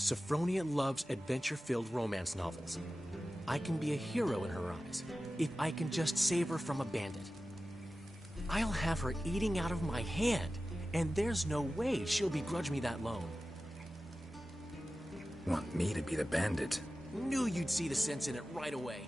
Sophronia loves adventure-filled romance novels. I can be a hero in her eyes if I can just save her from a bandit. I'll have her eating out of my hand, and there's no way she'll begrudge me that loan. Want me to be the bandit? Knew you'd see the sense in it right away.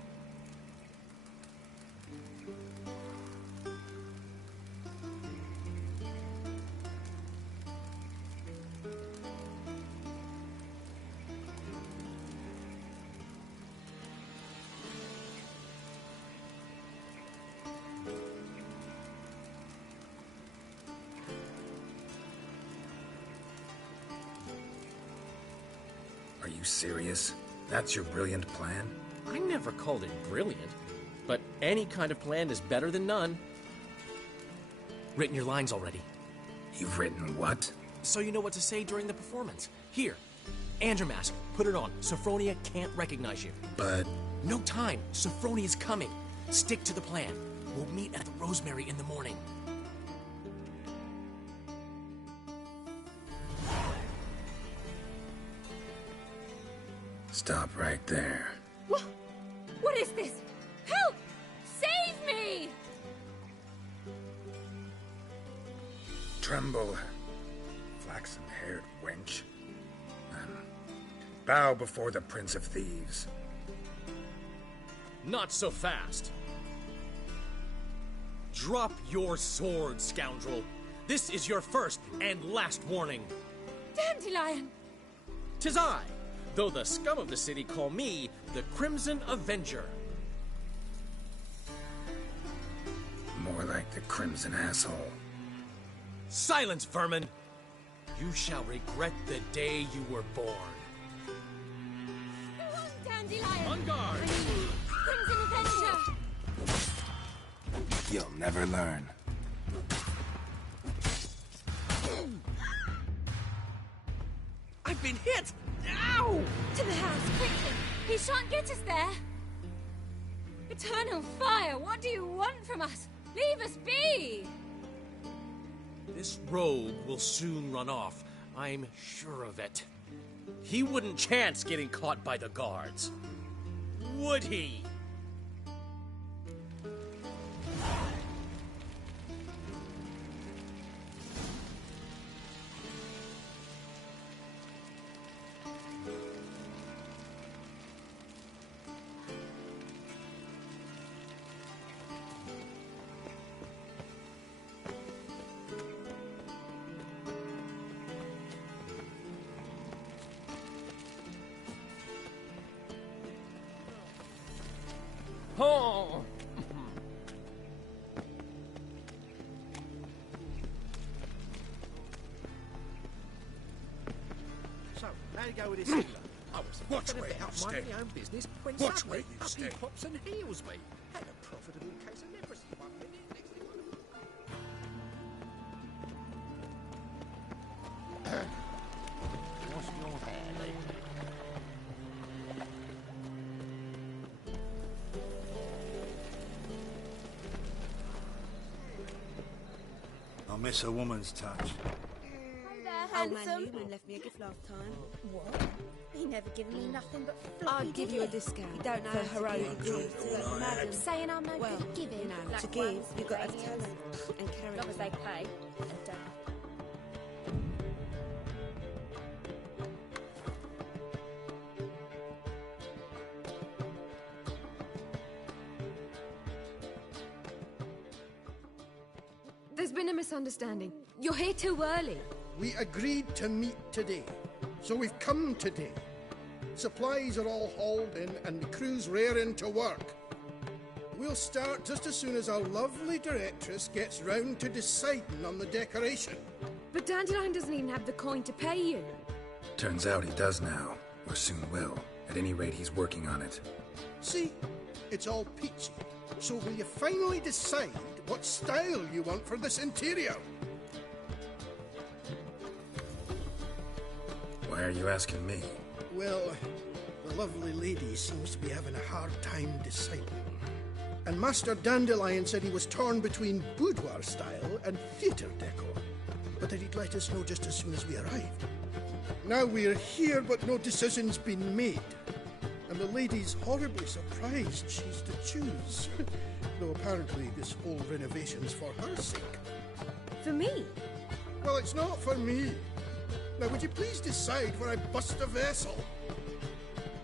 Are you serious? That's your brilliant plan? I never called it brilliant, but any kind of plan is better than none. Written your lines already. You've written what? So you know what to say during the performance. Here, Andrew mask, put it on. Sophronia can't recognize you. But... No time. Sophronia's coming. Stick to the plan. We'll meet at the Rosemary in the morning. Stop right there. What is this? Help! Save me! Tremble, flaxen-haired wench. Bow before the Prince of Thieves. Not so fast. Drop your sword, scoundrel. This is your first and last warning. Dandelion! 'Tis I, though the scum of the city call me the Crimson Avenger. More like the Crimson Asshole. Silence, vermin! You shall regret the day you were born. Go on, Dandelion! On guard! Crimson Avenger! You'll never learn. I've been hit! Ow! To the house, quickly! He shan't get us there! Eternal fire, what do you want from us? Leave us be! This rogue will soon run off. I'm sure of it. He wouldn't chance getting caught by the guards. Would he? Oh! So, how you go with this Hitler? I was Watch fucking where you about stay. minding my own business when Watch suddenly where you up stay. he pops and heals me. Had a profitable case of leprosy 1 minute, next thing I know. What's your hair, Lee? I miss a woman's touch. Hi there, Old man handsome. Newman left me a gift last time. What? He never given me nothing but floppy I'll give you a dick. discount. You don't know For how heroic to give. all I Madam, Saying I'm no well, good at giving. you know, Black to give, ones, you've got to have radios. talent and As long as charisma. they pay and don't. There's been a misunderstanding. You're here too early. We agreed to meet today, so we've come today. Supplies are all hauled in and the crew's raring to work. We'll start just as soon as our lovely directress gets round to deciding on the decoration. But Dandelion doesn't even have the coin to pay you. Turns out he does now, or soon will. At any rate, he's working on it. See, it's all peachy. So will you finally decide what style you want for this interior? Why are you asking me? Well, the lovely lady seems to be having a hard time deciding. And Master Dandelion said he was torn between boudoir style and theatre decor, but that he'd let us know just as soon as we arrived. Now we're here, but no decision's been made. And the lady's horribly surprised she's to choose. Though apparently this whole renovation's for her sake. For me? Well, it's not for me. Now, would you please decide where I bust a vessel?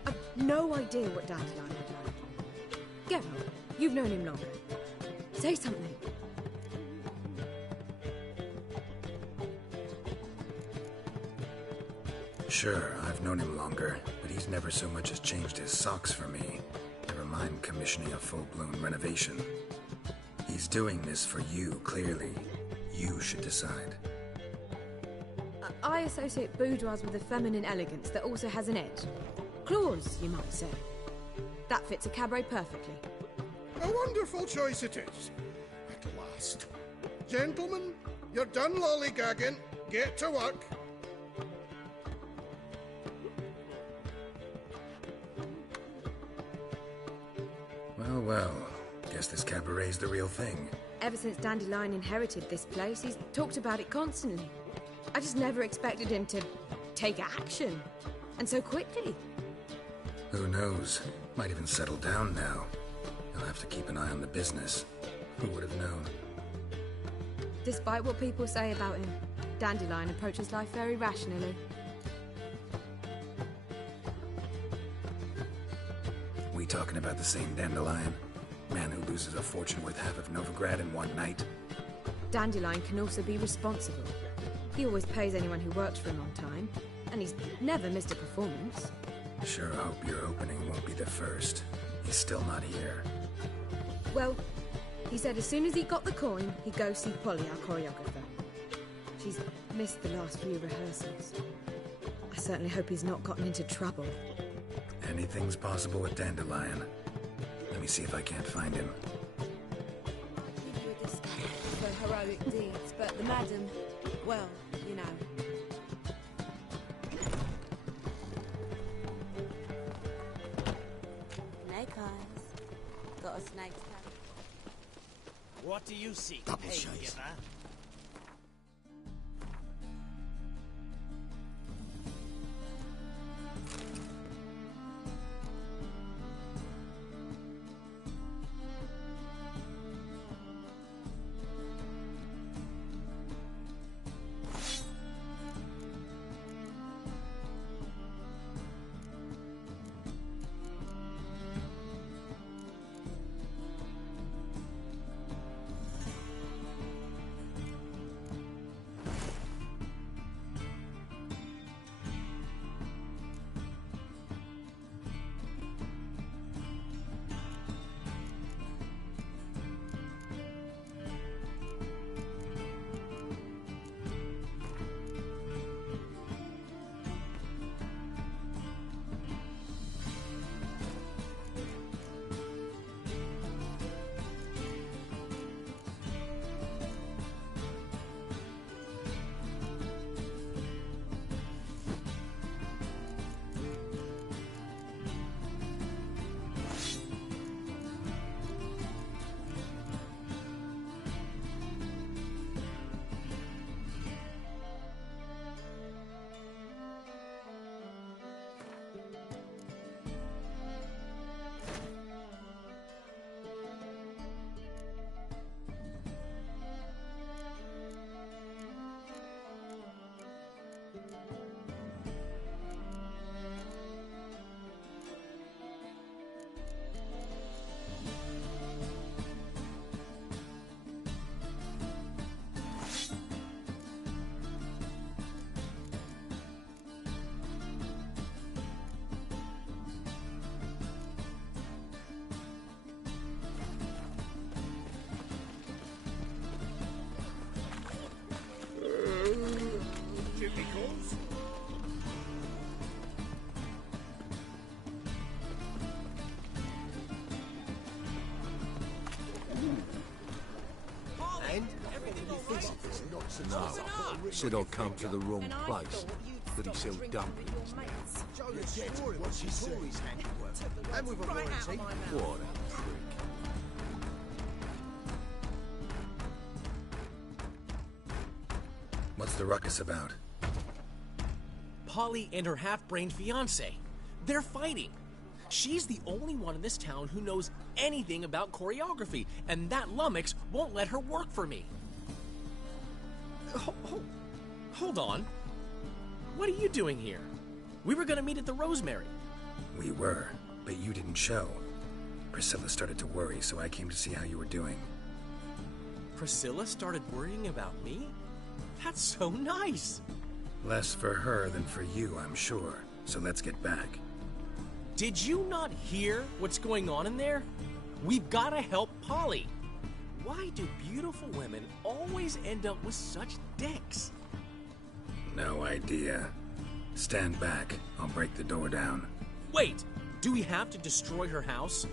I've no idea what Dandelion would like. Geralt, you've known him longer. Say something. Sure, I've known him longer, but he's never so much as changed his socks for me. Never mind commissioning a full-blown renovation. He's doing this for you, clearly. You should decide. I associate boudoirs with a feminine elegance that also has an edge. Claws, you might say. That fits a cabaret perfectly. A wonderful choice it is. At last. Gentlemen, you're done lollygagging. Get to work. Well, well. Guess this cabaret's the real thing. Ever since Dandelion inherited this place, he's talked about it constantly. I just never expected him to take action. And so quickly. Who knows? Might even settle down now. He'll have to keep an eye on the business. Who would have known? Despite what people say about him, Dandelion approaches life very rationally. We talking about the same Dandelion? Man who loses a fortune worth half of Novigrad in one night? Dandelion can also be responsible. He always pays anyone who works for him on time, and he's never missed a performance. Sure hope your opening won't be the first. He's still not here. Well, he said as soon as he got the coin, he'd go see Polly, our choreographer. She's missed the last few rehearsals. I certainly hope he's not gotten into trouble. Anything's possible with Dandelion. Let me see if I can't find him. For heroic deeds, but the madam, well, you know. Snake eyes. Got a snake's tail. What do you seek? Double Hey, chase. giver. Typicals. And No, said I'd come to the wrong place. That he sells dumplings now. Joe the story what she saw his handiwork. And with a warranty. What a prick. What's the ruckus about? Polly and her half-brained fiancé. They're fighting. She's the only one in this town who knows anything about choreography, and that lummox won't let her work for me. Hold on. What are you doing here? We were gonna meet at the Rosemary. We were, but you didn't show. Priscilla started to worry, so I came to see how you were doing. Priscilla started worrying about me? That's so nice. Less for her than for you, I'm sure. So let's get back. Did you not hear what's going on in there? We've gotta help Polly. Why do beautiful women always end up with such dicks? No idea. Stand back. I'll break the door down. Wait! Do we have to destroy her house?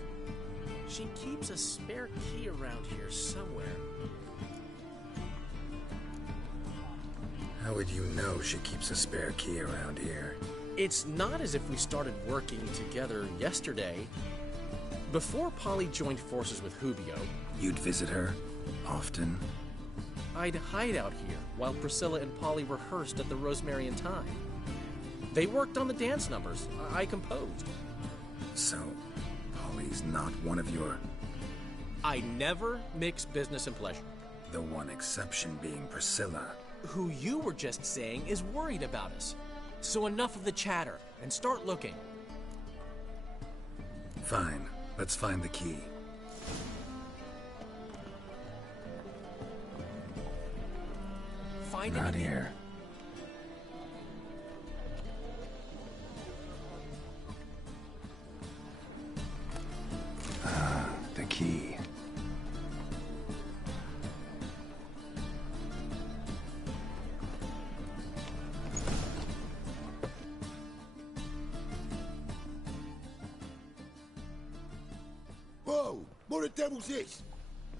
She keeps a spare key around here somewhere. How would you know she keeps a spare key around here? It's not as if we started working together yesterday. Before Polly joined forces with Rivia, You'd visit her? Often? I'd hide out here while Priscilla and Polly rehearsed at the Rosemary and Thyme. They worked on the dance numbers I composed. So, Polly's not one of your... I never mix business and pleasure. The one exception being Priscilla. Who you were just saying is worried about us. So enough of the chatter, and start looking. Fine. Let's find the key. Find Not anything? here. Ah, the key. Whoa! What the devil's this?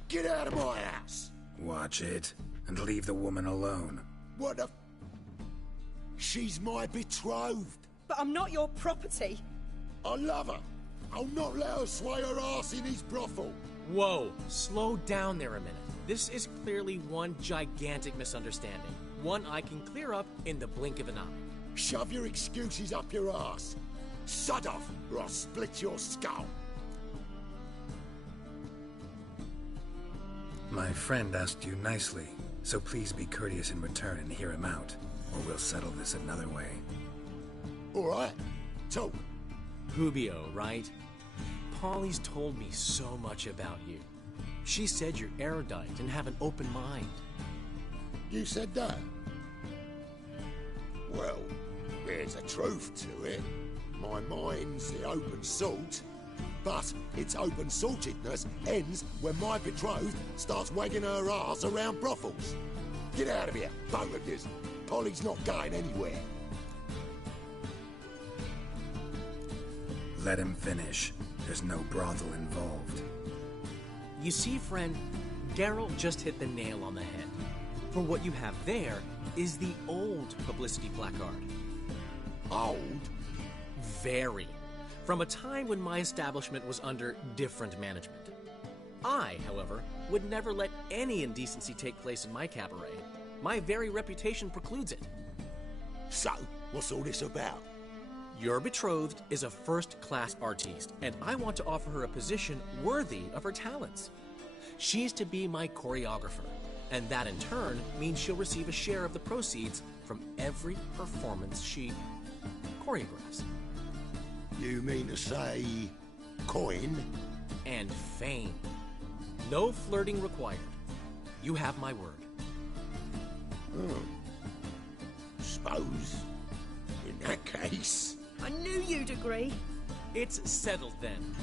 Get out of my house! Watch it, and leave the woman alone. What the... She's my betrothed. But I'm not your property. I love her. I'll not let her sway her ass in his brothel. Whoa, slow down there a minute. This is clearly one gigantic misunderstanding. One I can clear up in the blink of an eye. Shove your excuses up your ass. Sod off, or I'll split your skull. My friend asked you nicely, so please be courteous in return and hear him out, or we'll settle this another way. All right, talk. Rubio, right? Polly's told me so much about you. She said you're erudite and have an open mind. You said that? Well, there's a truth to it. My mind's the open salt, but its open saltedness ends when my betrothed starts wagging her ass around brothels. Get out of here, both of yous. Polly's not going anywhere. Let him finish. There's no brothel involved. You see, friend, Geralt just hit the nail on the head. For what you have there is the old publicity placard. Old? Very. From a time when my establishment was under different management. I, however, would never let any indecency take place in my cabaret. My very reputation precludes it. So, what's all this about? Your betrothed is a first-class artiste, and I want to offer her a position worthy of her talents. She's to be my choreographer, and that in turn means she'll receive a share of the proceeds from every performance she choreographs. You mean to say... coin? And fame. No flirting required. You have my word. Suppose. In that case... I knew you'd agree. It's settled then.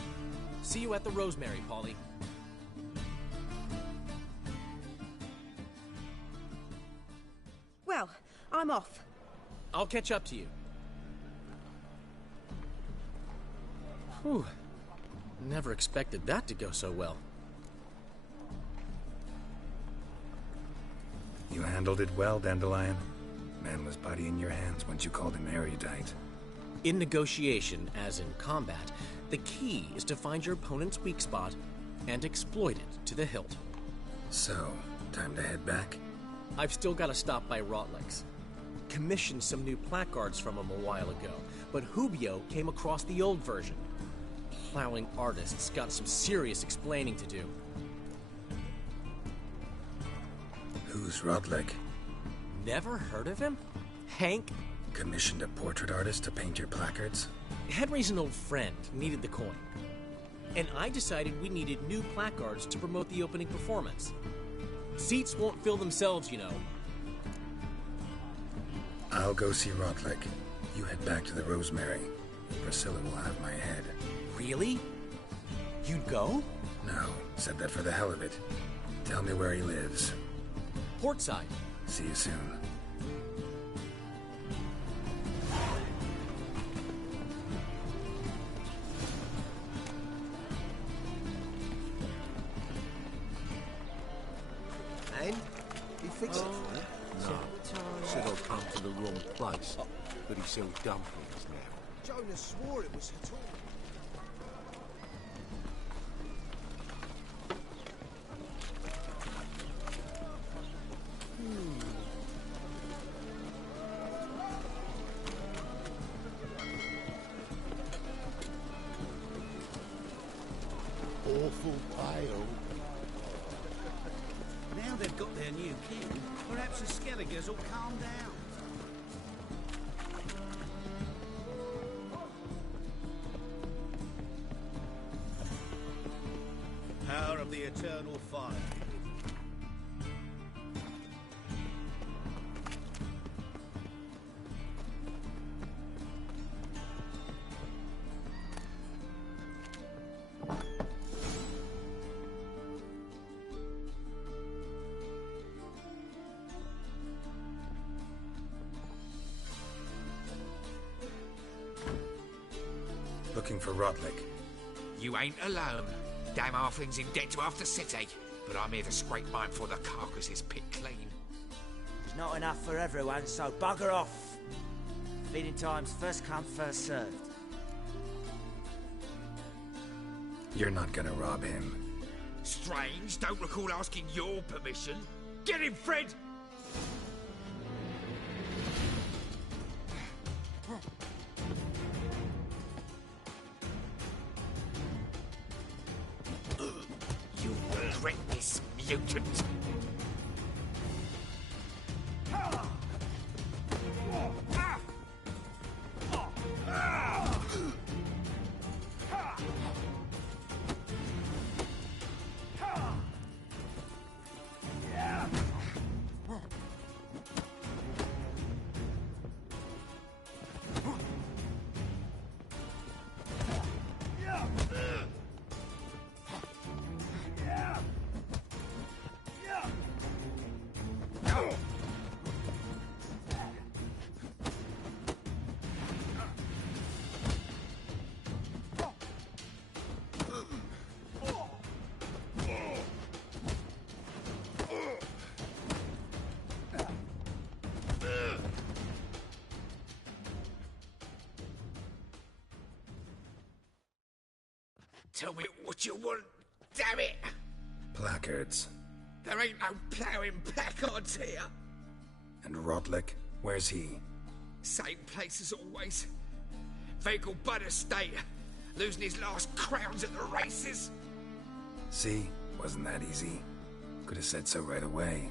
See you at the Rosemary, Polly. Well, I'm off. I'll catch up to you. Whew. Never expected that to go so well. You handled it well, Dandelion. Man was body in your hands once you called him erudite. In negotiation, as in combat, the key is to find your opponent's weak spot and exploit it to the hilt. So, time to head back? I've still got to stop by Rotlex. commissioned some new placards from him a while ago, but Hubio came across the old version. Plowing artists got some serious explaining to do. Who's Rodlick? Never heard of him? Hank? Commissioned a portrait artist to paint your placards? Henry's an old friend, needed the coin. And I decided we needed new placards to promote the opening performance. Seats won't fill themselves, you know. I'll go see Rodlick. You head back to the Rosemary. Priscilla will have my head. Really? You'd go? No, said that for the hell of it. Tell me where he lives. Portside. See you soon. And? He fixed it for you? No. Said I'd come to the wrong place. But he sells dumplings now. Jonas swore it was at all. Awful pale. Now they've got their new king, perhaps the Skelligers will calm down. Power of the eternal fire. Looking for Rodlick. You ain't alone. Damn halfling's in debt to half the city. But I'm here to scrape mine before the carcass is picked clean. There's not enough for everyone, so bugger off. Feeding time's first come, first served. You're not gonna rob him. Strange, don't recall asking your permission. Get him, Fred! You'll regret this, mutant. Tell me what you want, damn it! Placards. There ain't no ploughing placards here. And Rodlick? Where's he? Same place as always. Vegal Bud Estate, losing his last crowns at the races. See? Wasn't that easy? Could have said so right away.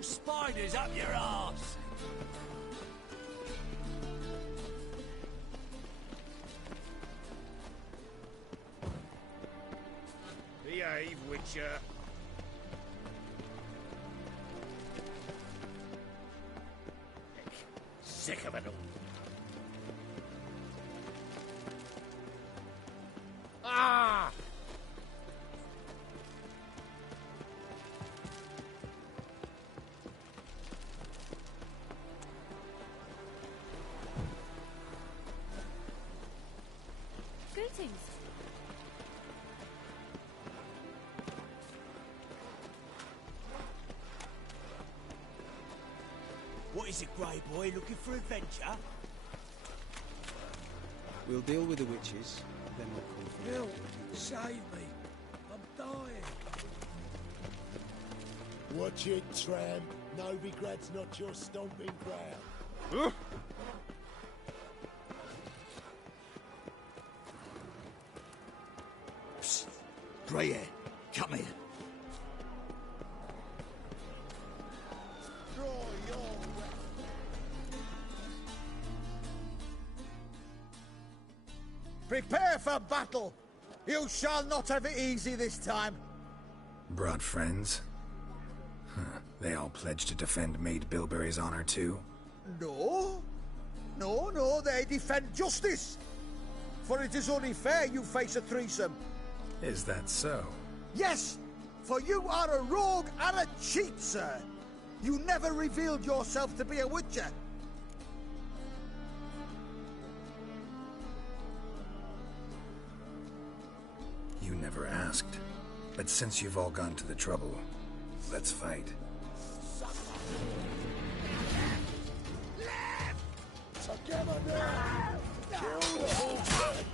Spiders up your arse! Behave, Witcher. Is a grey boy looking for adventure? We'll deal with the witches, then we'll call for Help! Save me! I'm dying! Watch it, tramp. Novigrad's not your stomping ground. Psst! Grey hair, come here. Prepare for battle! You shall not have it easy this time. Brought friends? Huh. They all pledged to defend Maid Bilberry's honor too? No. No, they defend justice. For it is only fair you face a threesome. Is that so? Yes, for you are a rogue and a cheat, sir. You never revealed yourself to be a witcher. You never asked. But since you've all gone to the trouble, let's fight. Together now! Kill the whole thing!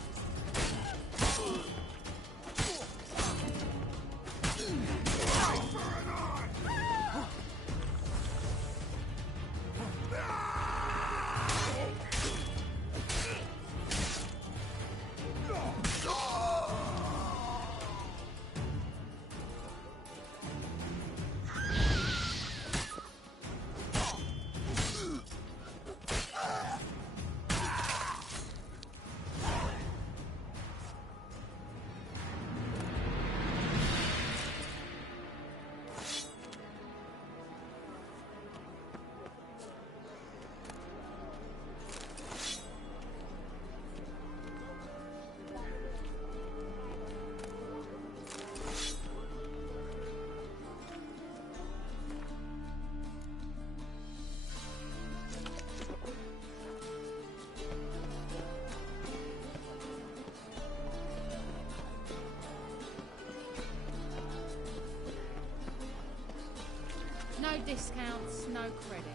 No discounts, no credit.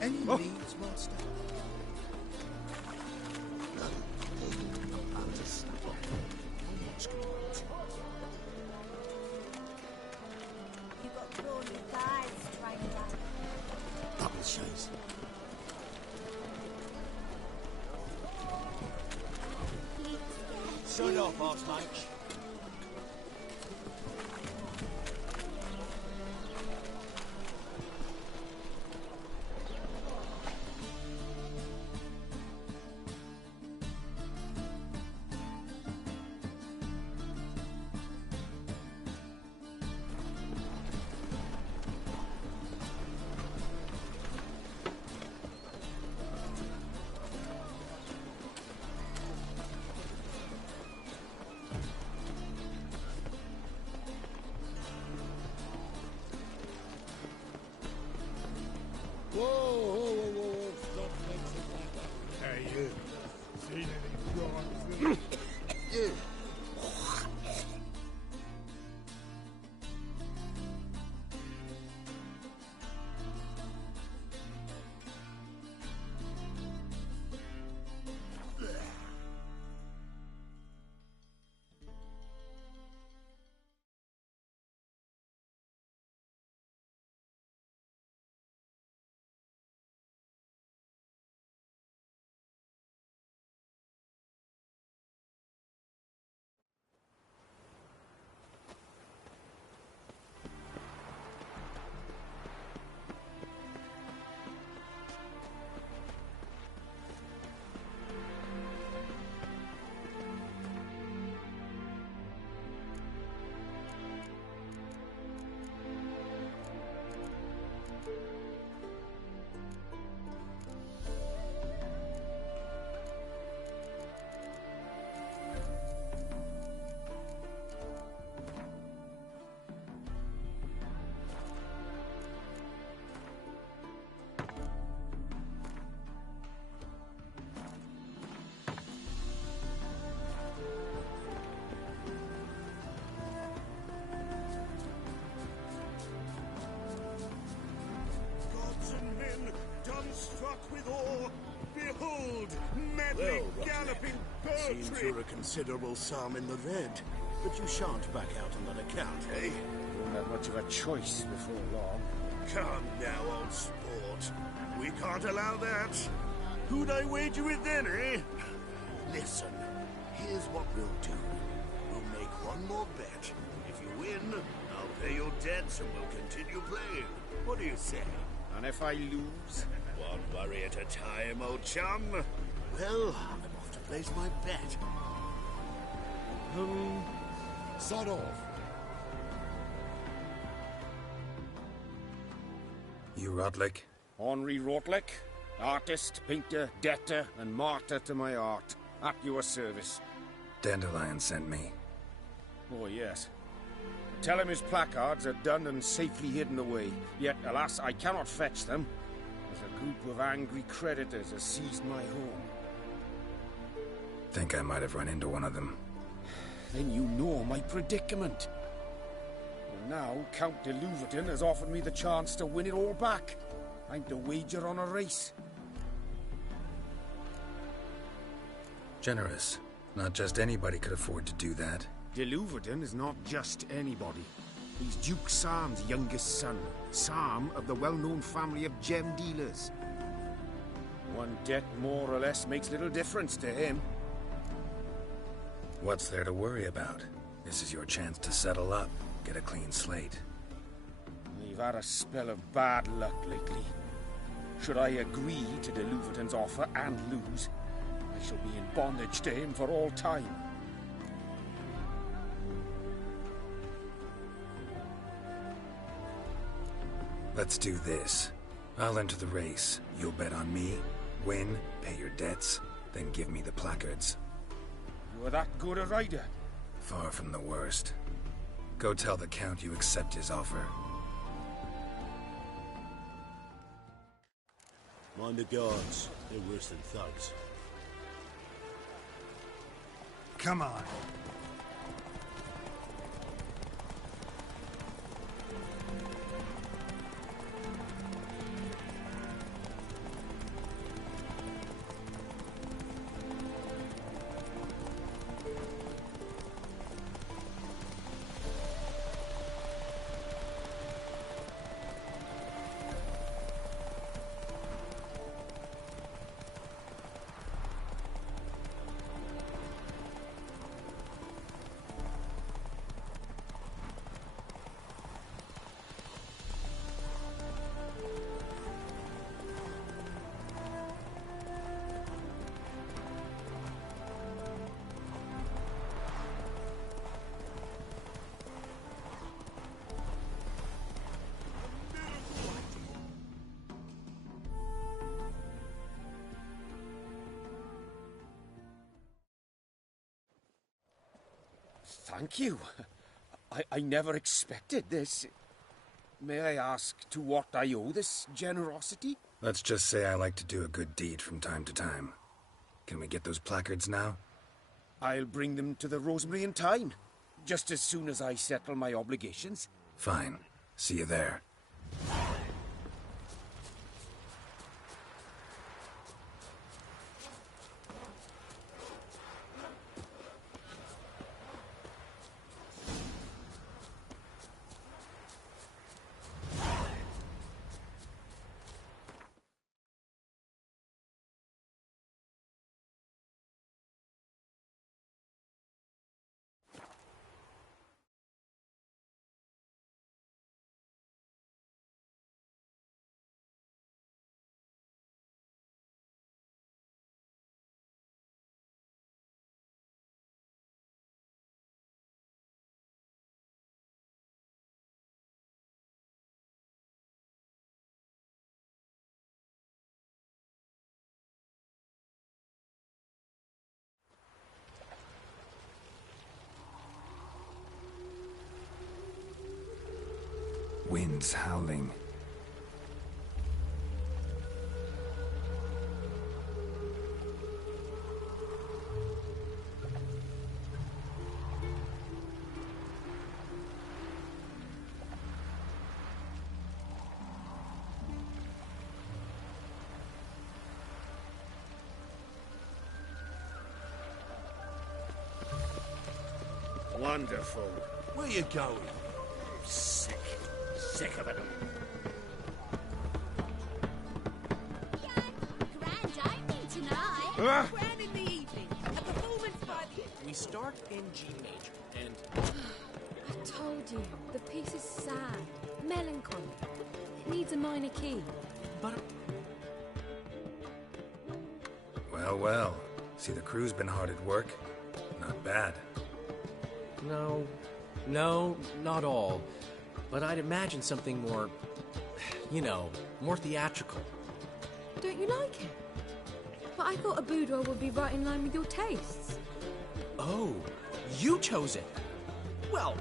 Any needs, master? You got brawny thighs, trainer. Double shows. Shut off, arsemage. madly Well, galloping seems poetry. you're a considerable sum in the red, but you shan't back out on that account, eh? Won't have much of a choice before long. Come now, old sport. We can't allow that. Who'd I wager with then, eh? Listen, here's what we'll do. We'll make one more bet. If you win, I'll pay your debts and we'll continue playing. What do you say? And if I lose? One worry at a time, old chum. Well, I'm off to place my bet. Sod off. You Rotlick? Henri Rotlick, artist, painter, debtor, and martyr to my art. At your service. Dandelion sent me. Oh, yes. Tell him his placards are done and safely hidden away. Yet, alas, I cannot fetch them, as a group of angry creditors has seized my home. Think I might have run into one of them. Then you know my predicament. And now, Count de Louverton has offered me the chance to win it all back. I'm to wager on a race. Generous. Not just anybody could afford to do that. De Louverton is not just anybody. He's Duke Sam's youngest son. Sam of the well-known family of gem dealers. One debt more or less makes little difference to him. What's there to worry about? This is your chance to settle up, get a clean slate. We've had a spell of bad luck lately. Should I agree to de Louverton's offer and lose, I shall be in bondage to him for all time. Let's do this. I'll enter the race. You'll bet on me, win, pay your debts, then give me the placards. You're that good a rider? Far from the worst. Go tell the Count you accept his offer. Mind the guards. They're worse than thugs. Come on. Thank you. I never expected this. May I ask to what I owe this generosity? Let's just say I like to do a good deed from time to time. Can we get those placards now? I'll bring them to the Rosemary in time, just as soon as I settle my obligations. Fine. See you there. Winds howling. Wonderful. Where you going? Sick. Sick of it all. Grand opening tonight. Ah! Grand in the evening. A performance by the... We start in G major, and... I told you, the piece is sad, melancholy. It needs a minor key. But... Well, well. See, the crew's been hard at work. Not bad. No, not all. But I'd imagine something more, you know, more theatrical. Don't you like it? But I thought a boudoir would be right in line with your tastes. Oh, you chose it. Well,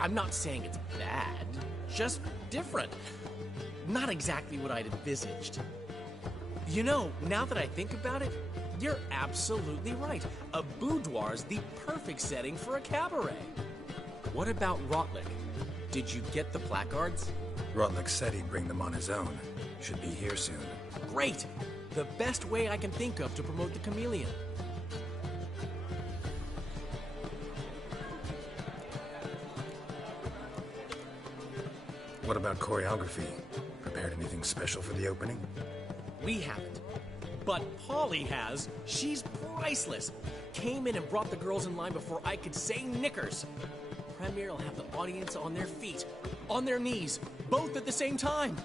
I'm not saying it's bad, just different. Not exactly what I'd envisaged. You know, now that I think about it, you're absolutely right. A boudoir's the perfect setting for a cabaret. What about Rotlick? Did you get the placards? Rotlick said he'd bring them on his own. Should be here soon. Great! The best way I can think of to promote the chameleon. What about choreography? Prepared anything special for the opening? We haven't. But Polly has. She's priceless. Came in and brought the girls in line before I could say knickers. Premiere will have the audience on their feet, on their knees, both at the same time.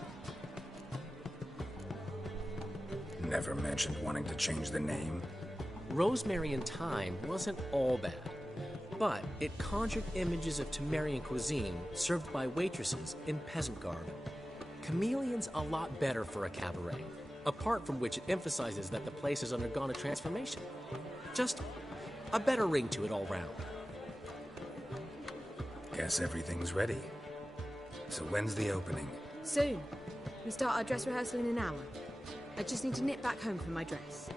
Never mentioned wanting to change the name. Rosemary and Thyme wasn't all bad, but it conjured images of Temerian cuisine served by waitresses in peasant garb. Chameleon's a lot better for a cabaret, apart from which it emphasizes that the place has undergone a transformation. Just a better ring to it all round. Guess everything's ready. So when's the opening? Soon. We start our dress rehearsal in an hour. I just need to nip back home for my dress.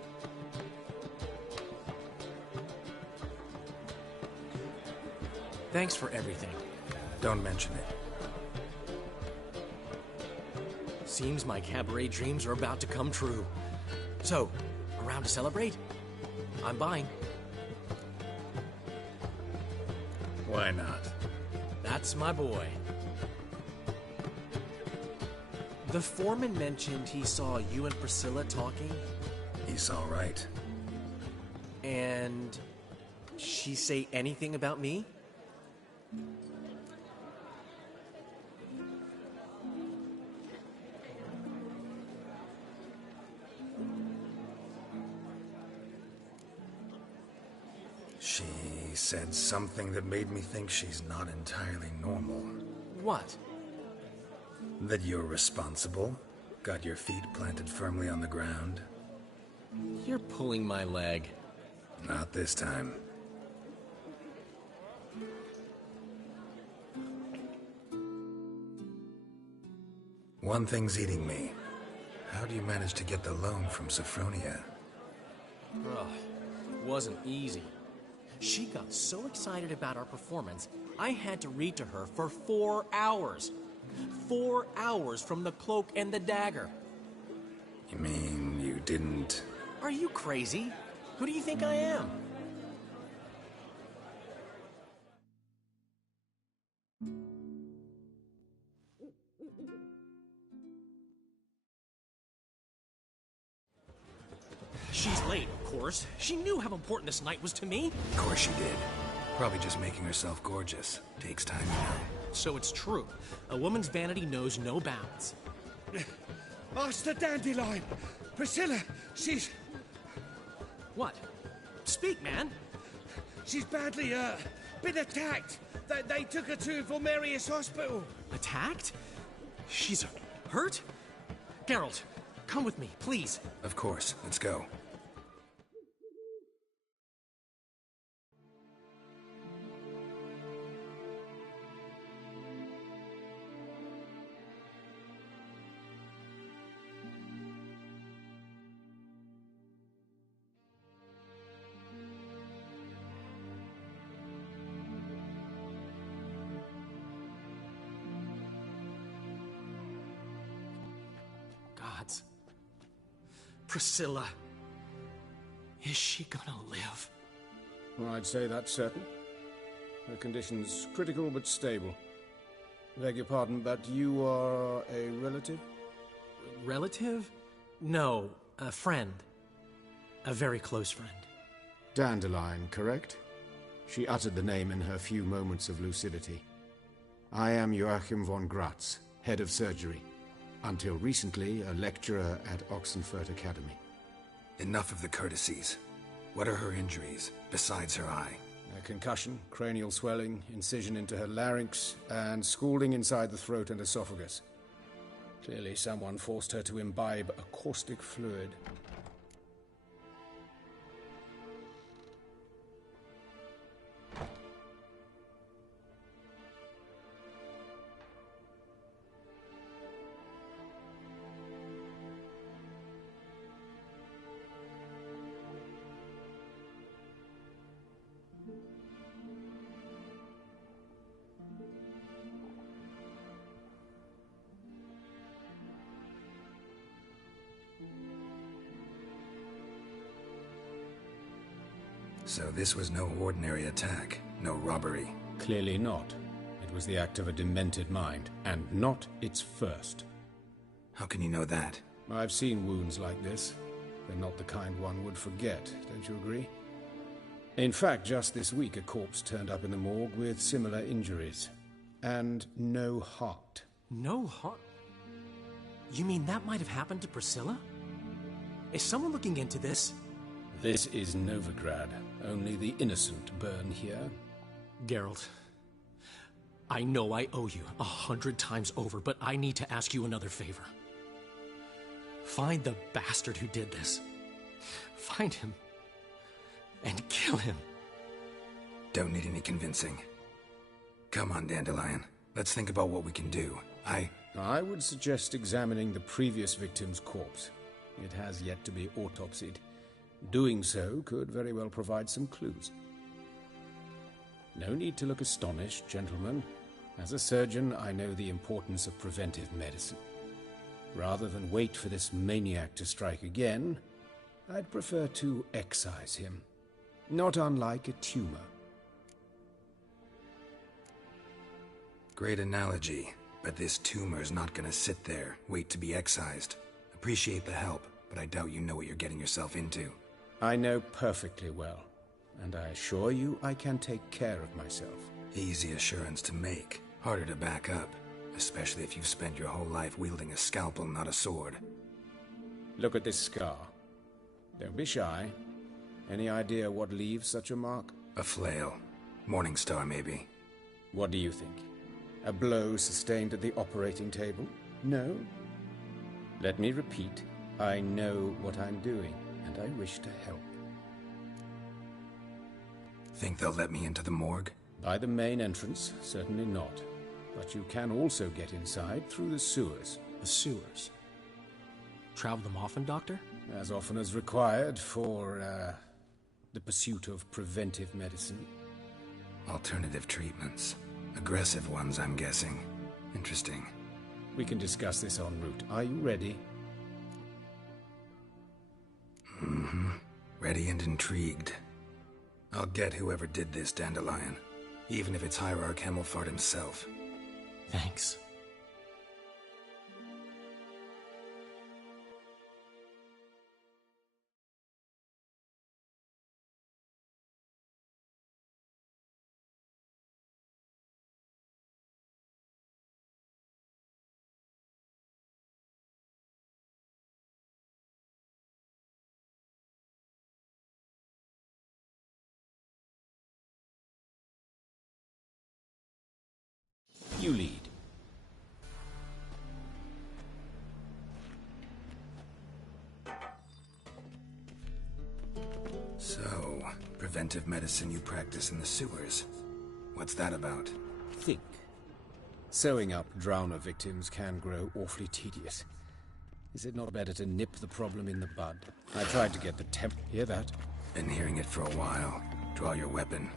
Thanks for everything. Don't mention it. Seems my cabaret dreams are about to come true. So, around to celebrate? I'm buying. Why not? That's my boy. The foreman mentioned he saw you and Priscilla talking. He's all right. And she say anything about me? She said something that made me think she's not entirely normal. What? That you're responsible, got your feet planted firmly on the ground. You're pulling my leg. Not this time. One thing's eating me. How do you manage to get the loan from Sophronia? Ugh, wasn't easy. She got so excited about our performance, I had to read to her for 4 hours. 4 hours from the Cloak and the Dagger. You mean you didn't... Are you crazy? Who do you think I am? She's late, of course. She knew how important this night was to me. Of course she did. Probably just making herself gorgeous. Takes time, you know. So it's true. A woman's vanity knows no bounds. Master Dandelion! Priscilla, she's... What? Speak, man. She's badly, been attacked. They took her to Vulmerius Hospital. Attacked? She's hurt? Geralt, come with me, please. Of course. Let's go. Gods. Priscilla. Is she gonna live? Well, I'd say that's certain. Her condition's critical but stable. Beg your pardon, but you are a relative? Relative? No, a friend. A very close friend. Dandelion, correct? She uttered the name in her few moments of lucidity. I am Joachim von Gratz, head of surgery. Until recently, a lecturer at Oxenfurt Academy. Enough of the courtesies. What are her injuries, besides her eye? A concussion, cranial swelling, incision into her larynx, and scalding inside the throat and esophagus. Clearly someone forced her to imbibe a caustic fluid. So this was no ordinary attack, no robbery. Clearly not. It was the act of a demented mind, and not its first. How can you know that? I've seen wounds like this. They're not the kind one would forget, don't you agree? In fact, just this week a corpse turned up in the morgue with similar injuries. And no heart. No heart? You mean that might have happened to Priscilla? Is someone looking into this? This is Novigrad. Only the innocent burn here. Geralt, I know I owe you 100 times over, but I need to ask you another favor. Find the bastard who did this. Find him. And kill him. Don't need any convincing. Come on, Dandelion. Let's think about what we can do. I would suggest examining the previous victim's corpse. It has yet to be autopsied. Doing so could very well provide some clues. No need to look astonished, gentlemen. As a surgeon, I know the importance of preventive medicine. Rather than wait for this maniac to strike again, I'd prefer to excise him. Not unlike a tumor. Great analogy, but this tumor's not gonna sit there, wait to be excised. Appreciate the help, but I doubt you know what you're getting yourself into. I know perfectly well, and I assure you I can take care of myself. Easy assurance to make, harder to back up, especially if you've spent your whole life wielding a scalpel, not a sword. Look at this scar. Don't be shy. Any idea what leaves such a mark? A flail. Morningstar, maybe. What do you think? A blow sustained at the operating table? No? Let me repeat. I know what I'm doing, and I wish to help. Think they'll let me into the morgue? By the main entrance, certainly not. But you can also get inside through the sewers. The sewers? Travel them often, Doctor? As often as required for, the pursuit of preventive medicine. Alternative treatments. Aggressive ones, I'm guessing. Interesting. We can discuss this en route. Are you ready? Mm-hmm. Ready and intrigued. I'll get whoever did this, Dandelion. Even if it's Hierarch Hemmelfart himself. Thanks. You lead. So, preventive medicine you practice in the sewers. What's that about? Think. Sewing up drowner victims can grow awfully tedious. Is it not better to nip the problem in the bud? I tried to get the temp... Hear that? Been hearing it for a while. Draw your weapon.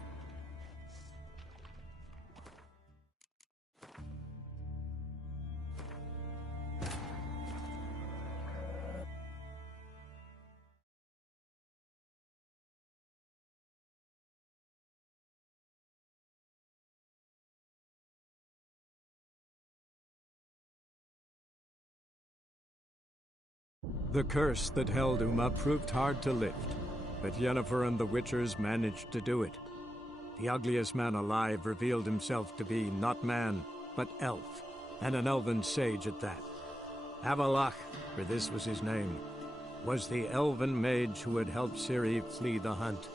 The curse that held Uma proved hard to lift, but Yennefer and the Witchers managed to do it. The ugliest man alive revealed himself to be not man, but elf, and an elven sage at that. Avalach, for this was his name, was the elven mage who had helped Ciri flee the hunt,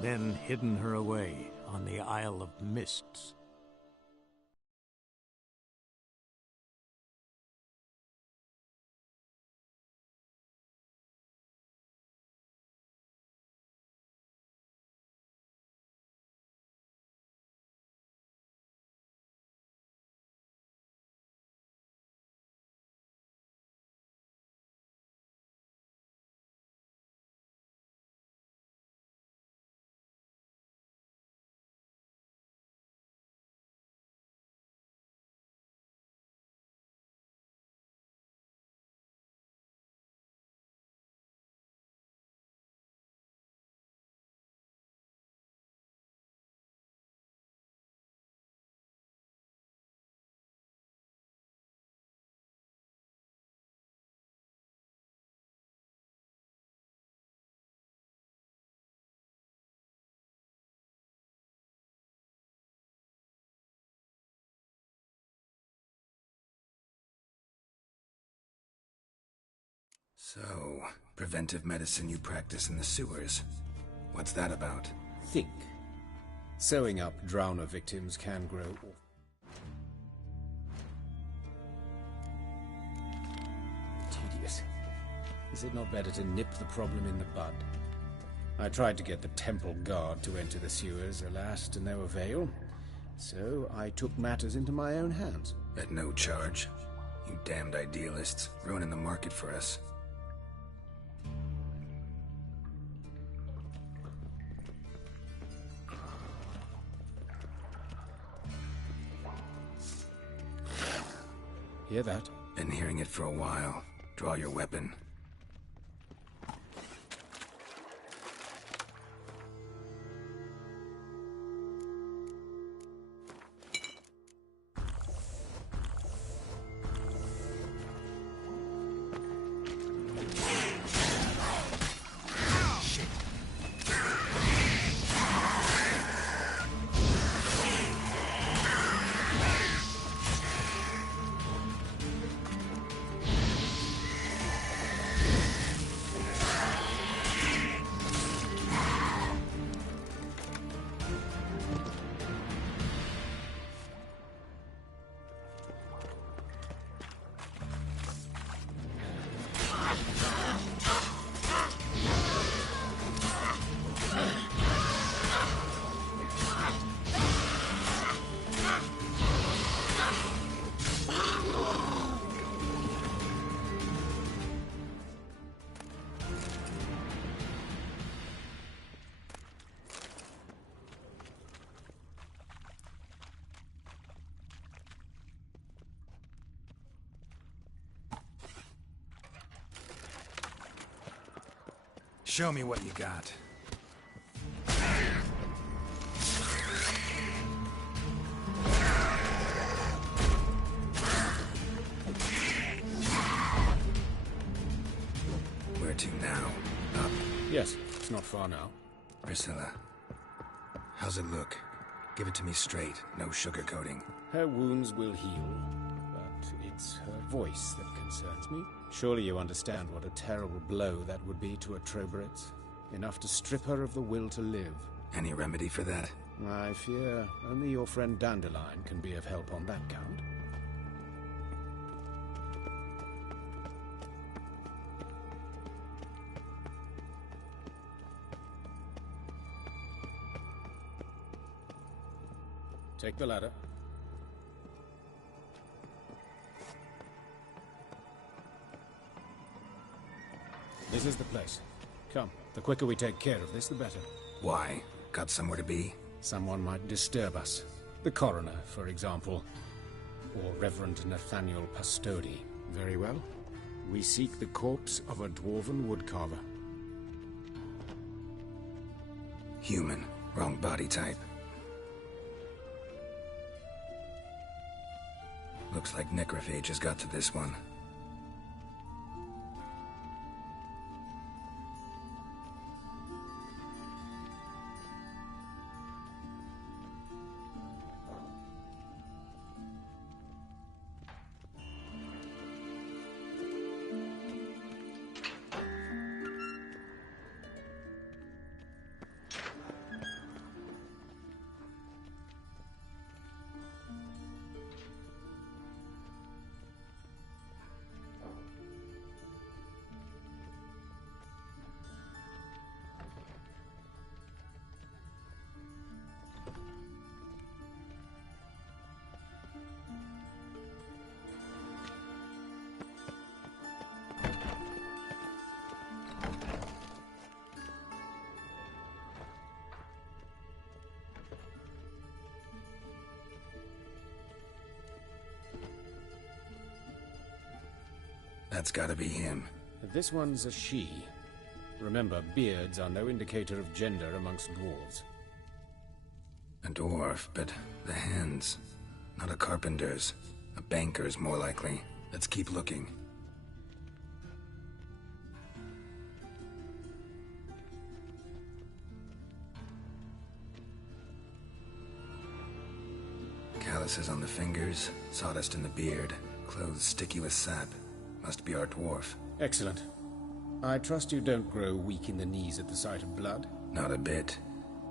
then hidden her away on the Isle of Mists. So, preventive medicine you practice in the sewers. What's that about? Think. Sewing up drowner victims can grow. Tedious. Is it not better to nip the problem in the bud? I tried to get the temple guard to enter the sewers, alas, to no avail. So I took matters into my own hands. At no charge. You damned idealists, ruining the market for us. Hear that? Been hearing it for a while. Draw your weapon. Show me what you got. Where to now? Up? Yes, it's not far now. Priscilla, how's it look? Give it to me straight, no sugarcoating. Her wounds will heal, but it's her voice that concerns me. Surely you understand what a terrible blow that would be to a Troberet. Enough to strip her of the will to live. Any remedy for that? I fear only your friend Dandelion can be of help on that count. Take the ladder. This is the place. Come, the quicker we take care of this, the better. Why? Got somewhere to be? Someone might disturb us. The coroner, for example. Or Reverend Nathaniel Pastodi. Very well. We seek the corpse of a dwarven woodcarver. Human. Wrong body type. Looks like necrophage has got to this one. That's gotta be him. This one's a she. Remember, beards are no indicator of gender amongst dwarves. A dwarf, but the hands. Not a carpenter's. A banker's, more likely. Let's keep looking. Calluses on the fingers, sawdust in the beard, clothes sticky with sap. Must be our dwarf. Excellent. I trust you don't grow weak in the knees at the sight of blood? Not a bit.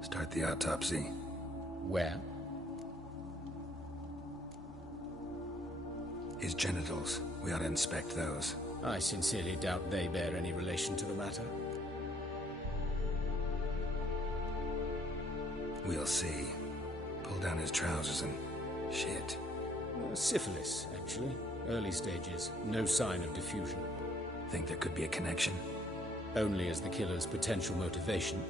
Start the autopsy. Where? His genitals. We ought to inspect those. I sincerely doubt they bear any relation to the matter. We'll see. Pull down his trousers and... shit. Syphilis, actually. Early stages. No sign of diffusion. Think there could be a connection? Only as the killer's potential motivation.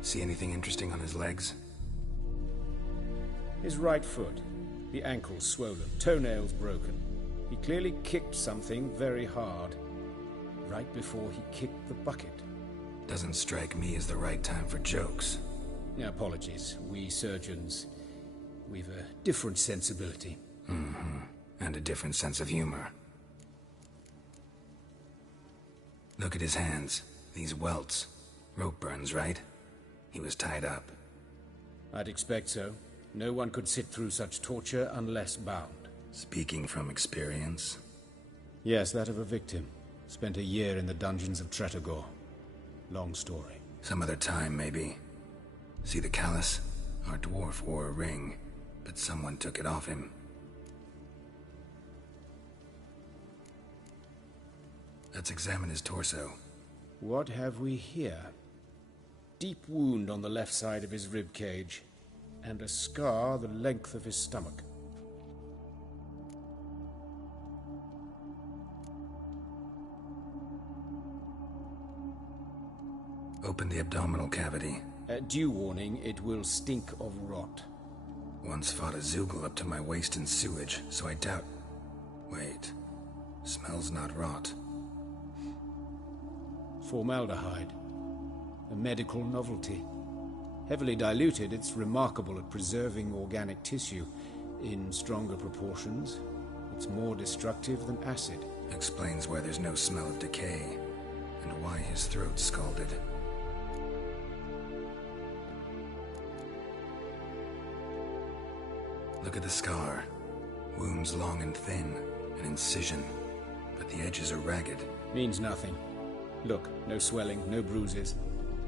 See anything interesting on his legs? His right foot. The ankle's swollen. Toenails broken. He clearly kicked something very hard. Right before he kicked the bucket. Doesn't strike me as the right time for jokes. Apologies. We surgeons, we've a different sensibility. Mm-hmm. And a different sense of humor. Look at his hands. These welts. Rope burns, right? He was tied up. I'd expect so. No one could sit through such torture unless bound. Speaking from experience? Yes, that of a victim. Spent a year in the dungeons of Tretogor. Long story. Some other time, maybe. See the callus? Our dwarf wore a ring, but someone took it off him. Let's examine his torso. What have we here? Deep wound on the left side of his rib cage, and a scar the length of his stomach. Open the abdominal cavity. Due warning, it will stink of rot. Once fought a Zoogle up to my waist in sewage, so I doubt... Wait. Smells not rot. Formaldehyde. A medical novelty. Heavily diluted, it's remarkable at preserving organic tissue. In stronger proportions, it's more destructive than acid. Explains why there's no smell of decay, and why his throat's scalded. Look at the scar. Wounds long and thin, an incision, but the edges are ragged. Means nothing. Look, no swelling, no bruises.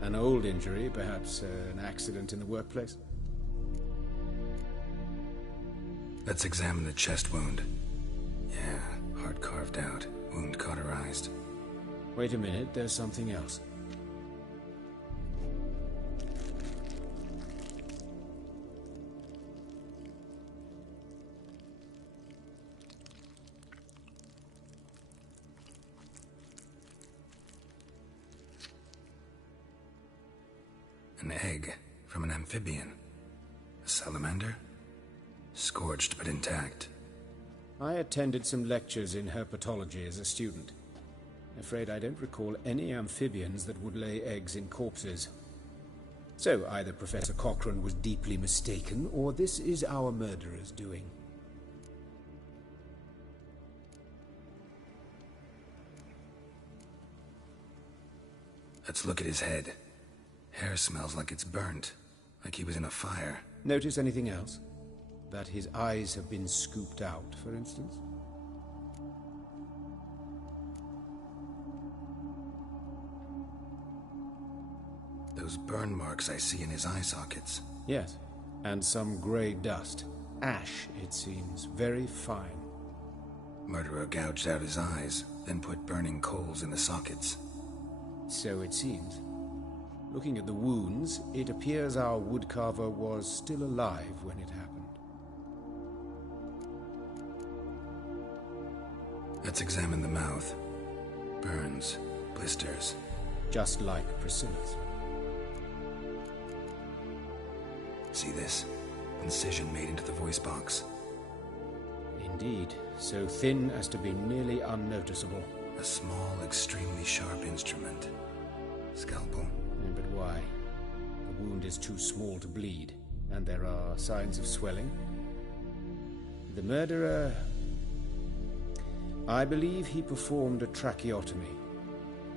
An old injury, perhaps an accident in the workplace. Let's examine the chest wound. Yeah, heart carved out, wound cauterized. Wait a minute, there's something else. An egg from an amphibian. A salamander? Scorched but intact. I attended some lectures in herpetology as a student. Afraid I don't recall any amphibians that would lay eggs in corpses. So either Professor Cochrane was deeply mistaken, or this is our murderer's doing. Let's look at his head. Hair smells like it's burnt, like he was in a fire. Notice anything else? That his eyes have been scooped out, for instance? Those burn marks I see in his eye sockets. Yes, and some grey dust. Ash, it seems. Very fine. Murderer gouged out his eyes, then put burning coals in the sockets. So it seems. Looking at the wounds, it appears our woodcarver was still alive when it happened. Let's examine the mouth. Burns, blisters. Just like Priscilla's. See this? Incision made into the voice box. Indeed, so thin as to be nearly unnoticeable. A small, extremely sharp instrument. Scalpel. But why? The wound is too small to bleed, and there are signs of swelling. The murderer... I believe he performed a tracheotomy,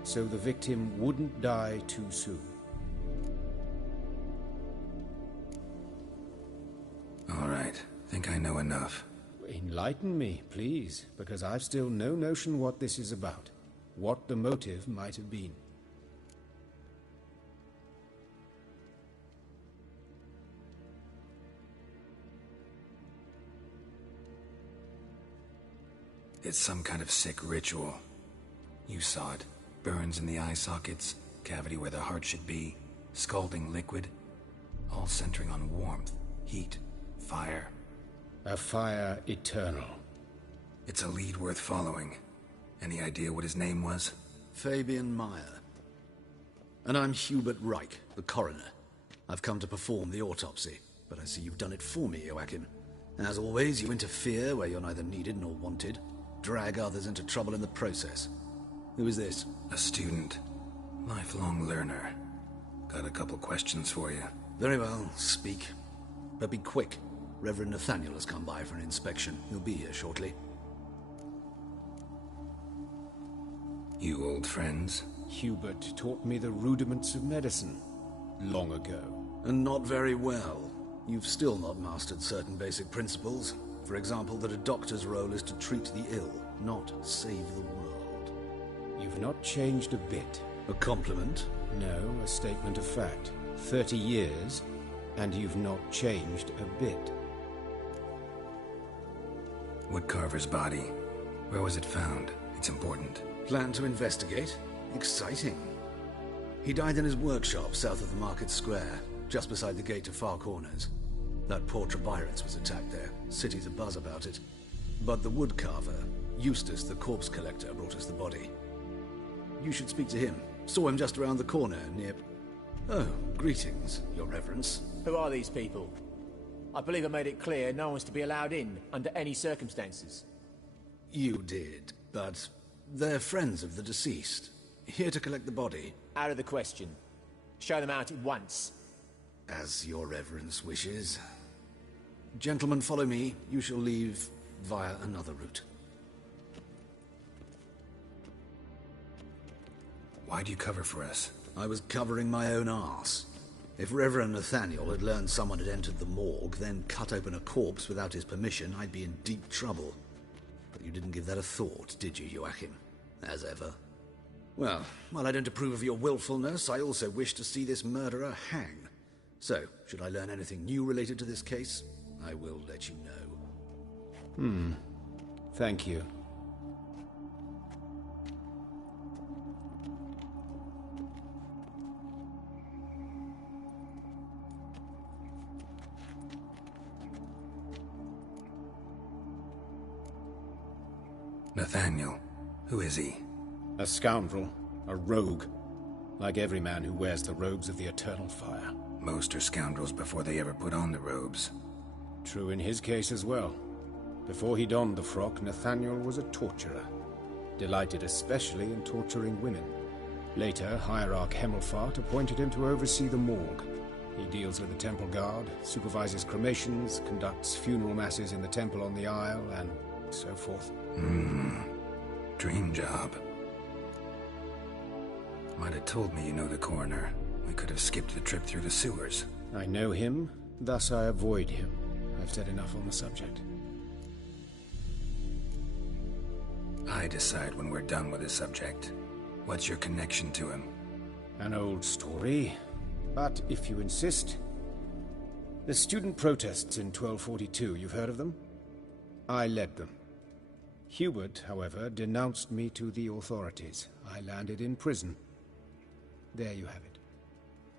so the victim wouldn't die too soon. All right. Think I know enough. Enlighten me, please, because I've still no notion what this is about. What the motive might have been. It's some kind of sick ritual. You saw it. Burns in the eye sockets, cavity where the heart should be, scalding liquid, all centering on warmth, heat, fire. A fire eternal. It's a lead worth following. Any idea what his name was? Fabian Meyer. And I'm Hubert Reich, the coroner. I've come to perform the autopsy, but I see you've done it for me, Joachim. As always, you interfere where you're neither needed nor wanted. Drag others into trouble in the process. Who is this? A student. Lifelong learner. Got a couple questions for you. Very well, speak. But be quick. Reverend Nathaniel has come by for an inspection. He'll be here shortly. You old friends? Hubert taught me the rudiments of medicine long ago. And not very well. You've still not mastered certain basic principles. For example, that a doctor's role is to treat the ill, not save the world. You've not changed a bit. A compliment? No, a statement of fact. 30 years, and you've not changed a bit. Woodcarver's body. Where was it found? It's important. Plan to investigate? Exciting. He died in his workshop south of the market square, just beside the gate to Far Corners. That poor Trebyrans was attacked there. City's abuzz about it. But the woodcarver, Eustace the corpse collector, brought us the body. You should speak to him. Saw him just around the corner near... Oh, greetings, Your Reverence. Who are these people? I believe I made it clear no one's to be allowed in under any circumstances. You did, but they're friends of the deceased. Here to collect the body. Out of the question. Show them out at once. As Your Reverence wishes. Gentlemen, follow me. You shall leave via another route. Why'd you cover for us? I was covering my own arse. If Reverend Nathaniel had learned someone had entered the morgue, then cut open a corpse without his permission, I'd be in deep trouble. But you didn't give that a thought, did you, Joachim? As ever. Well, while I don't approve of your willfulness, I also wish to see this murderer hang. So, should I learn anything new related to this case, I will let you know. Thank you. Nathaniel. Who is he? A scoundrel. A rogue. Like every man who wears the robes of the Eternal Fire. Most are scoundrels before they ever put on the robes. True in his case as well. Before he donned the frock, Nathaniel was a torturer. Delighted especially in torturing women. Later, Hierarch Hemmelfart appointed him to oversee the morgue. He deals with the temple guard, supervises cremations, conducts funeral masses in the temple on the Isle, and so forth. Dream job. Might have told me you know the coroner. We could have skipped the trip through the sewers. I know him, thus I avoid him. I've said enough on the subject. I decide when we're done with the subject. What's your connection to him? An old story, but if you insist. The student protests in 1242, you've heard of them? I led them. Hubert, however, denounced me to the authorities. I landed in prison. There you have it.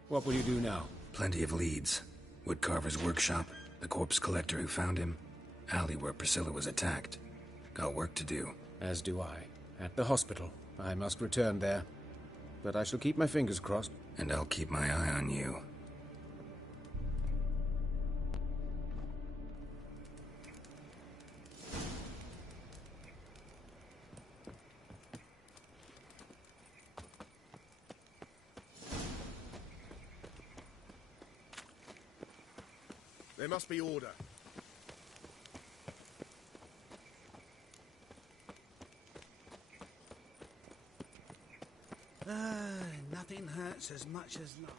What will you do now? Plenty of leads. Woodcarver's workshop, the corpse collector who found him, alley where Priscilla was attacked. Got work to do. As do I. At the hospital. I must return there. But I shall keep my fingers crossed. And I'll keep my eye on you. There must be order. Nothing hurts as much as life.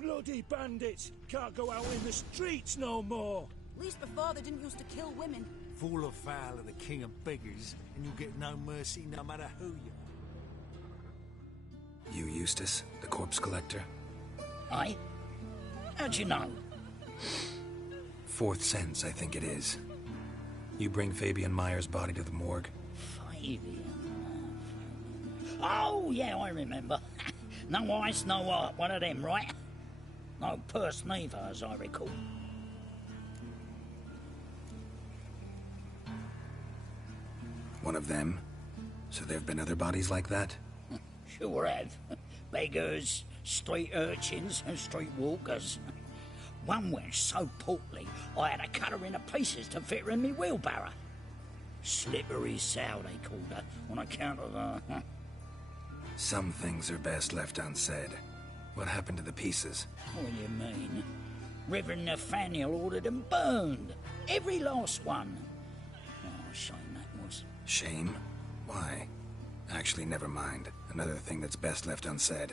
Bloody bandits! Can't go out in the streets no more! At least before they didn't used to kill women. Fall afoul of the king of beggars, and you'll get no mercy no matter who you are. You Eustace, the corpse collector? Aye? How'd you know? Fourth sense, I think it is. You bring Fabian Meyer's body to the morgue? Fabian. Oh, yeah, I remember. No eyes, no heart, one of them, right? No purse neither, as I recall. One of them? So there have been other bodies like that? Sure have. Beggars, street urchins, and street walkers. One went so portly, I had to cut her into pieces to fit her in me wheelbarrow. Slippery sow, they called her, on account of the... Some things are best left unsaid. What happened to the pieces? What do you mean? Reverend Nathaniel ordered them burned. Every last one. Oh, shame that was. Shame? Why? Actually, never mind. Another thing that's best left unsaid.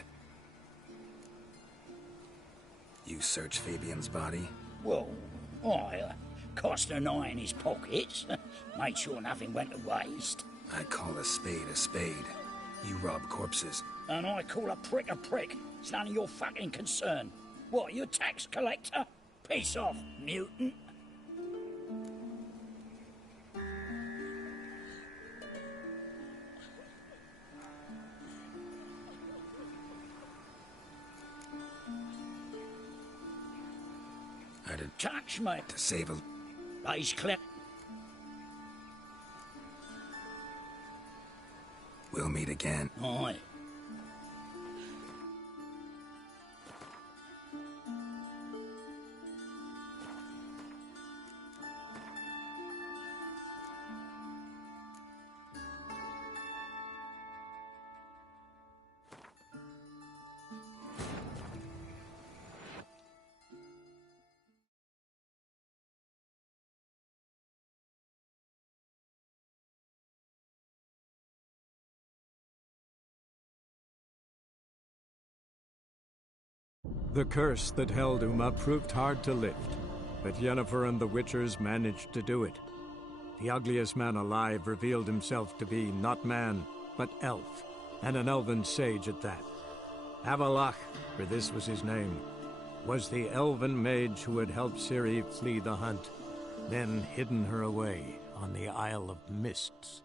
You search Fabian's body? Well, I cast an eye in his pockets. Made sure nothing went to waste. I call a spade a spade. You rob corpses. And I call a prick. It's none of your fucking concern. What, you a tax collector? Piss off, mutant. I did touch me. To save a... He's clever. We'll meet again. Aye. The curse that held Uma proved hard to lift, but Yennefer and the Witchers managed to do it. The ugliest man alive revealed himself to be not man, but elf, and an elven sage at that. Avalach, for this was his name, was the elven mage who had helped Ciri flee the hunt, then hidden her away on the Isle of Mists.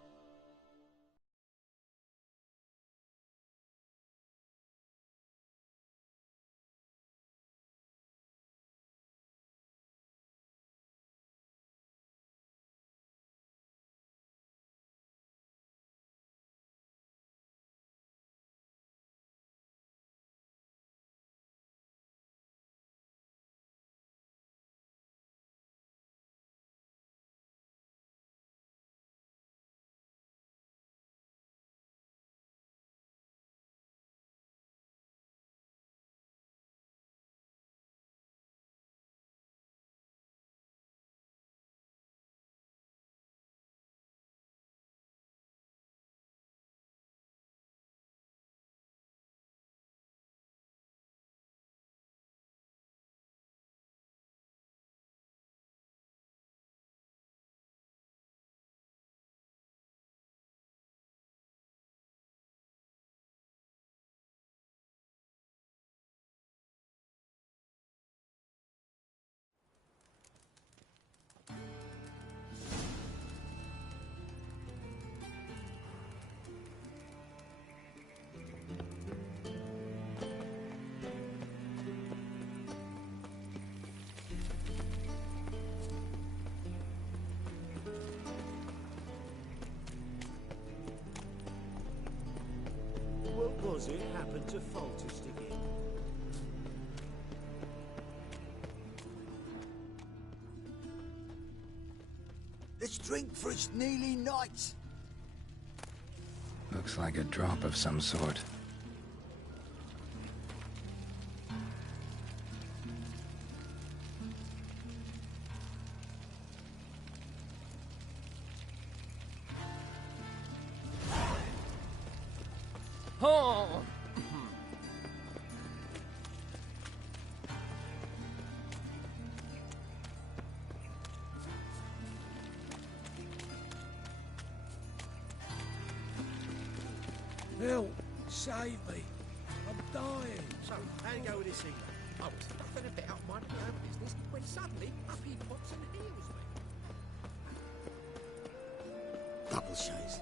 What was it happened to Foltest again? Let's drink for it's nearly night. Looks like a drop of some sort. Oh! Help! Save me! I'm dying! So, how you go with this evening? I was nothing about minding my own business when suddenly up he pops and heals me. Double shows.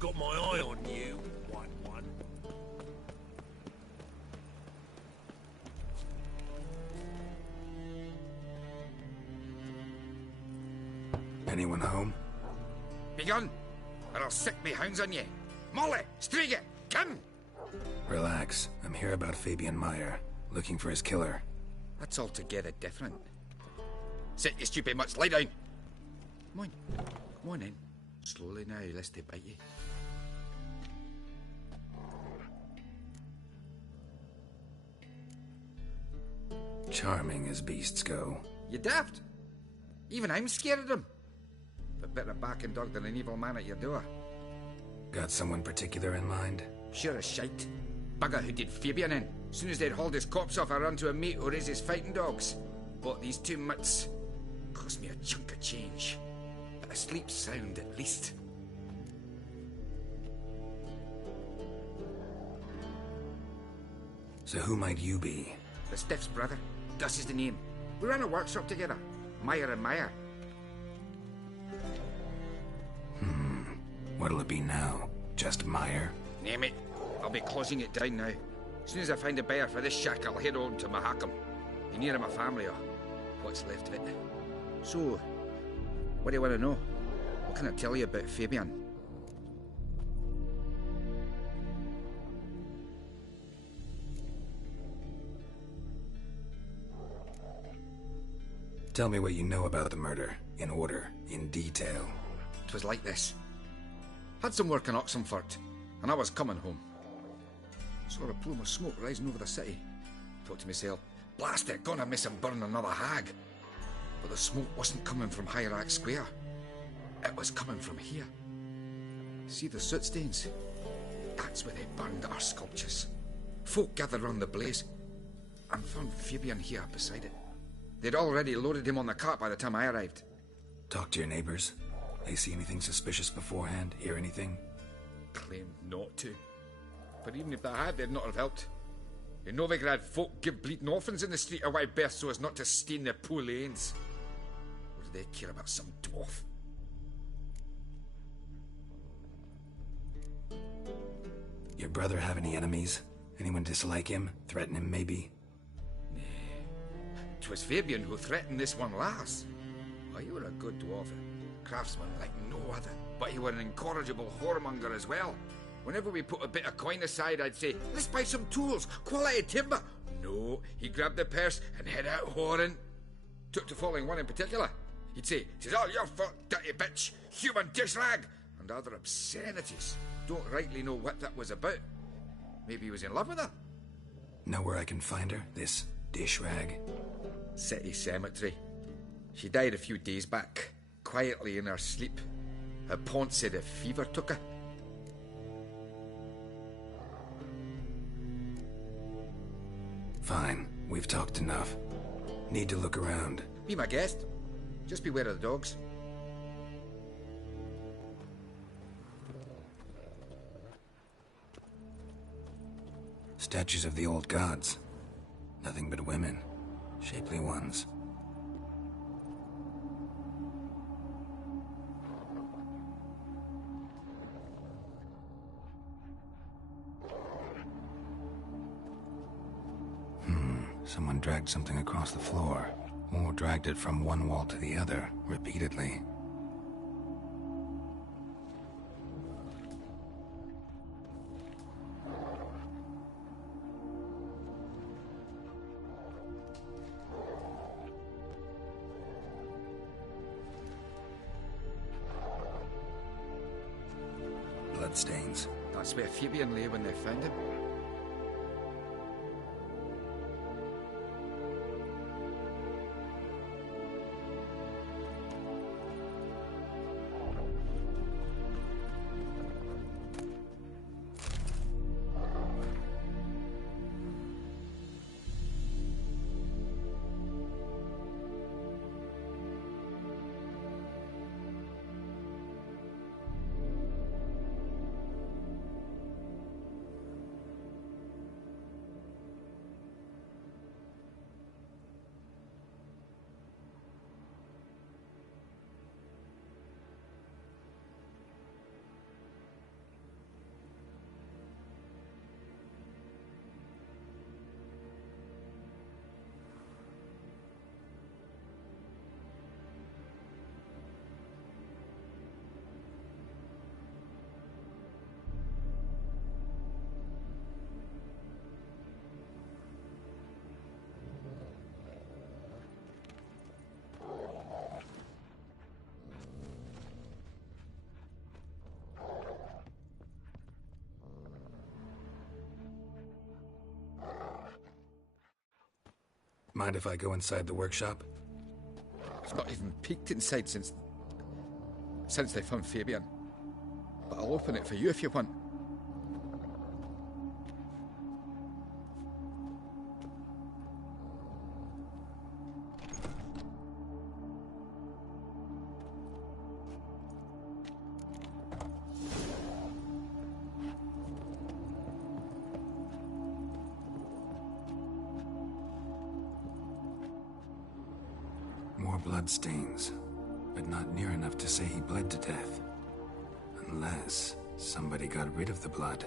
Got my eye on you, 1-1. Anyone home? Begone, or I'll sick me hounds on ye. Molly, Striga, come! Relax. I'm here about Fabian Meyer, looking for his killer. That's altogether different. Sit, you stupid mutts, lie down. Come on in. Slowly now, lest they bite you. Charming as beasts go. You daft. Even I'm scared of them. But better backing dog than an evil man at your door. Got someone particular in mind? Sure as shite. Bugger who did Fabian in. Soon as they'd hauled his corpse off, I run to a mate who raises fighting dogs. Bought these 2 mutts. Cost me a chunk of change. But I sleep sound at least. So who might you be? The Stiff's brother. Das is the name. We ran a workshop together. Meyer and Meyer. What'll it be now? Just Meyer? Name it. I'll be closing it down now. As soon as I find a buyer for this shack, I'll head on to Mahakam. Be near my family, or what's left of it. So, what do you want to know? What can I tell you about Fabian? Tell me what you know about the murder, in order, in detail. 'Twas like this. Had some work in Oxenfurt, and I was coming home. Saw a plume of smoke rising over the city. Thought to myself, blast it, gonna miss and burn another hag. But the smoke wasn't coming from Hierarch Square. It was coming from here. See the soot stains? That's where they burned our sculptures. Folk gathered round the blaze, and found Fabian here beside it. They'd already loaded him on the cart by the time I arrived. Talk to your neighbors. They see anything suspicious beforehand? Hear anything? Claimed not to. But even if they had, they'd not have helped. In Novigrad, folk give bleating orphans in the street a wide berth so as not to stain their poor lanes. What do they care about some dwarf? Your brother have any enemies? Anyone dislike him? Threaten him, maybe? 'Twas Fabian who threatened this one last. Oh, you were a good dwarf, a craftsman like no other. But you were an incorrigible whoremonger as well. Whenever we put a bit of coin aside, I'd say, let's buy some tools, quality timber. No, he grabbed the purse and head out whoring. Took to following one in particular. He'd say, "'Tis all your fault, dirty bitch, human dish rag," and other obscenities. Don't rightly know what that was about. Maybe he was in love with her. Know where I can find her? This dish rag? City cemetery. She died a few days back, quietly in her sleep. Her pont said a fever took her. Fine, we've talked enough. Need to look around. Be my guest. Just beware of the dogs. Statues of the old gods. Nothing but women. Shapely ones. Some someone dragged something across the floor, or dragged it from one wall to the other, repeatedly. Bloodstains. That's where Fabian lay when they found him. Mind if I go inside the workshop? It's not even peeked inside since they found Fabian. But I'll open it for you if you want. More bloodstains, but not near enough to say he bled to death. Unless somebody got rid of the blood,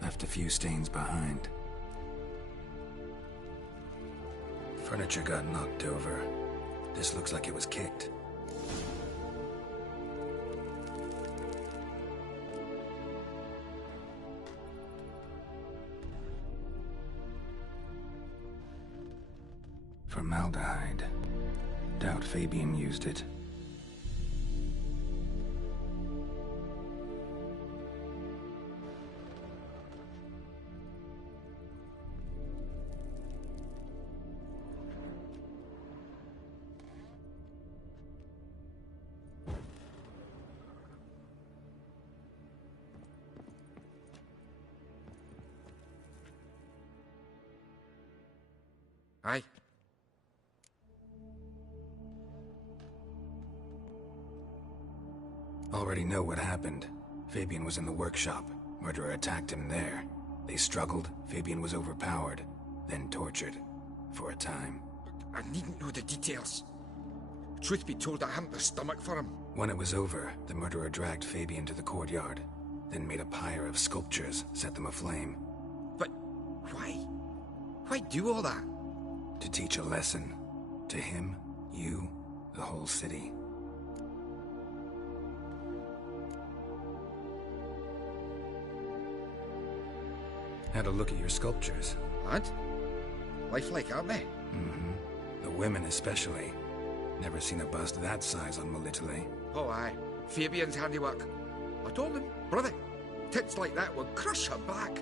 left a few stains behind. Furniture got knocked over. This looks like it was kicked. Formaldehyde. Doubt Fabian used it. Aye. Already know what happened. Fabian was in the workshop. Murderer attacked him there. They struggled. Fabian was overpowered, then tortured. For a time. I needn't know the details. Truth be told, I haven't the stomach for him. When it was over, the murderer dragged Fabian to the courtyard, then made a pyre of sculptures, set them aflame. But why? Why do all that? To teach a lesson. To him, you, the whole city. Had a look at your sculptures. And? Lifelike, aren't they? Mm-hmm. The women especially. Never seen a bust that size on Melitele. Oh aye, Fabian's handiwork. I told him, brother, tits like that would crush her back.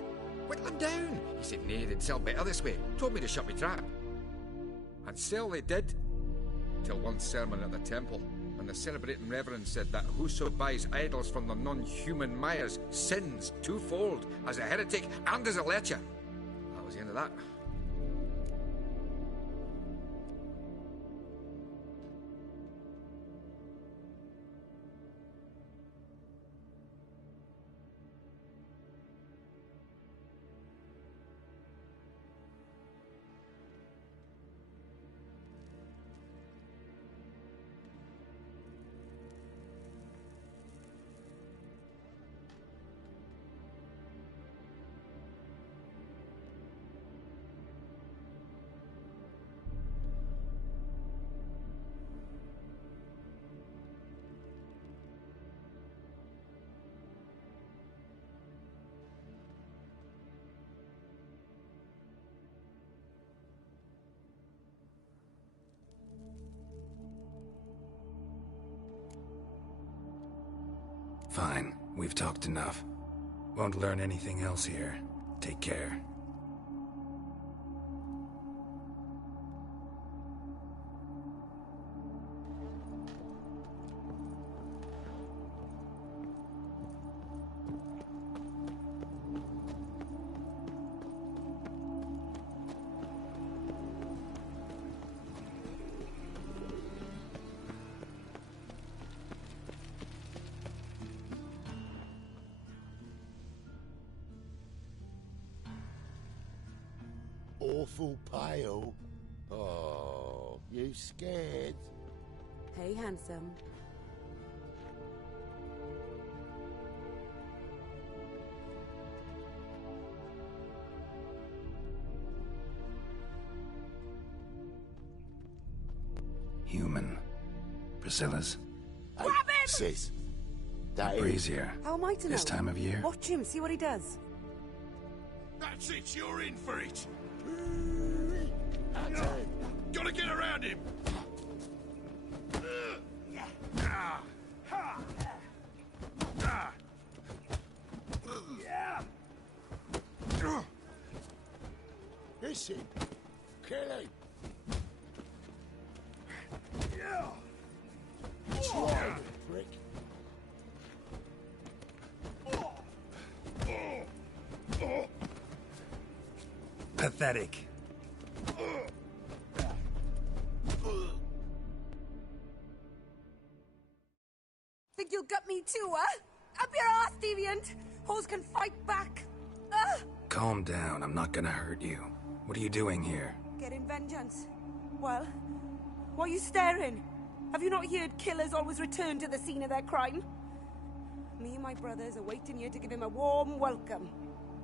Whittle him down. He said nay, they'd sell better this way. Told me to shut me trap. And sell they did. Till one sermon at the temple, when the celebrating reverend said that whoso buys idols from the non-human Mayas sins twofold, as a heretic and as a lecher. That was the end of that. Fine, we've talked enough. Won't learn anything else here. Take care. Awful pale. Oh, you scared? Hey, handsome. Human. Priscilla's. Hey, sis. That is... Brazier. How am I to know? This time of year? Watch him, see what he does. That's it, you're in for it. That's it. Gotta get around him. Listen. Kill him. Try, prick. Pathetic. Think you'll gut me too, huh? Up your ass, deviant! Hoes can fight back! Calm down, I'm not gonna hurt you. What are you doing here? Getting vengeance. Well, why are you staring? Have you not heard killers always return to the scene of their crime? Me and my brothers are waiting here to give him a warm welcome.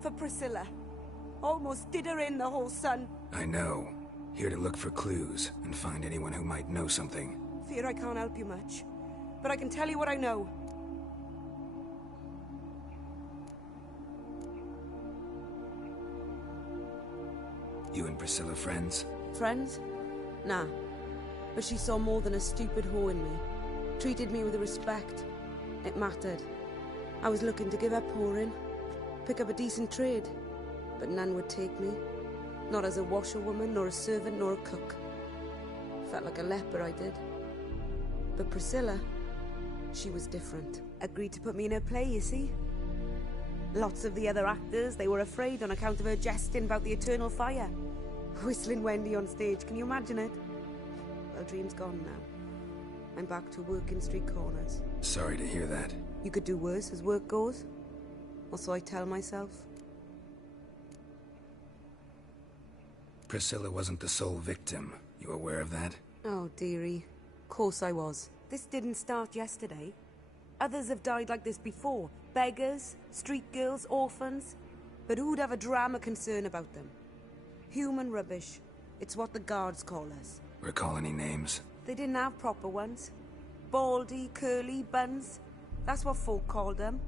For Priscilla. Almost did her in, the whole son. I know. Here to look for clues and find anyone who might know something. Fear I can't help you much. But I can tell you what I know. You and Priscilla friends? Friends? Nah. But she saw more than a stupid whore in me. Treated me with respect. It mattered. I was looking to give her pouring. Pick up a decent trade. But none would take me. Not as a washerwoman, nor a servant, nor a cook. Felt like a leper, I did. But Priscilla, she was different. Agreed to put me in her play, you see? Lots of the other actors, they were afraid on account of her jesting about the eternal fire. Whistling Wendy on stage, can you imagine it? Well, dream's gone now. I'm back to working street corners. Sorry to hear that. You could do worse as work goes. Or so I tell myself. Priscilla wasn't the sole victim. You aware of that? Oh, dearie. Course I was. This didn't start yesterday. Others have died like this before. Beggars, street girls, orphans. But who'd have a drama concern about them? Human rubbish. It's what the guards call us. Recall any names? They didn't have proper ones. Baldy, curly, buns. That's what folk called them.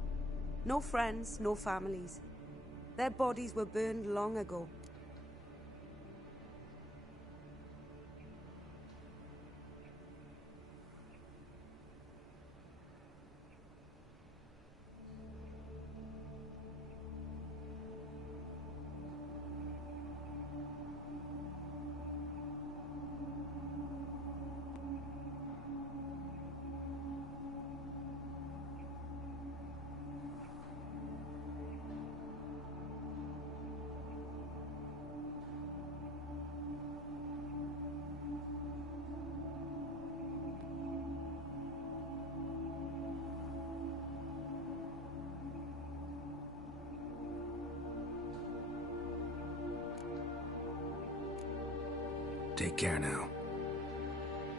No friends, no families. Their bodies were burned long ago. Take care now.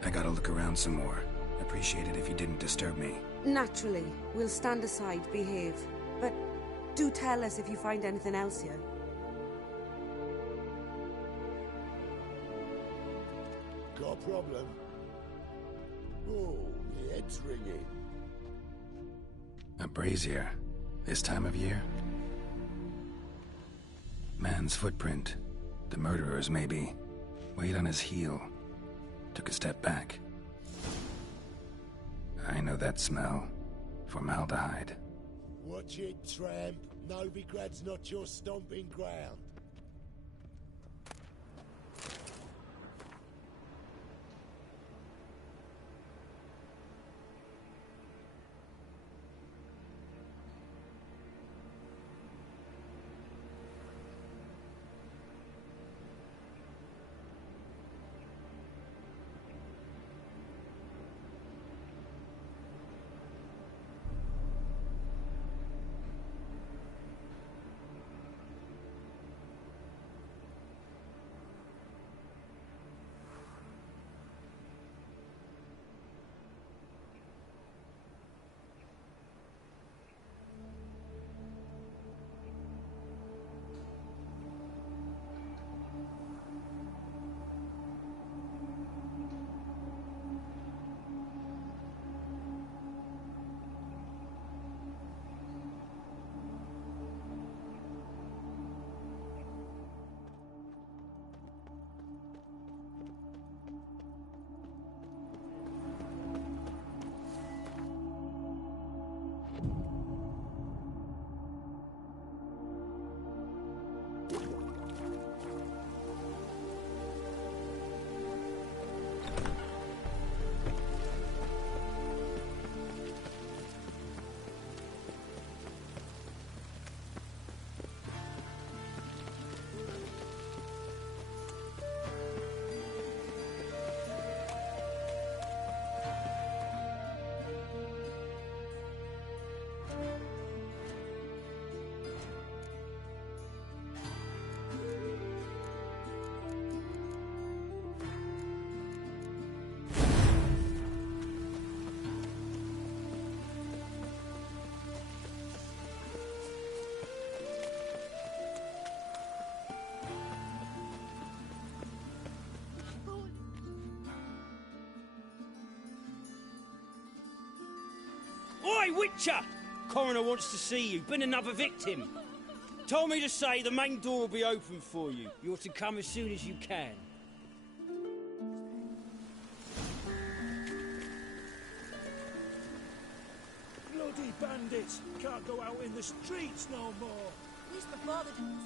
I gotta look around some more. Appreciate it if you didn't disturb me. Naturally. We'll stand aside, behave. But do tell us if you find anything else here. Got a problem? Oh, my head's ringing. A brazier. This time of year? Man's footprint. The murderer's, maybe. Weight on his heel. Took a step back. I know that smell. Formaldehyde. Watch it, tramp. Novigrad's not your stomping ground. Oi, Witcher! Coroner wants to see you. Been another victim. Told me to say the main door will be open for you. You're to come as soon as you can. Bloody bandits! Can't go out in the streets no more! At least my father didn't.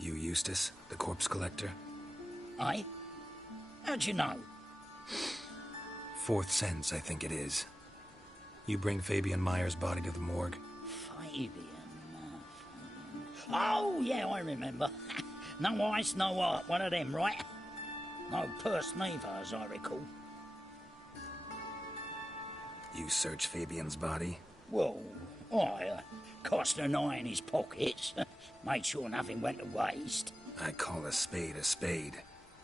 You Eustace, the corpse collector? Aye? How'd you know? Fourth sense, I think it is. You bring Fabian Meyer's body to the morgue? Fabian. Oh, yeah, I remember. No eyes, no heart, one of them, right? No purse neither, as I recall. You search Fabian's body? Well, I cast an eye in his pockets. Made sure nothing went to waste. I call a spade a spade.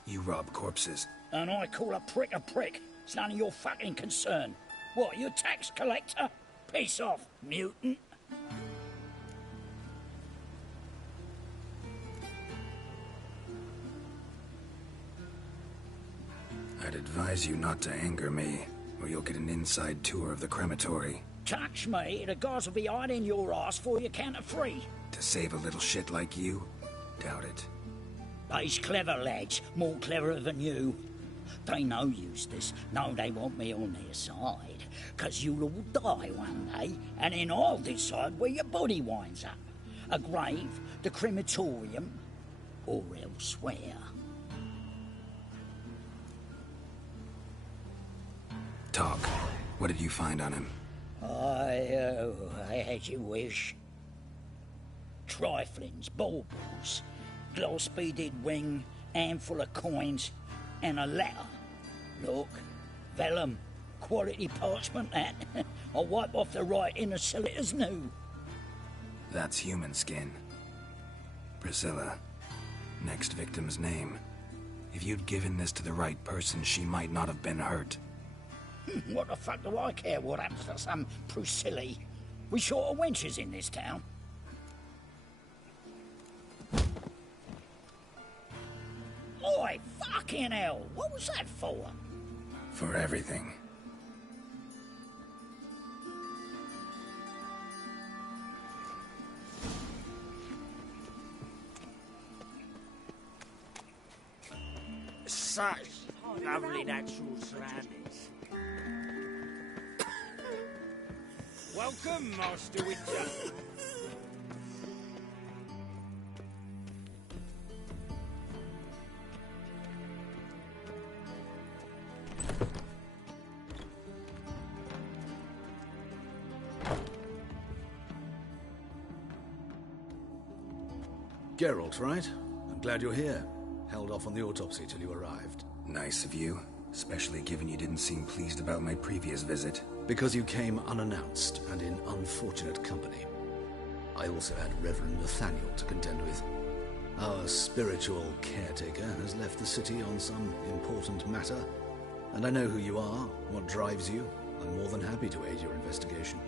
You rob corpses. And I call a prick a prick. It's none of your fucking concern. What, you tax collector? Piss off, mutant. I'd advise you not to anger me, or you'll get an inside tour of the crematory. Touch me, the guards will be hiding your ass for you count of 3. To save a little shit like you? Doubt it. They's clever lads, more cleverer than you. They know Eustace, know they want me on their side, 'cause you'll all die one day, and then I'll decide where your body winds up. A grave, the crematorium, or elsewhere. Talk. What did you find on him? As you wish. Triflings, baubles, gloss-beaded ring, handful of coins, and a letter. Look, vellum, quality parchment that. I'll wipe off the writing and sell it as new. That's human skin. Priscilla. Next victim's name. If you'd given this to the right person, she might not have been hurt. What the fuck do I care what happens to some Priscilla? We short of wenches in this town. Oi, fucking hell! What was that for? For everything. Such lovely natural surroundings. Welcome, Master Witcher. Geralt, right? I'm glad you're here. Held off on the autopsy till you arrived. Nice of you, especially given you didn't seem pleased about my previous visit. Because you came unannounced and in unfortunate company. I also had Reverend Nathaniel to contend with. Our spiritual caretaker has left the city on some important matter, and I know who you are, what drives you. I'm more than happy to aid your investigation.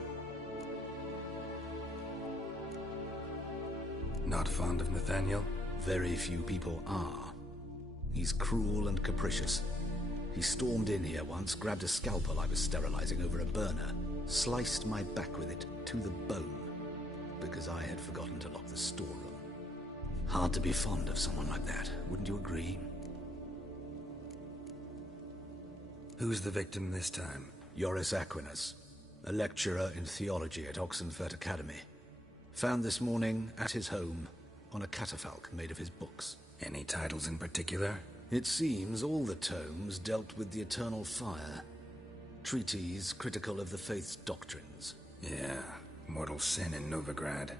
Not fond of Nathaniel? Very few people are. He's cruel and capricious. He stormed in here once, grabbed a scalpel I was sterilizing over a burner, sliced my back with it to the bone, because I had forgotten to lock the storeroom. Hard to be fond of someone like that, wouldn't you agree? Who's the victim this time? Joris Aquinas, a lecturer in theology at Oxenfurt Academy. Found this morning at his home on a catafalque made of his books. Any titles in particular? It seems all the tomes dealt with the eternal fire. Treatises critical of the faith's doctrines. Yeah, mortal sin in Novigrad.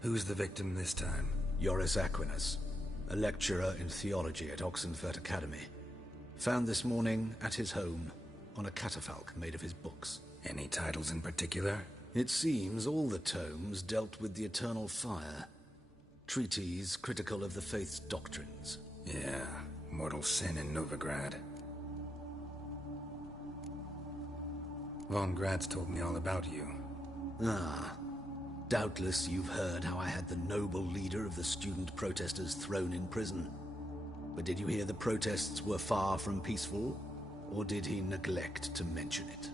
Who's the victim this time? Joris Aquinas, a lecturer in theology at Oxenfurt Academy. Found this morning at his home on a catafalque made of his books. Any titles in particular? It seems all the tomes dealt with the eternal fire. Treatises critical of the faith's doctrines. Yeah, mortal sin in Novigrad. Von Grad's told me all about you. Ah. Doubtless you've heard how I had the noble leader of the student protesters thrown in prison. But did you hear the protests were far from peaceful? Or did he neglect to mention it?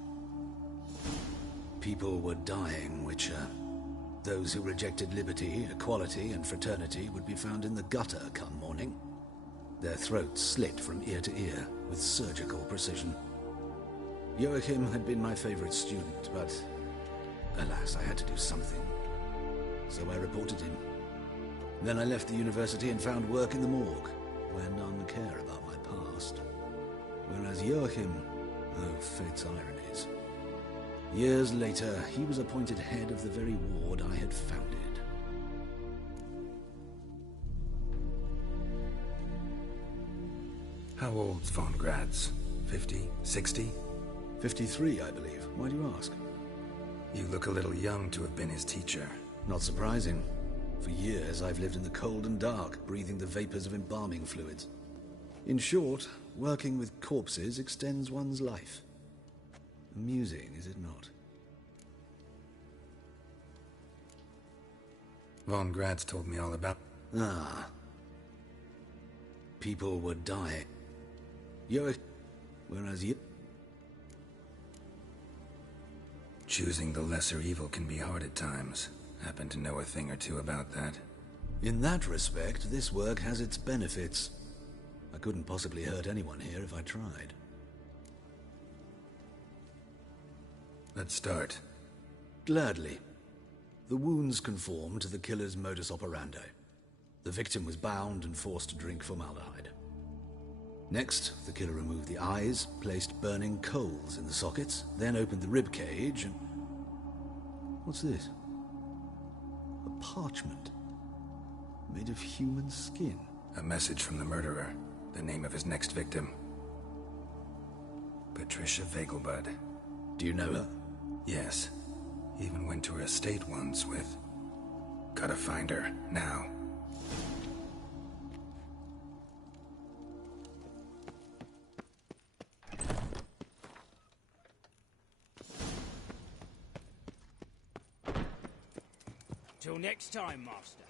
People were dying, Witcher. Those who rejected liberty, equality, and fraternity would be found in the gutter come morning. Their throats slit from ear to ear with surgical precision. Joachim had been my favorite student, but alas, I had to do something. So I reported him. Then I left the university and found work in the morgue, where none care about my past. Whereas Joachim, oh, fate's ironies. Years later, he was appointed head of the very ward I had founded. How old's Von Grad's? 50? 60? 53, I believe. Why do you ask? You look a little young to have been his teacher. Not surprising. For years, I've lived in the cold and dark, breathing the vapors of embalming fluids. In short, working with corpses extends one's life. Amusing, is it not? Von Grad's told me all about... Ah. People were dying. Whereas you... Choosing the lesser evil can be hard at times. Happen to know a thing or two about that. In that respect, this work has its benefits. I couldn't possibly hurt anyone here if I tried. Let's start. Gladly. The wounds conform to the killer's modus operandi. The victim was bound and forced to drink formaldehyde. Next, the killer removed the eyes, placed burning coals in the sockets, then opened the rib cage and... What's this? A parchment. Made of human skin. A message from the murderer. The name of his next victim. Patricia Vegelbud. Do you know her? Yes. Even went to her estate once with... Gotta find her, now. Till next time, Master.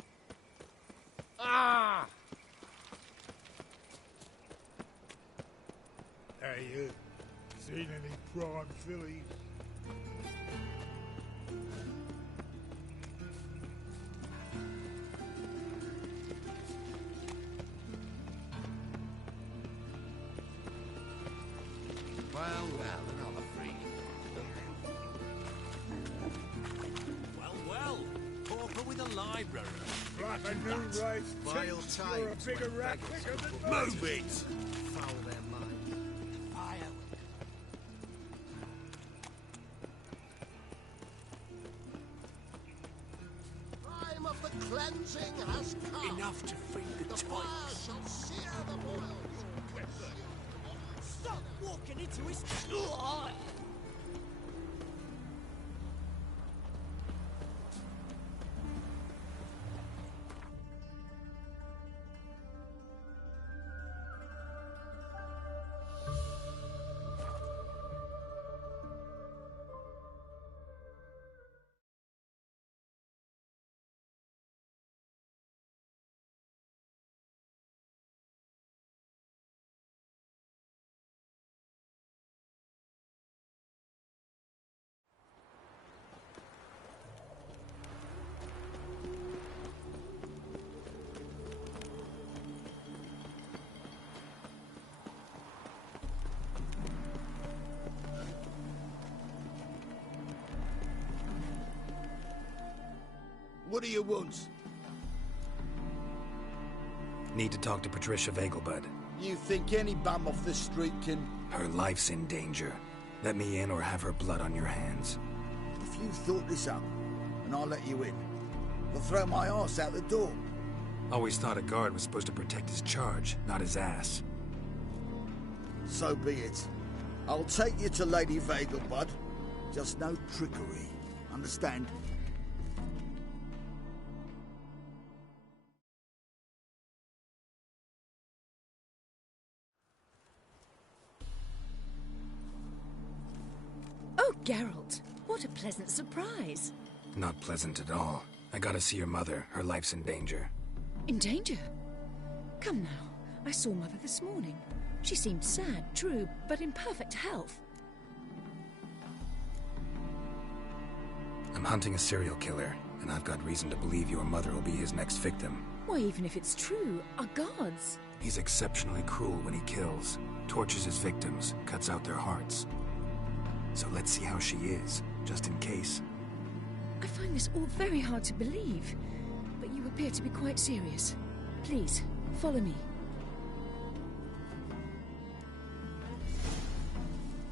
Ah! Hey, you seen any prime fillies? Well, another free library. Like a new race. Vile You're a times bigger when rat beggars picker than put Move most. it! foul their mind. Fire. Time of the cleansing has come. Enough to feed the Fire times. shall sear the boils. Stop walking into his... What do you want? Need to talk to Patricia Vegelbud. You think any bum off the street can... Her life's in danger. Let me in or have her blood on your hands. If you thought this up, and I'll let you in, I'll throw my arse out the door. Always thought a guard was supposed to protect his charge, not his ass. So be it. I'll take you to Lady Vegelbud. Just no trickery. Understand? Oh, Geralt, what a pleasant surprise. Not pleasant at all. I gotta see your mother. Her life's in danger. In danger? Come now, I saw Mother this morning. She seemed sad, true, but in perfect health. I'm hunting a serial killer, and I've got reason to believe your mother will be his next victim. Why, even if it's true, our gods. He's exceptionally cruel when he kills, tortures his victims, cuts out their hearts. So let's see how she is, just in case. I find this all very hard to believe, but you appear to be quite serious. Please, follow me.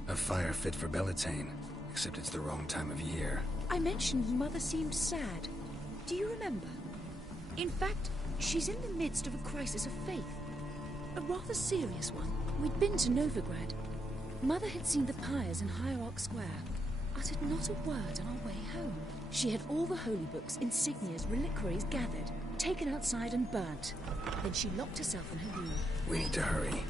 A fire fit for Bellatane, except it's the wrong time of year. I mentioned Mother seemed sad. Do you remember? In fact, she's in the midst of a crisis of faith. A rather serious one. We'd been to Novigrad. Mother had seen the pyres in Hierarch Square, uttered not a word on our way home. She had all the holy books, insignias, reliquaries gathered, taken outside and burnt. Then she locked herself in her room. We need to hurry.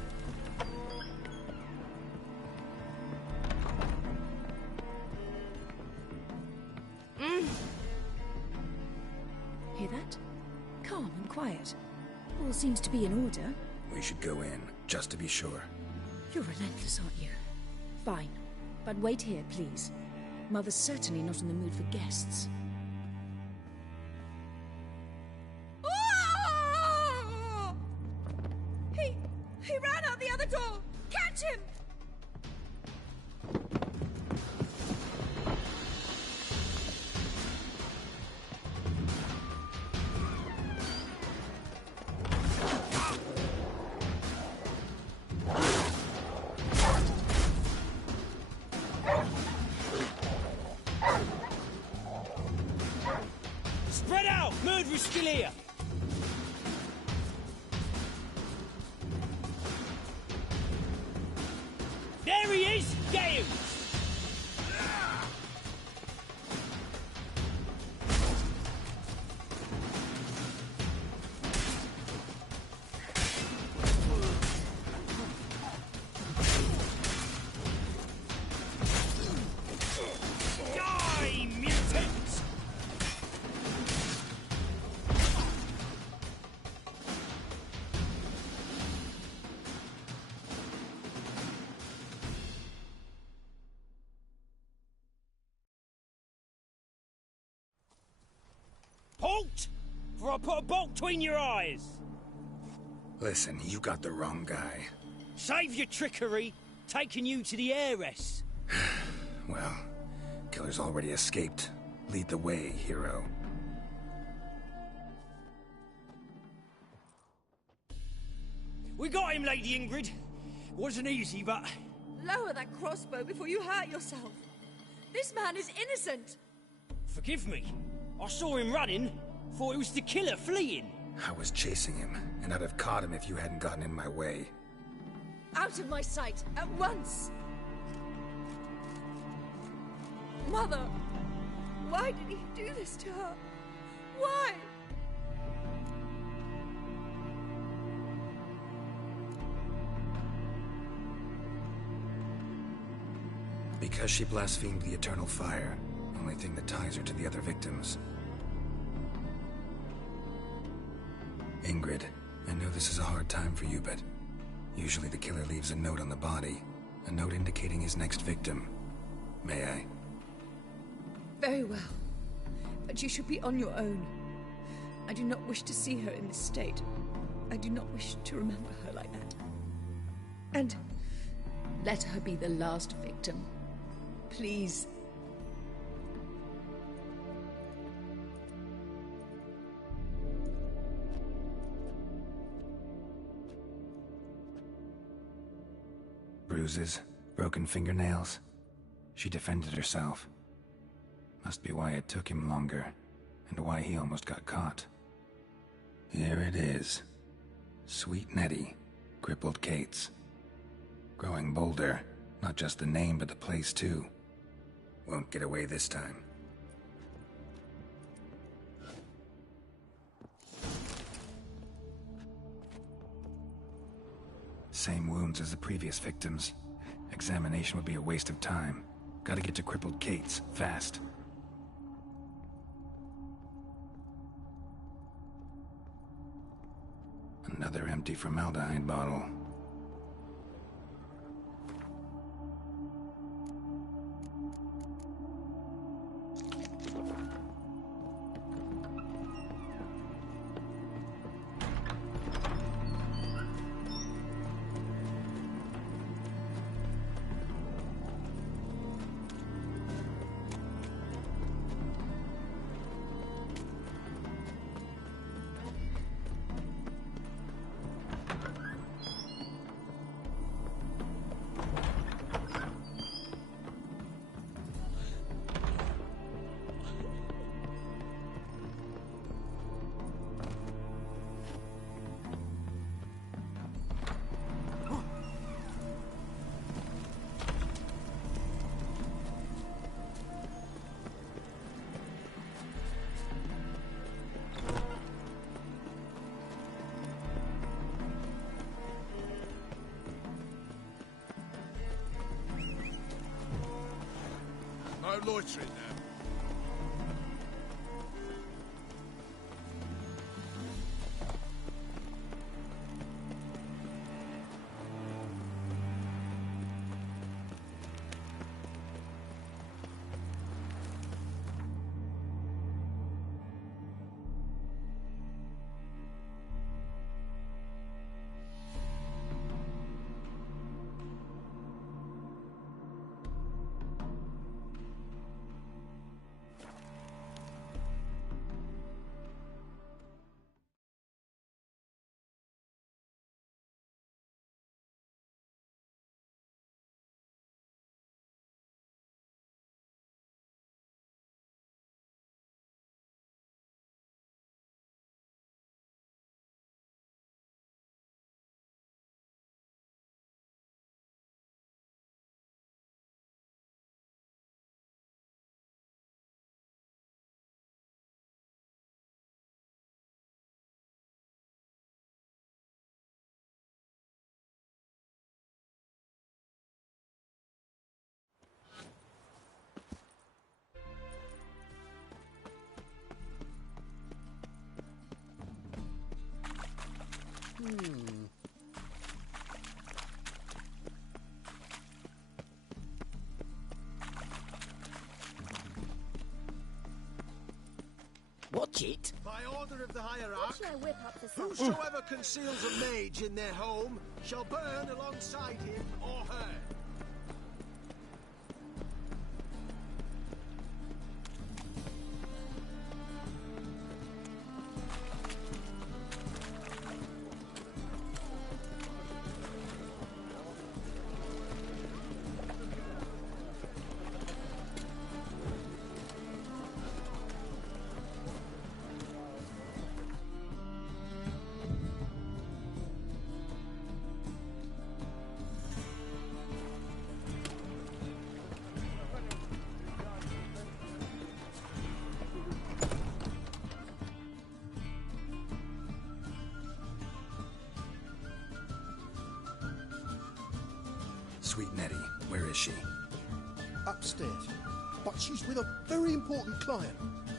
Hear that? Calm and quiet. All seems to be in order. We should go in, just to be sure. You're relentless, aren't you? Fine. But wait here, please. Mother's certainly not in the mood for guests. He ran out the other door! Catch him! Spread out! Murderer's still here! There he is! Get him! Die, mutant! Halt! For I put a bolt between your eyes! Listen, you got the wrong guy. Save your trickery! Taking you to the heiress! Well, killer's already escaped. Lead the way, hero. We got him, Lady Ingrid. Wasn't easy, but... Lower that crossbow before you hurt yourself. This man is innocent. Forgive me. I saw him running. Thought it was the killer fleeing. I was chasing him, and I'd have caught him if you hadn't gotten in my way. Out of my sight, at once! Mother! Why did he do this to her? Why? Because she blasphemed the eternal fire. Only thing that ties her to the other victims. Ingrid, I know this is a hard time for you, but usually the killer leaves a note on the body. A note indicating his next victim. May I? Very well. But you should be on your own. I do not wish to see her in this state. I do not wish to remember her like that. And let her be the last victim. Please. Bruises, broken fingernails. She defended herself. Must be why it took him longer, and why he almost got caught. Here it is. Sweet Nettie, crippled Kate's. Growing bolder, not just the name but the place too. Won't get away this time. Same wounds as the previous victims. Examination would be a waste of time. Gotta get to crippled Kate's, fast. Another empty formaldehyde bottle. No loitering now. Watch it. By order of the hierarch, Watch my whip up for some. whosoever conceals a mage in their home shall burn alongside him or her. Sweet Nettie, where is she? Upstairs. But she's with a very important client.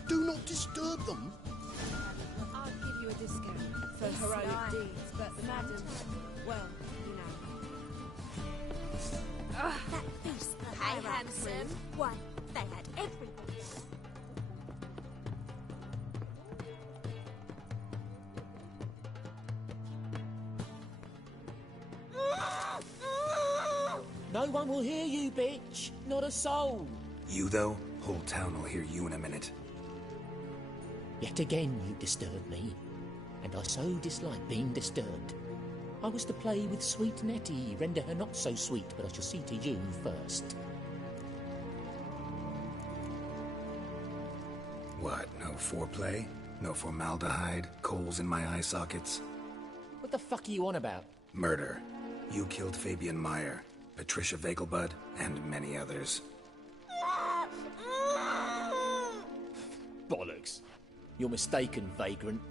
Do not disturb them. I'll give you a discount for heroic deeds, but the madam, well, you know. That feast, the high handsome. Why, they had everything. No one will hear you, bitch. Not a soul. You, though? Whole town will hear you in a minute. Yet again you disturb me, and I so dislike being disturbed. I was to play with sweet Nettie, render her not so sweet, but I shall see to you first. What, no foreplay? No formaldehyde? Coals in my eye sockets? What the fuck are you on about? Murder. You killed Fabian Meyer, Patricia Vegelbud, and many others. Bollocks. You're mistaken, vagrant.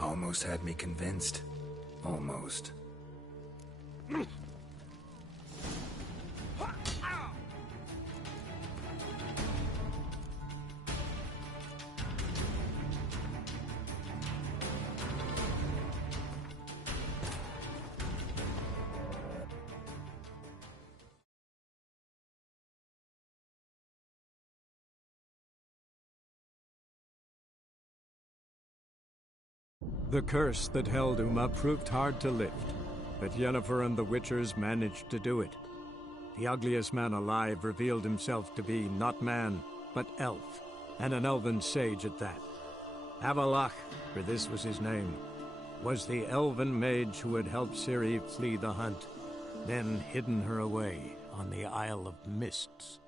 Almost had me convinced. Almost. The curse that held Uma proved hard to lift, but Yennefer and the Witchers managed to do it. The ugliest man alive revealed himself to be not man, but elf, and an elven sage at that. Avalach, for this was his name, was the elven mage who had helped Ciri flee the hunt, then hidden her away on the Isle of Mists.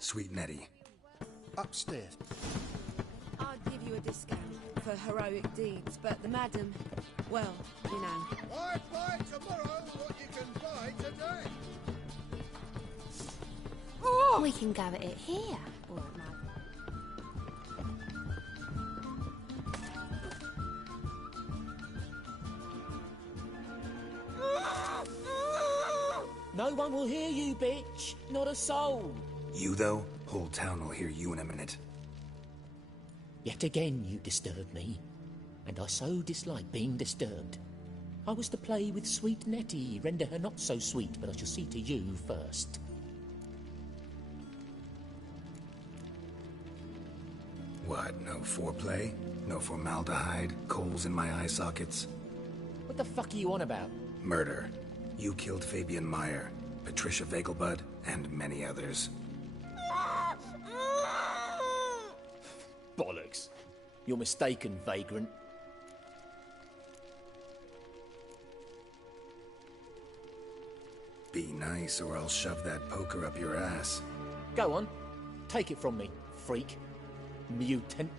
Sweet Nettie. Upstairs. I'll give you a discount for heroic deeds, but the madam, well, you know. Why buy tomorrow what you can buy today? Oh! We can go at it here, or it might. No one will hear you, bitch. Not a soul. You, though? Whole town will hear you in a minute. Yet again you disturb me, and I so dislike being disturbed. I was to play with sweet Nettie, render her not so sweet, but I shall see to you first. What, no foreplay? No formaldehyde? Coals in my eye sockets? What the fuck are you on about? Murder. You killed Fabian Meyer, Patricia Vegelbud, and many others. Bollocks. You're mistaken, vagrant. Be nice, or I'll shove that poker up your ass. Go on. Take it from me, freak. Mutant.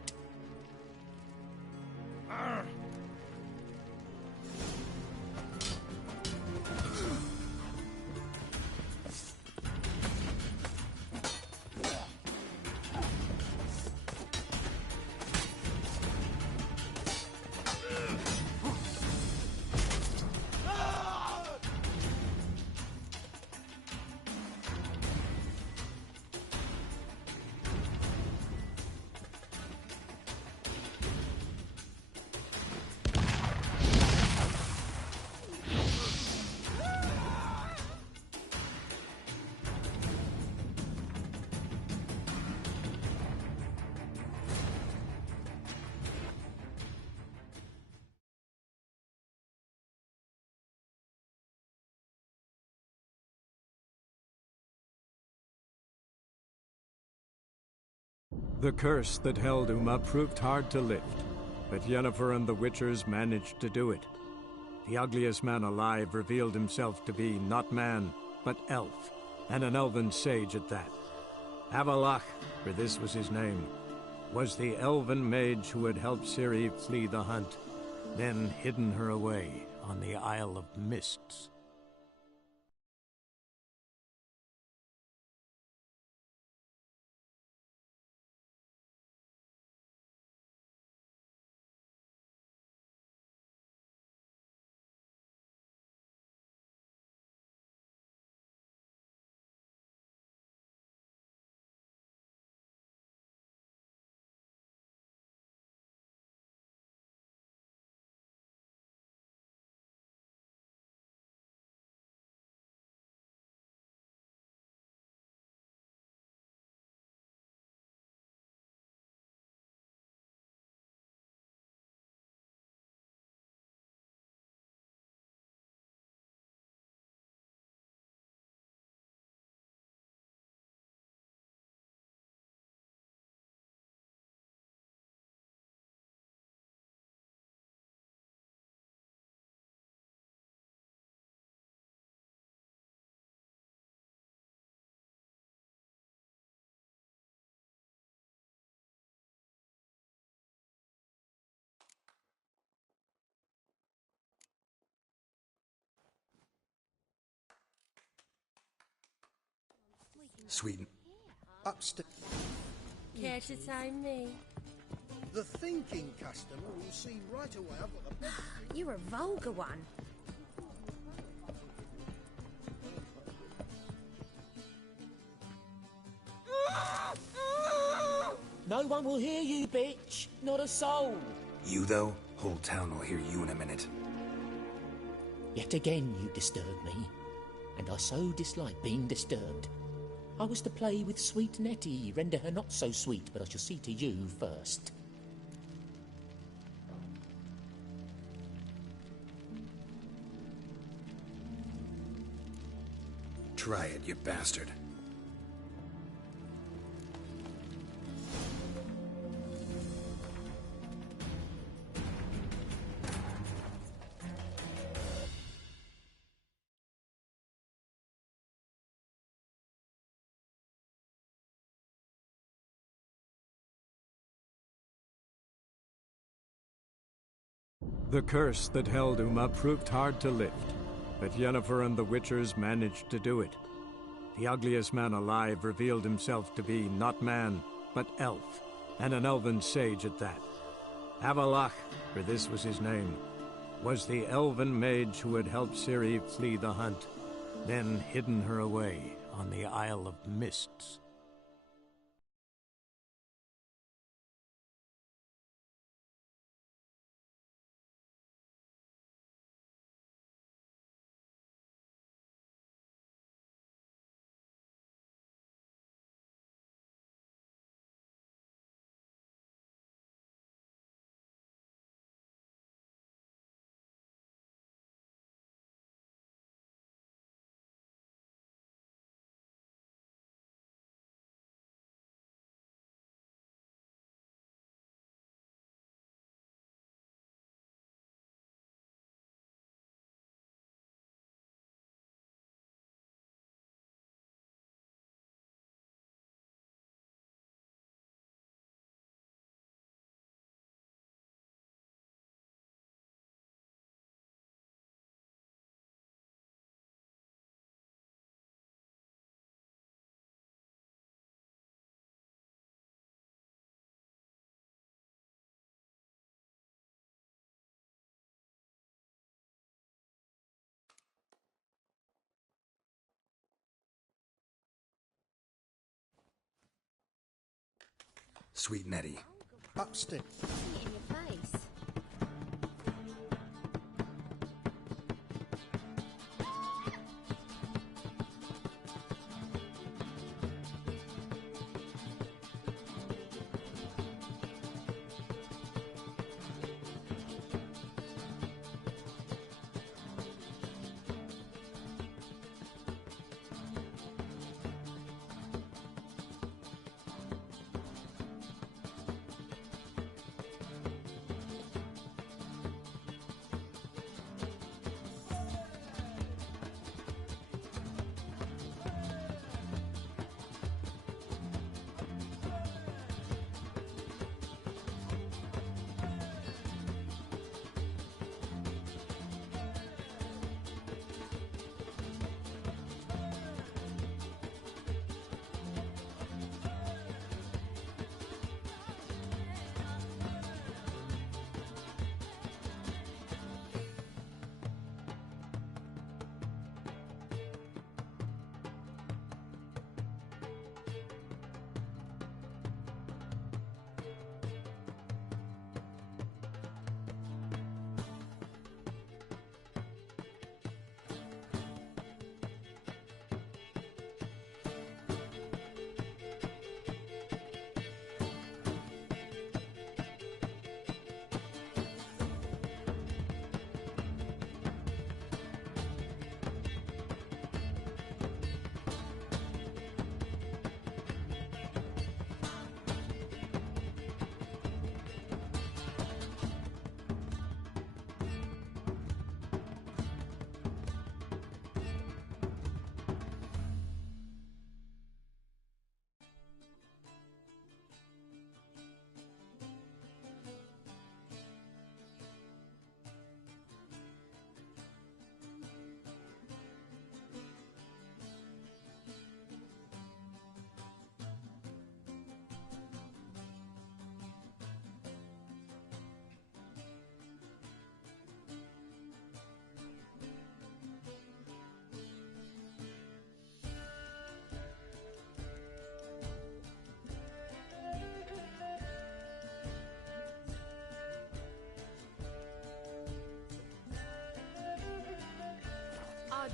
The curse that held Uma proved hard to lift, but Yennefer and the Witchers managed to do it. The ugliest man alive revealed himself to be not man, but elf, and an elven sage at that. Avalach, for this was his name, was the elven mage who had helped Ciri flee the hunt, then hidden her away on the Isle of Mists. Sweeten. Upstairs. Care to time me? The thinking customer will see right away I've got the best... You're a vulgar one. No one will hear you, bitch. Not a soul. You, though? Whole town will hear you in a minute. Yet again you disturb me, and I so dislike being disturbed. I was to play with sweet Nettie, render her not so sweet, but I shall see to you first. Try it, you bastard. The curse that held Uma proved hard to lift, but Yennefer and the Witchers managed to do it. The ugliest man alive revealed himself to be not man, but elf, and an elven sage at that. Avalach, for this was his name, was the elven mage who had helped Ciri flee the hunt, then hidden her away on the Isle of Mists. Sweet Nettie. Upstairs. See it in your face.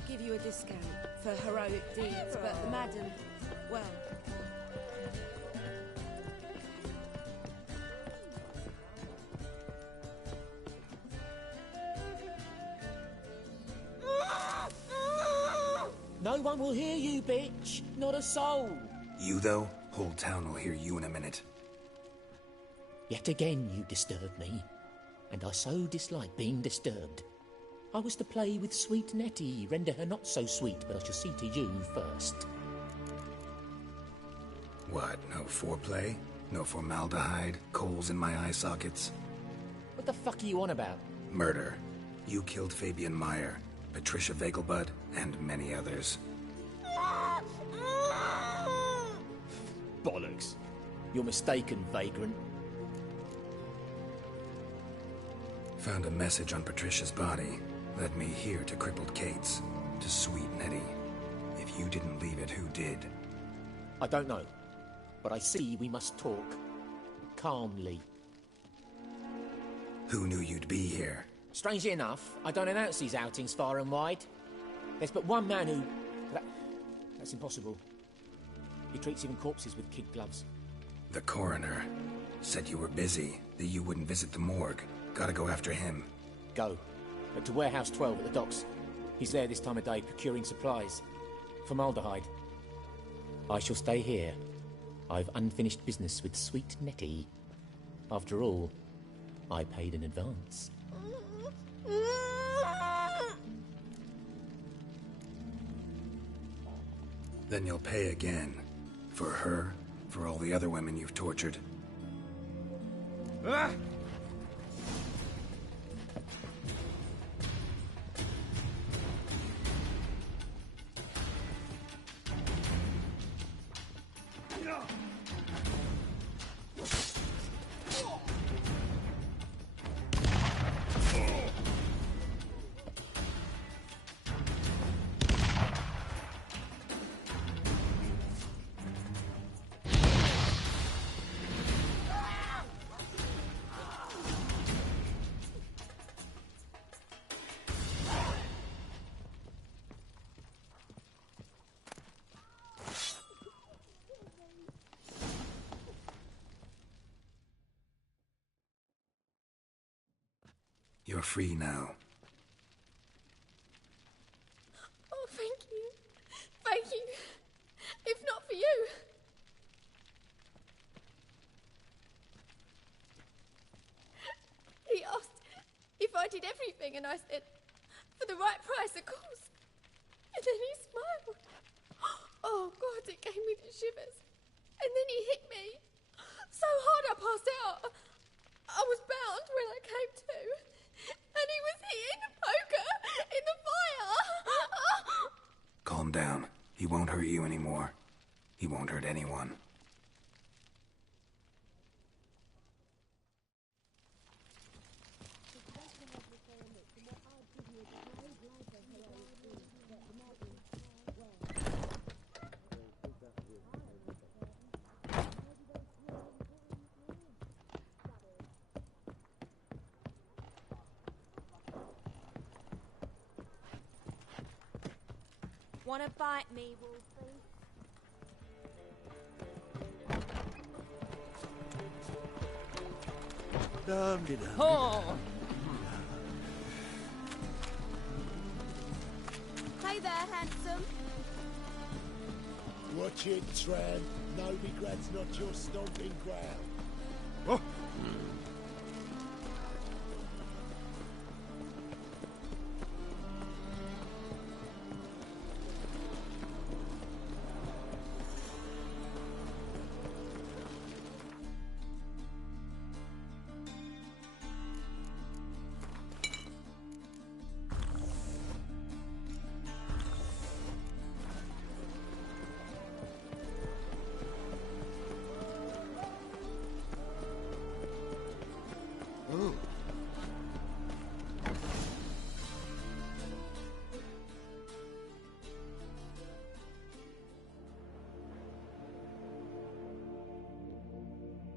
give you a discount for heroic deeds, but the madam, well... No one will hear you, bitch. Not a soul. You, though? Whole town will hear you in a minute. Yet again you disturb me, and I so dislike being disturbed. I was to play with sweet Nettie, render her not so sweet, but I shall see to you first. What, no foreplay? No formaldehyde? Coals in my eye sockets? What the fuck are you on about? Murder. You killed Fabian Meyer, Patricia Vegelbud, and many others. Bollocks. You're mistaken, vagrant. Found a message on Patricia's body. Led me here to crippled Kate's. To sweet Nettie. If you didn't leave it, who did? I don't know. But I see we must talk. Calmly. Who knew you'd be here? Strangely enough, I don't announce these outings far and wide. There's but one man who... That's impossible. He treats even corpses with kid gloves. The coroner. Said you were busy, that you wouldn't visit the morgue. Gotta go after him. Go. But to Warehouse 12 at the docks. He's there this time of day procuring supplies. Formaldehyde. I shall stay here. I've unfinished business with sweet Nettie. After all, I paid in advance. Then you'll pay again. For her, for all the other women you've tortured. Ah! You're free now. Oh, thank you. Thank you. If not for you. He asked if I did everything, and I said, for the right price, of course. And then he smiled. Oh, God, it gave me the shivers. And then he hit me. So hard I passed out. I was bound when I came to. And he was hitting the poker in the fire. Calm down. He won't hurt you anymore. He won't hurt anyone. Wanna bite me, Wolfie? Oh! Hey there, handsome. Watch it, Tran. Novigrad's not your stomping ground. Oh!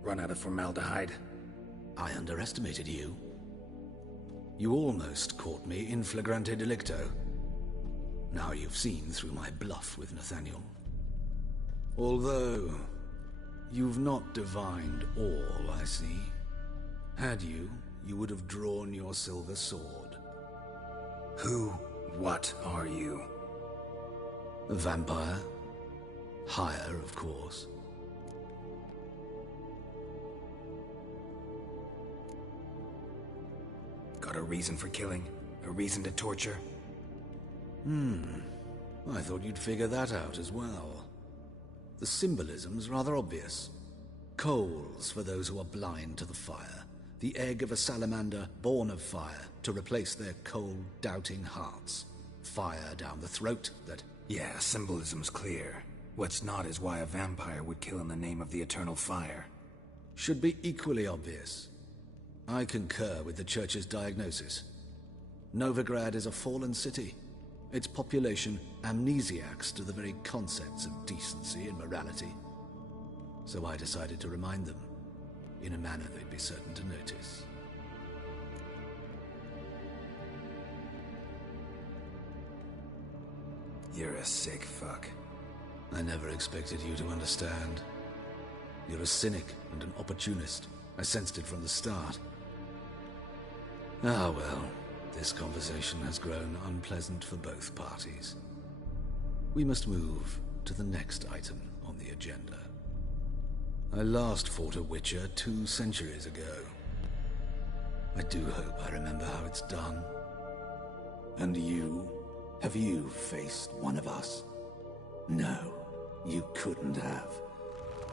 Run out of formaldehyde. I underestimated you. You almost caught me in flagrante delicto. Now you've seen through my bluff with Nathaniel. Although, you've not divined all, I see. Had you, you would have drawn your silver sword. What are you? A vampire. Higher, of course. Got a reason for killing? A reason to torture? I thought you'd figure that out as well. The symbolism's rather obvious. Coals for those who are blind to the fire. The egg of a salamander born of fire to replace their cold, doubting hearts. Fire down the throat that... Yeah, symbolism's clear. What's not is why a vampire would kill in the name of the eternal fire. Should be equally obvious. I concur with the Church's diagnosis. Novigrad is a fallen city. Its population amnesiacs to the very concepts of decency and morality. So I decided to remind them, in a manner they'd be certain to notice. You're a sick fuck. I never expected you to understand. You're a cynic and an opportunist. I sensed it from the start. Ah well, this conversation has grown unpleasant for both parties. We must move to the next item on the agenda. I last fought a Witcher 2 centuries ago. I do hope I remember how it's done. And you? Have you faced one of us? No, you couldn't have.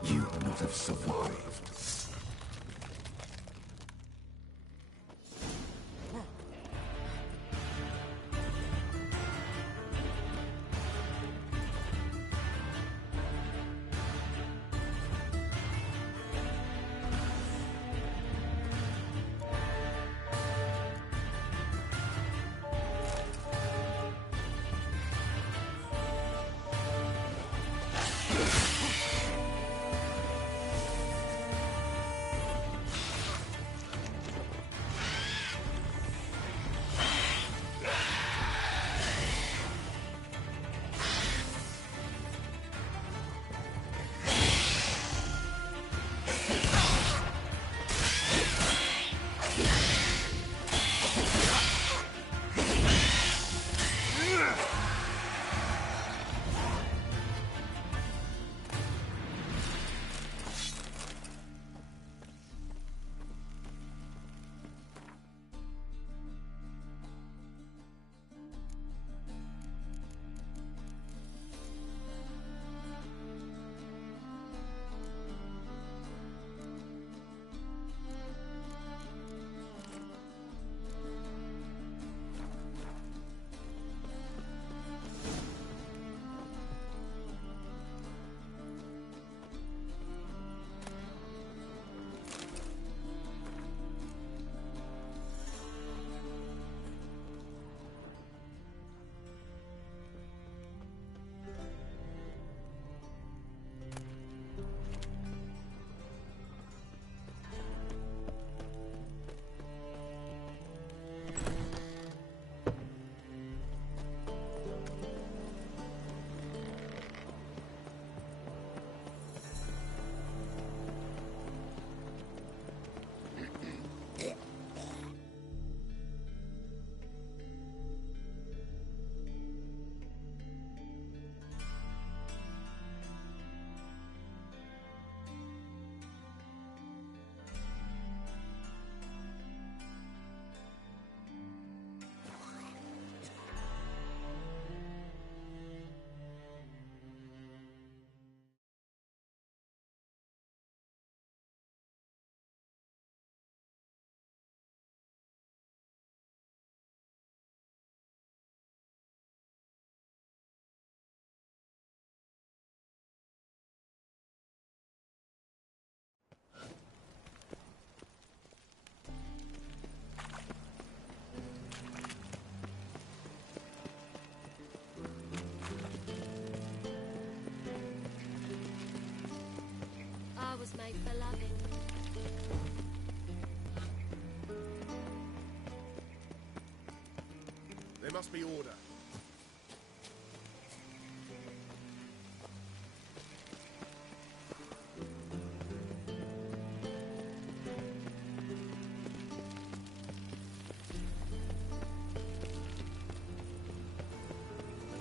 You'd not have survived. Was made for loving. There must be order.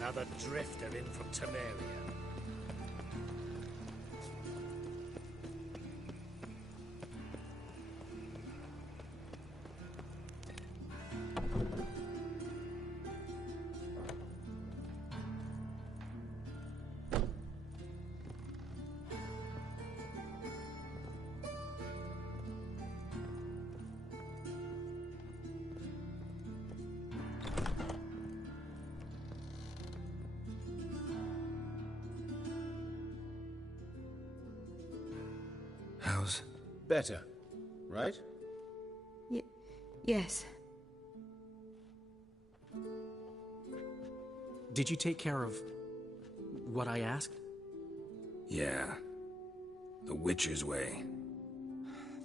Another drifter in from Temeria. How's... Better, right? Yes. Did you take care of what I asked? Yeah. The Witcher's way.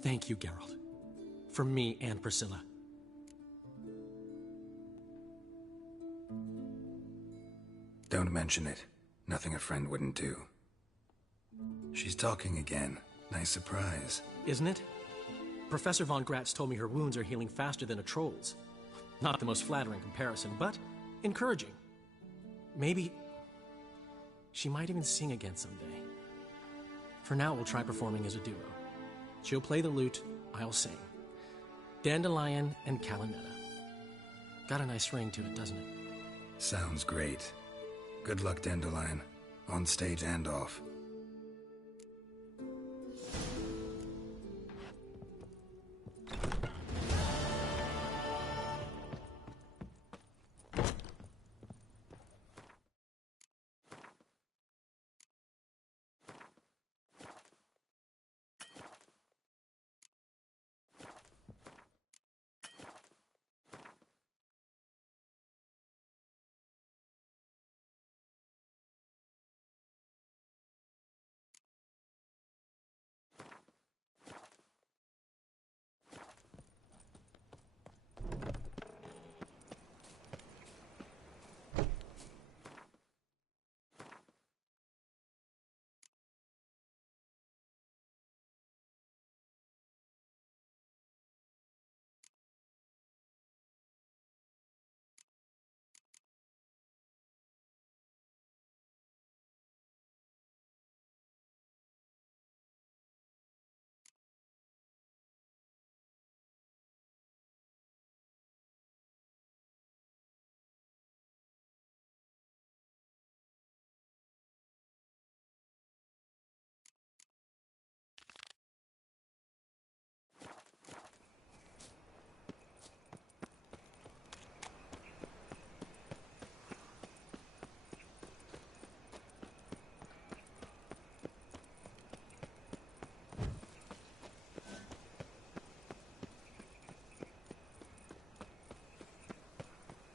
Thank you, Geralt. From me and Priscilla. Don't mention it. Nothing a friend wouldn't do. She's talking again. Nice surprise. Isn't it? Professor von Gratz told me her wounds are healing faster than a troll's. Not the most flattering comparison, but encouraging. Maybe she might even sing again someday. For now, we'll try performing as a duo. She'll play the lute, I'll sing. Dandelion and Calinetta. Got a nice ring to it, doesn't it? Sounds great. Good luck, Dandelion. On stage and off.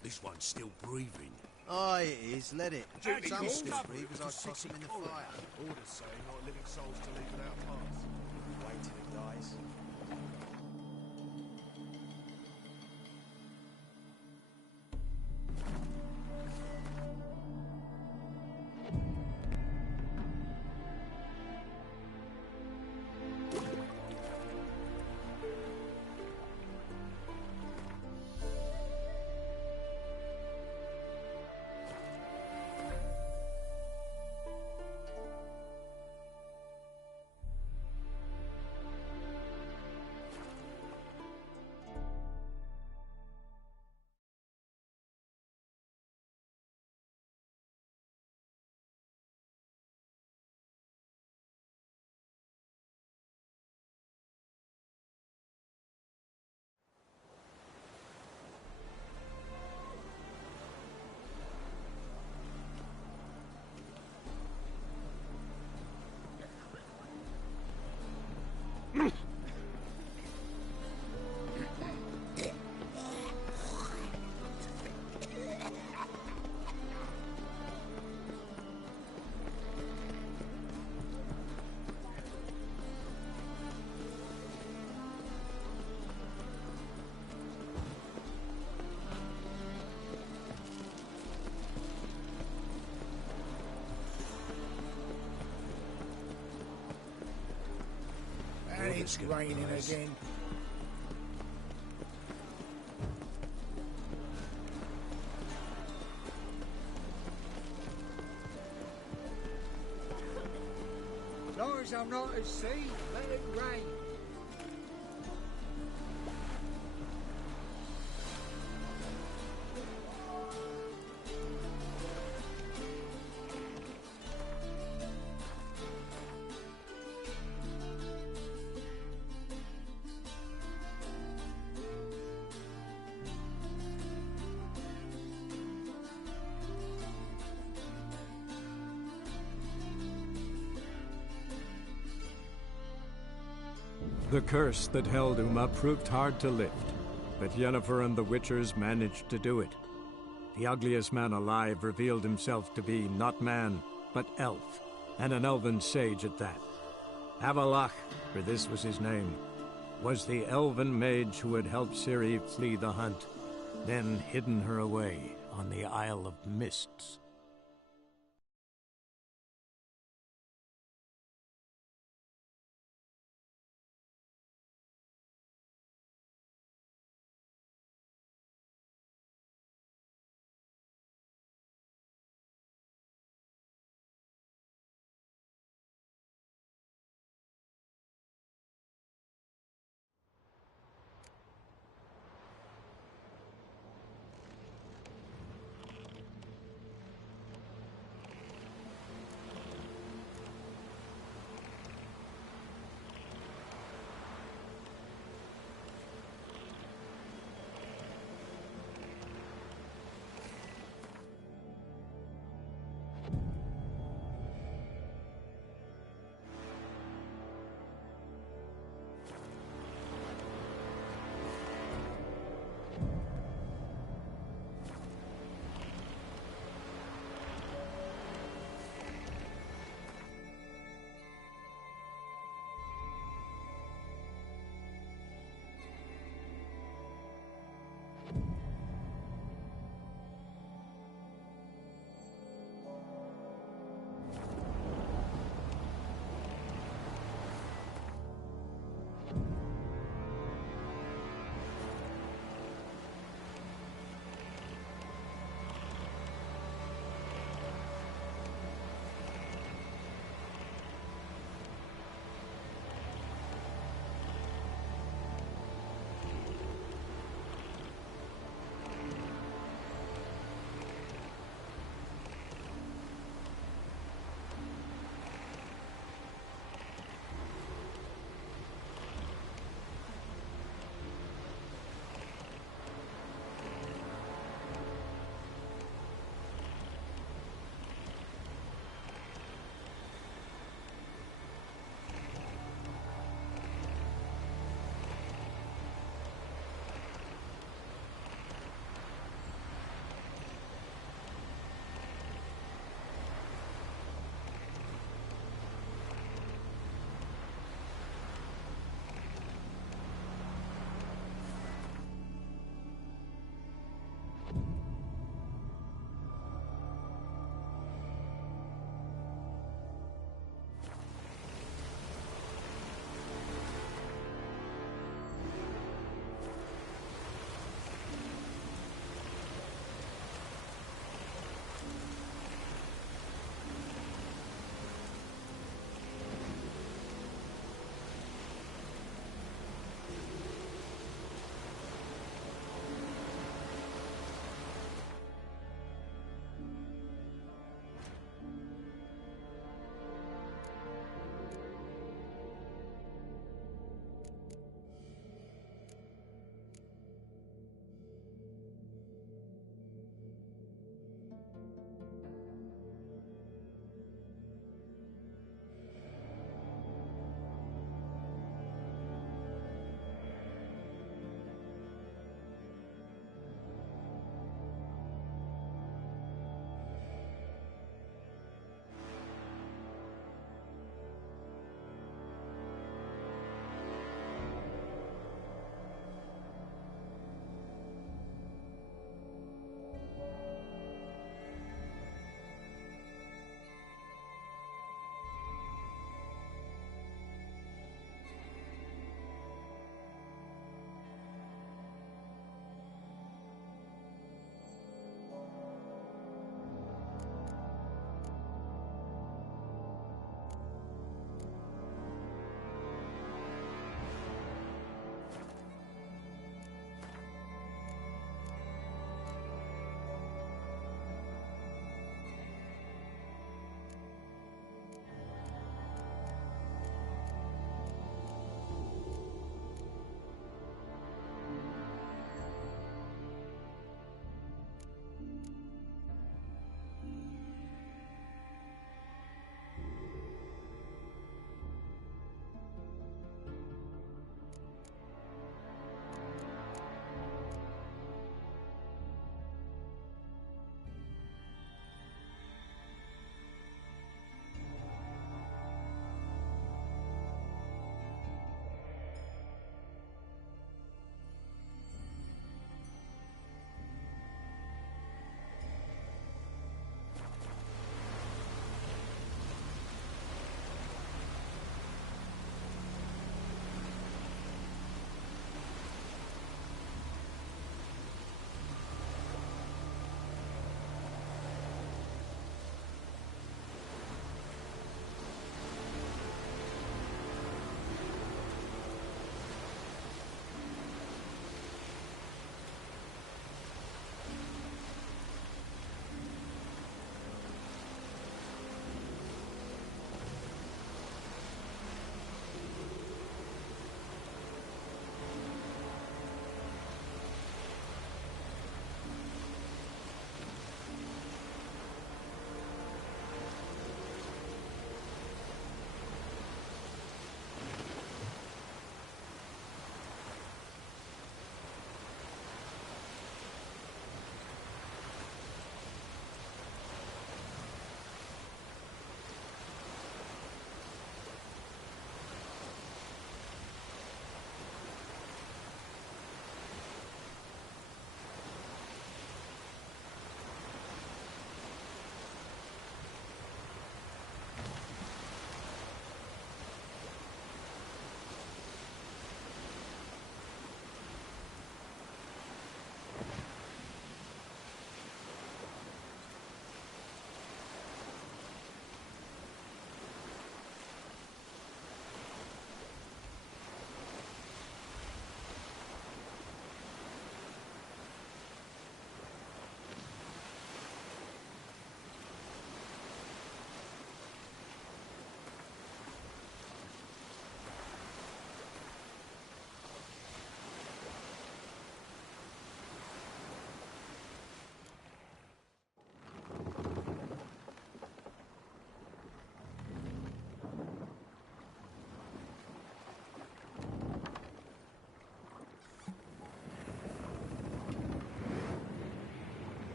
This one's still breathing. Aye, it is. Let it. Jimmy, Some go still cover breathe it as with I the toss them in the city fire. Orders say not living souls to leave without pass. Wait till it dies. And it's raining again. as I'm not at sea, let it rain. The curse that held Uma proved hard to lift, but Yennefer and the Witchers managed to do it. The ugliest man alive revealed himself to be not man, but elf, and an elven sage at that. Avalach, for this was his name, was the elven mage who had helped Ciri flee the hunt, then hidden her away on the Isle of Mists.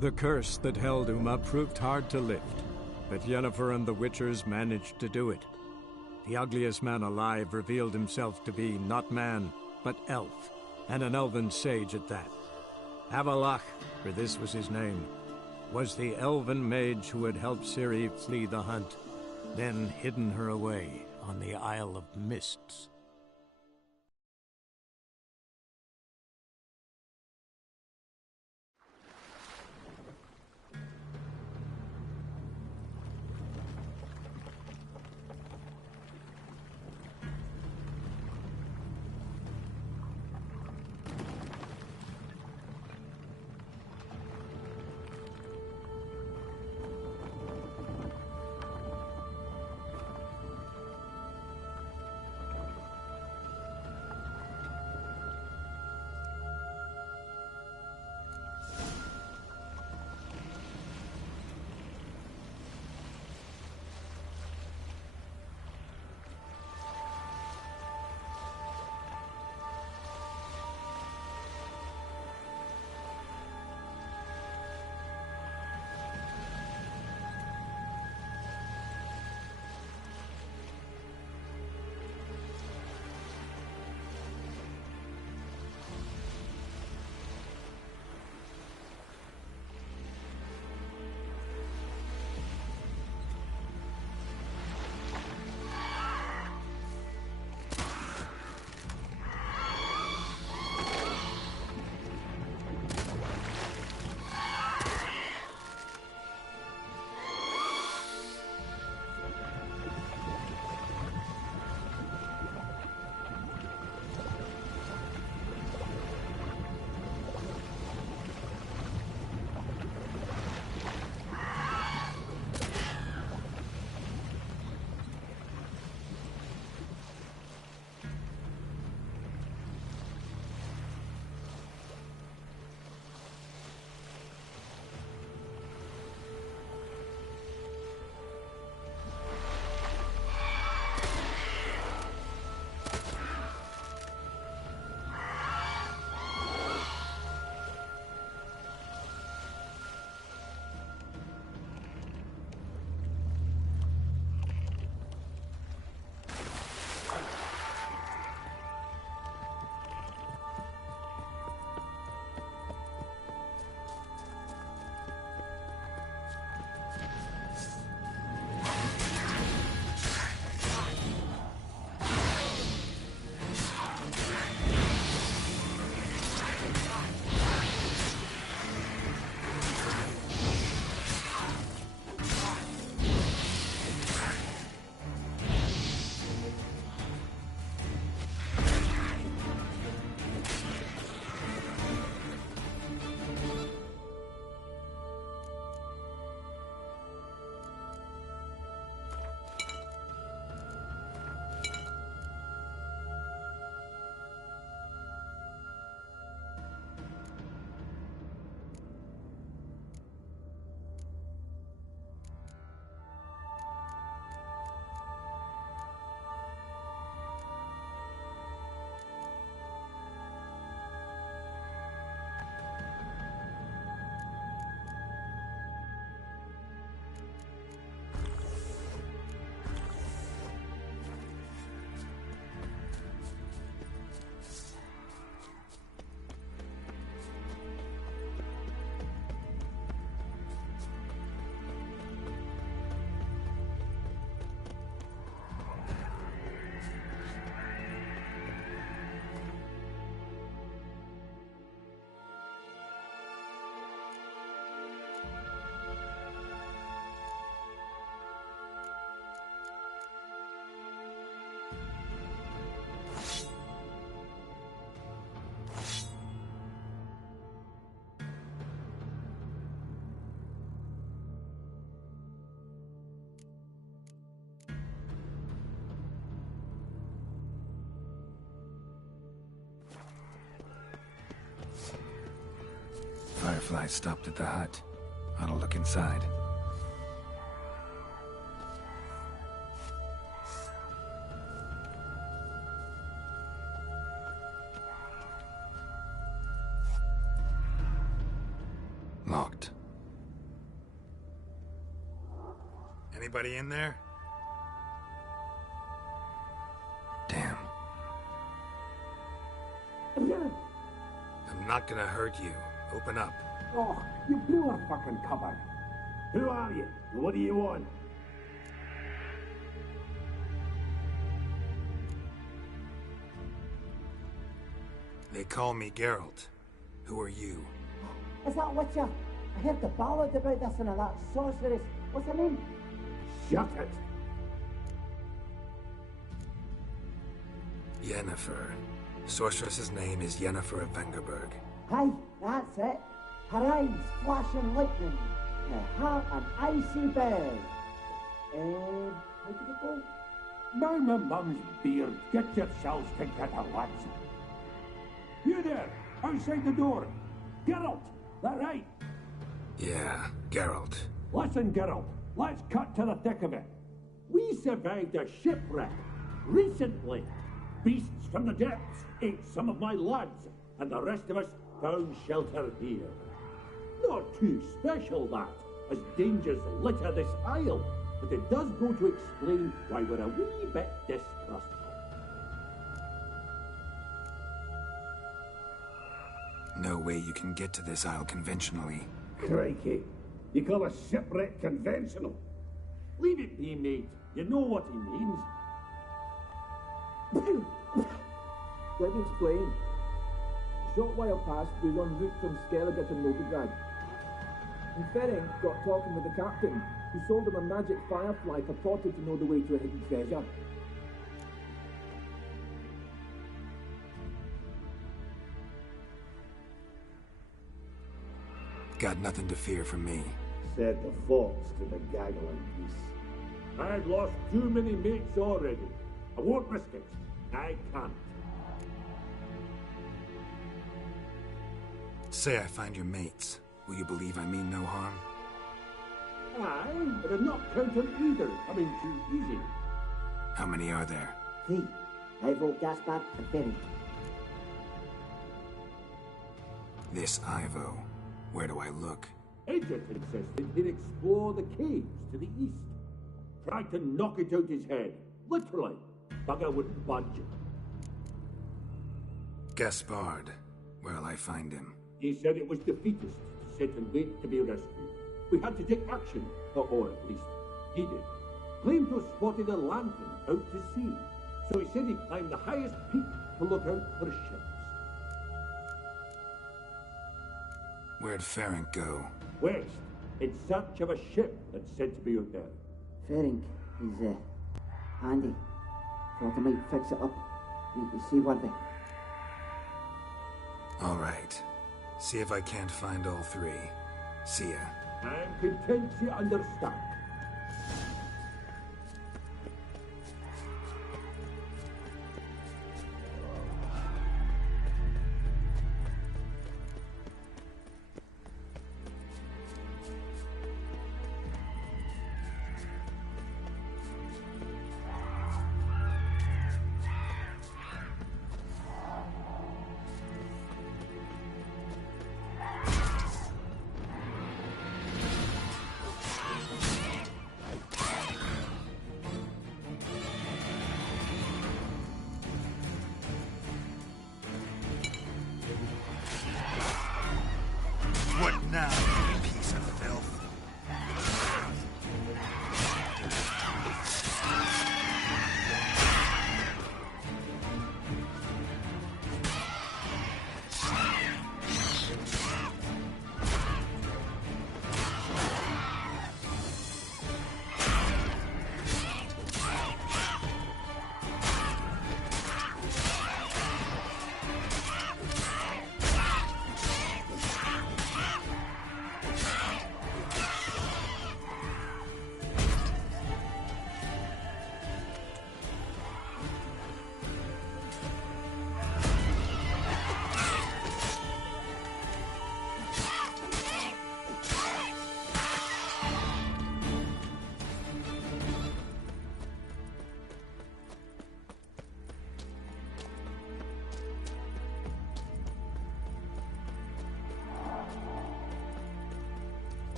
The curse that held Uma proved hard to lift, but Yennefer and the Witchers managed to do it. The ugliest man alive revealed himself to be not man, but elf, and an elven sage at that. Avalach, for this was his name, was the elven mage who had helped Ciri flee the hunt, then hidden her away on the Isle of Mists. Firefly stopped at the hut. I'll look inside. Locked. Anybody in there? Damn. I'm not gonna hurt you. Open up. Oh, you blew our fucking cover. Who are you? And what do you want? They call me Geralt. Who are you? Is that Witcher? I heard the ballad about this and that sorceress. What's her name? Shut it! Yennefer. Sorceress's name is Yennefer of Vengerberg. Aye, that's it. Her eyes flashing lightning. Her heart an icy bird. How did it go? Now my mum's beard, get yourselves together, lads. You there, outside the door. Geralt, that right? Yeah, Geralt. Listen, Geralt, let's cut to the thick of it. We survived a shipwreck recently. Beasts from the depths ate some of my lads, and the rest of us found shelter here. Not too special, that, as dangers litter this isle, but it does go to explain why we're a wee bit distrustful. No way you can get to this isle conventionally. Crikey, you call a shipwreck conventional? Leave it be, mate. You know what he means. Let me explain. A short while past, we were en route from Skellige to Novigrad. And Ferenc got talking with the captain, who sold him a magic firefly purported to know the way to a hidden treasure. Got nothing to fear from me. Said the fox to the gaggling geese. I've lost too many mates already. I won't risk it. I can't. Say I find your mates. Will you believe I mean no harm? Aye, but I'm not counting either coming too easy. How many are there? 3. Ivo, Gaspard, and Ferenc. This Ivo. Where do I look? Agent insisted he'd explore the caves to the east. Tried to knock it out his head. Literally. Bugger wouldn't budge. Gaspard. Where'll I find him? He said it was defeatist to sit and wait to be rescued. We had to take action, or at least he did. Claimed to have spotted a lantern out to sea, so he said he climbed the highest peak to look out for ships. Where'd Ferenc go? West, in search of a ship that's said to be out there. Ferenc is handy. Thought I might fix it up. Make you seaworthy. All right. See if I can't find all 3. See ya. I'm content you understand.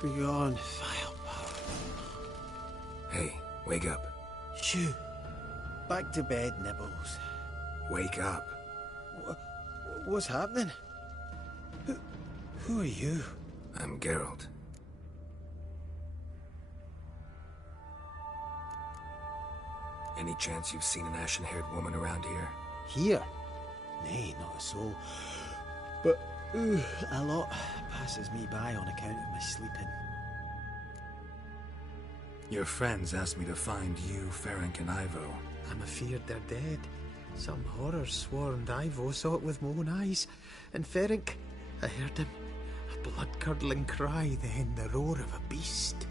Begone, vile power. Hey, wake up. Shoo. Back to bed, Nibbles. Wake up. What's happening? Who are you? I'm Geralt. Any chance you've seen an ashen-haired woman around here? Here? Nay, not a soul. But, a lot passes me by on account of my sleeping. Your friends asked me to find you, Ferenc, and Ivo. I'm afeard they're dead. Some horrors swarmed Ivo, saw it with my own eyes. And Ferenc, I heard him. A blood-curdling cry, then the roar of a beast.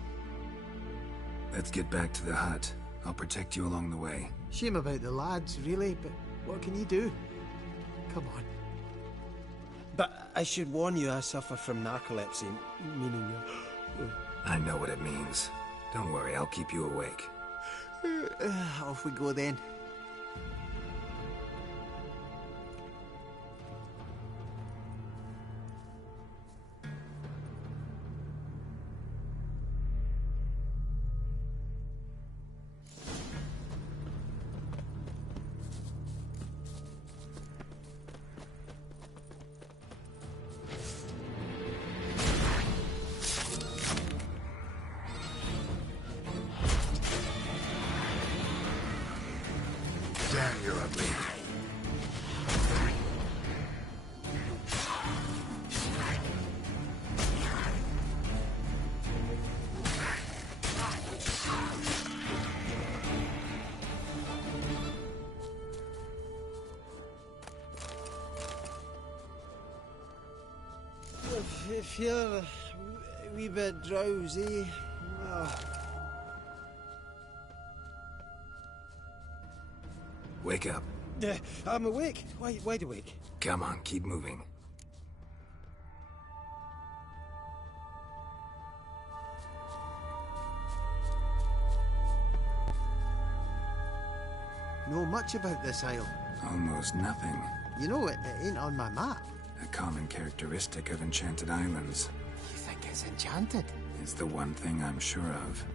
Let's get back to the hut. I'll protect you along the way. Shame about the lads, really, but what can you do? Come on. But I should warn you, I suffer from narcolepsy, meaning... I know what it means. Don't worry, I'll keep you awake. Off we go then. Damn, you're ugly. I feel a wee bit drowsy. Wake up. I'm awake. Wide awake. Come on, keep moving. Know much about this isle? Almost nothing. You know, it ain't on my map. A common characteristic of enchanted islands. You think it's enchanted? It's the one thing I'm sure of.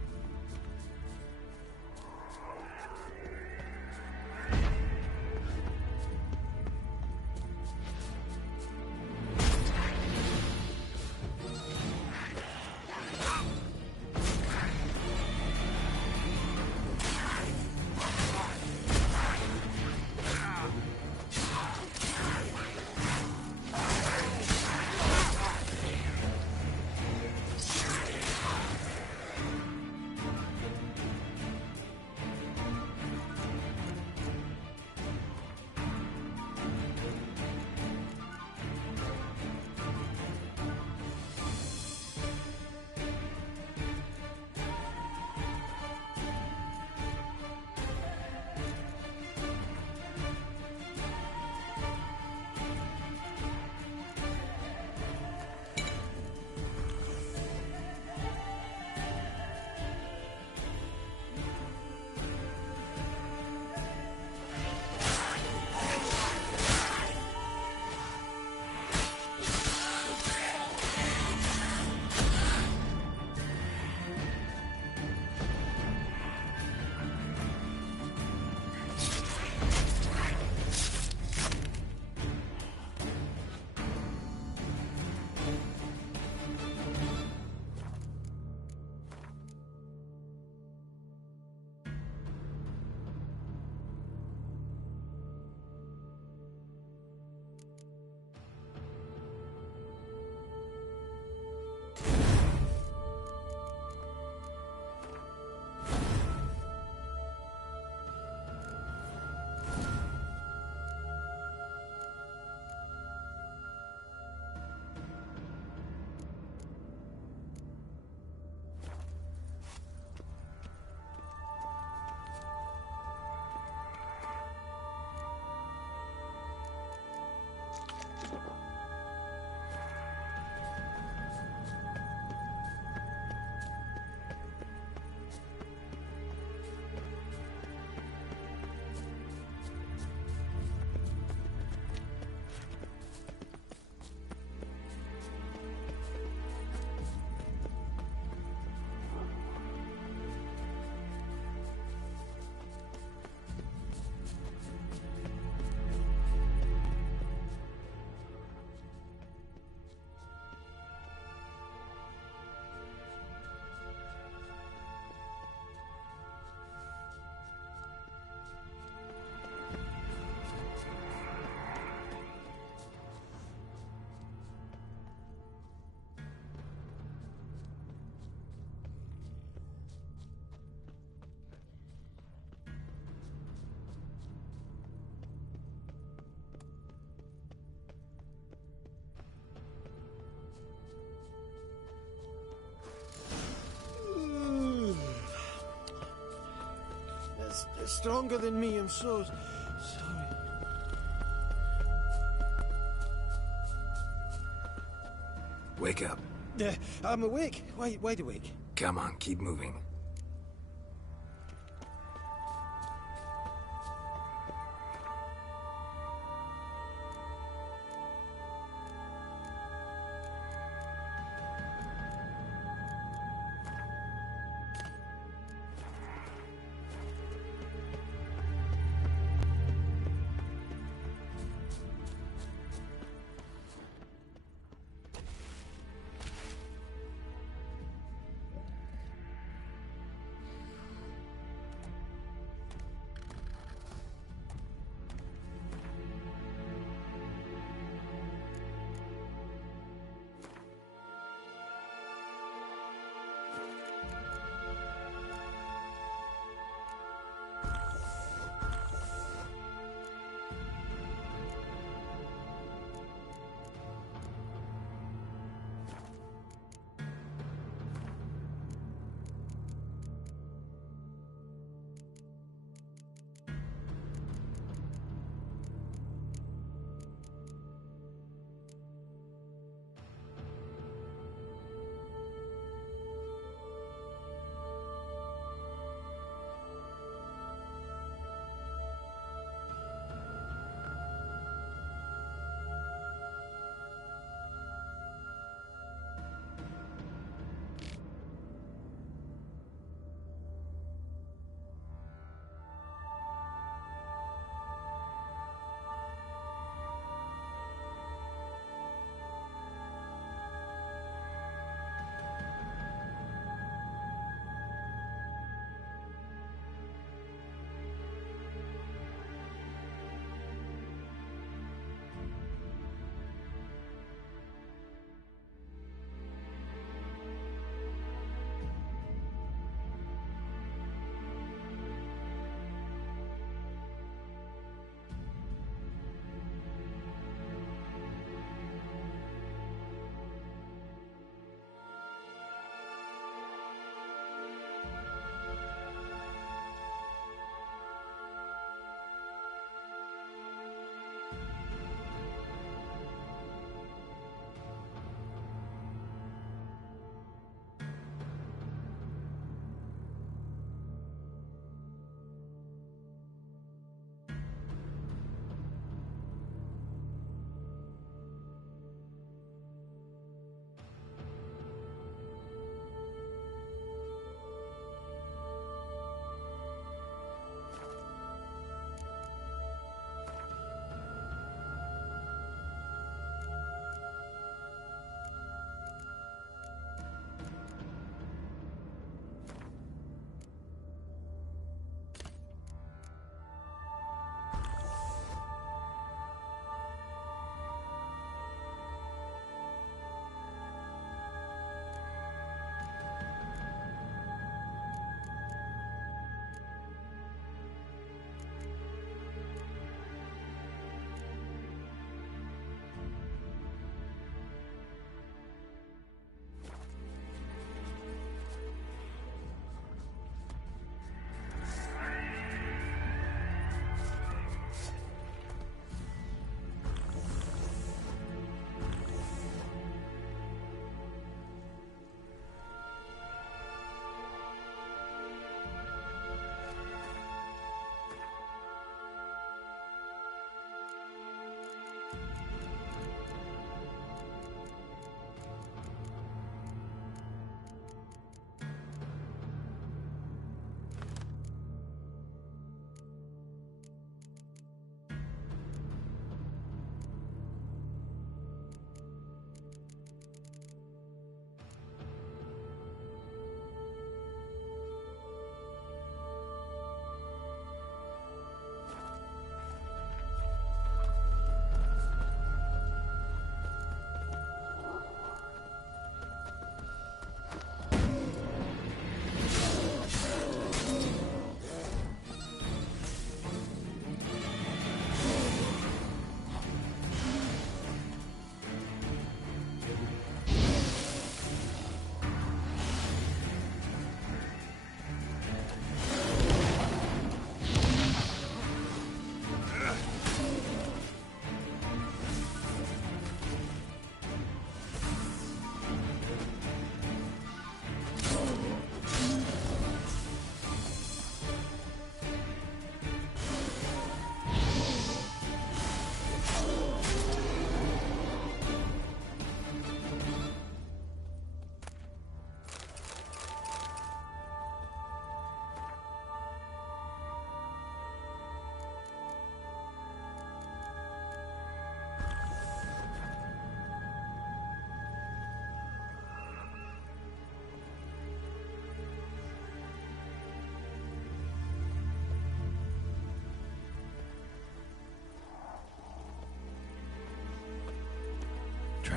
stronger than me. I'm so sorry. Wake up. I'm awake. Wide awake. Come on, keep moving.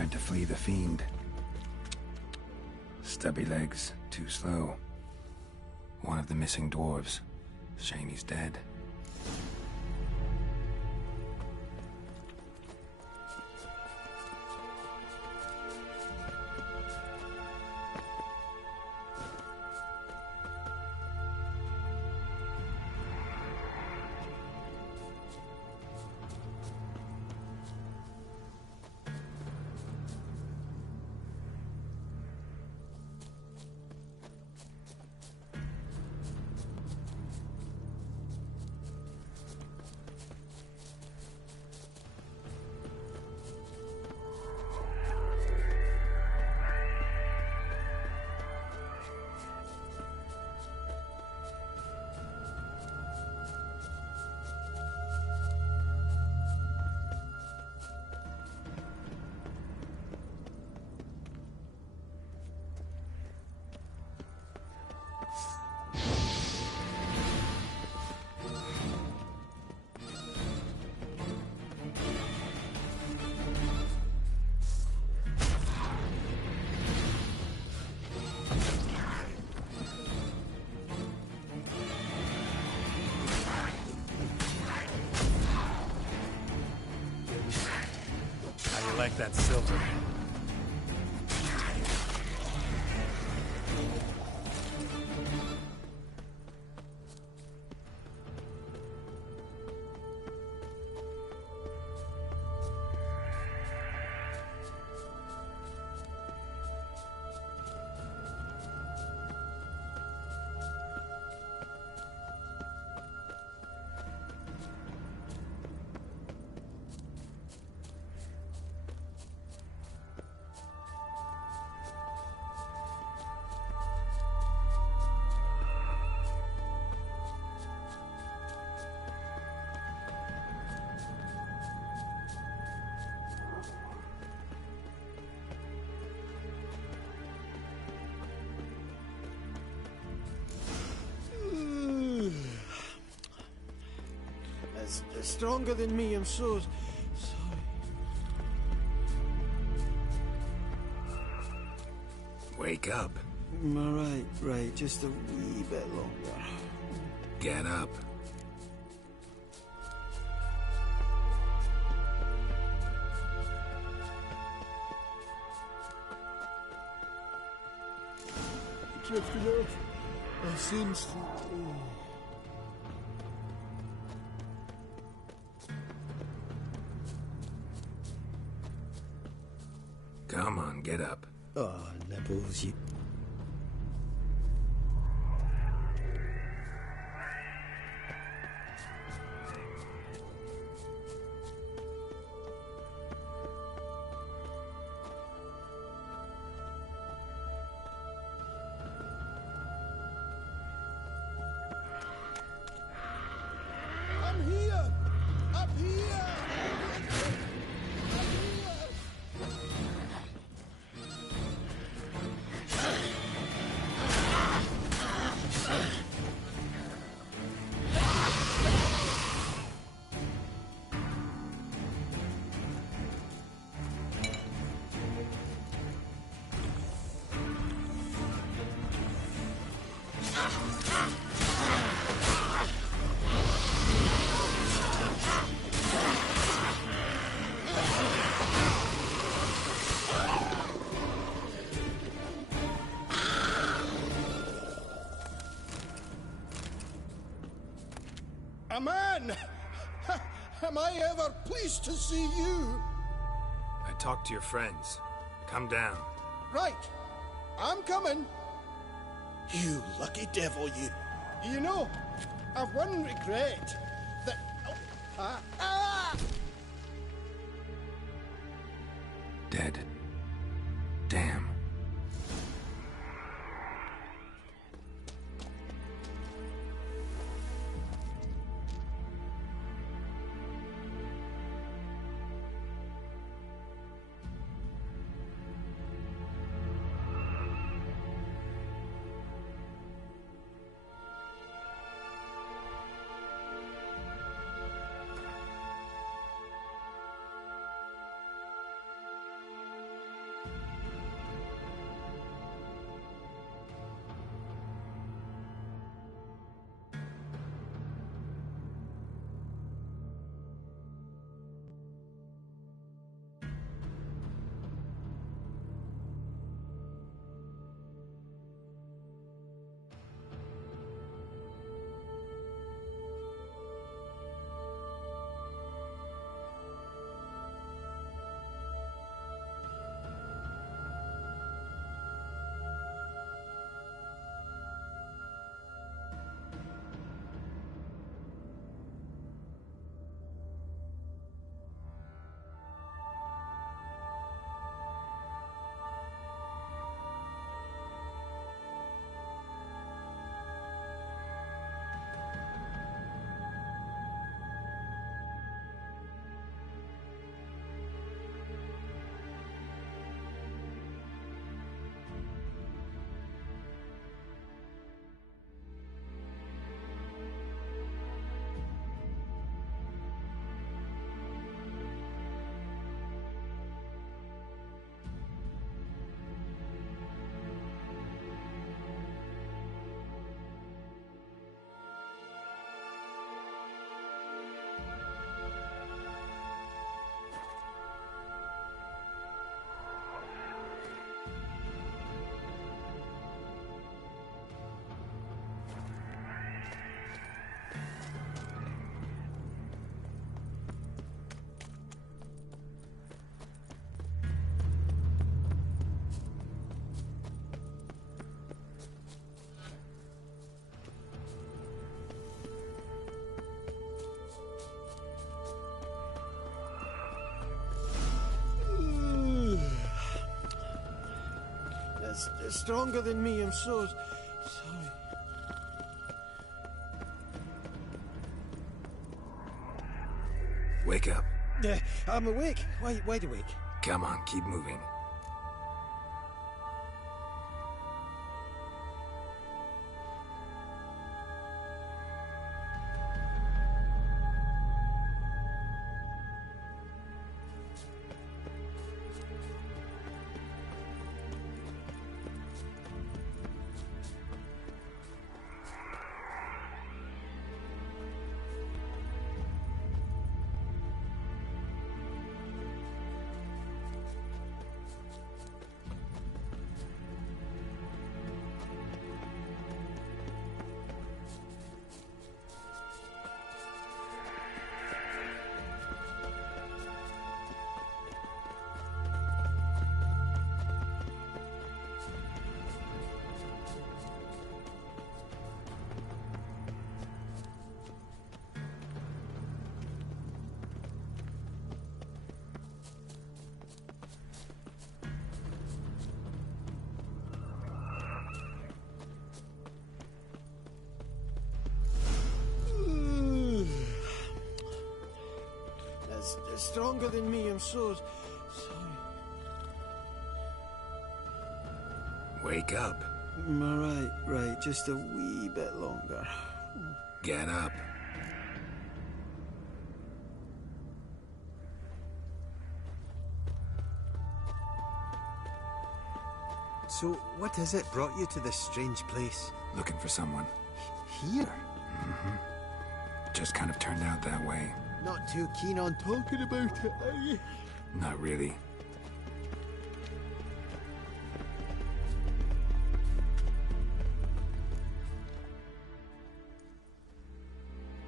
tried to flee the fiend. Stubby legs, too slow. One of the missing dwarves. Shame he's dead. Like that silver. It's stronger than me, I'm so sorry. Wake up. Right, just a wee bit longer. Get up. Drifted out. Our sins. Come on, get up. Oh, nibbles, you... I'm here! Up here! A man! Am I ever pleased to see you? I talked to your friends. Come down. Right. I'm coming. You lucky devil, you. You know, I've one regret. That... Dead. Damn. stronger than me, I'm so sorry. Wake up. I'm awake. Wide awake. Come on, keep moving. That's stronger than me, I'm so sorry. Wake up. Right, just a wee bit longer. Get up. So, what is it brought you to this strange place? Looking for someone. Here? Just kind of turned out that way. Not too keen on talking about it, are you? Not really.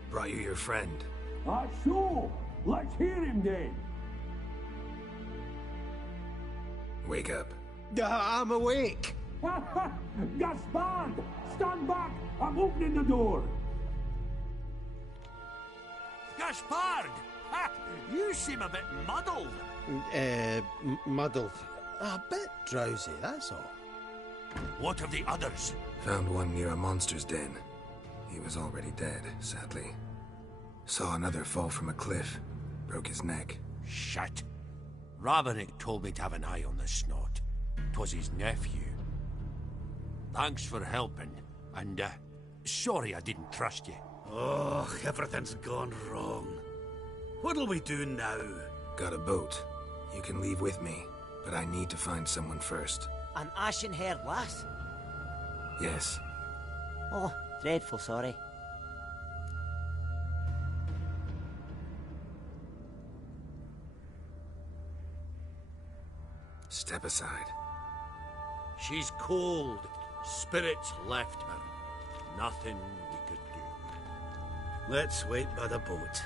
Brought you your friend. Sure. Let's hear him then. Wake up. I'm awake. Gaspard! Stand back! I'm opening the door. Gaspard! Ha! You seem a bit muddled. Muddled. A bit drowsy, that's all. What of the others? Found one near a monster's den. He was already dead, sadly. Saw another fall from a cliff. Broke his neck. Shit. Roderick told me to have an eye on the snot. 'Twas his nephew. Thanks for helping, and sorry I didn't trust you. Oh, everything's gone wrong. What'll we do now? Got a boat. You can leave with me, but I need to find someone first. An ashen-haired lass? Yes. Oh, dreadful sorry. Step aside. She's cold. Spirits left her. Nothing we could do. Let's wait by the boat.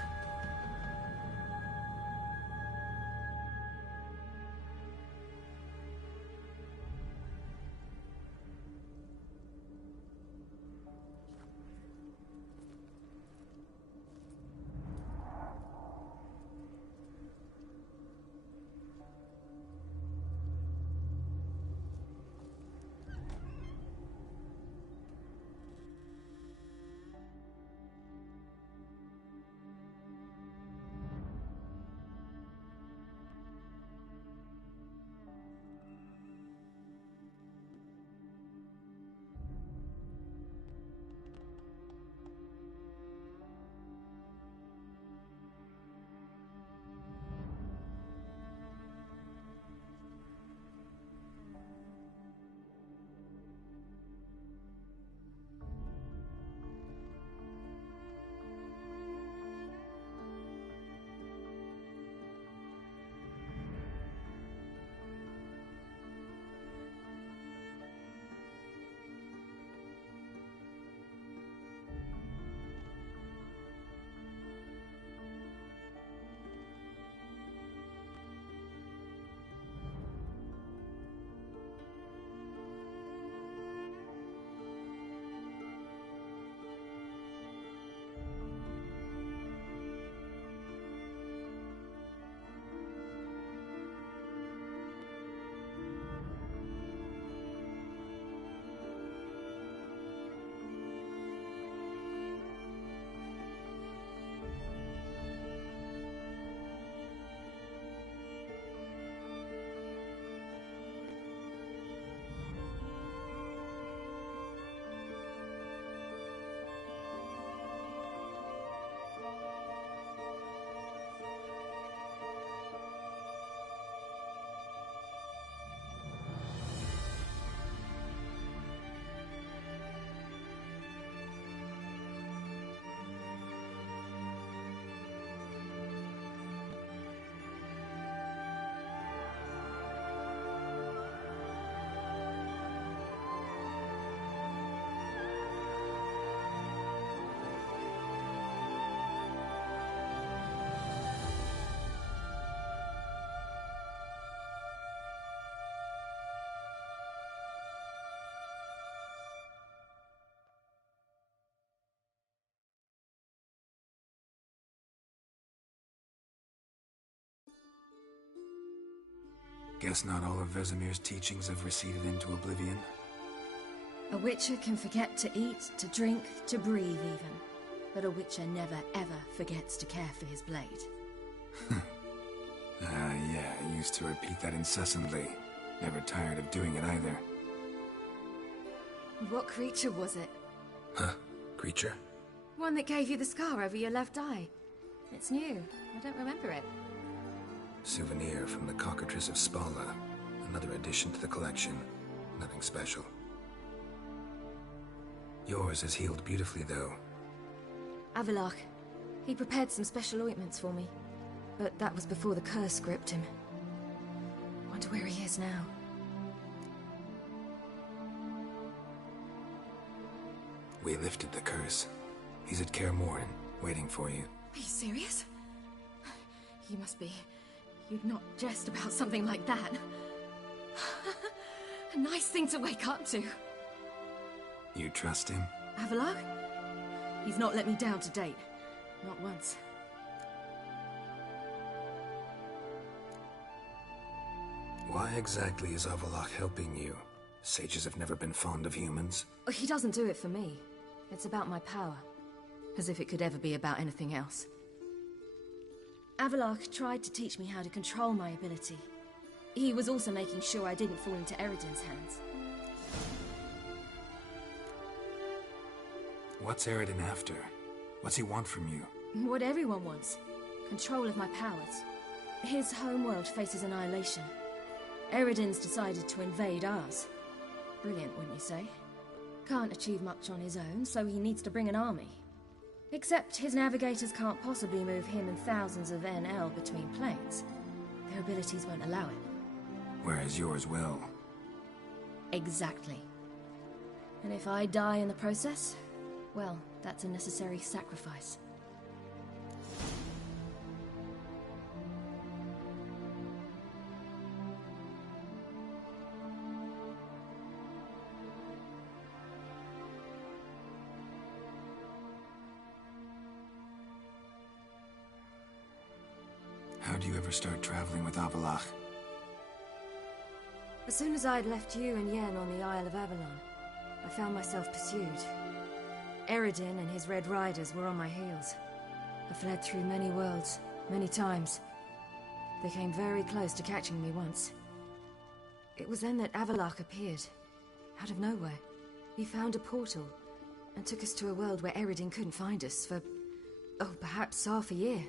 Guess not all of Vesemir's teachings have receded into oblivion. A witcher can forget to eat, to drink, to breathe even. But a witcher never ever forgets to care for his blade. Yeah, I used to repeat that incessantly. Never tired of doing it either. What creature was it? Huh? Creature? One that gave you the scar over your left eye. It's new. I don't remember it. Souvenir from the Cockatrice of Spala. Another addition to the collection. Nothing special. Yours is healed beautifully, though. Avalach. He prepared some special ointments for me. But that was before the curse gripped him. Wonder where he is now. We lifted the curse. He's at Kaer Morhen, waiting for you. Are you serious? You must be. You'd not jest about something like that. A nice thing to wake up to. You trust him? Avalach? He's not let me down to date. Not once. Why exactly is Avalach helping you? Sages have never been fond of humans. He doesn't do it for me. It's about my power. As if it could ever be about anything else. Avalach tried to teach me how to control my ability. He was also making sure I didn't fall into Eredin's hands. What's Eredin after? What's he want from you? What everyone wants. Control of my powers. His homeworld faces annihilation. Eredin's decided to invade ours. Brilliant, wouldn't you say? Can't achieve much on his own, so he needs to bring an army. Except his navigators can't possibly move him and thousands of NL between planes. Their abilities won't allow it. Whereas yours will. Exactly. And if I die in the process, well, that's a necessary sacrifice. How do you ever start traveling with Avalach? As soon as I'd left you and Yen on the Isle of Avalon, I found myself pursued. Eredin and his Red Riders were on my heels. I fled through many worlds, many times. They came very close to catching me once. It was then that Avalach appeared, out of nowhere. He found a portal, and took us to a world where Eredin couldn't find us for, oh, perhaps half a year.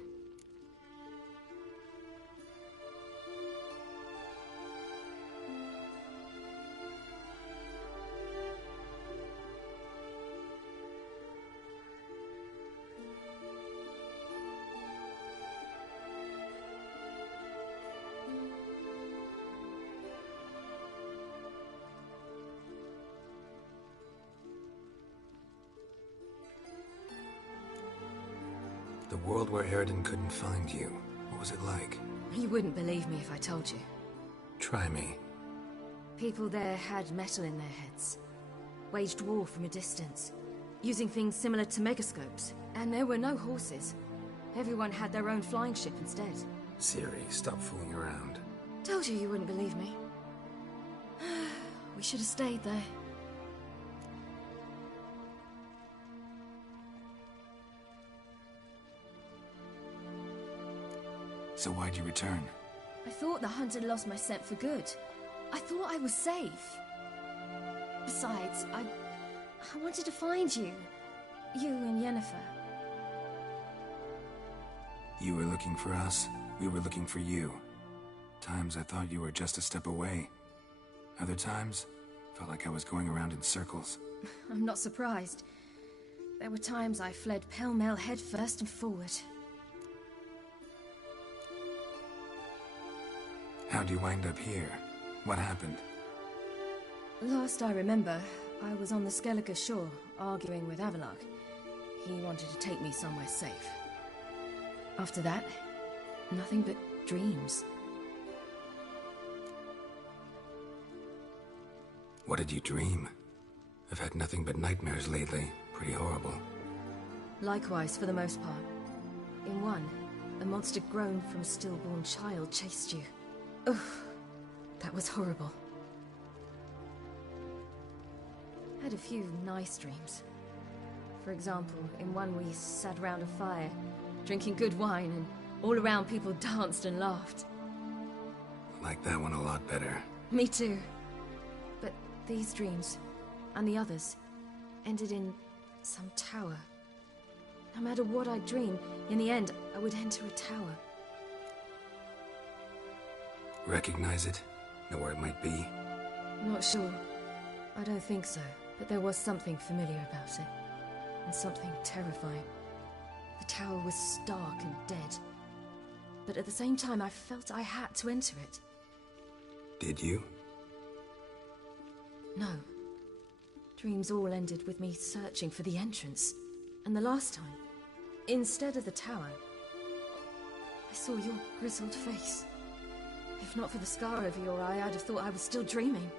The world where Eredin couldn't find you. What was it like? You wouldn't believe me if I told you. Try me. People there had metal in their heads. Waged war from a distance. Using things similar to megascopes. And there were no horses. Everyone had their own flying ship instead. Ciri, stop fooling around. Told you wouldn't believe me. We should have stayed there. So why'd you return? I thought the hunt had lost my scent for good. I thought I was safe. Besides, I wanted to find you. You and Yennefer. You were looking for us. We were looking for you. Times I thought you were just a step away. Other times, felt like I was going around in circles. I'm not surprised. There were times I fled pell-mell headfirst and forward. How'd you wind up here? What happened? Last I remember, I was on the Skellige shore, arguing with Avalach. He wanted to take me somewhere safe. After that, nothing but dreams. What did you dream? I've had nothing but nightmares lately. Pretty horrible. Likewise, for the most part. In one, a monster grown from a stillborn child chased you. Ugh. That was horrible. I had a few nice dreams. For example, in one we sat around a fire, drinking good wine, and all around people danced and laughed. I like that one a lot better. Me too. But these dreams, and the others, ended in some tower. No matter what I dream, in the end, I would enter a tower. Recognize it? Know where it might be? Not sure. I don't think so, but there was something familiar about it. And something terrifying. The tower was stark and dead. But at the same time, I felt I had to enter it. Did you? No. Dreams all ended with me searching for the entrance. And the last time, instead of the tower, I saw your grizzled face. If not for the scar over your eye, I'd have thought I was still dreaming.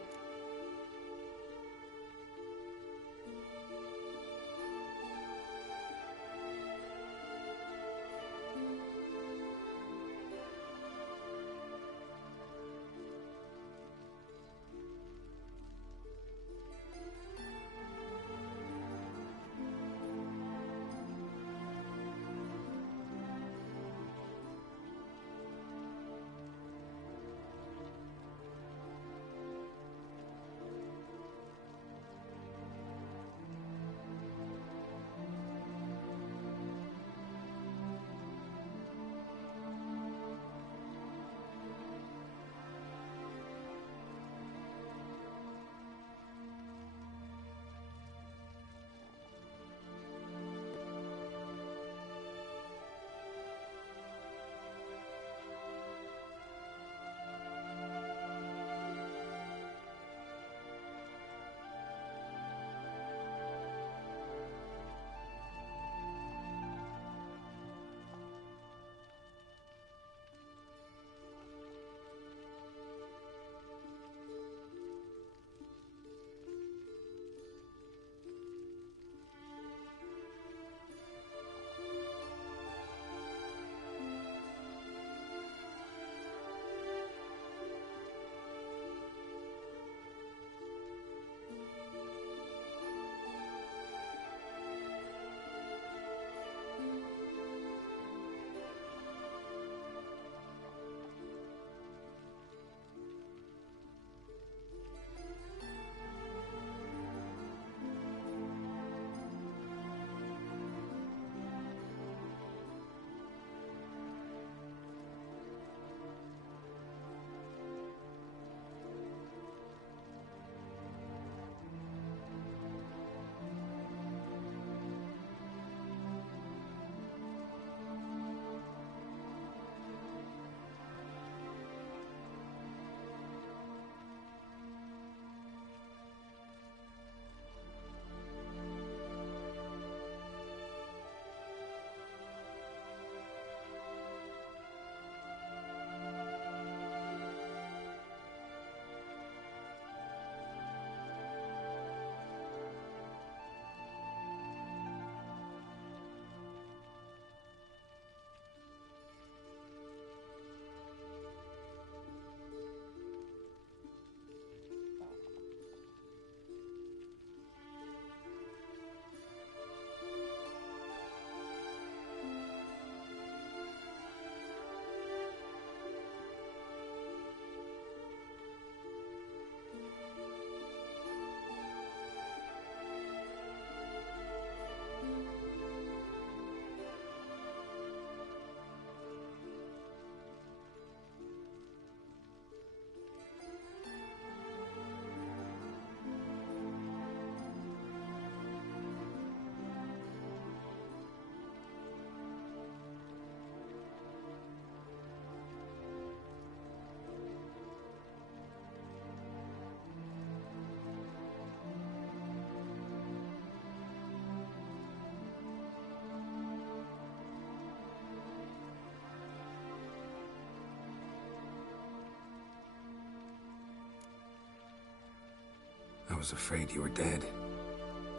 I was afraid you were dead.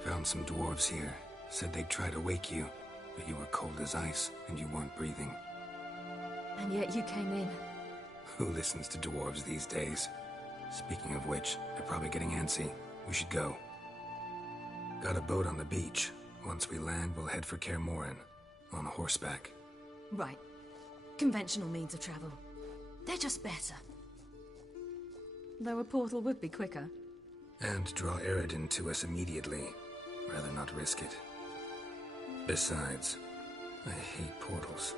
Found some dwarves here. Said they'd try to wake you, but you were cold as ice and you weren't breathing. And yet you came in. Who listens to dwarves these days? Speaking of which, they're probably getting antsy. We should go. Got a boat on the beach. Once we land, we'll head for Kaer Morhen. On horseback. Right. Conventional means of travel. They're just better. Though a portal would be quicker. And draw Eredin to us immediately. Rather not risk it. Besides, I hate portals.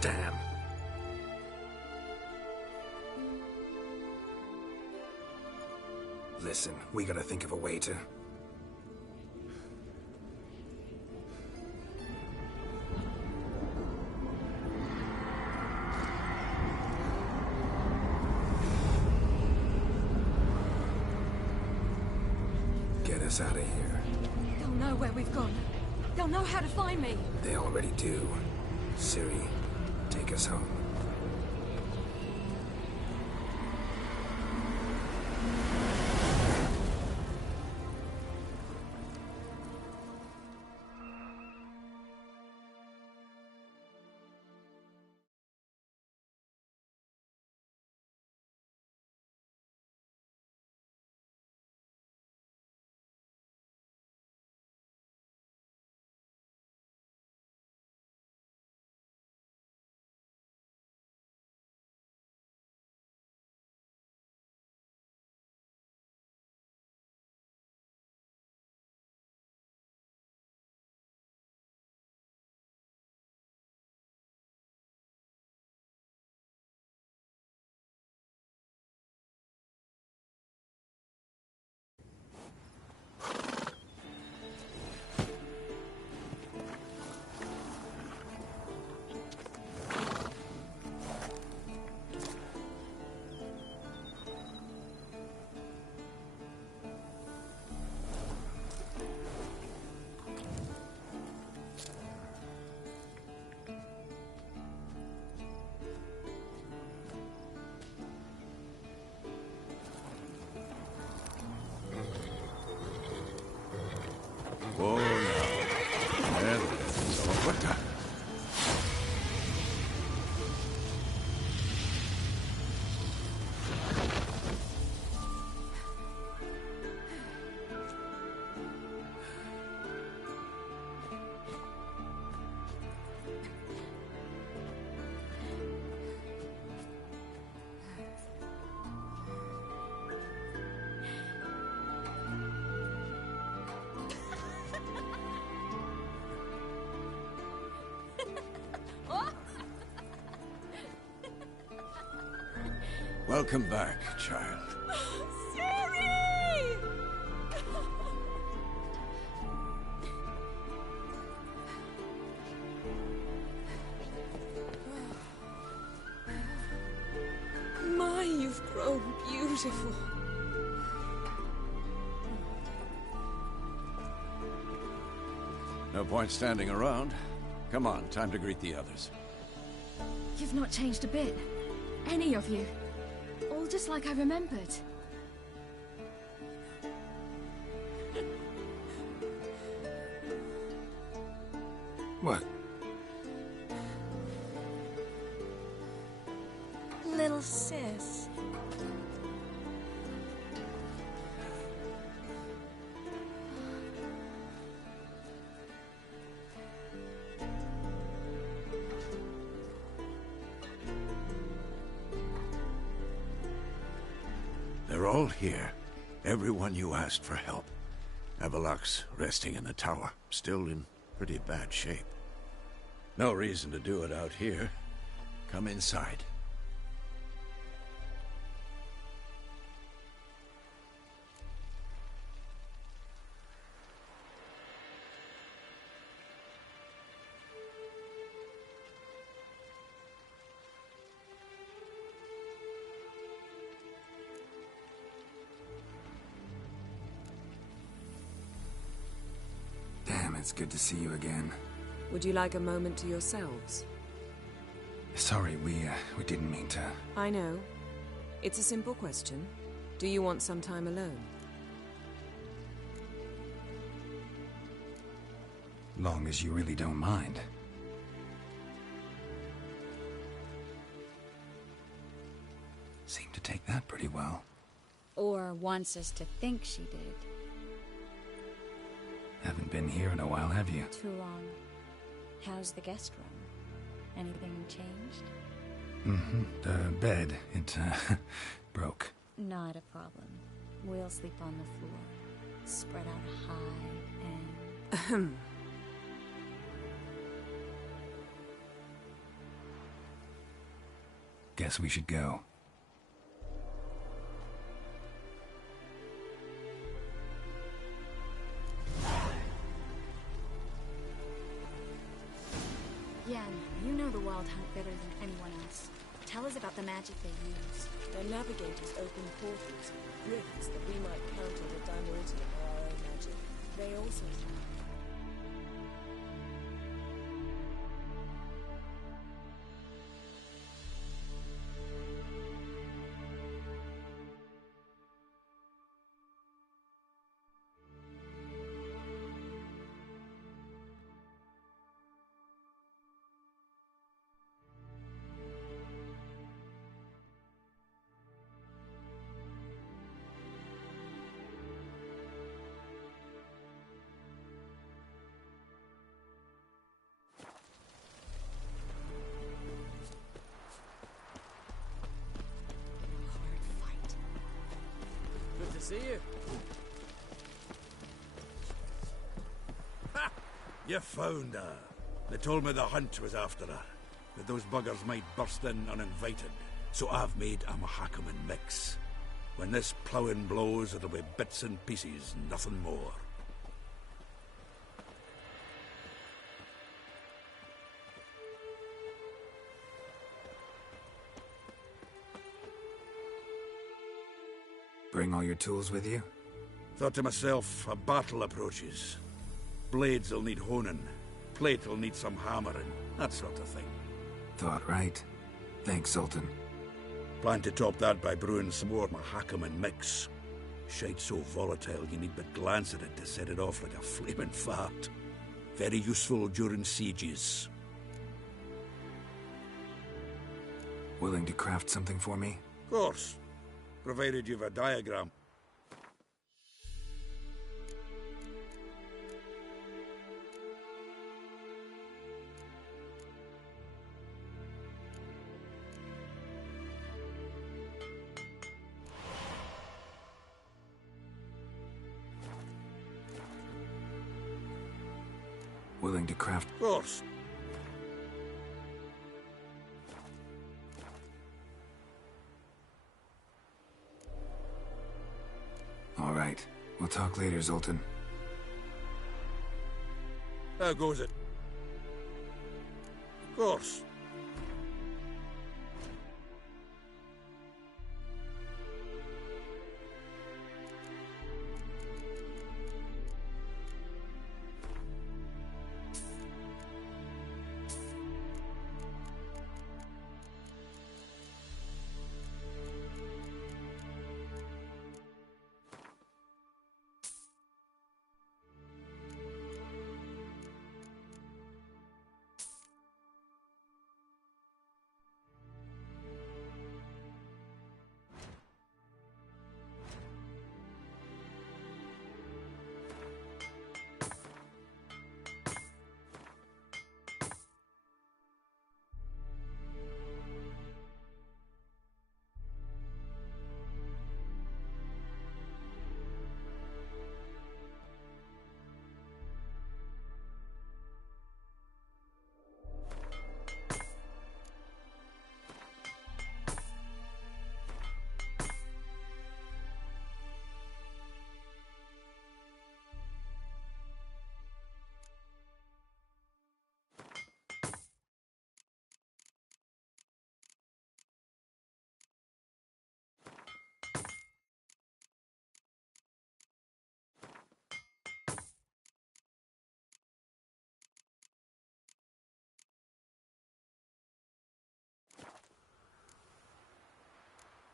Damn. Listen, we gotta think of a way to... Get us out of here. They'll know where we've gone. They'll know how to find me. They already do. Ciri, take us home. Whoa, now. There it is. So what the... Welcome back, child. Ciri! My, you've grown beautiful. No point standing around. Come on, time to greet the others. You've not changed a bit. Any of you. All just like I remembered. What? Little sis. They're all here. Everyone you asked for help. Avalok's resting in the tower, still in pretty bad shape. No reason to do it out here. Come inside. Damn, it's good to see you again. Would you like a moment to yourselves? Sorry, we didn't mean to... I know. It's a simple question. Do you want some time alone? Long as you really don't mind. take that pretty well. Or wants us to think she did. Haven't been here in a while, have you? Too long. How's the guest room? Anything changed? The bed, it, broke. Not a problem. We'll sleep on the floor. Spread out high and... Guess we should go. Yeah, you know the Wild Hunt better than anyone else. Tell us about the magic they use. Their navigators open portals, rifts that we might counter the diluting of our own magic. They also see you. Ha! You found her. They told me the hunt was after her, that those buggers might burst in uninvited. So I've made a Mahakaman mix. When this ploughing blows, it'll be bits and pieces, nothing more. Bring all your tools with you? Thought to myself, a battle approaches. Blades will need honing, plate will need some hammering, that sort of thing. Thought right. Thanks, Sultan. Plan to top that by brewing some more Mahakaman mix. Shite so volatile you need but glance at it to set it off like a flaming fart. Very useful during sieges. Willing to craft something for me? Of course. Provided you've a diagram. Willing to craft... Of course. All right. We'll talk later, Zoltan. How goes it? Of course.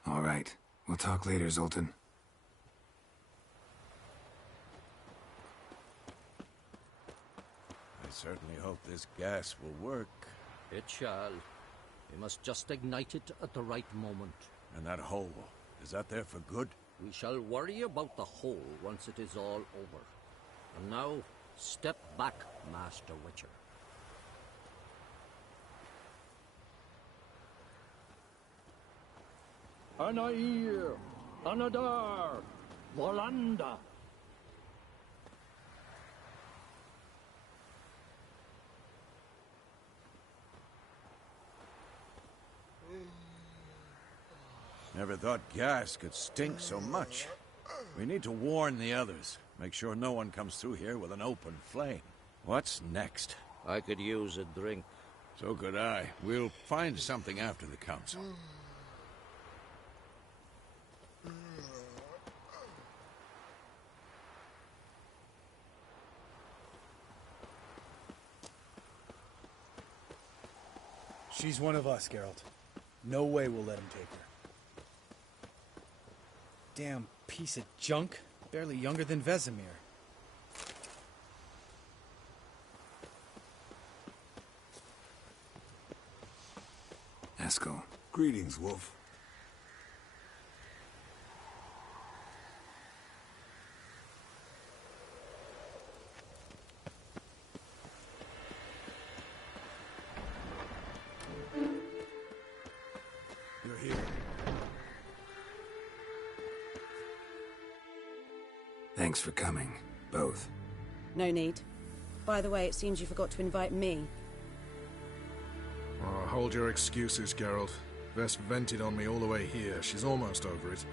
All right. We'll talk later, Zoltan. I certainly hope this gas will work. It shall. We must just ignite it at the right moment. And that hole, is that there for good? We shall worry about the hole once it is all over. And now, step back, Master Witcher. Anair, Anadar, Volanda. Never thought gas could stink so much. We need to warn the others. Make sure no one comes through here with an open flame. What's next? I could use a drink. So could I. We'll find something after the council. She's one of us, Geralt. No way we'll let him take her. Damn piece of junk. Barely younger than Vesemir. Eskel. Greetings, Wolf. You're here. Thanks for coming, both. No need. By the way, it seems you forgot to invite me. Oh, hold your excuses, Geralt. Vess vented on me all the way here. She's almost over it.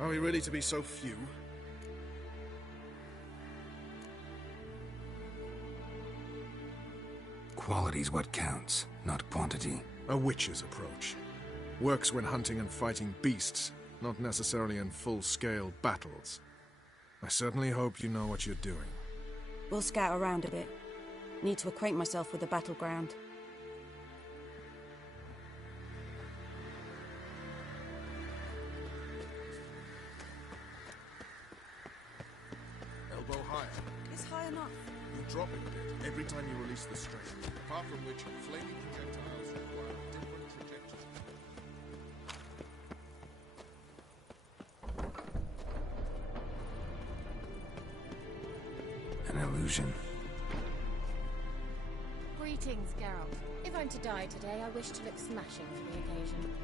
Are we really to be so few? Quality's what counts, not quantity. A witch's approach. Works when hunting and fighting beasts, not necessarily in full-scale battles. I certainly hope you know what you're doing. We'll scout around a bit. Need to acquaint myself with the battleground. Elbow higher. It's high enough. You drop it a bit every time you release the strain, apart from which flaming projectiles require different trajectories. An illusion. Greetings, Geralt. If I'm to die today, I wish to look smashing for the occasion.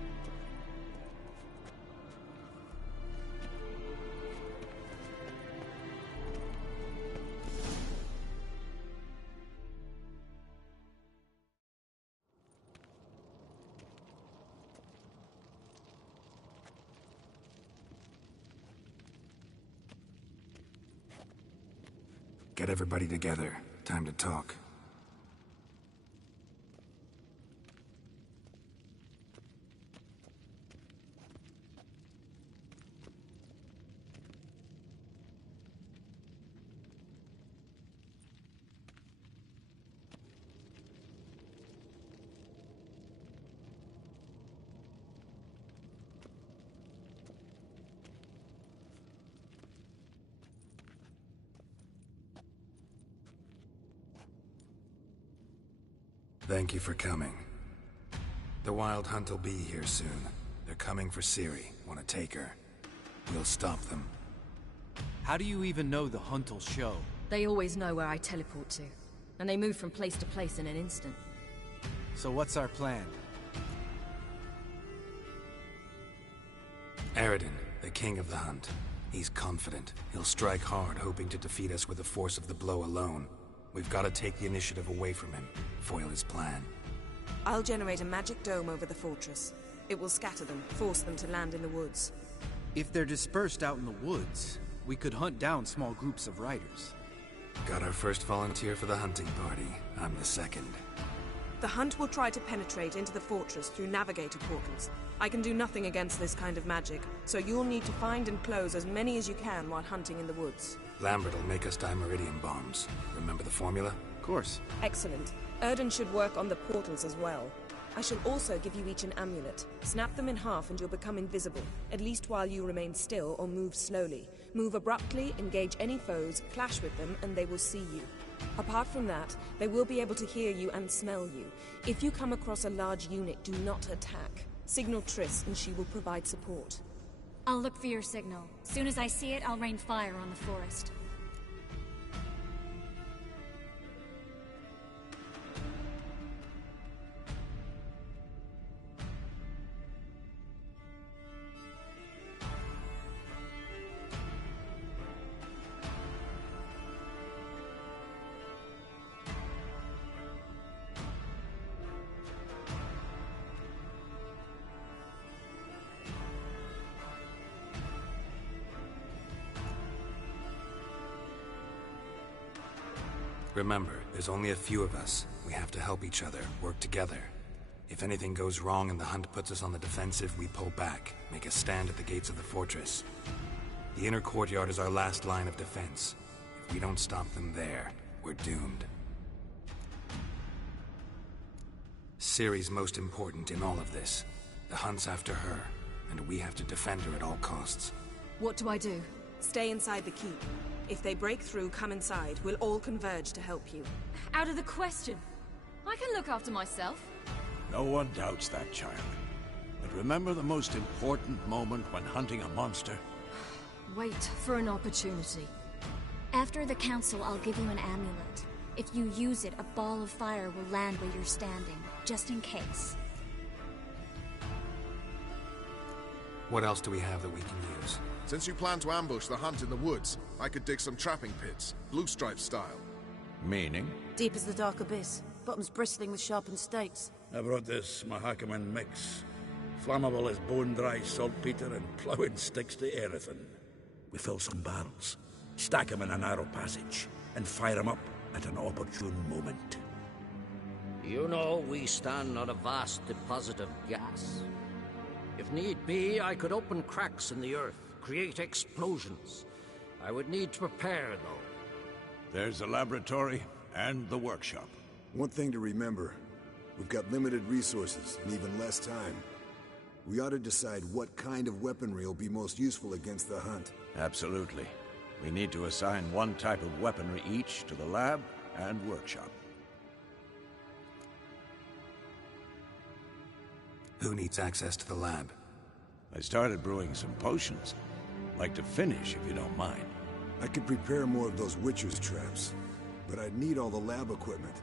Get everybody together. Time to talk. Thank you for coming. The Wild Hunt will be here soon. They're coming for Ciri. Want to take her. We'll stop them. How do you even know the Hunt will show? They always know where I teleport to. And they move from place to place in an instant. So what's our plan? Aridin, the king of the Hunt. He's confident. He'll strike hard, hoping to defeat us with the force of the blow alone. We've got to take the initiative away from him, foil his plan. I'll generate a magic dome over the fortress. It will scatter them, force them to land in the woods. If they're dispersed out in the woods, we could hunt down small groups of riders. Got our first volunteer for the hunting party. I'm the second. The Hunt will try to penetrate into the fortress through navigator portals. I can do nothing against this kind of magic, so you'll need to find and close as many as you can while hunting in the woods. Lambert will make us dimeridium bombs. Remember the formula? Of course. Excellent. Erden should work on the portals as well. I shall also give you each an amulet. Snap them in half and you'll become invisible, at least while you remain still or move slowly. Move abruptly, engage any foes, clash with them, and they will see you. Apart from that, they will be able to hear you and smell you. If you come across a large unit, do not attack. Signal Triss and she will provide support. I'll look for your signal. Soon as I see it, I'll rain fire on the forest. Remember, there's only a few of us. We have to help each other, work together. If anything goes wrong and the hunt puts us on the defensive, we pull back, make a stand at the gates of the fortress. The inner courtyard is our last line of defense. If we don't stop them there, we're doomed. Ciri's most important in all of this. The hunt's after her, and we have to defend her at all costs. What do I do? Stay inside the keep. If they break through, come inside. We'll all converge to help you. Out of the question. I can look after myself. No one doubts that, child. But remember the most important moment when hunting a monster? Wait for an opportunity. After the council, I'll give you an amulet. If you use it, a ball of fire will land where you're standing, just in case. What else do we have that we can use? Since you plan to ambush the hunt in the woods, I could dig some trapping pits, blue stripe style. Meaning? Deep as the dark abyss, bottoms bristling with sharpened stakes. I brought this Mahakaman mix. Flammable as bone-dry saltpeter and ploughing sticks to anything. We fill some barrels, stack them in a narrow passage, and fire them up at an opportune moment. You know, we stand on a vast deposit of gas. If need be, I could open cracks in the earth, create explosions. I would need to prepare, though. There's a laboratory and the workshop. One thing to remember, we've got limited resources and even less time. We ought to decide what kind of weaponry will be most useful against the hunt. Absolutely. We need to assign one type of weaponry each to the lab and workshop. Who needs access to the lab? I started brewing some potions. Like to finish, if you don't mind. I could prepare more of those Witcher's traps, but I'd need all the lab equipment.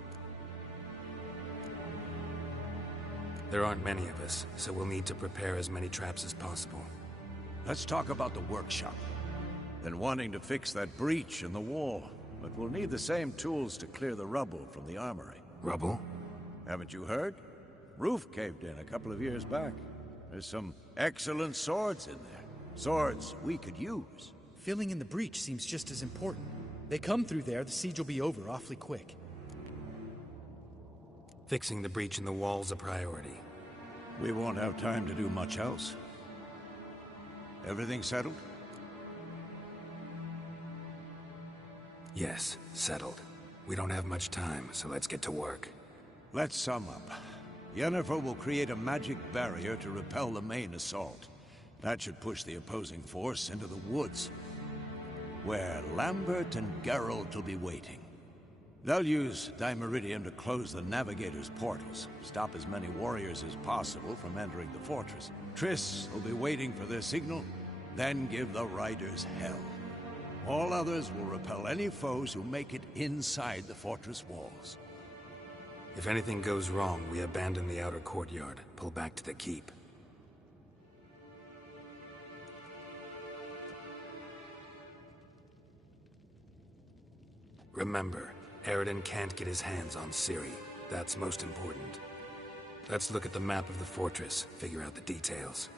There aren't many of us, so we'll need to prepare as many traps as possible. Let's talk about the workshop. Been wanting to fix that breach in the wall, but we'll need the same tools to clear the rubble from the armory. Rubble? Haven't you heard? Roof caved in a couple of years back. There's some excellent swords in there. Swords we could use. Filling in the breach seems just as important. They come through there, the siege will be over awfully quick. Fixing the breach in the wall's a priority. We won't have time to do much else. Everything settled? Yes, settled. We don't have much time, so let's get to work. Let's sum up. Yennefer will create a magic barrier to repel the main assault. That should push the opposing force into the woods, where Lambert and Geralt will be waiting. They'll use Dimeridium to close the Navigator's portals, stop as many warriors as possible from entering the fortress. Triss will be waiting for their signal, then give the riders hell. All others will repel any foes who make it inside the fortress walls. If anything goes wrong, we abandon the outer courtyard, pull back to the keep. Remember, Eridan can't get his hands on Ciri. That's most important. Let's look at the map of the fortress, figure out the details.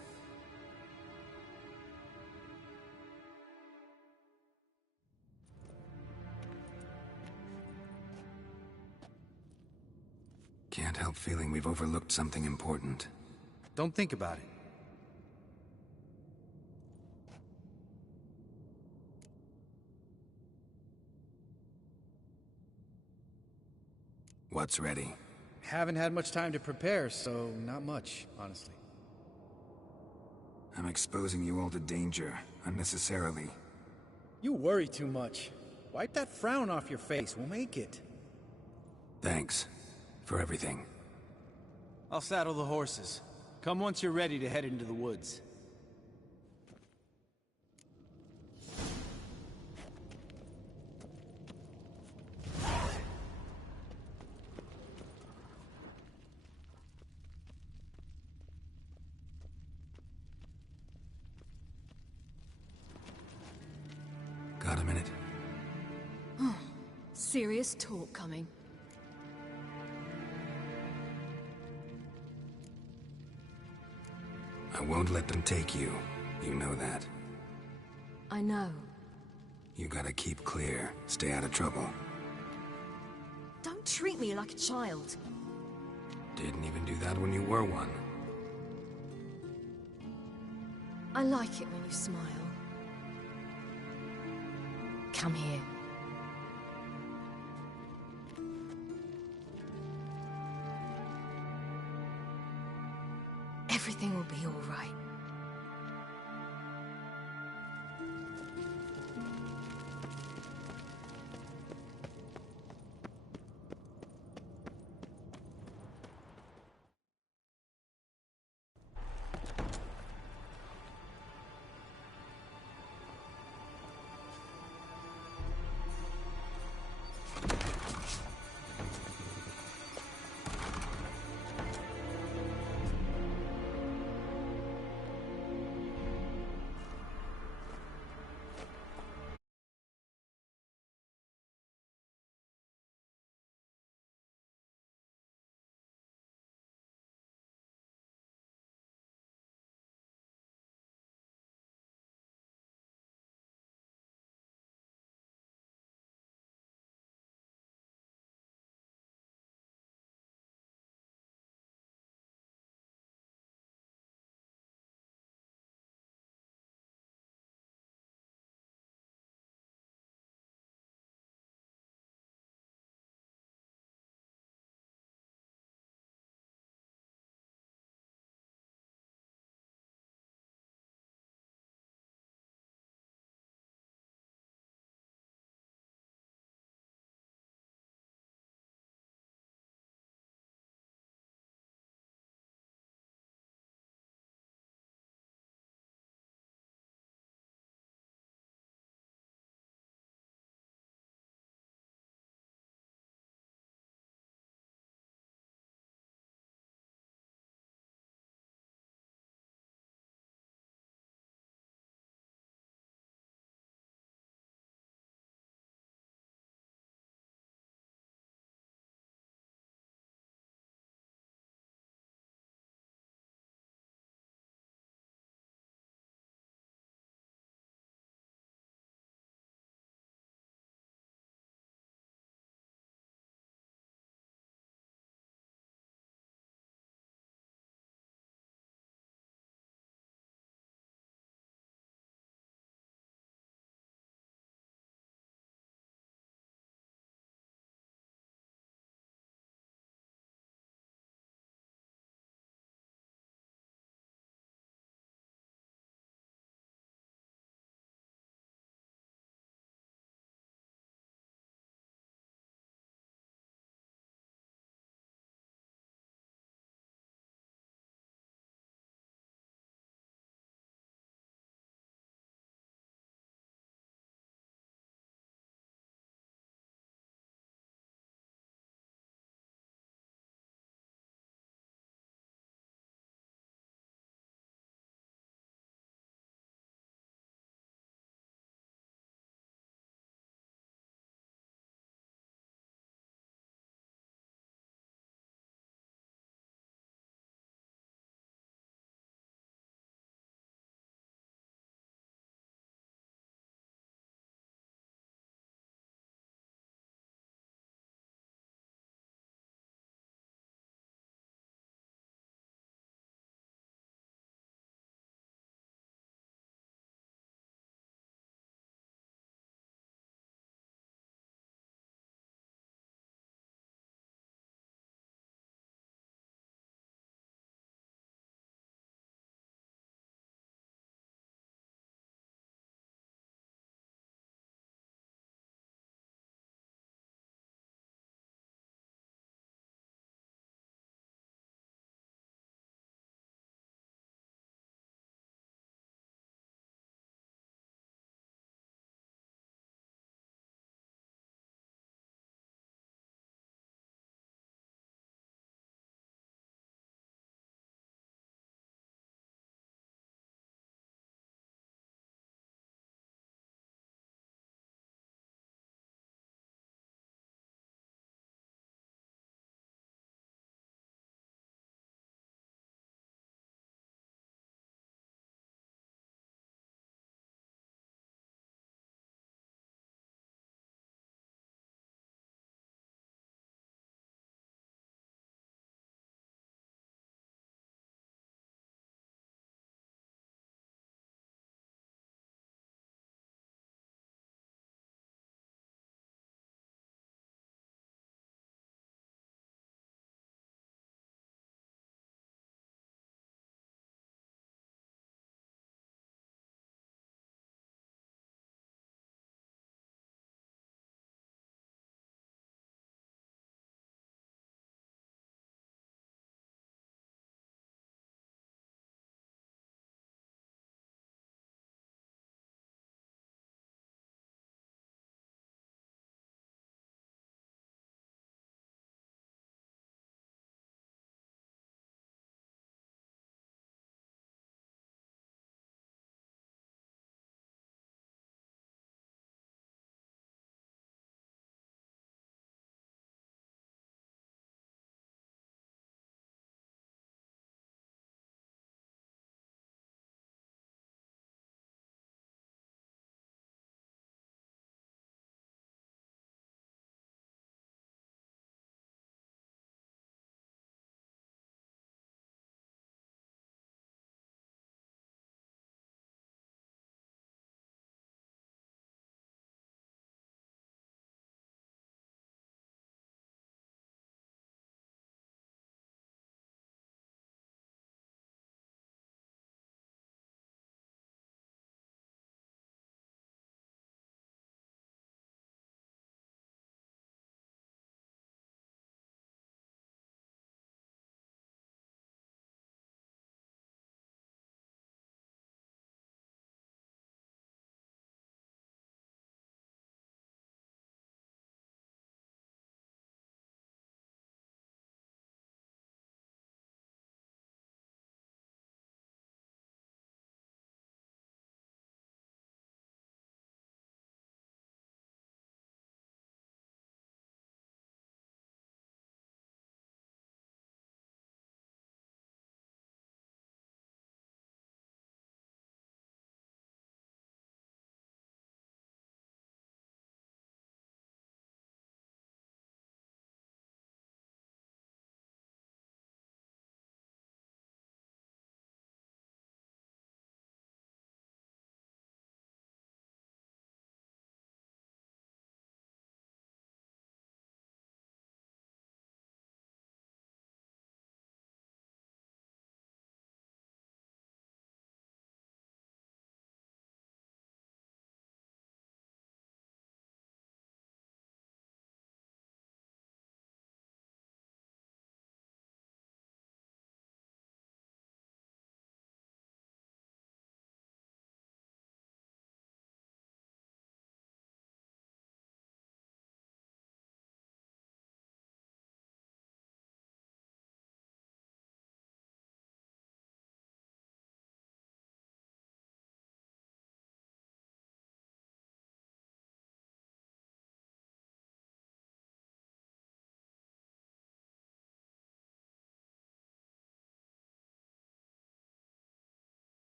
Can't help feeling we've overlooked something important. Don't think about it. What's ready? Haven't had much time to prepare, so not much, honestly. I'm exposing you all to danger, unnecessarily. You worry too much. Wipe that frown off your face, we'll make it. Thanks. For everything. I'll saddle the horses. Come once you're ready to head into the woods. Got a minute? Serious talk coming. I won't let them take you. You know that. I know. You gotta keep clear. Stay out of trouble. Don't treat me like a child. Didn't even do that when you were one. I like it when you smile. Come here. Everything will be all right.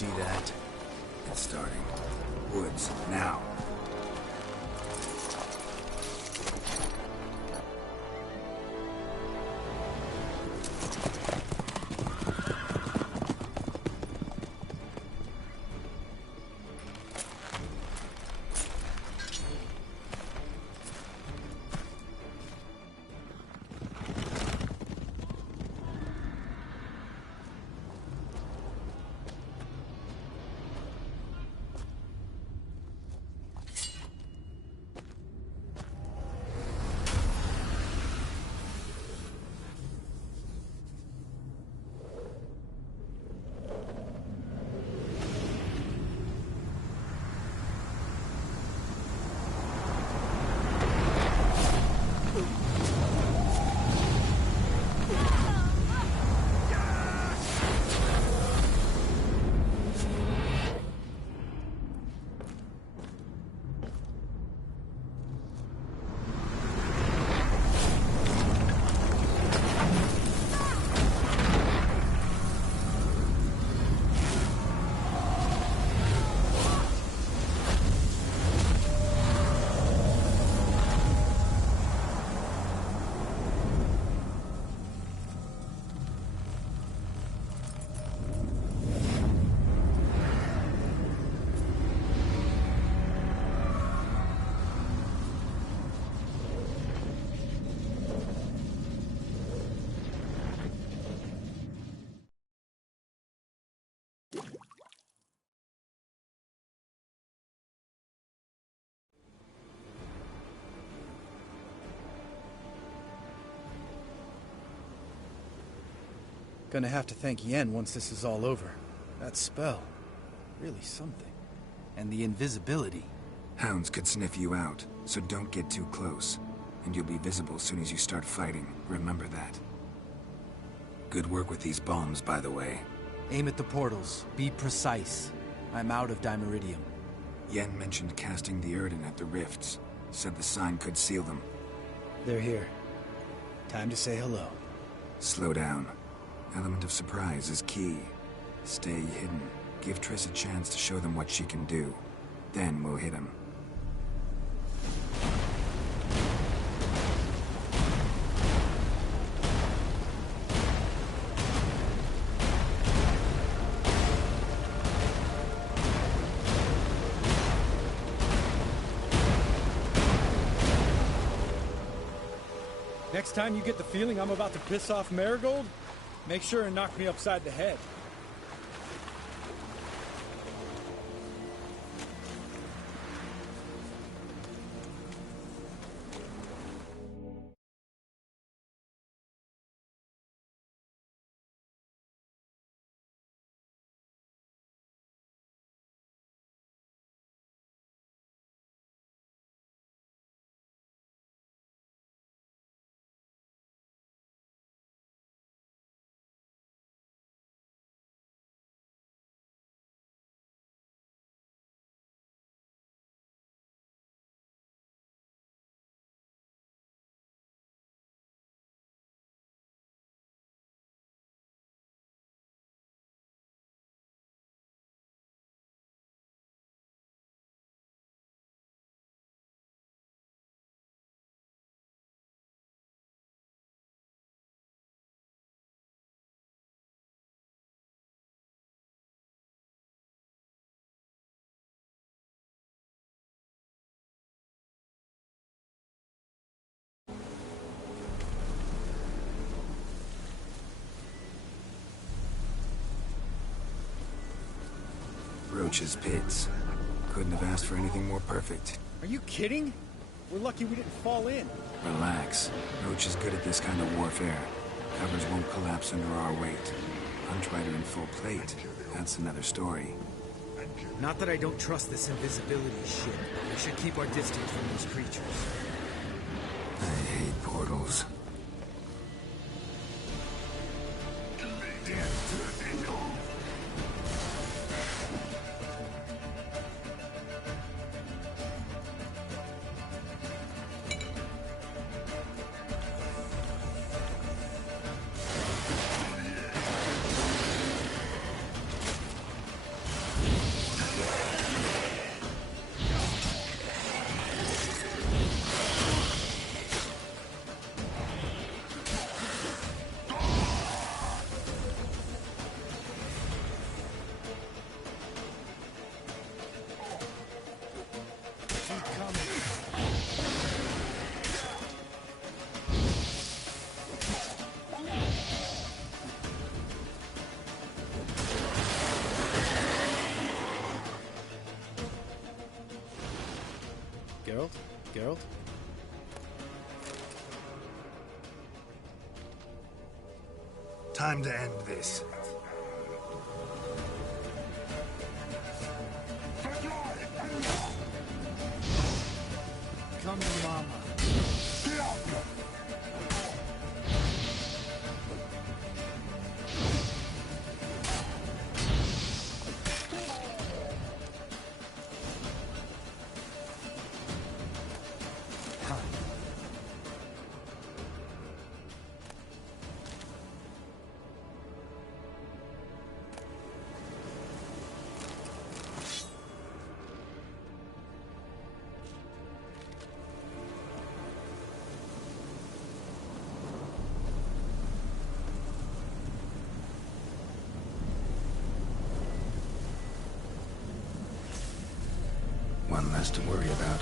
see that. It's starting. Woods, now. Gonna have to thank Yen once this is all over. That spell, really something. And the invisibility. Hounds could sniff you out, so don't get too close. And you'll be visible as soon as you start fighting. Remember that. Good work with these bombs, by the way. Aim at the portals. Be precise. I'm out of Dimeridium. Yen mentioned casting the Erden at the rifts. Said the sign could seal them. They're here. Time to say hello. Slow down. Element of surprise is key. Stay hidden. Give Triss a chance to show them what she can do. Then we'll hit him. Next time you get the feeling I'm about to piss off Marigold, make sure and knock me upside the head. Roach's pits. Couldn't have asked for anything more perfect. Are you kidding? We're lucky we didn't fall in. Relax. Roach is good at this kind of warfare. Covers won't collapse under our weight. Huntrider in full plate. That's another story. Not that I don't trust this invisibility shit. We should keep our distance from these creatures. I hate portals. Geralt? Geralt? Time to end this. Come to mama. One less to worry about.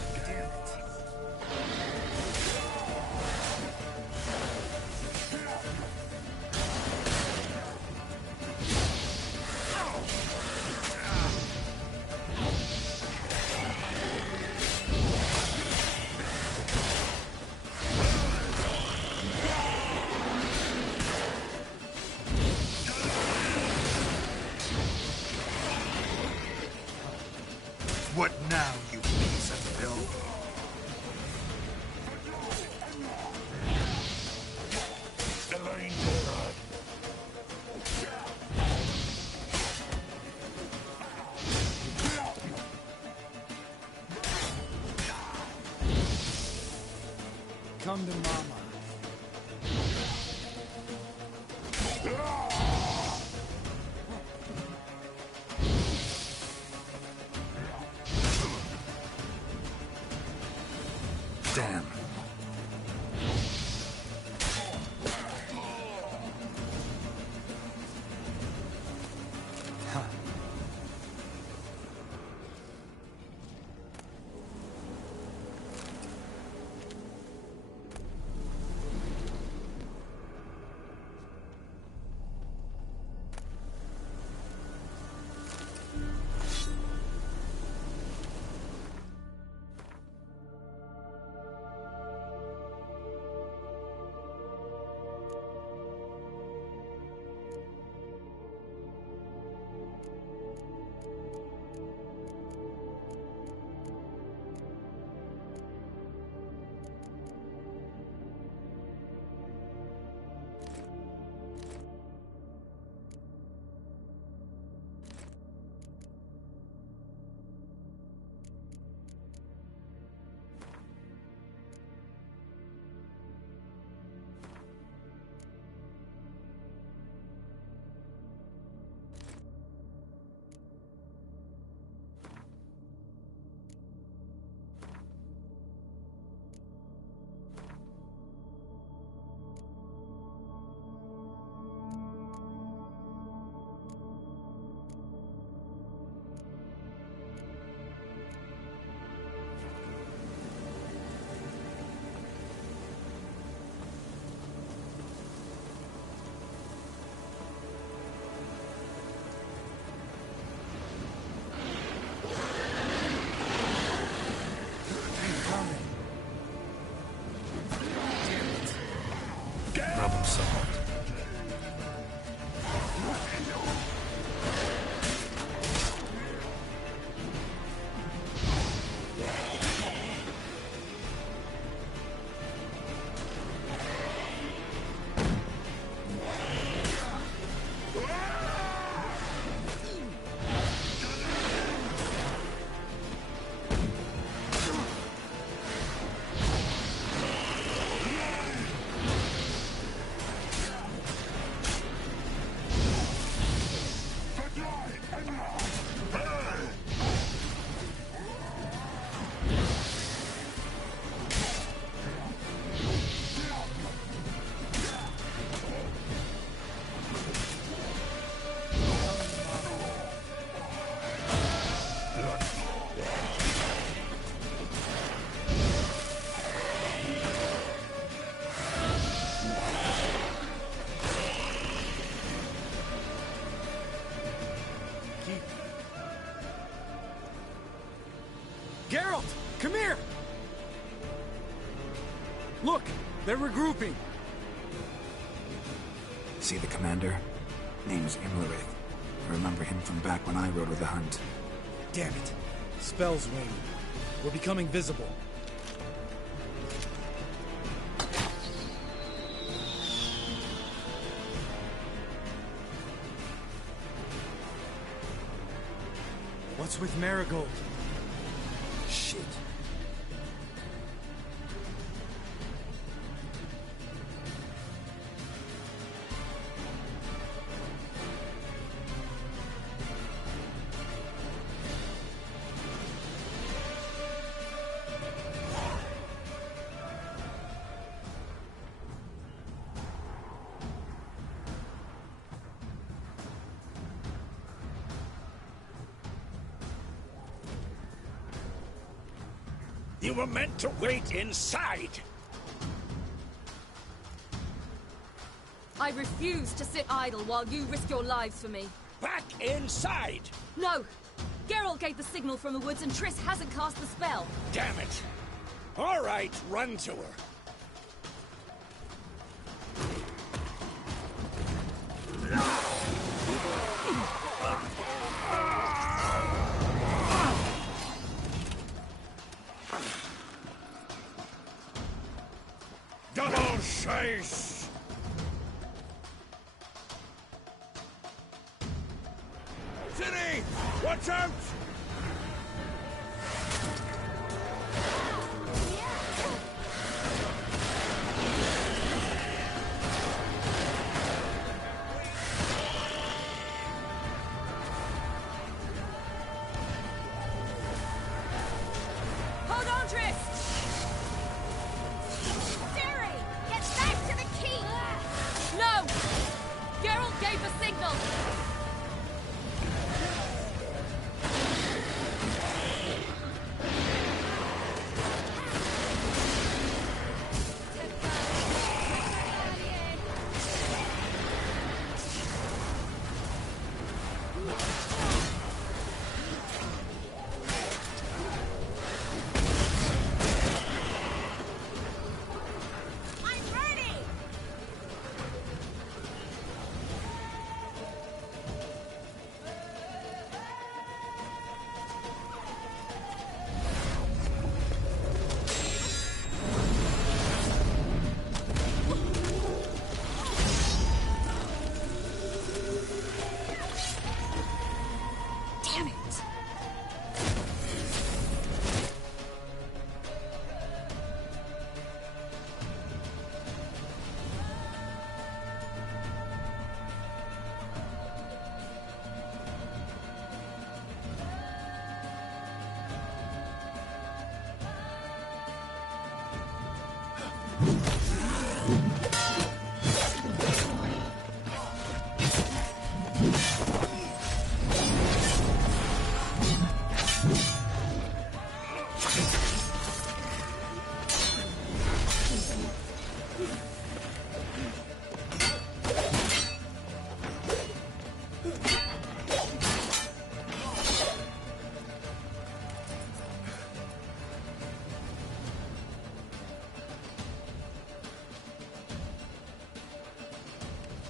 What now, you piece of filth? Come to mama. Damn. Problem solved. Geralt, come here! Look! They're regrouping! See the commander? Name's Imlerith. I remember him from back when I rode with the Hunt. Damn it. Spell's waning. We're becoming visible. What's with Marigold? Shit. You were meant to wait inside! I refuse to sit idle while you risk your lives for me. Back inside! No! Geralt gave the signal from the woods and Triss hasn't cast the spell. Damn it! All right, run to her. Double chase! City! Watch out! Hold on, Triss! No! Geralt gave the signal!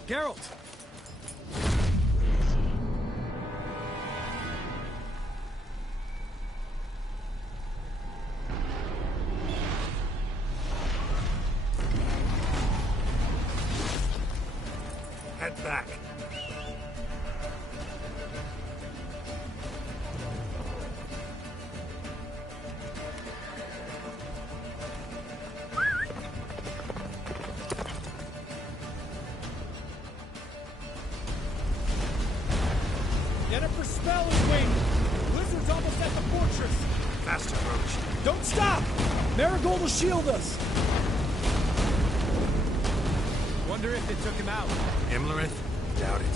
Geralt! Head back. Jennifer's spell is waning! Blizzard's almost at the fortress! Fast approach. Don't stop! Marigold will shield us! Wonder if it took him out. Imlerith? Doubt it.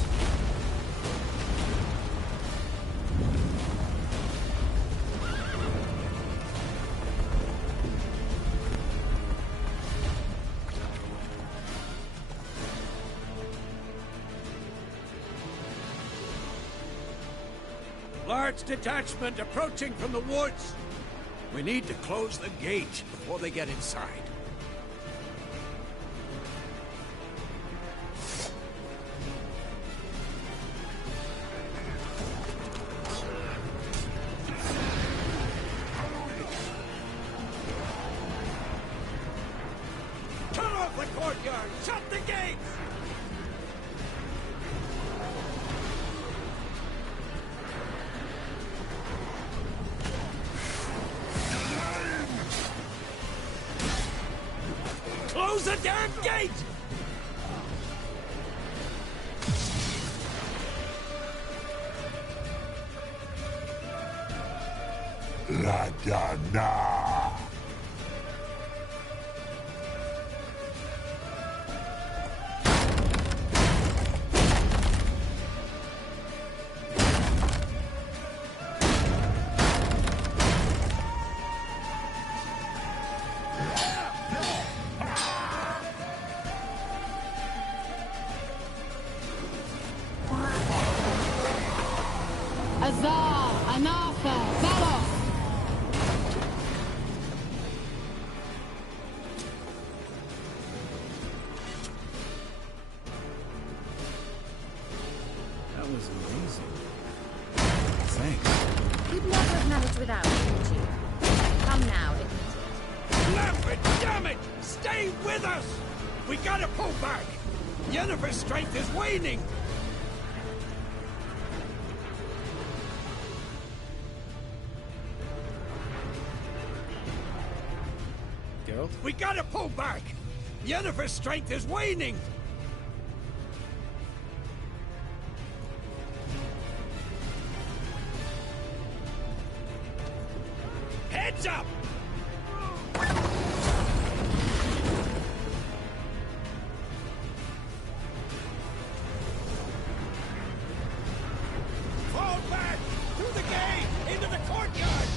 Large detachment approaching from the woods. We need to close the gate before they get inside. Close the damn gate! La Dana! Azar, Anafa, Velos! That was amazing. Thanks. You'd never have managed without me, would you? Come now, admit it. Lambert, damn it! Stay with us! We gotta pull back! Yennefer's strength is waning! Geralt? We gotta pull back! Yennefer's strength is waning! Heads up! Fall back! Through the gate! Into the courtyard!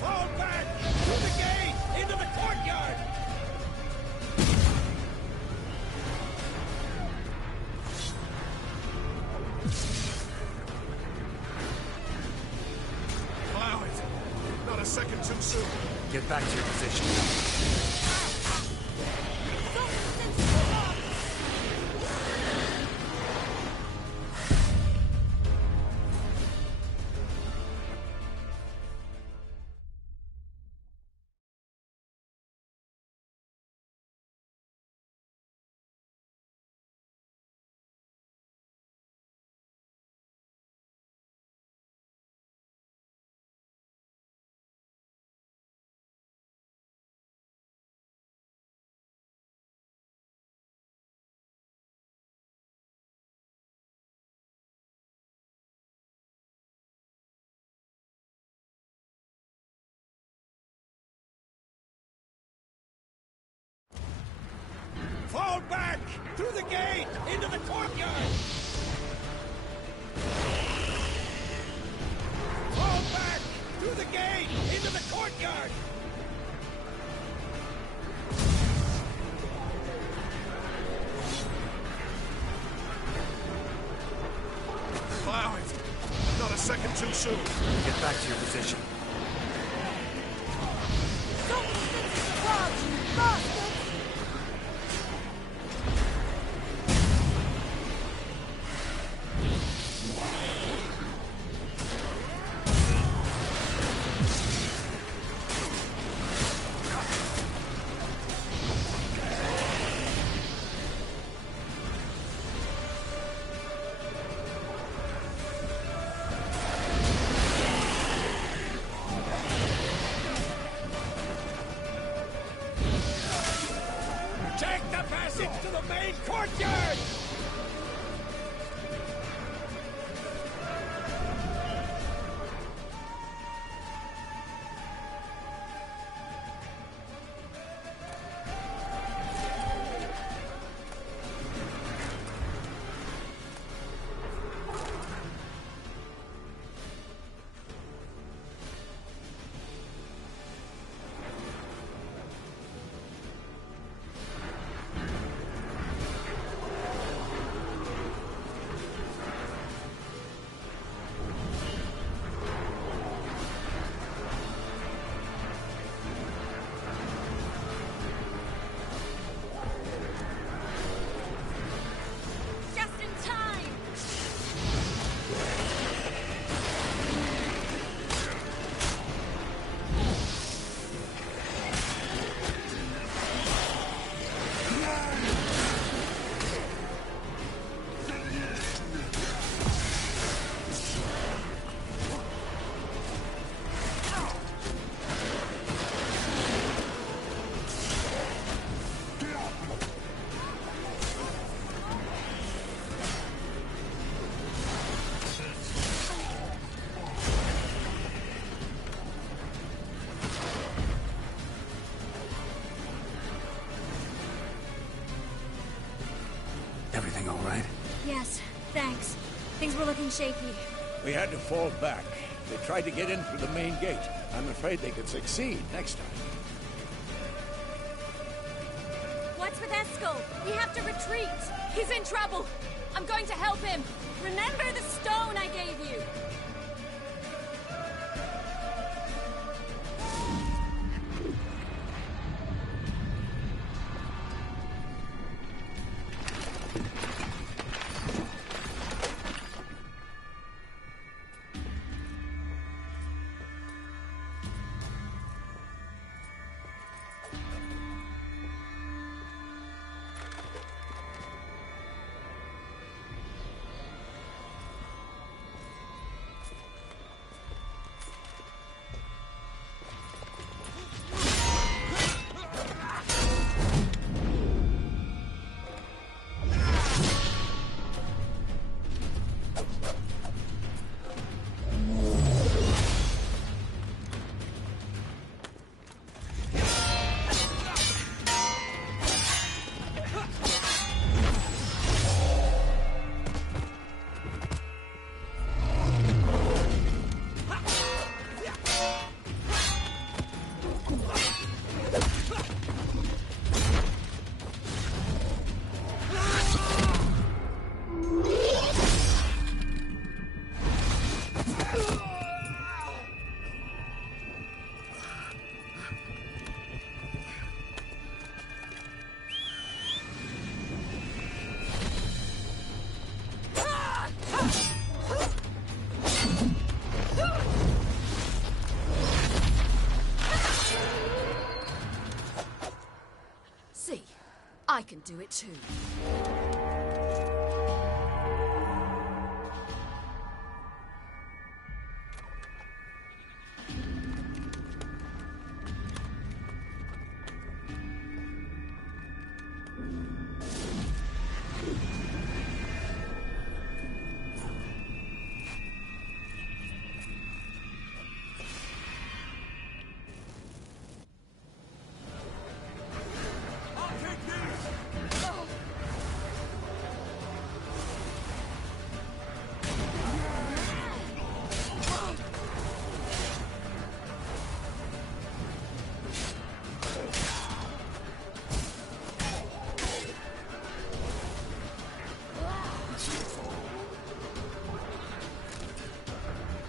Fall back! Through the gate! Into the courtyard! Allow it. Not a second too soon. Get back to your position. Fall back! Through the gate! Into the courtyard! Fall back! Through the gate! Into the courtyard! Allow it. Not a second too soon. Get back to your position. Take the passage to the main courtyard! Everything all right? Yes, thanks. Things were looking shaky. We had to fall back. They tried to get in through the main gate. I'm afraid they could succeed next time. What's with Eskel? We have to retreat. He's in trouble. I'm going to help him. Remember the stone I gave you. I can do it too.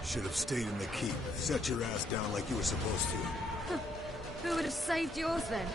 Should have stayed in the keep. Set your ass down like you were supposed to. Who would have saved yours then?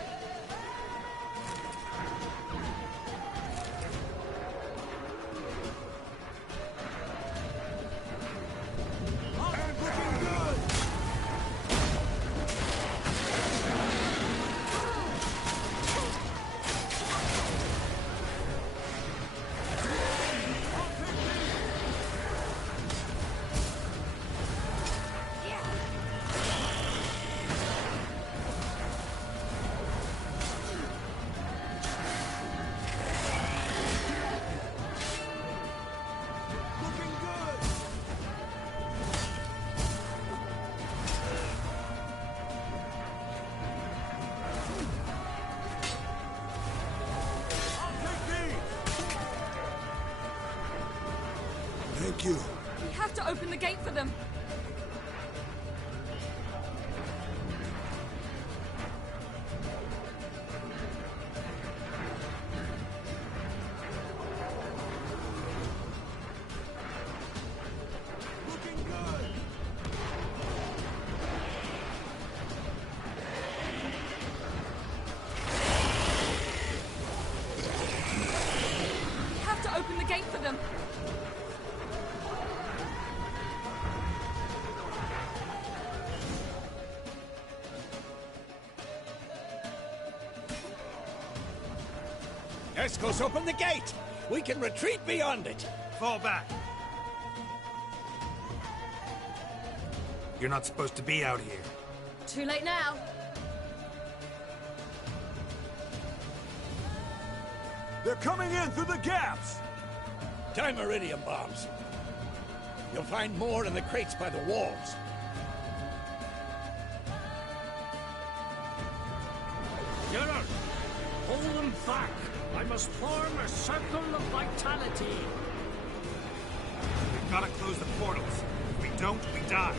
Thank you. We have to open the gate for them. We have to open the gate for them. Eskel's open the gate! We can retreat beyond it! Fall back. You're not supposed to be out here. Too late now. They're coming in through the gaps! Time iridium bombs. You'll find more in the crates by the walls. Geralt, hold them back! I must form a circle of vitality! We've gotta close the portals. If we don't, we die.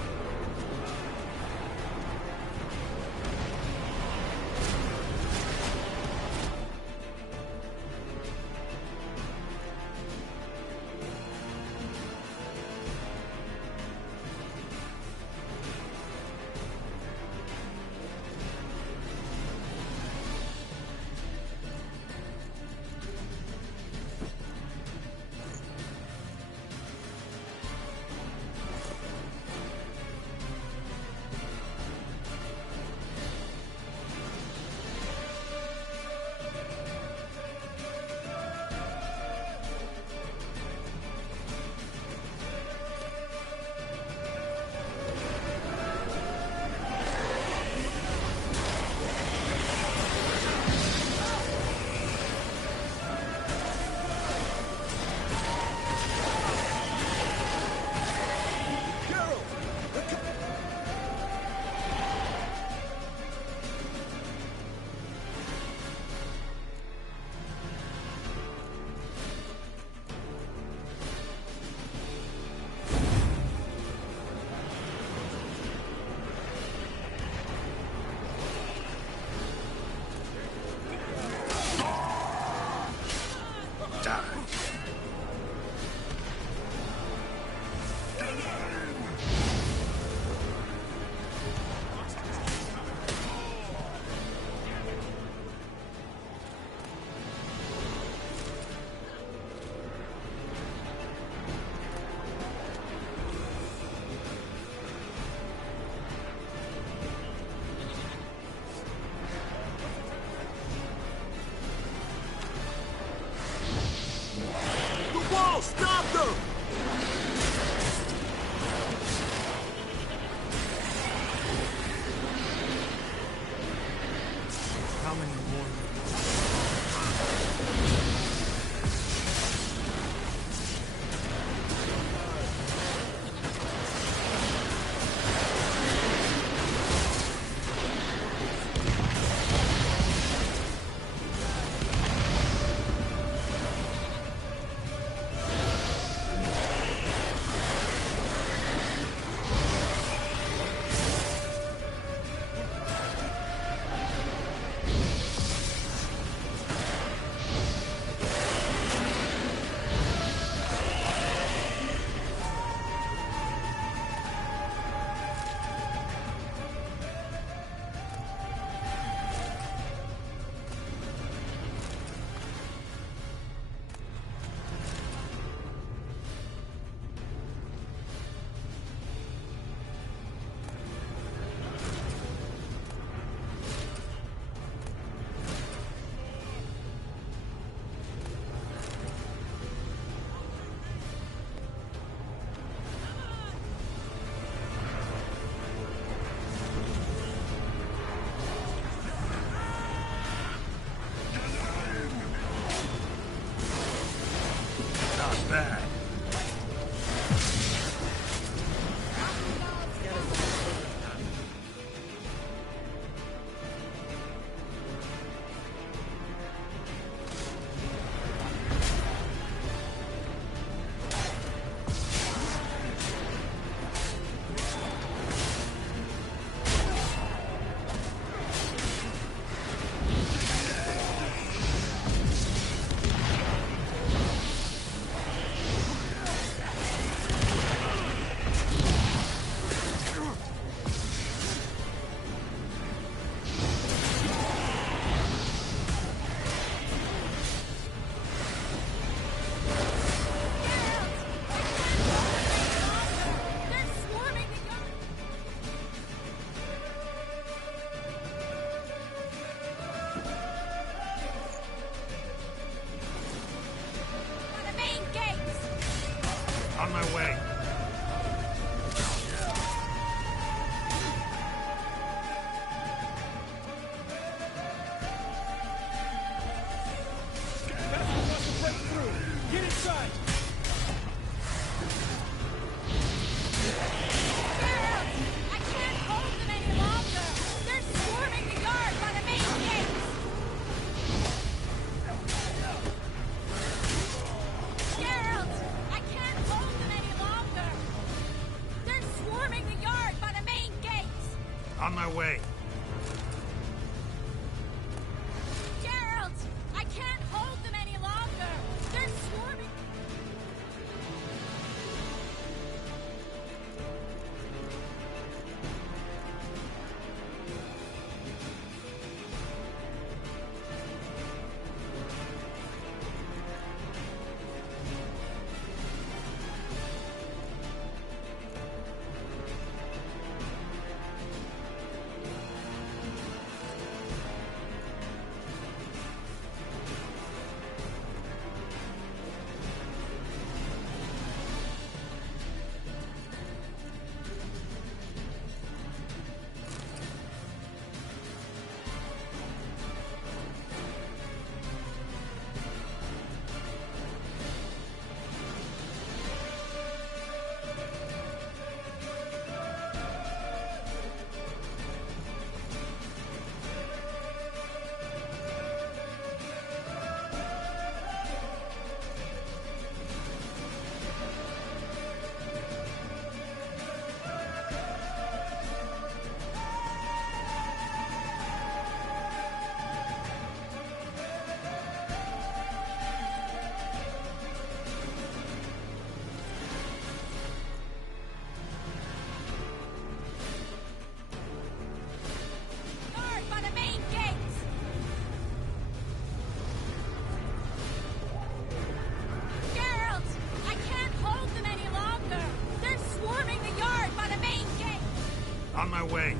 Stop them! How many more? way. Geralt! I can't hold them any longer! They're swarming... On my way.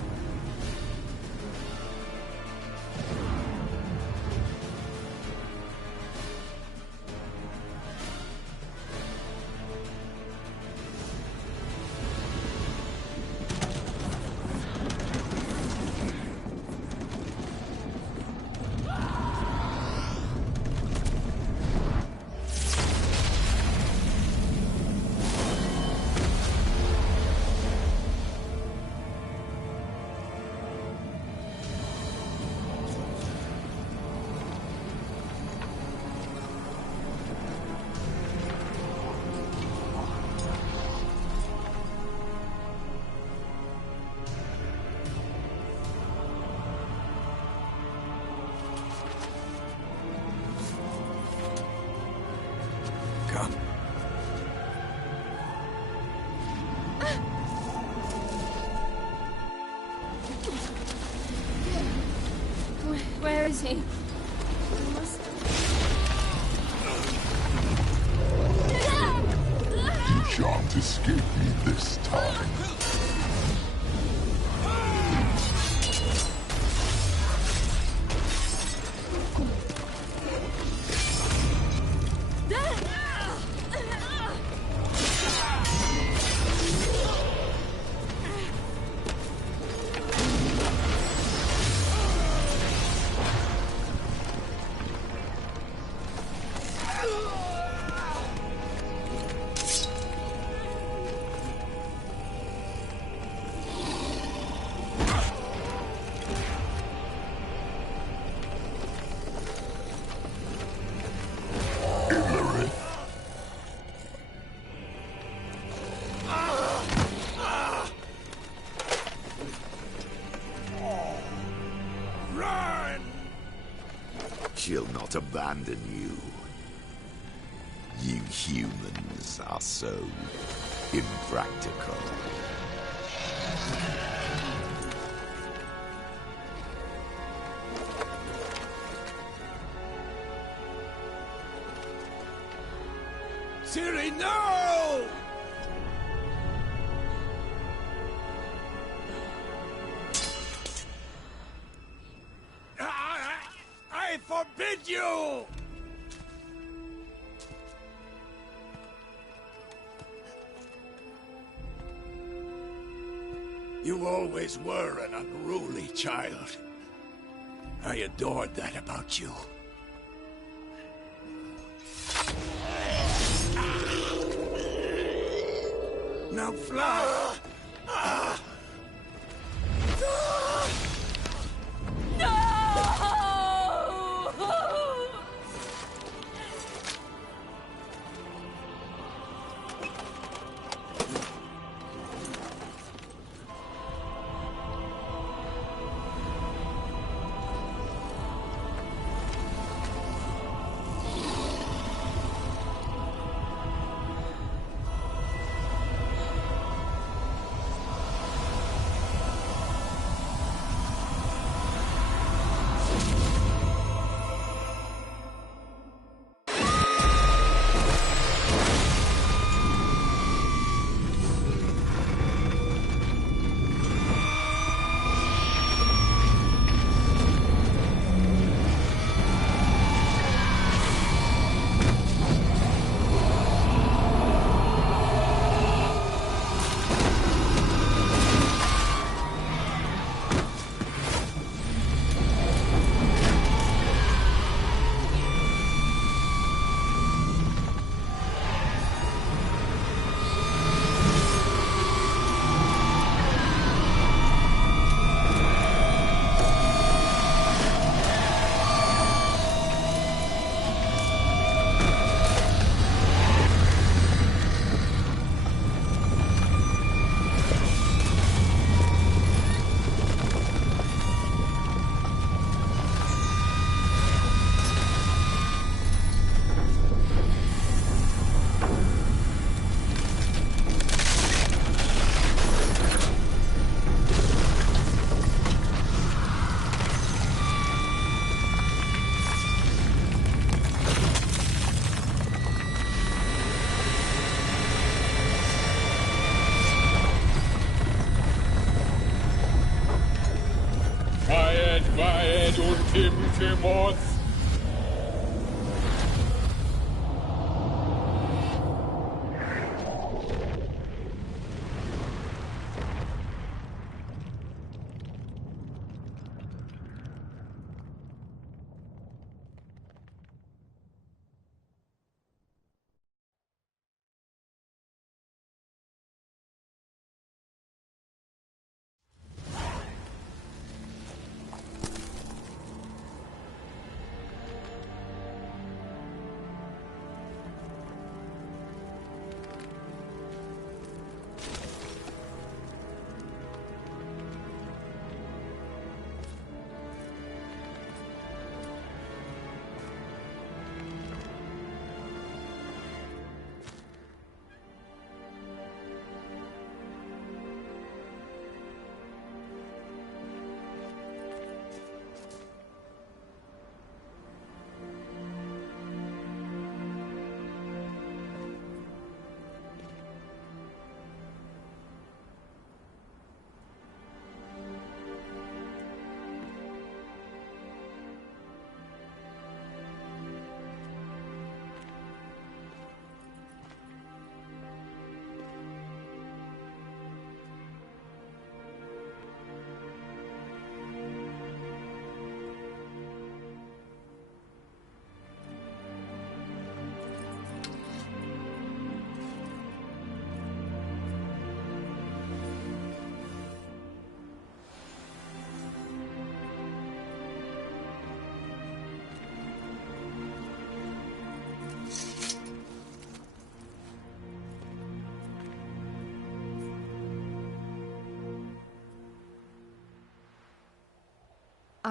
Where is he? You shan't escape me this time. She'll not abandon you. You humans are so impractical. Ciri, no! I forbid you! You always were an unruly child. I adored that about you. Now fly!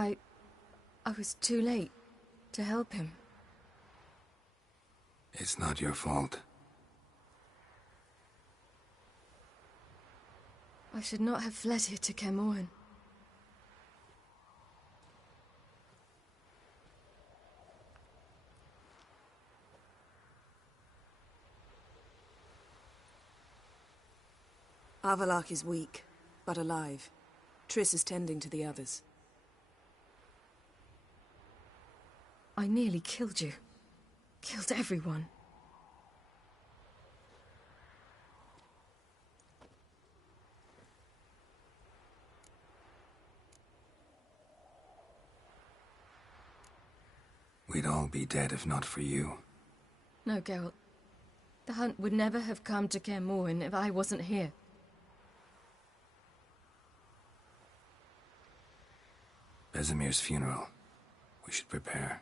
I was too late to help him. It's not your fault. I should not have fled here to Caermorhen. Avallac'h is weak, but alive. Triss is tending to the others. I nearly killed you. Killed everyone. We'd all be dead if not for you. No, Geralt. The hunt would never have come to Caermorhen if I wasn't here. Besemir's funeral. We should prepare.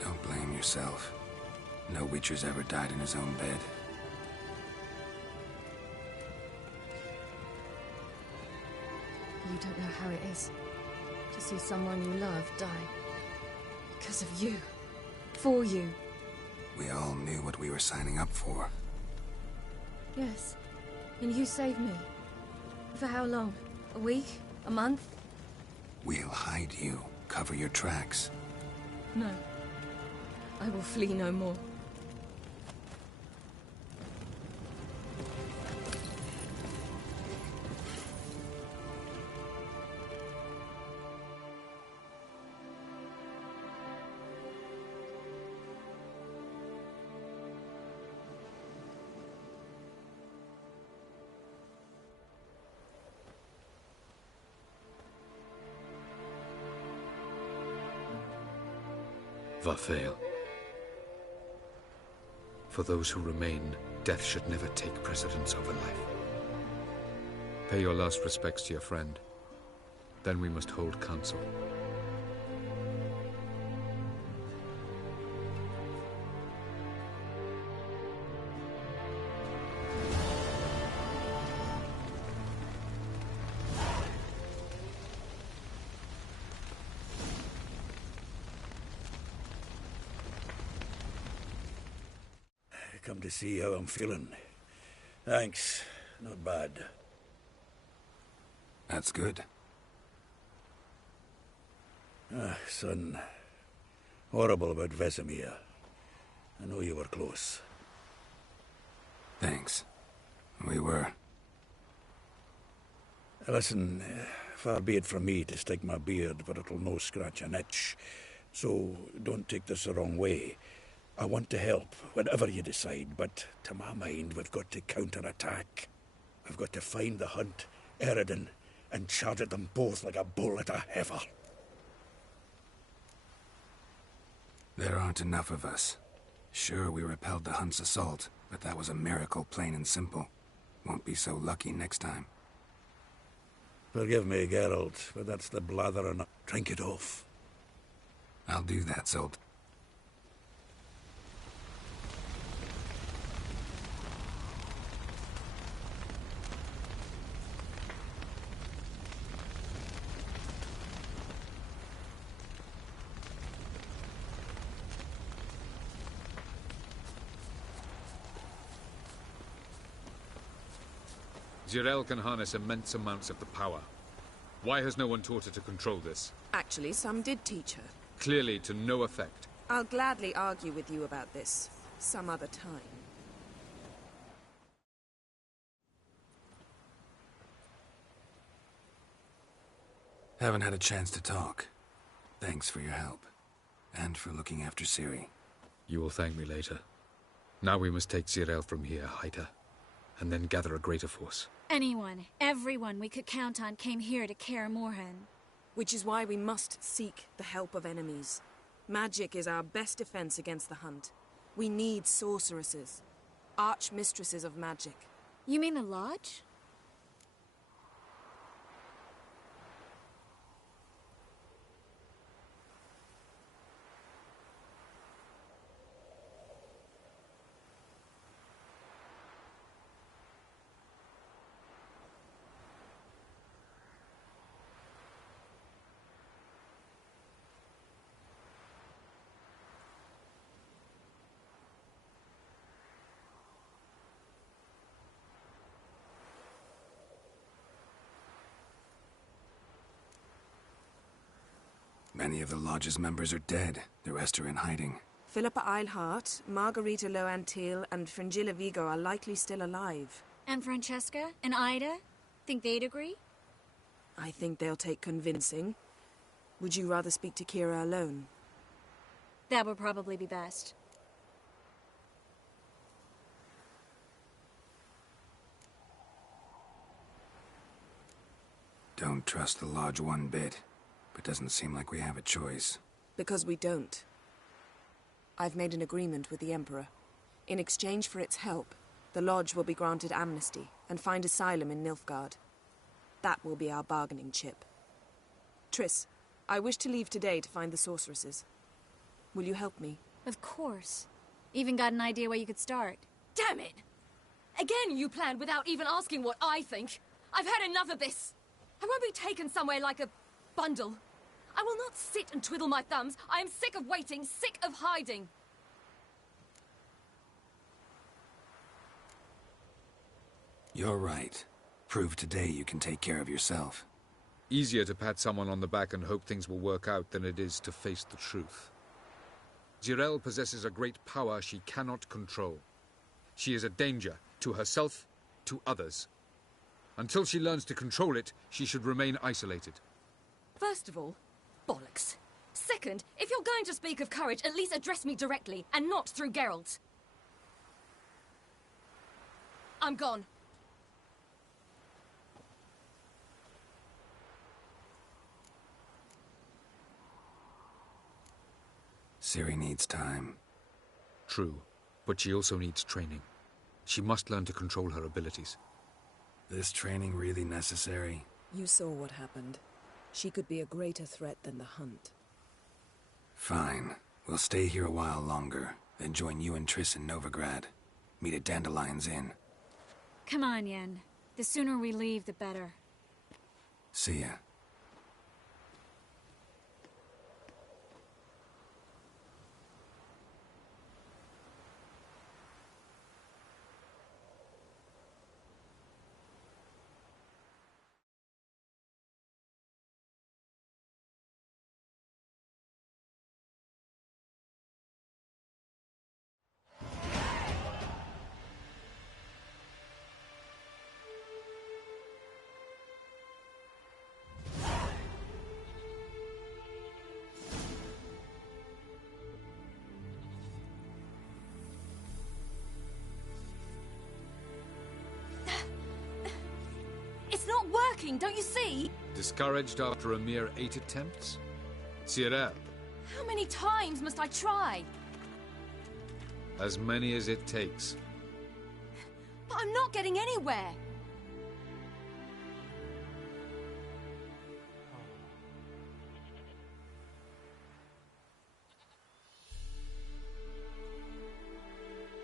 Don't blame yourself. No Witcher's ever died in his own bed. You don't know how it is to see someone you love die. Because of you. For you. We all knew what we were signing up for. Yes. And you saved me. For how long? A week? A month? We'll hide you. Cover your tracks. No. I will flee no more. Vafael. For those who remain, death should never take precedence over life. Pay your last respects to your friend. Then we must hold council. Come to see how I'm feeling. Thanks. Not bad. That's good. Ah, son. Horrible about Vesemir. I know you were close. Thanks. We were. Listen, far be it from me to stick my beard, but it'll no scratch an itch. So don't take this the wrong way. I want to help, whatever you decide, but to my mind, we've got to counterattack. We've got to find the Hunt, Eredin, and charge at them both like a bull at a heifer. There aren't enough of us. Sure, we repelled the Hunt's assault, but that was a miracle, plain and simple. Won't be so lucky next time. Forgive me, Geralt, but that's the blathering. Drink it off. I'll do that, Zolt. Geralt can harness immense amounts of the power. Why has no one taught her to control this? Actually, some did teach her. Clearly to no effect. I'll gladly argue with you about this some other time. Haven't had a chance to talk. Thanks for your help. And for looking after Ciri. You will thank me later. Now we must take Geralt from here, hide her, and then gather a greater force. Anyone, everyone we could count on came here to Kaer Morhen. Which is why we must seek the help of enemies. Magic is our best defense against the Hunt. We need sorceresses. Archmistresses of magic. You mean the Lodge? Many of the Lodge's members are dead. The rest are in hiding. Philippa Eilhart, Margarita Loantil, and Fringilla Vigo are likely still alive. And Francesca? And Ida? Think they'd agree? I think they'll take convincing. Would you rather speak to Kira alone? That would probably be best. Don't trust the Lodge one bit. But doesn't seem like we have a choice. Because we don't. I've made an agreement with the Emperor. In exchange for its help, the Lodge will be granted amnesty and find asylum in Nilfgaard. That will be our bargaining chip. Triss, I wish to leave today to find the sorceresses. Will you help me? Of course. Even got an idea where you could start. Damn it! Again you planned without even asking what I think. I've had enough of this. I won't be taken somewhere like a bundle. I will not sit and twiddle my thumbs. I am sick of waiting, sick of hiding. You're right. Prove today you can take care of yourself. Easier to pat someone on the back and hope things will work out than it is to face the truth. Geralt possesses a great power she cannot control. She is a danger to herself, to others. Until she learns to control it, she should remain isolated. First of all, bollocks. Second, if you're going to speak of courage, at least address me directly, and not through Geralt. I'm gone. Ciri needs time. True, but she also needs training. She must learn to control her abilities. This training really necessary? You saw what happened. She could be a greater threat than the Hunt. Fine. We'll stay here a while longer, then join you and Triss in Novigrad. Meet at Dandelion's Inn. Come on, Yen. The sooner we leave, the better. See ya. working, don't you see? Discouraged after a mere 8 attempts? Cyril, How many times must I try? as many as it takes. But I'm not getting anywhere.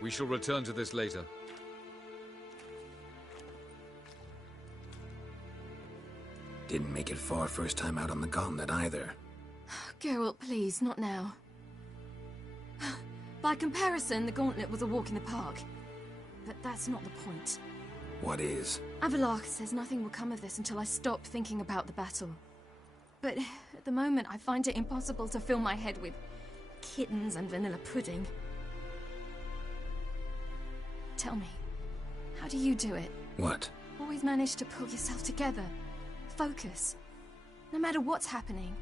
We shall return to this later. Didn't make it far first time out on the gauntlet either. Geralt, please, not now. By comparison, the gauntlet was a walk in the park. But that's not the point. What is? Avallac'h says nothing will come of this until I stop thinking about the battle. But at the moment, I find it impossible to fill my head with kittens and vanilla pudding. Tell me, how do you do it? What? Always manage to pull yourself together. Focus. No matter what's happening.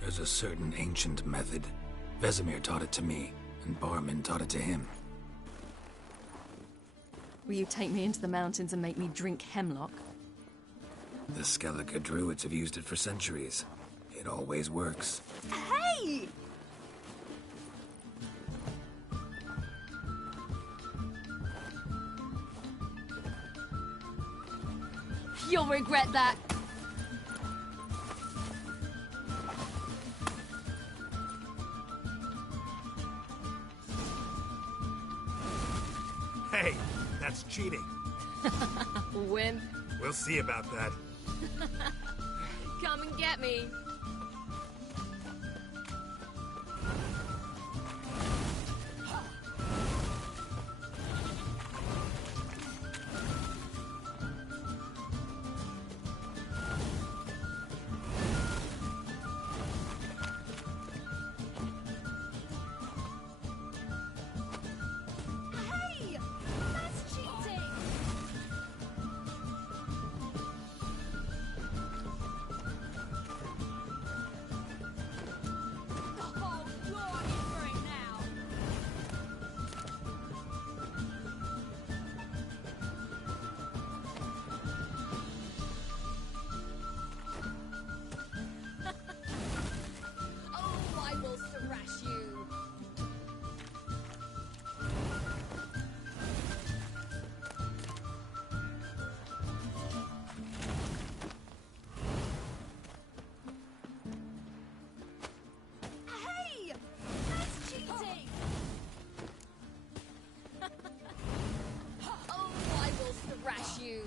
There's a certain ancient method. Vesemir taught it to me, and Barman taught it to him. Will you take me into the mountains and make me drink hemlock? The Skellige druids have used it for centuries. It always works. Hey! You'll regret that. Hey, that's cheating. Wimp. We'll see about that. Come and get me. Hey! That's cheating! Oh, you're in for it now. Oh, I will thrash you. Hey! That's cheating! Oh, I will thrash you.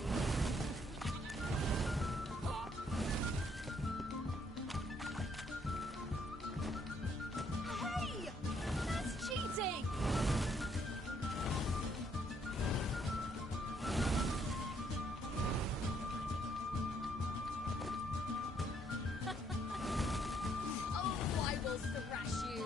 Hey! That's cheating! Oh, I will thrash you.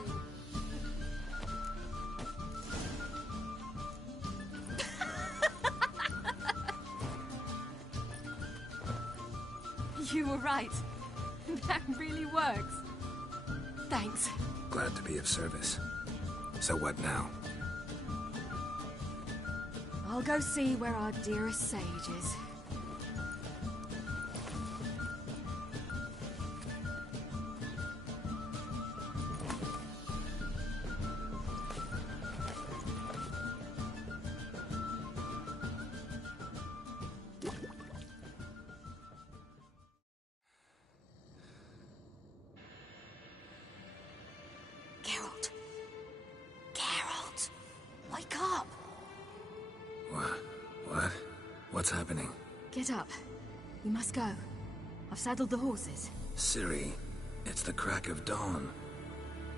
You were right. That really works. Thanks. Glad to be of service. So what now? I'll go see where our dearest sage is. Geralt. Geralt! Wake up! What? What's happening? Get up. We must go. I've saddled the horses. Ciri, it's the crack of dawn.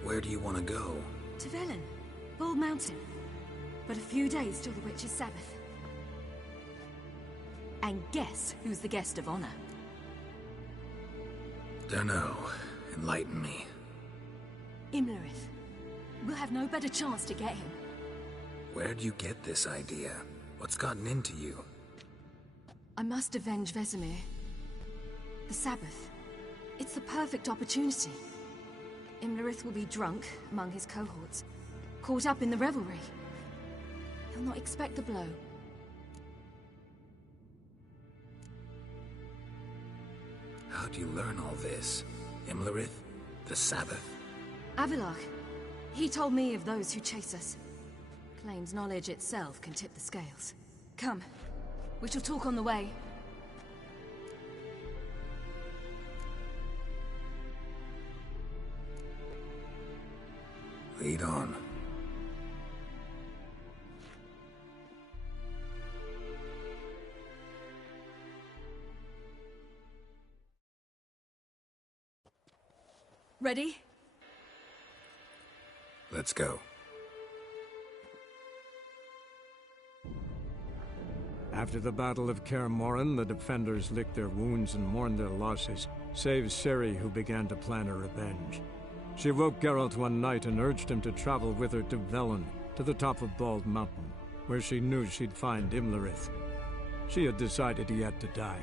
Where do you want to go? To Velen. Bald Mountain. But a few days till the Witch's Sabbath. And guess who's the guest of honor? Dunno. Enlighten me. Imlerith. We'll have no better chance to get him. Where'd you get this idea? What's gotten into you? I must avenge Vesemir. The Sabbath. It's the perfect opportunity. Imlerith will be drunk among his cohorts, caught up in the revelry. He'll I'll not expect the blow. How'd you learn all this? Imlerith? The Sabbath? Avilach. He told me of those who chase us. Claims knowledge itself can tip the scales. Come. We shall talk on the way. Lead on. Ready? Let's go. After the Battle of Kaer Morhen, the defenders licked their wounds and mourned their losses, save Ciri, who began to plan her revenge. She woke Geralt one night and urged him to travel with her to Velen, to the top of Bald Mountain, where she knew she'd find Imlerith. She had decided he had to die.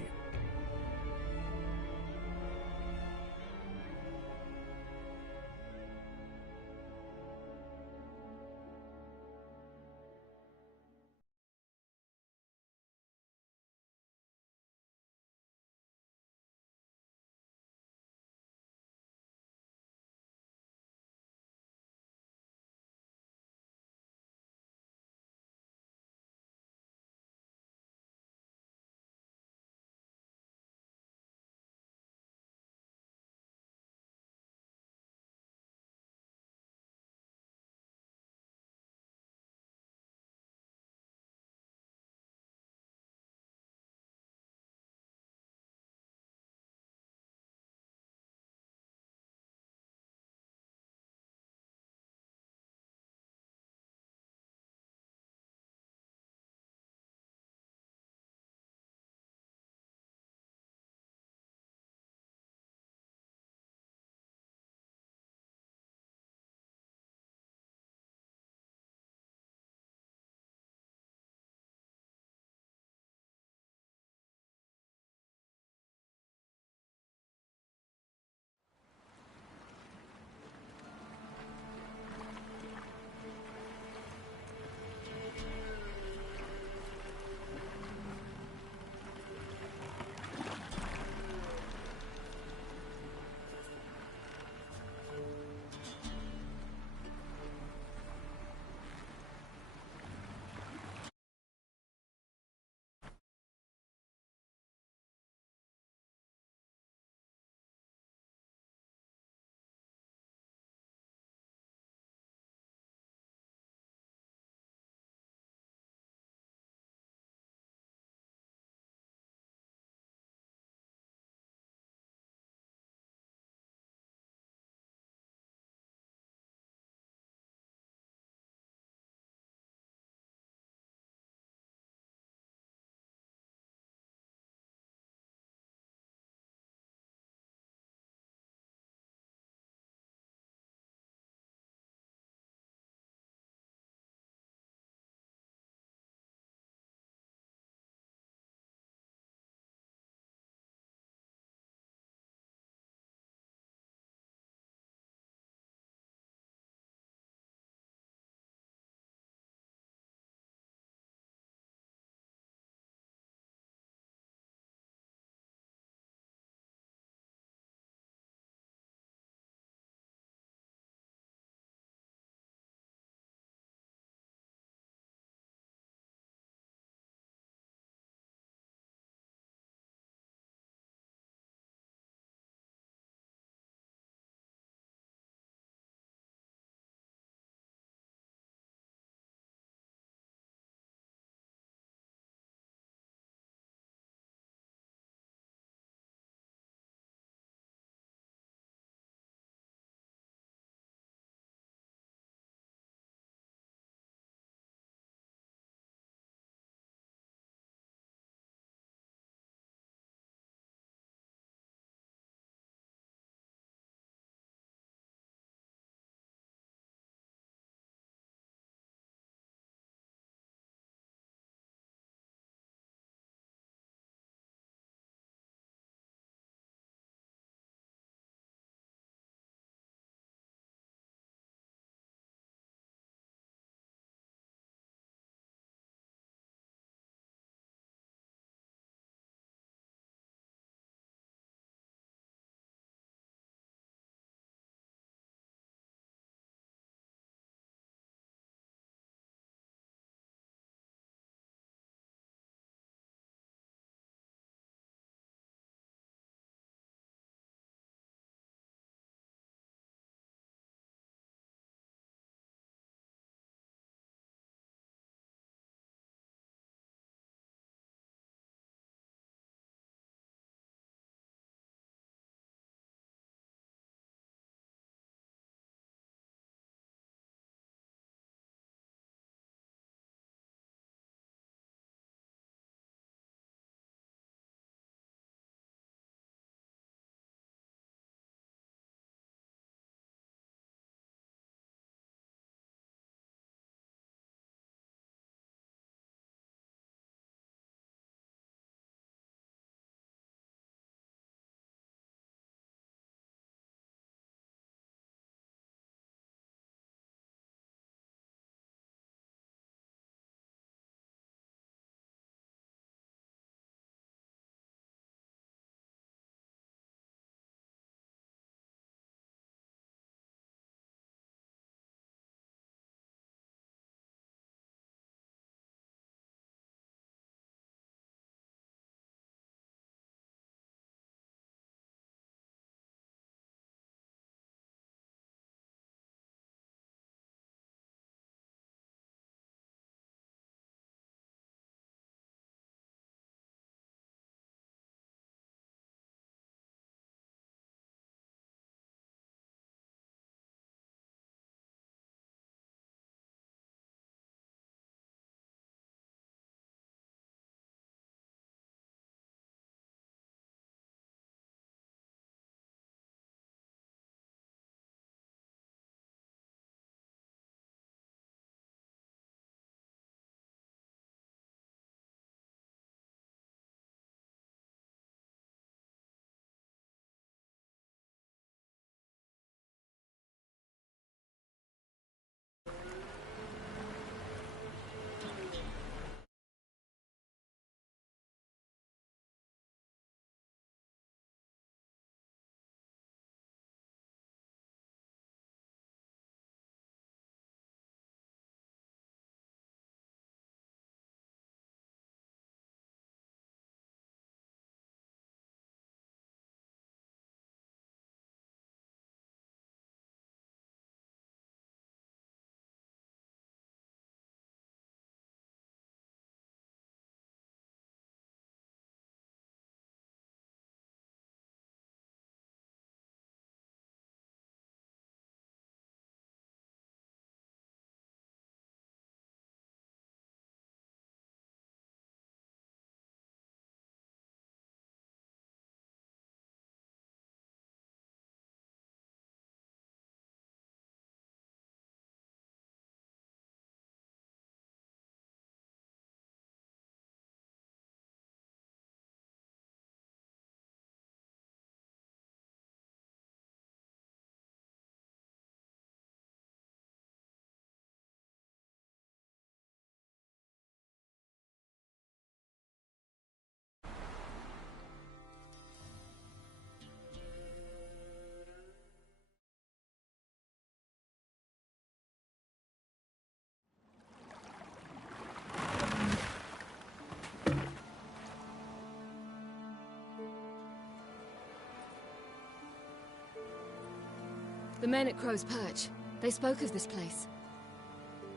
The men at Crow's Perch, they spoke of this place.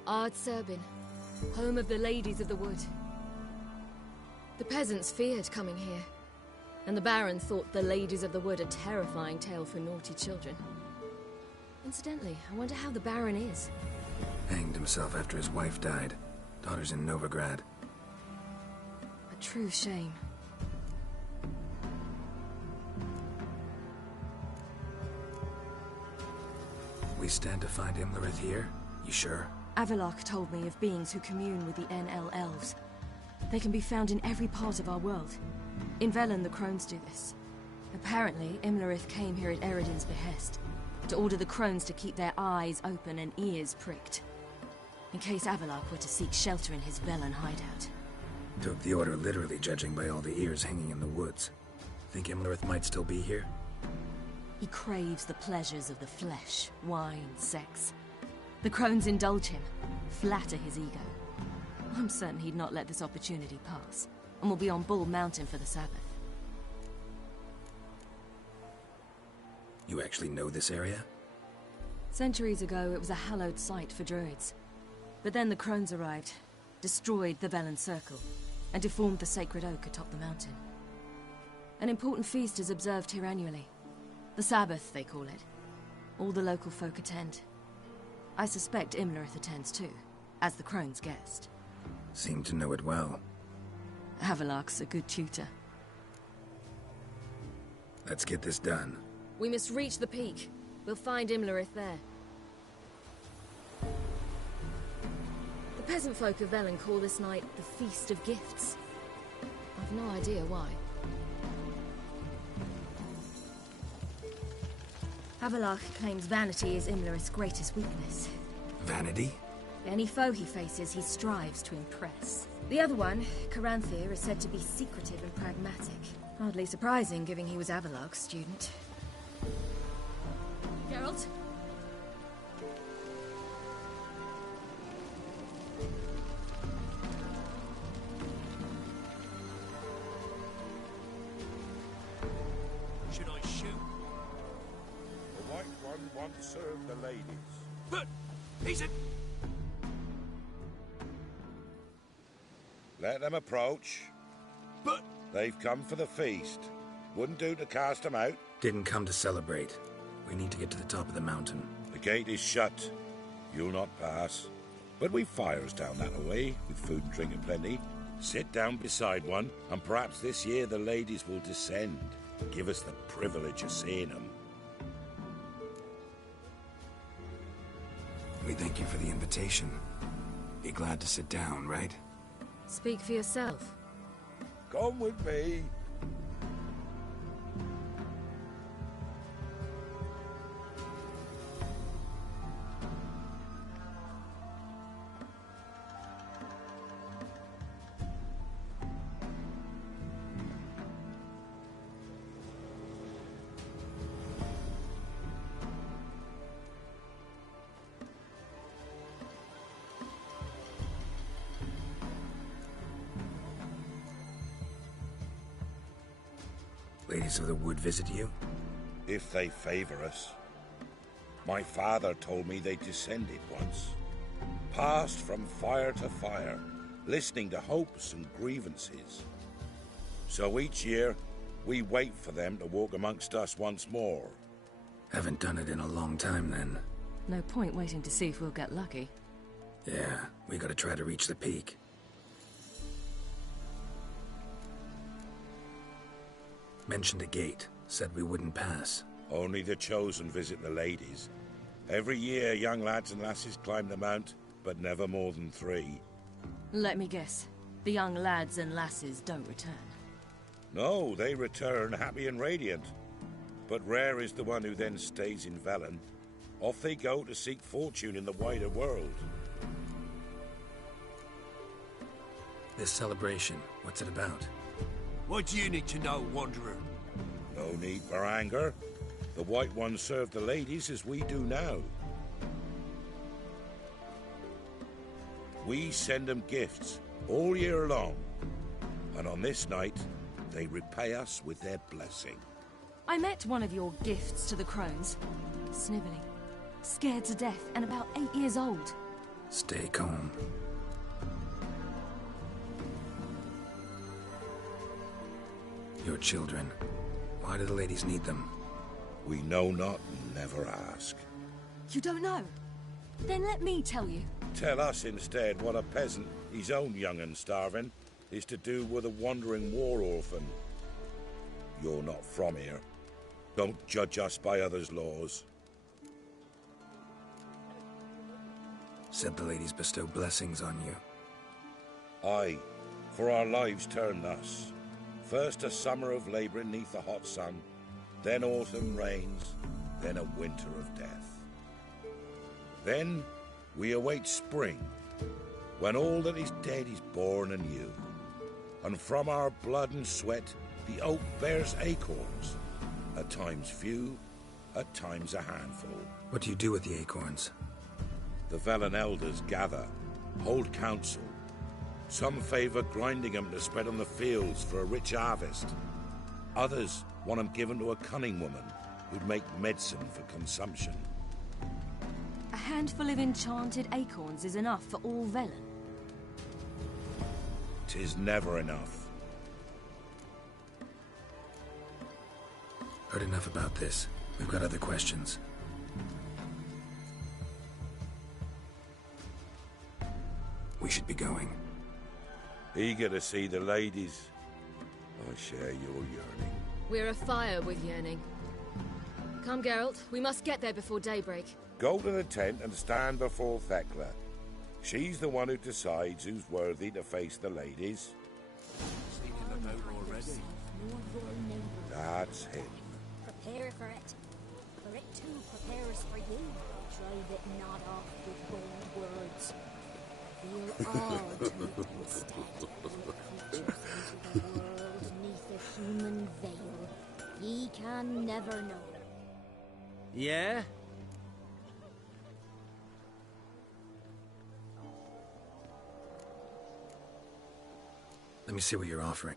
Ard Serbin, home of the Ladies of the Wood. The peasants feared coming here, and the Baron thought the Ladies of the Wood a terrifying tale for naughty children. Incidentally, I wonder how the Baron is. Hanged himself after his wife died. Daughter's in Novigrad. A true shame. We stand to find Imlerith here? You sure? Avalok told me of beings who commune with the NL elves. They can be found in every part of our world. In Velen, the crones do this. Apparently, Imlerith came here at Eredin's behest, to order the crones to keep their eyes open and ears pricked, in case Avalok were to seek shelter in his Velen hideout. Took the order literally, judging by all the ears hanging in the woods. Think Imlerith might still be here? He craves the pleasures of the flesh, wine, sex. The crones indulge him, flatter his ego. I'm certain he'd not let this opportunity pass, and will be on Bull Mountain for the Sabbath. You actually know this area? Centuries ago, it was a hallowed site for druids. But then the crones arrived, destroyed the Velen Circle, and deformed the sacred oak atop the mountain. An important feast is observed here annually. The Sabbath, they call it. All the local folk attend. I suspect Imlerith attends too, as the crone's guest. Seem to know it well. Avalok's a good tutor. Let's get this done. We must reach the peak. We'll find Imlerith there. The peasant folk of Velen call this night the Feast of Gifts. I've no idea why. Avalok claims vanity is Imlerith's greatest weakness. Vanity? Any foe he faces, he strives to impress. The other one, Caranthir, is said to be secretive and pragmatic. Hardly surprising, given he was Avalok's student. Geralt? Should I shoot? The White One once served the ladies. But he's a... Let them approach. But... They've come for the feast. Wouldn't do to cast them out. Didn't come to celebrate. We need to get to the top of the mountain. The gate is shut. You'll not pass. But we've fires down that way, with food and drink aplenty. Sit down beside one, and perhaps this year the ladies will descend. Give us the privilege of seeing them. We thank you for the invitation. Be glad to sit down, right? Speak for yourself. Come with me. Ladies of the Wood visit you? If they favor us. My father told me they descended once. Passed from fire to fire, listening to hopes and grievances. So each year, we wait for them to walk amongst us once more. Haven't done it in a long time, then. No point waiting to see if we'll get lucky. Yeah, we gotta try to reach the peak. Mentioned a gate. Said we wouldn't pass. Only the chosen visit the ladies. Every year, young lads and lasses climb the mount, but never more than 3. Let me guess. The young lads and lasses don't return. No, they return happy and radiant. But rare is the one who then stays in Velen. Off they go to seek fortune in the wider world. This celebration, what's it about? What do you need to know, Wanderer? No need for anger. The White Ones serve the ladies as we do now. We send them gifts all year long. And on this night, they repay us with their blessing. I met one of your gifts to the crones. snivelling. Scared to death and about 8 years old. Stay calm. Your children. Why do the ladies need them? We know not and never ask. You don't know? Then let me tell you. Tell us instead what a peasant, his own young and starving, is to do with a wandering war orphan. You're not from here. Don't judge us by others' laws. Said the ladies bestow blessings on you. Aye, for our lives turn thus. First a summer of labouring neath the hot sun, then autumn rains, then a winter of death. Then we await spring, when all that is dead is born anew. And from our blood and sweat the oak bears acorns, at times few, at times a handful. What do you do with the acorns? The Velen elders gather, hold council. Some favour grinding them to spread on the fields for a rich harvest. Others want them given to a cunning woman who'd make medicine for consumption. A handful of enchanted acorns is enough for all Velen. 'Tis never enough. Heard enough about this. We've got other questions. We should be going. Eager to see the ladies. I share your yearning. We're afire with yearning. Come, Geralt. We must get there before daybreak. Go to the tent and stand before Thekla. She's the one who decides who's worthy to face the ladies. That's him. Prepare for it. For it too prepares for you. Drive it not off with bold words. Reveal all to it instead. Ye creatures into the world neath a human veil. Ye can never know. Yeah? Let me see what you're offering.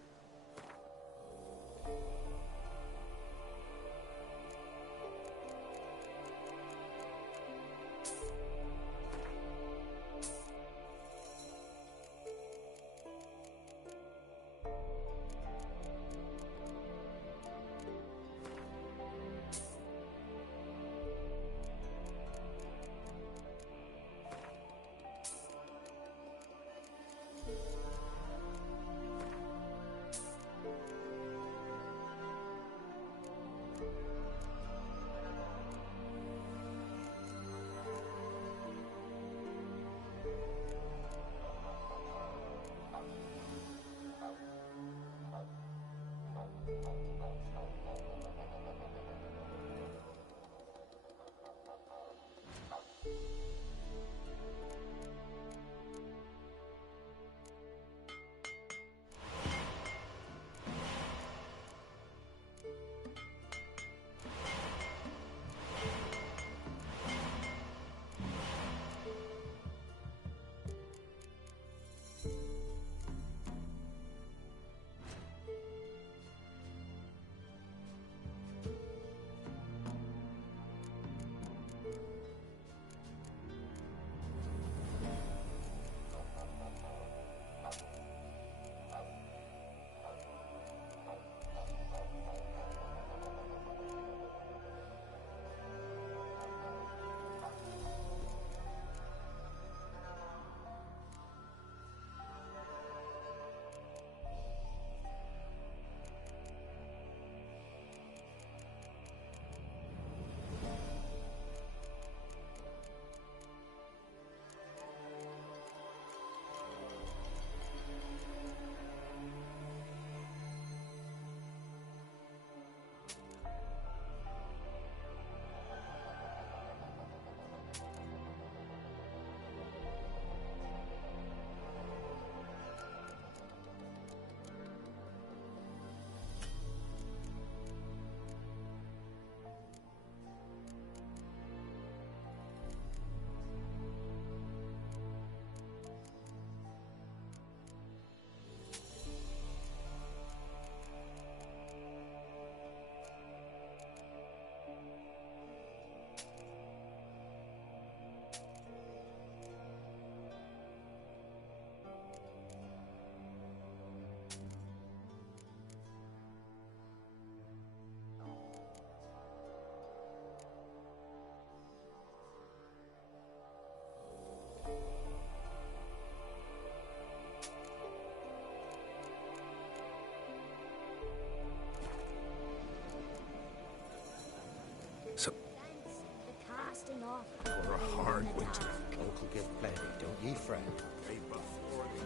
enough. For a hard winter. Uncle give plenty, don't ye fret.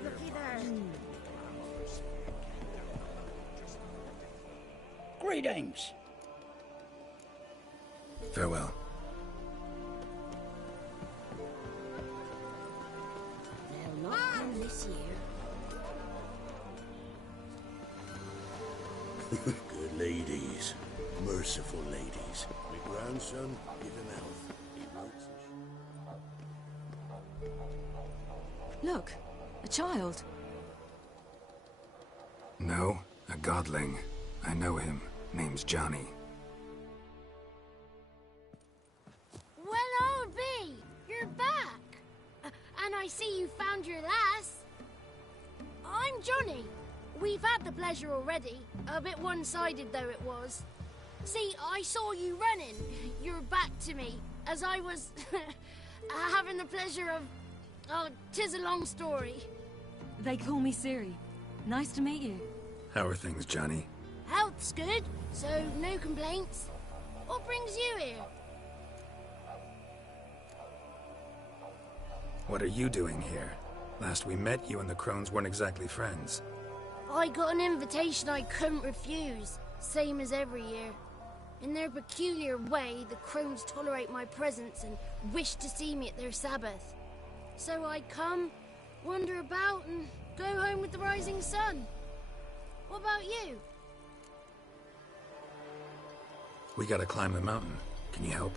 Looky there. Greetings. Farewell. They'll not come this year. Good ladies. Merciful ladies. My grandson, give him health. He writes Look, a child. No, a godling. I know him. Name's Johnny. Well, old B, you're back. And I see you found your lass. I'm Johnny. We've had the pleasure already. A bit one-sided though it was. See, I saw you running. Your back to me. As I was having the pleasure of... Oh, 'tis a long story. They call me Ciri. Nice to meet you. How are things, Johnny? Health's good, so no complaints. What brings you here? What are you doing here? Last we met, you and the crones weren't exactly friends. I got an invitation I couldn't refuse, same as every year. In their peculiar way, the crones tolerate my presence and wish to see me at their Sabbath. So I come, wander about, and go home with the rising sun. What about you? We gotta climb the mountain. Can you help?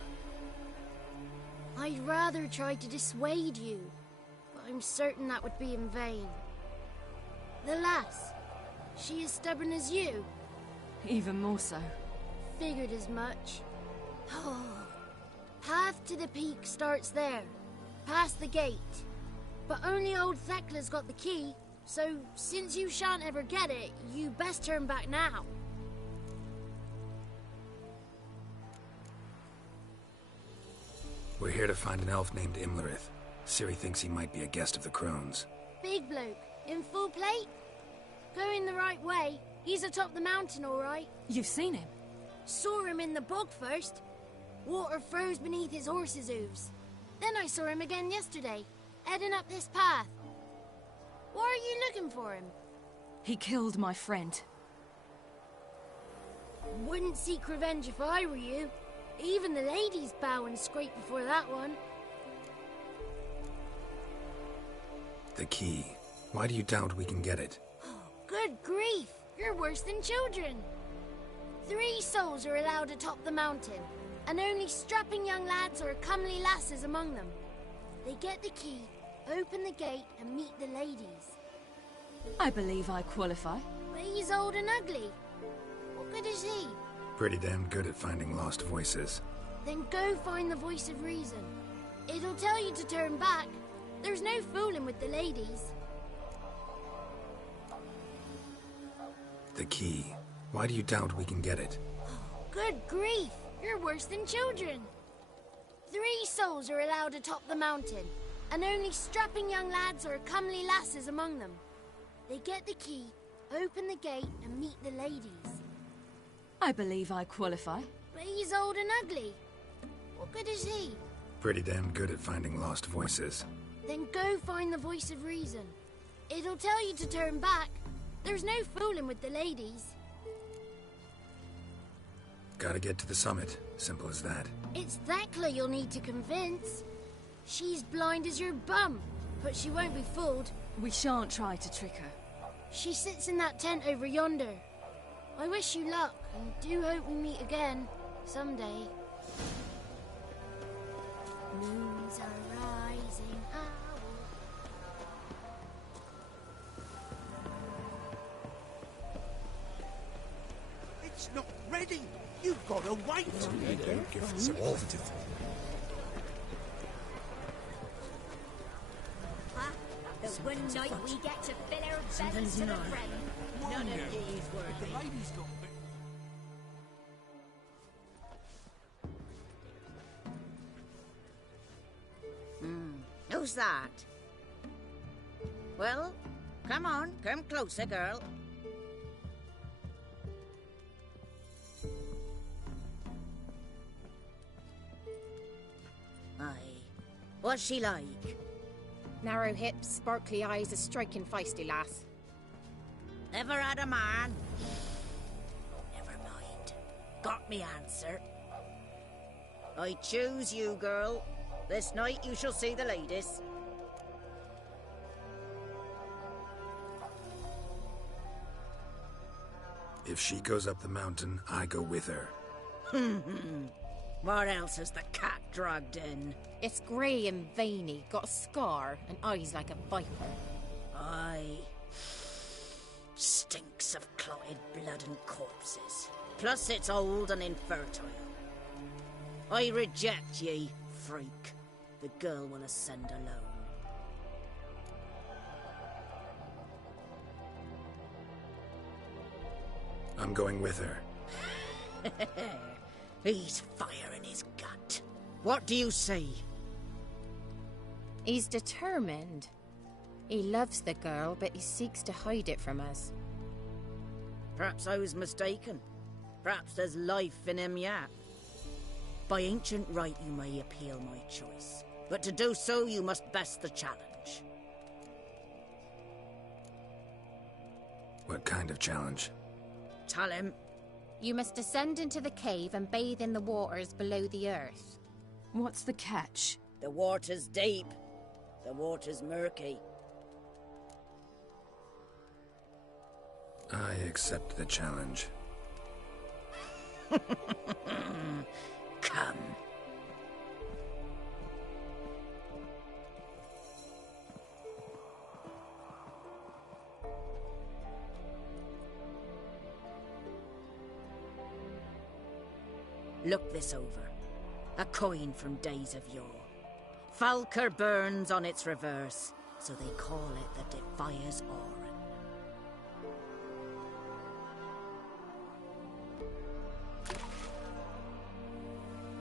I'd rather try to dissuade you, but I'm certain that would be in vain. The lass, she as stubborn as you? Even more so. Figured as much. Path to the peak starts there, past the gate. But only old Thekla's got the key, so since you shan't ever get it, you best turn back now. We're here to find an elf named Imlerith. Ciri thinks he might be a guest of the crones. Big bloke, in full plate? Going the right way, he's atop the mountain, all right. You've seen him? Saw him in the bog first. Water froze beneath his horse's hooves. Then I saw him again yesterday, heading up this path. Why are you looking for him? He killed my friend. Wouldn't seek revenge if I were you. Even the ladies bow and scrape before that one. The key. Why do you doubt we can get it? Good grief! You're worse than children. 3 souls are allowed atop the mountain, and only strapping young lads or comely lasses among them. They get the key, open the gate, and meet the ladies. I believe I qualify. But he's old and ugly. What good is he? Pretty damn good at finding lost voices. Then go find the voice of reason. It'll tell you to turn back. There's no fooling with the ladies. The key. Why do you doubt we can get it? Good grief! You're worse than children. 3 souls are allowed atop the mountain, and only strapping young lads or comely lasses among them. They get the key, open the gate, and meet the ladies. I believe I qualify. But he's old and ugly. What good is he? Pretty damn good at finding lost voices. Then go find the voice of reason. It'll tell you to turn back. There's no fooling with the ladies. Gotta get to the summit. Simple as that. It's Thekla you'll need to convince. She's blind as your bum, but she won't be fooled. We shan't try to trick her. She sits in that tent over yonder. I wish you luck, and do hope we meet again, someday. Moons are rising out. It's not ready. You've got to wait. You don't give us a positive. The one night we get to fill our bellies to the brim. None of these worthy. The lady's got Who's that? Well, come on, come closer, girl. What's she like? Narrow hips, sparkly eyes, a striking feisty lass. Never had a man? Oh, never mind. Got me answer. I choose you, girl. This night you shall see the ladies. If she goes up the mountain, I go with her. What else has the cat dragged in? It's grey and veiny, got a scar, and eyes like a viper. Aye. Stinks of clotted blood and corpses. Plus it's old and infertile. I reject ye, freak. The girl will ascend alone. I'm going with her. He's fire in his gut. What do you say? He's determined. He loves the girl, but he seeks to hide it from us. Perhaps I was mistaken. Perhaps there's life in him yet. By ancient right you may appeal my choice, but to do so you must best the challenge. What kind of challenge? Tell him. You must descend into the cave and bathe in the waters below the earth. What's the catch? The water's deep. The water's murky. I accept the challenge. Come. Look this over. A coin from days of yore. Falker burns on its reverse, so they call it the Defier's Oran.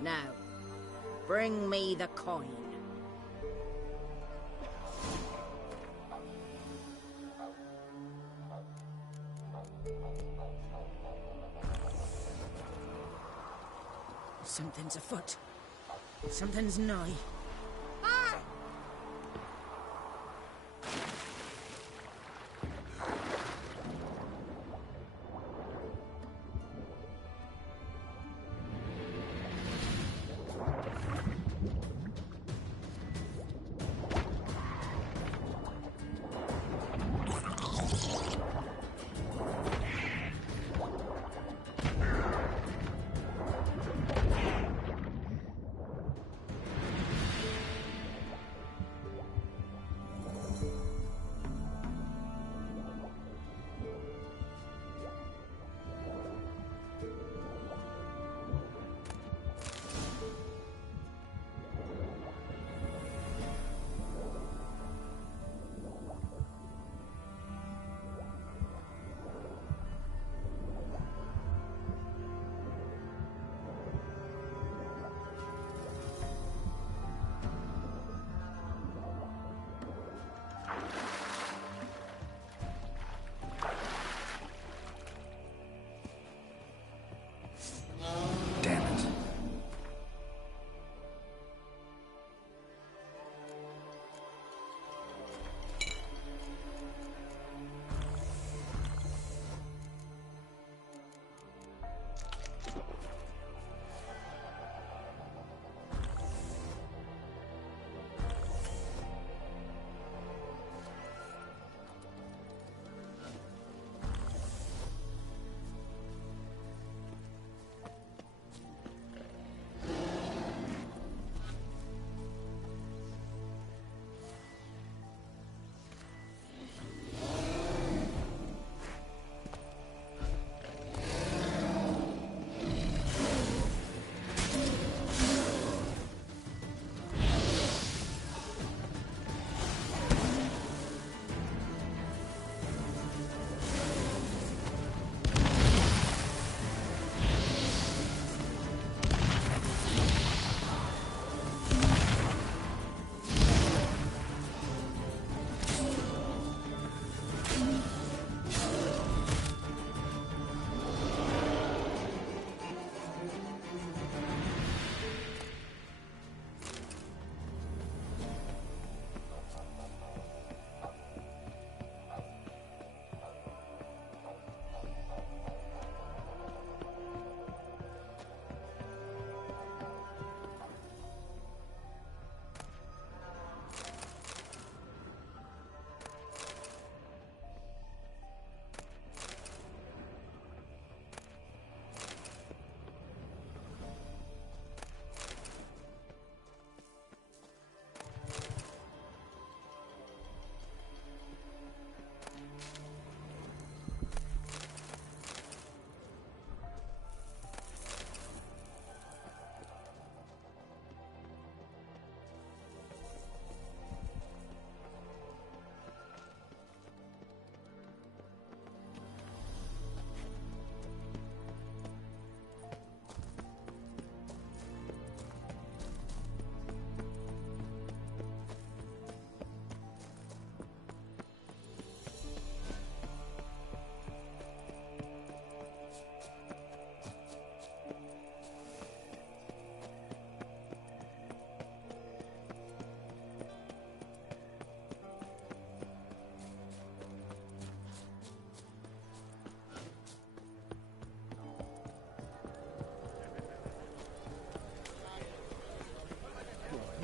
Now, bring me the coin. Something's afoot. Something's nigh.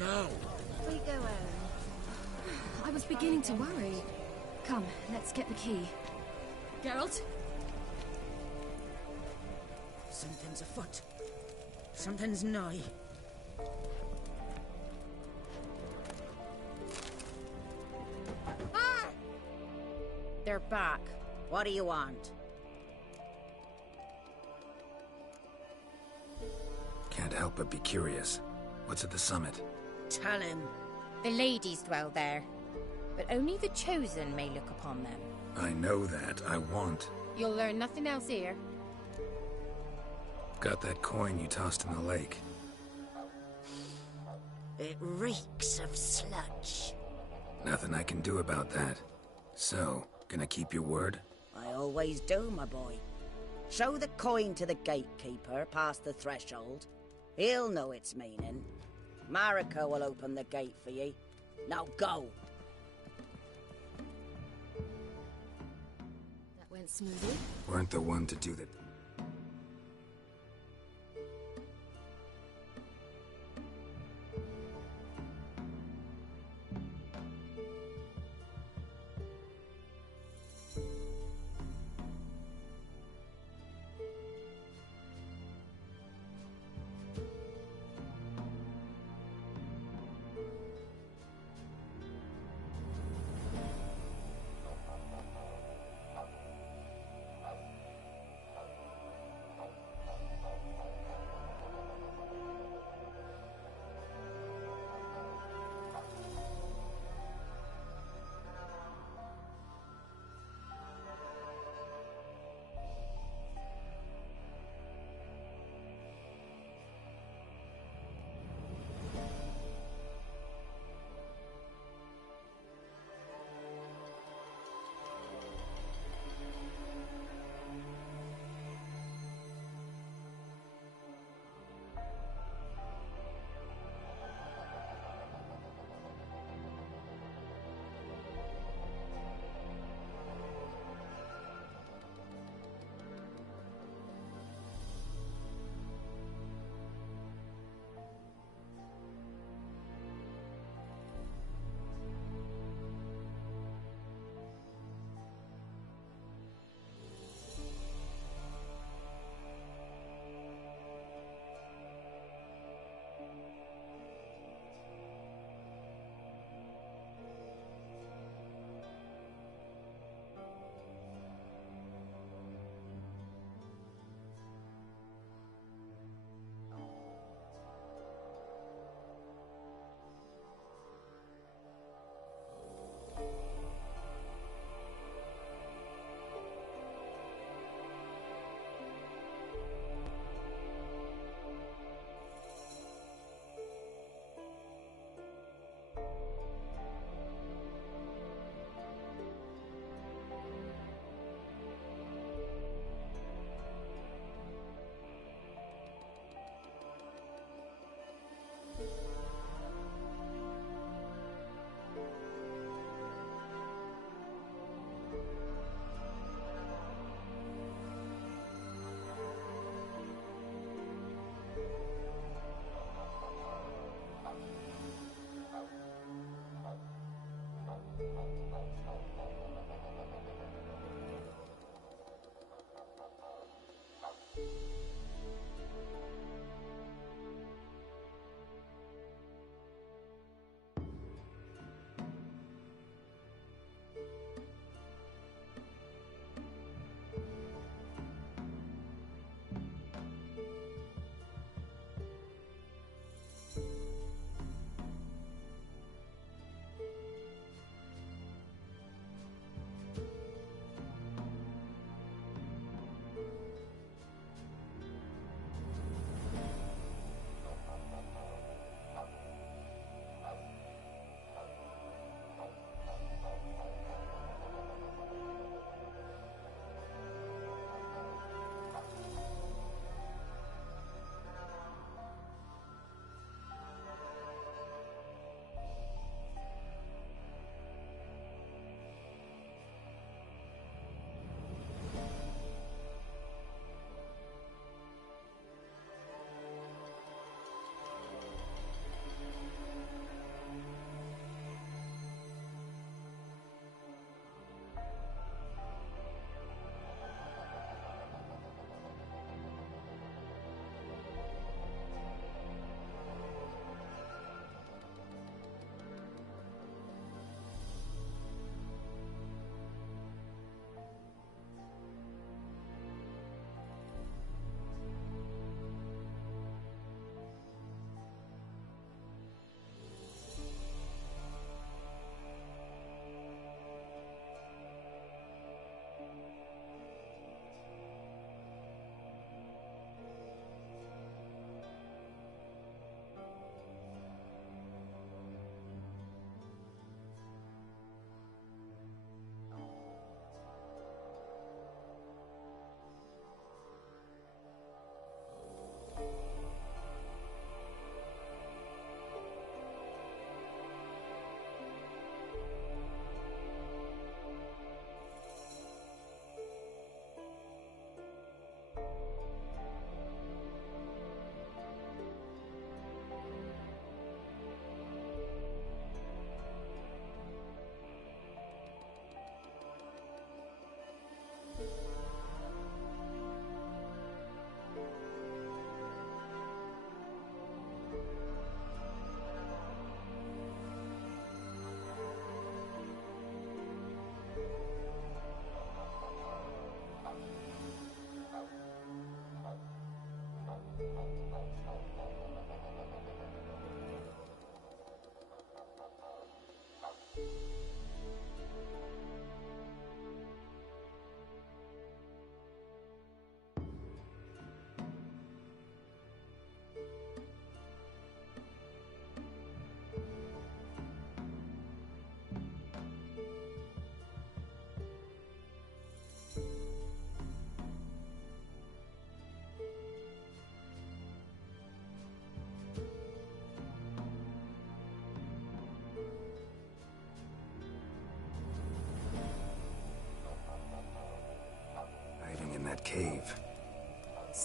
now. We go home. I was beginning to worry. Come, let's get the key. Geralt? Something's afoot. Something's nigh. They're back. What do you want? Can't help but be curious. What's at the summit? Tell him. The ladies dwell there, but only the chosen may look upon them. I know that. I want. You'll learn nothing else here. Got that coin you tossed in the lake. It reeks of sludge. Nothing I can do about that. So, gonna keep your word? I always do, my boy. Show the coin to the gatekeeper past the threshold. He'll know its meaning. Marika will open the gate for ye. Now go. That went smoothly. Weren't the one to do that.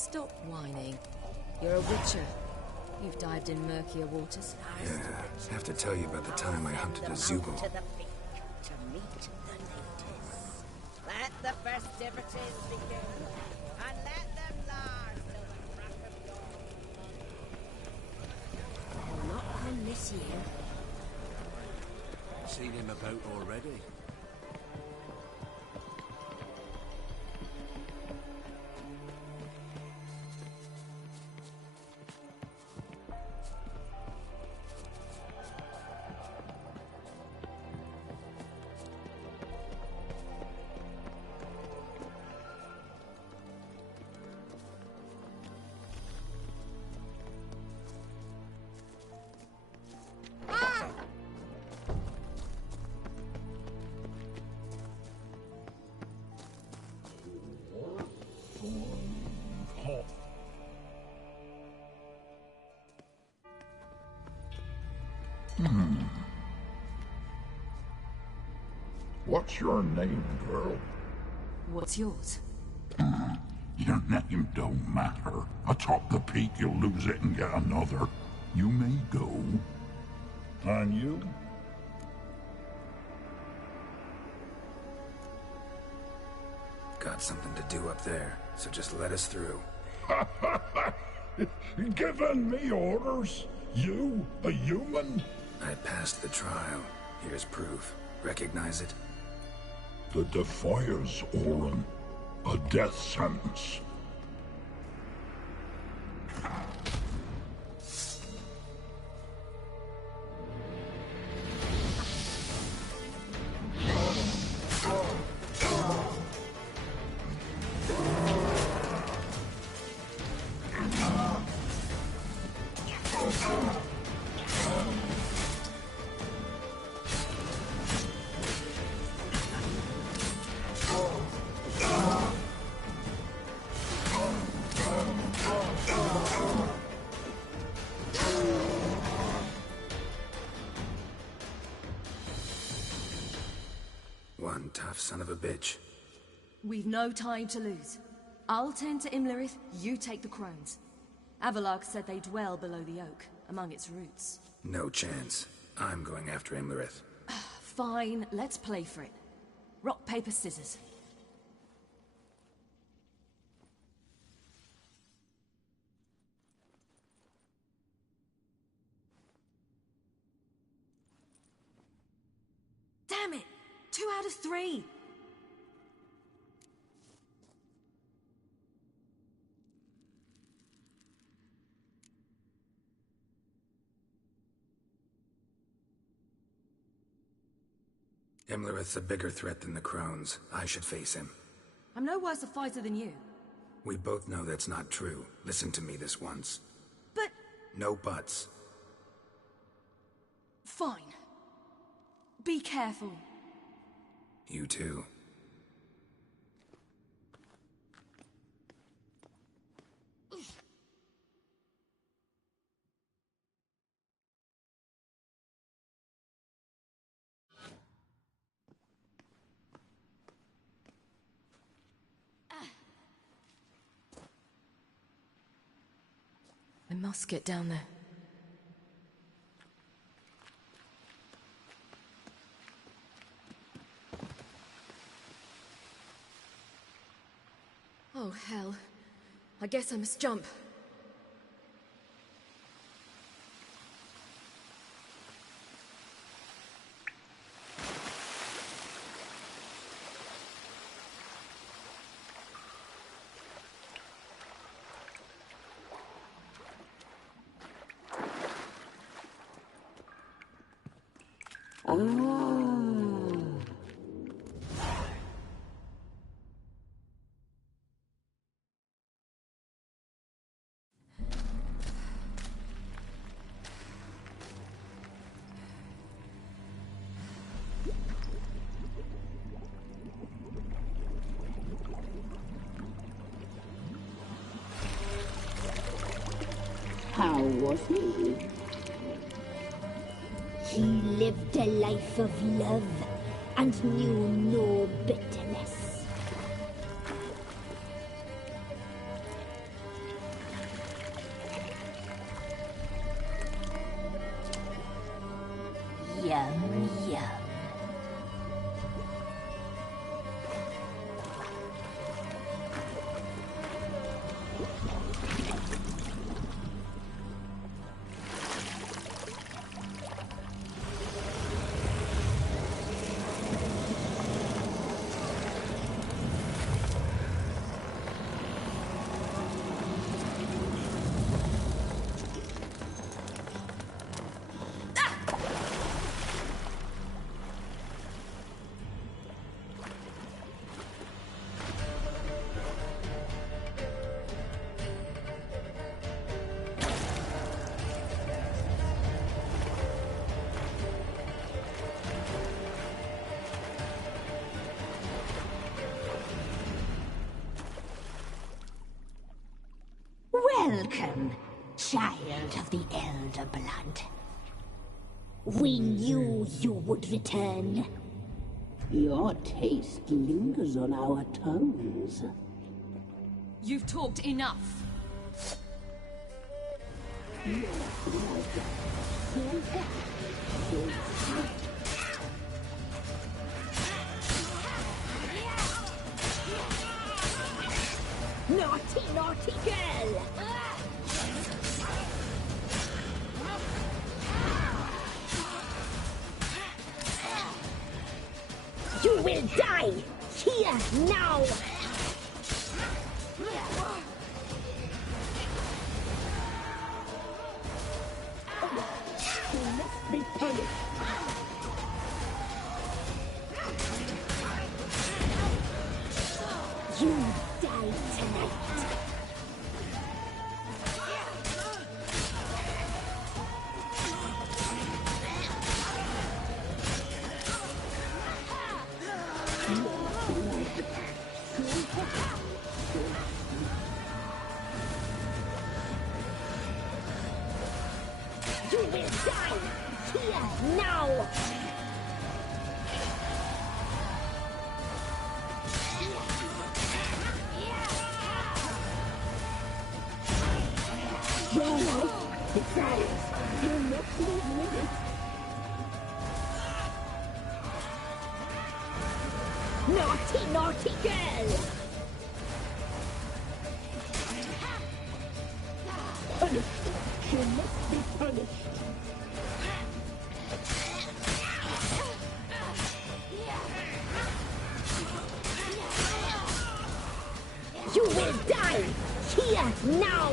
Stop whining. You're a witcher. You've dived in murkier waters. Yeah, I have to tell you about the time I hunted a Zoogle. To meet the ladies. Let the festivities begin, and let them last till the crack of dawn. They'll not come this year. Seen him about already. What's your name, girl? What's yours? Your name don't matter. Atop the peak, you'll lose it and get another. You may go. And you? Got something to do up there, so just let us through. Giving me orders? You, a human? I passed the trial. Here's proof. Recognize it? The Defier's Orin. A death sentence. One tough son of a bitch. We've no time to lose. I'll tend to Imlerith, you take the crones. Avalok said they dwell below the oak, among its roots. No chance. I'm going after Imlerith. Fine, let's play for it. Rock, paper, scissors. Damn it! 2 out of 3! Imlerith's a bigger threat than the crones. I should face him. I'm no worse a fighter than you. We both know that's not true. Listen to me this once. But... No buts. Fine. Be careful. You too. I must get down there. Oh, hell. I guess I must jump. How was he? He lived a life of love and knew no bitterness. Welcome, child of the Elder Blood. We knew you would return. Your taste lingers on our tongues. You've talked enough. Naughty, naughty girl! You will die! Here, now! You must be punished! You die tonight! You will die! Here, now! Geralt, besides, you must live with it. Naughty, naughty girl! Punished! She must be punished! You will die! Here, now!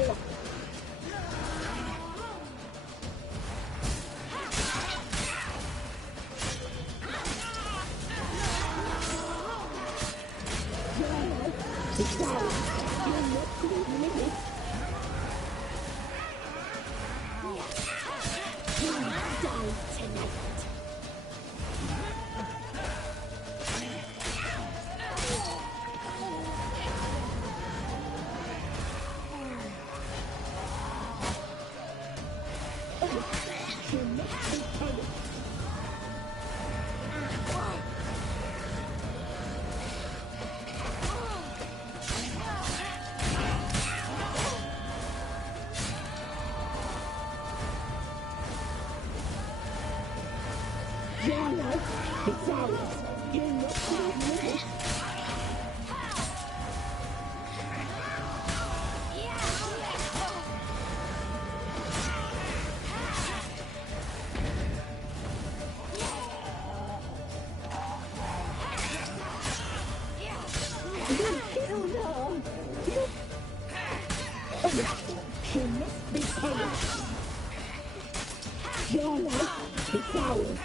Geralt, besides, you must live with it. She must be punished. Geralt, besides.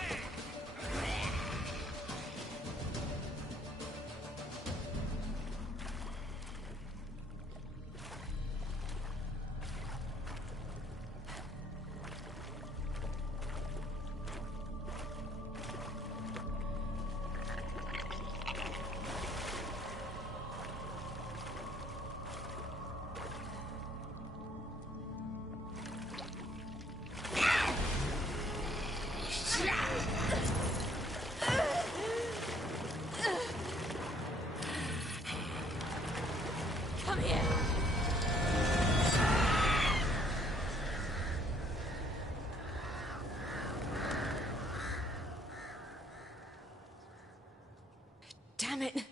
Come here. Damn it.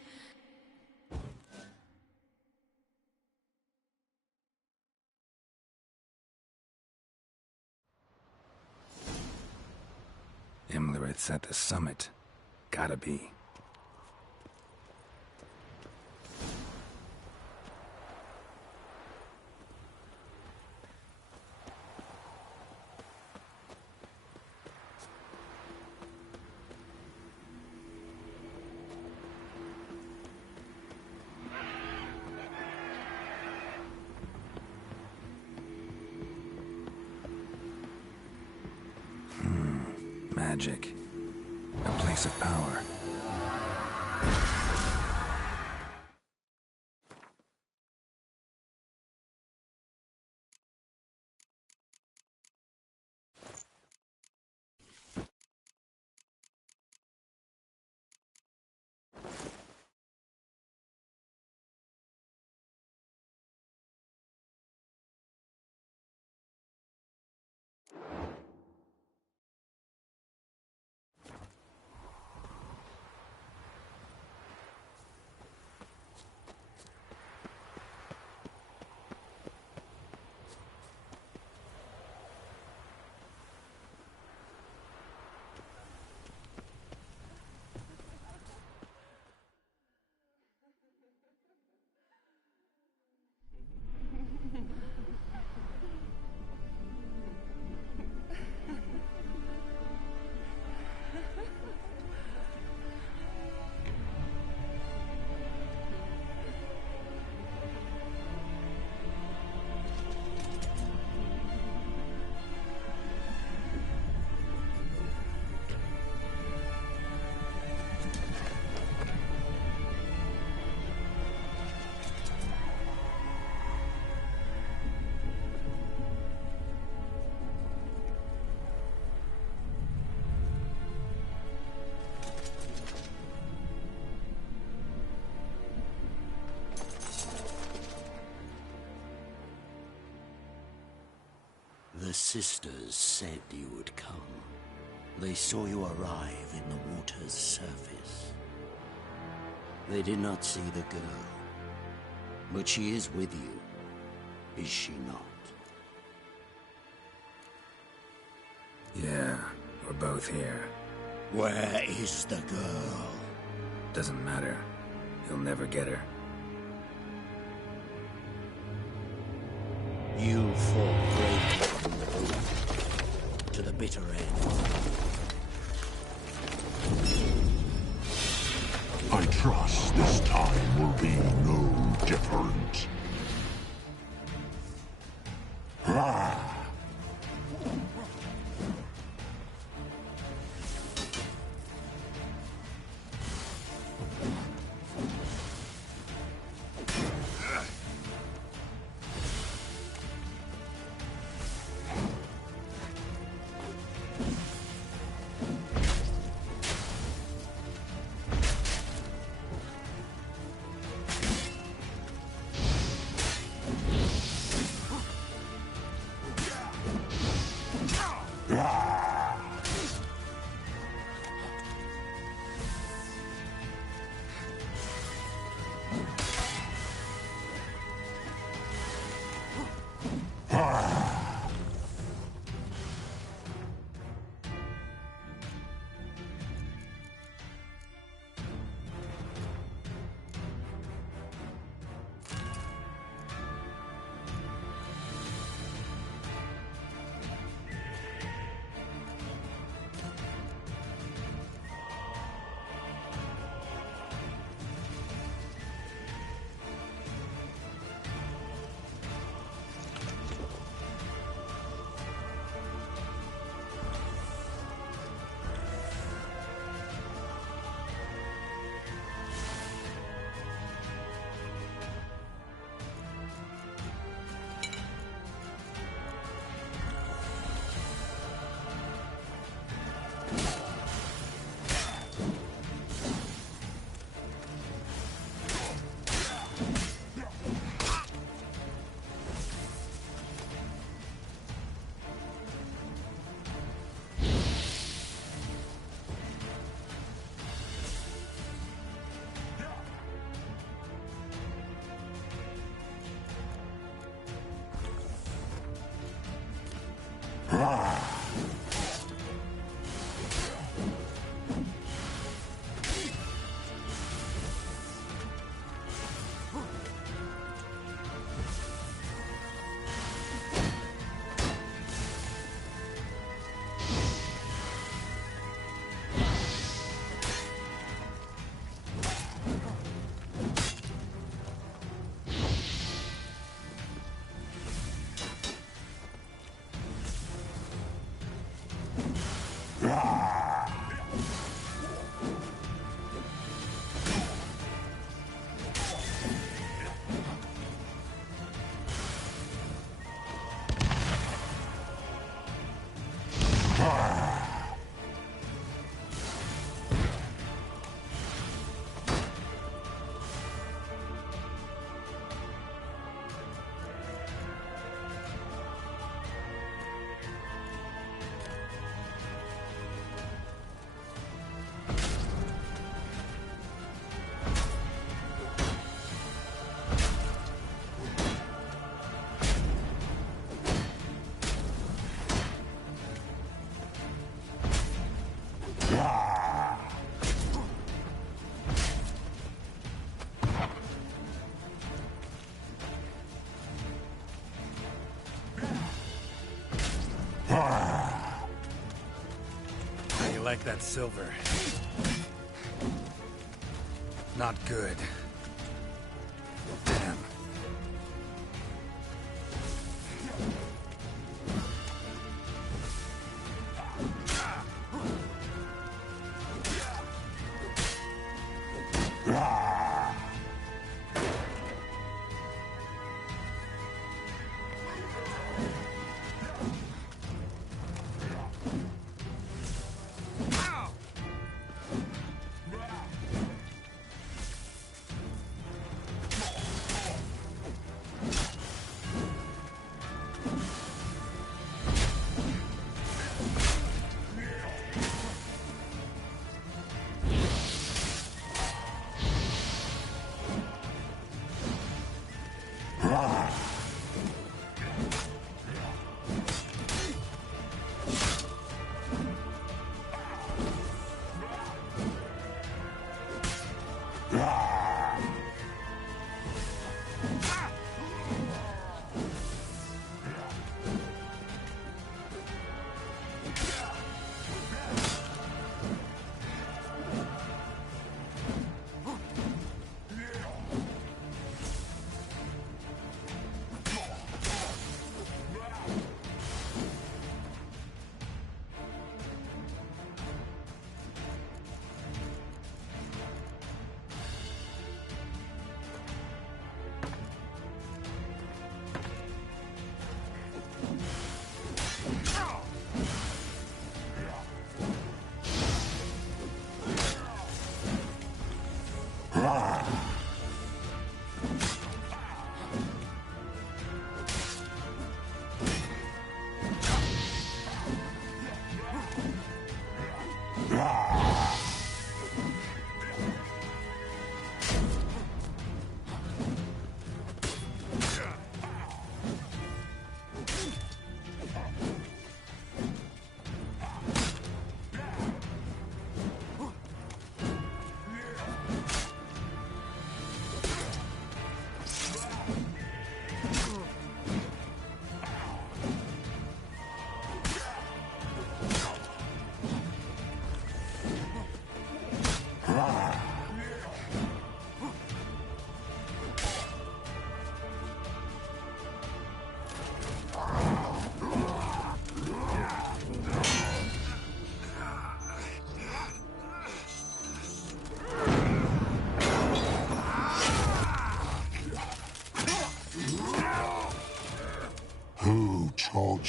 Imlerit's at the summit. Gotta be. Magic. A place of power. The sisters said you would come. They saw you arrive in the water's surface. They did not see the girl. But she is with you, is she not? Yeah, we're both here. Where is the girl? Doesn't matter. You'll never get her. You fought bravely from the beginning to the bitter end. I trust this time will be no different. Ah! How you like that silver? Not good. Damn.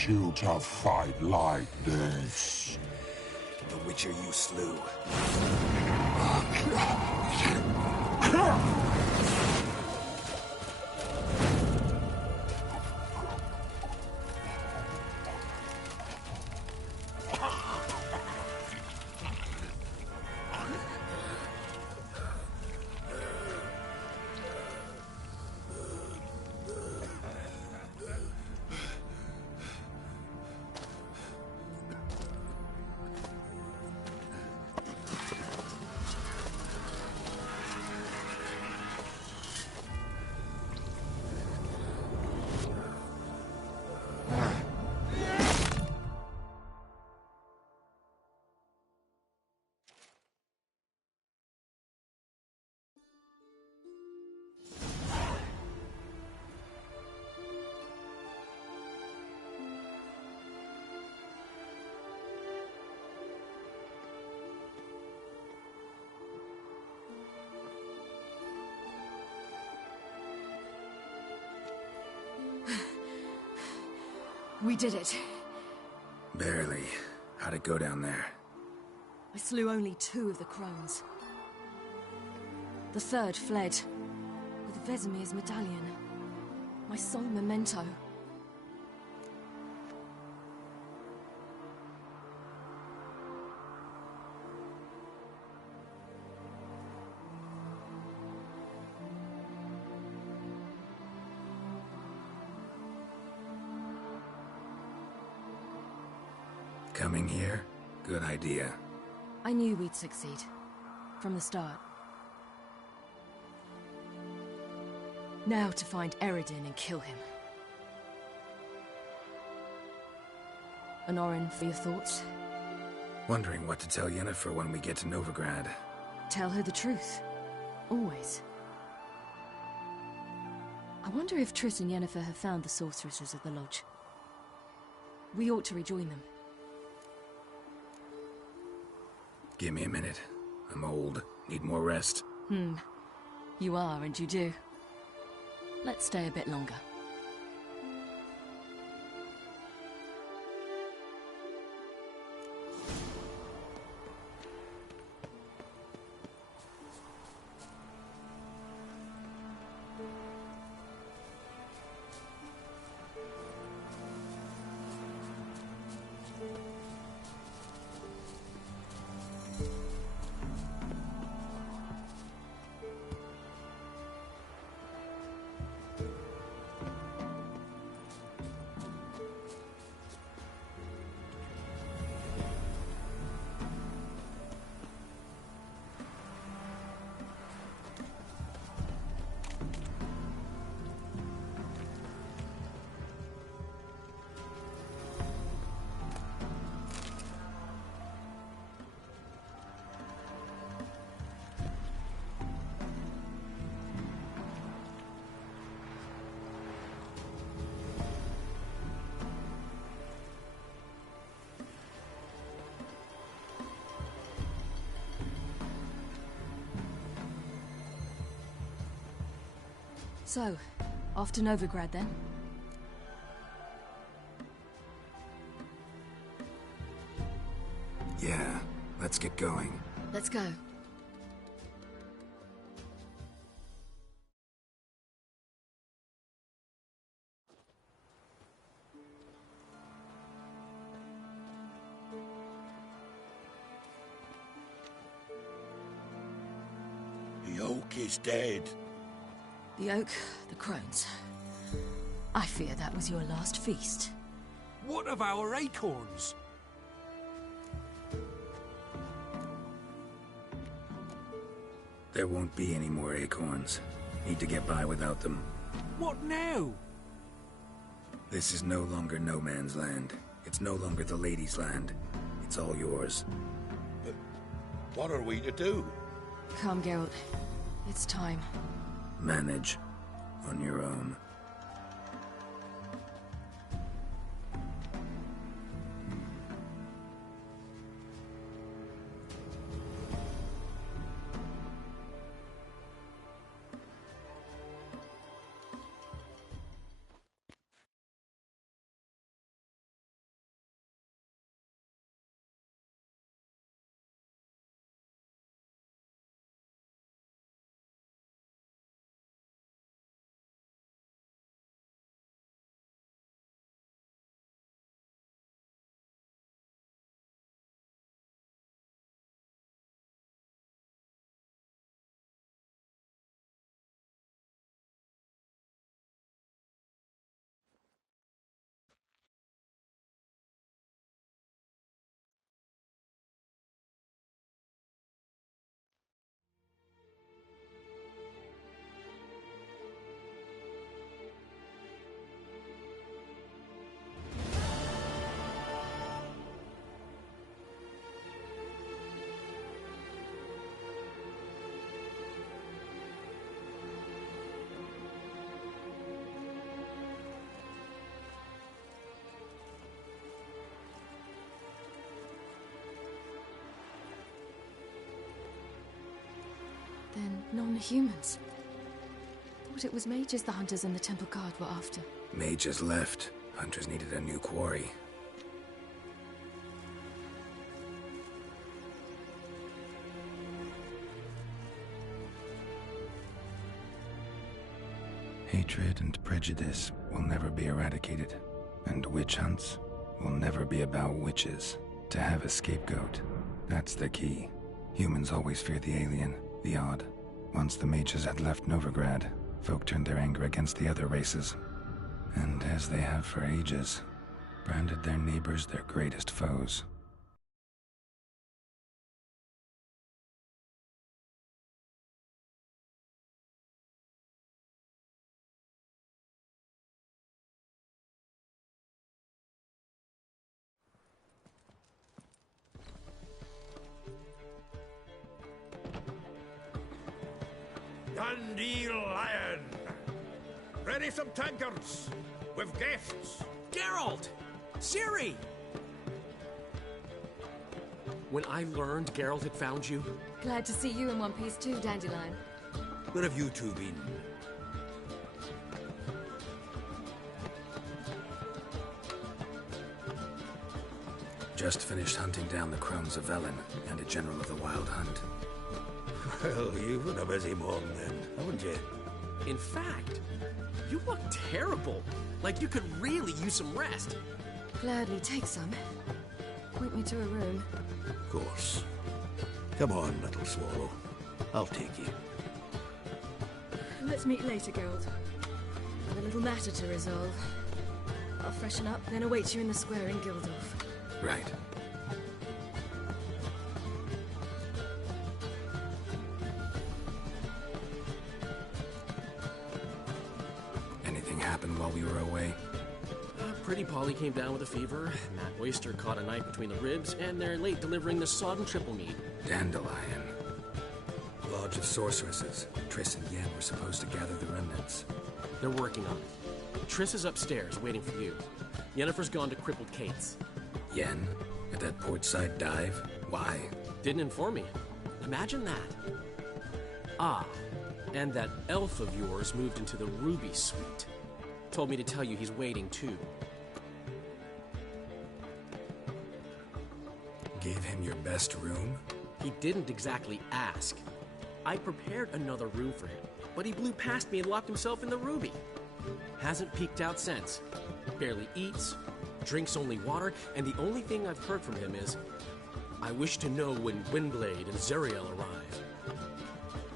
you to fight like this. The Witcher you slew. We did it. Barely. How'd it go down there? I slew only 2 of the crones. The third fled with Vesemir's medallion, my sole memento. Coming here? Good idea. I knew we'd succeed. From the start. Now to find Eredin and kill him. Honorin, for your thoughts? Wondering what to tell Yennefer when we get to Novigrad. Tell her the truth. Always. I wonder if Triss and Yennefer have found the sorceresses of the Lodge. We ought to rejoin them. Give me a minute. I'm old. Need more rest. You are, and you do. Let's stay a bit longer. So, off to Novigrad then? Yeah, let's get going. Let's go. The oak is dead. The oak, the crones. I fear that was your last feast. What of our acorns? There won't be any more acorns. Need to get by without them. What now? This is no longer no man's land. It's no longer the lady's land. It's all yours. But what are we to do? Come, Geralt. It's time. Manage on your own. Non-humans. Thought it was mages the hunters and the temple guard were after. Mages left. Hunters needed a new quarry. Hatred and prejudice will never be eradicated, and witch hunts will never be about witches. To have a scapegoat, that's the key. Humans always fear the alien, the odd. Once the mages had left Novigrad, folk turned their anger against the other races, and as they have for ages, branded their neighbors their greatest foes. Dandelion! Ready some tankards! With guests! Geralt! Ciri! When I learned Geralt had found you... Glad to see you in one piece too, Dandelion. Where have you two been? Just finished hunting down the crones of Velen and a general of the Wild Hunt. Well, you've had a busy morning then, haven't you? In fact, you look terrible. Like you could really use some rest. Gladly take some. Point me to a room. Of course. Come on, little swallow. I'll take you. Let's meet later, Geralt. I've a little matter to resolve. I'll freshen up, then await you in the square in Gildorf. Right. Anything happened while we were away? Pretty Polly came down with a fever, Matt Oyster caught a knife between the ribs, and they're late delivering the sodden triple mead. Dandelion. Lodge of Sorceresses. Triss and Yen were supposed to gather the remnants. They're working on it. Triss is upstairs, waiting for you. Yennefer's gone to crippled Kate's. Yen? At that portside dive? Why? Didn't inform me. Imagine that. Ah, and that elf of yours moved into the Ruby Suite. Told me to tell you he's waiting, too. Gave him your best room? He didn't exactly ask. I prepared another room for him, but he blew past me and locked himself in the Ruby. Hasn't peeked out since. Barely eats, drinks only water, and the only thing I've heard from him is, I wish to know when Gwynblade and Zuriel arrive.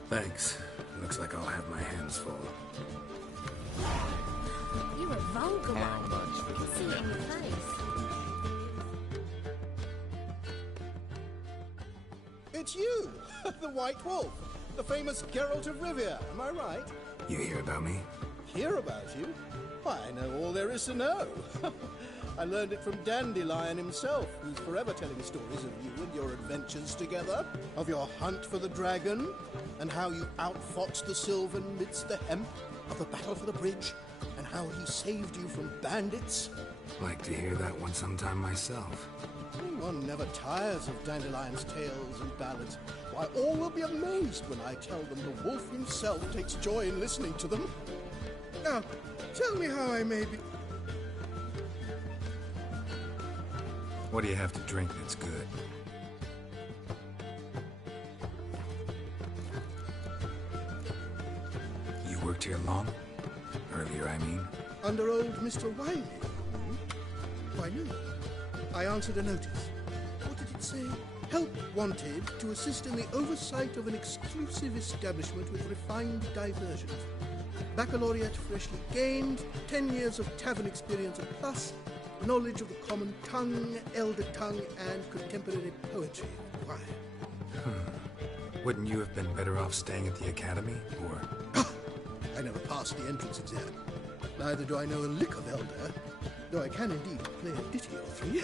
Thanks. Looks like I'll have my hands full. You were vocal, I can see it in your face. It's you, the White Wolf, the famous Geralt of Rivia, am I right? You hear about me? Hear about you? Why, I know all there is to know. I learned it from Dandelion himself, who's forever telling stories of you and your adventures together, of your hunt for the dragon, and how you outfoxed the Sylvan midst the hemp, of the battle for the bridge, and how he saved you from bandits. Like to hear that one sometime myself. One never tires of Dandelion's tales and ballads. Why, all will be amazed when I tell them the wolf himself takes joy in listening to them. Now, tell me how I may be... What do you have to drink that's good? You worked here long? Earlier, I mean. Under old Mr. Wiley? Why, no. I answered a notice. What did it say? Help wanted to assist in the oversight of an exclusive establishment with refined diversions. Baccalaureate freshly gained, 10 years of tavern experience plus, knowledge of the common tongue, elder tongue, and contemporary poetry required. Wouldn't you have been better off staying at the academy, or...? I never passed the entrance exam. Neither do I know a lick of Elder, though I can indeed play a ditty or three.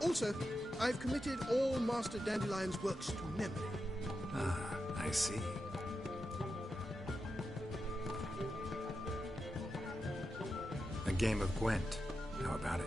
Also, I've committed all Master Dandelion's works to memory. Ah, I see. A game of Gwent. How about it?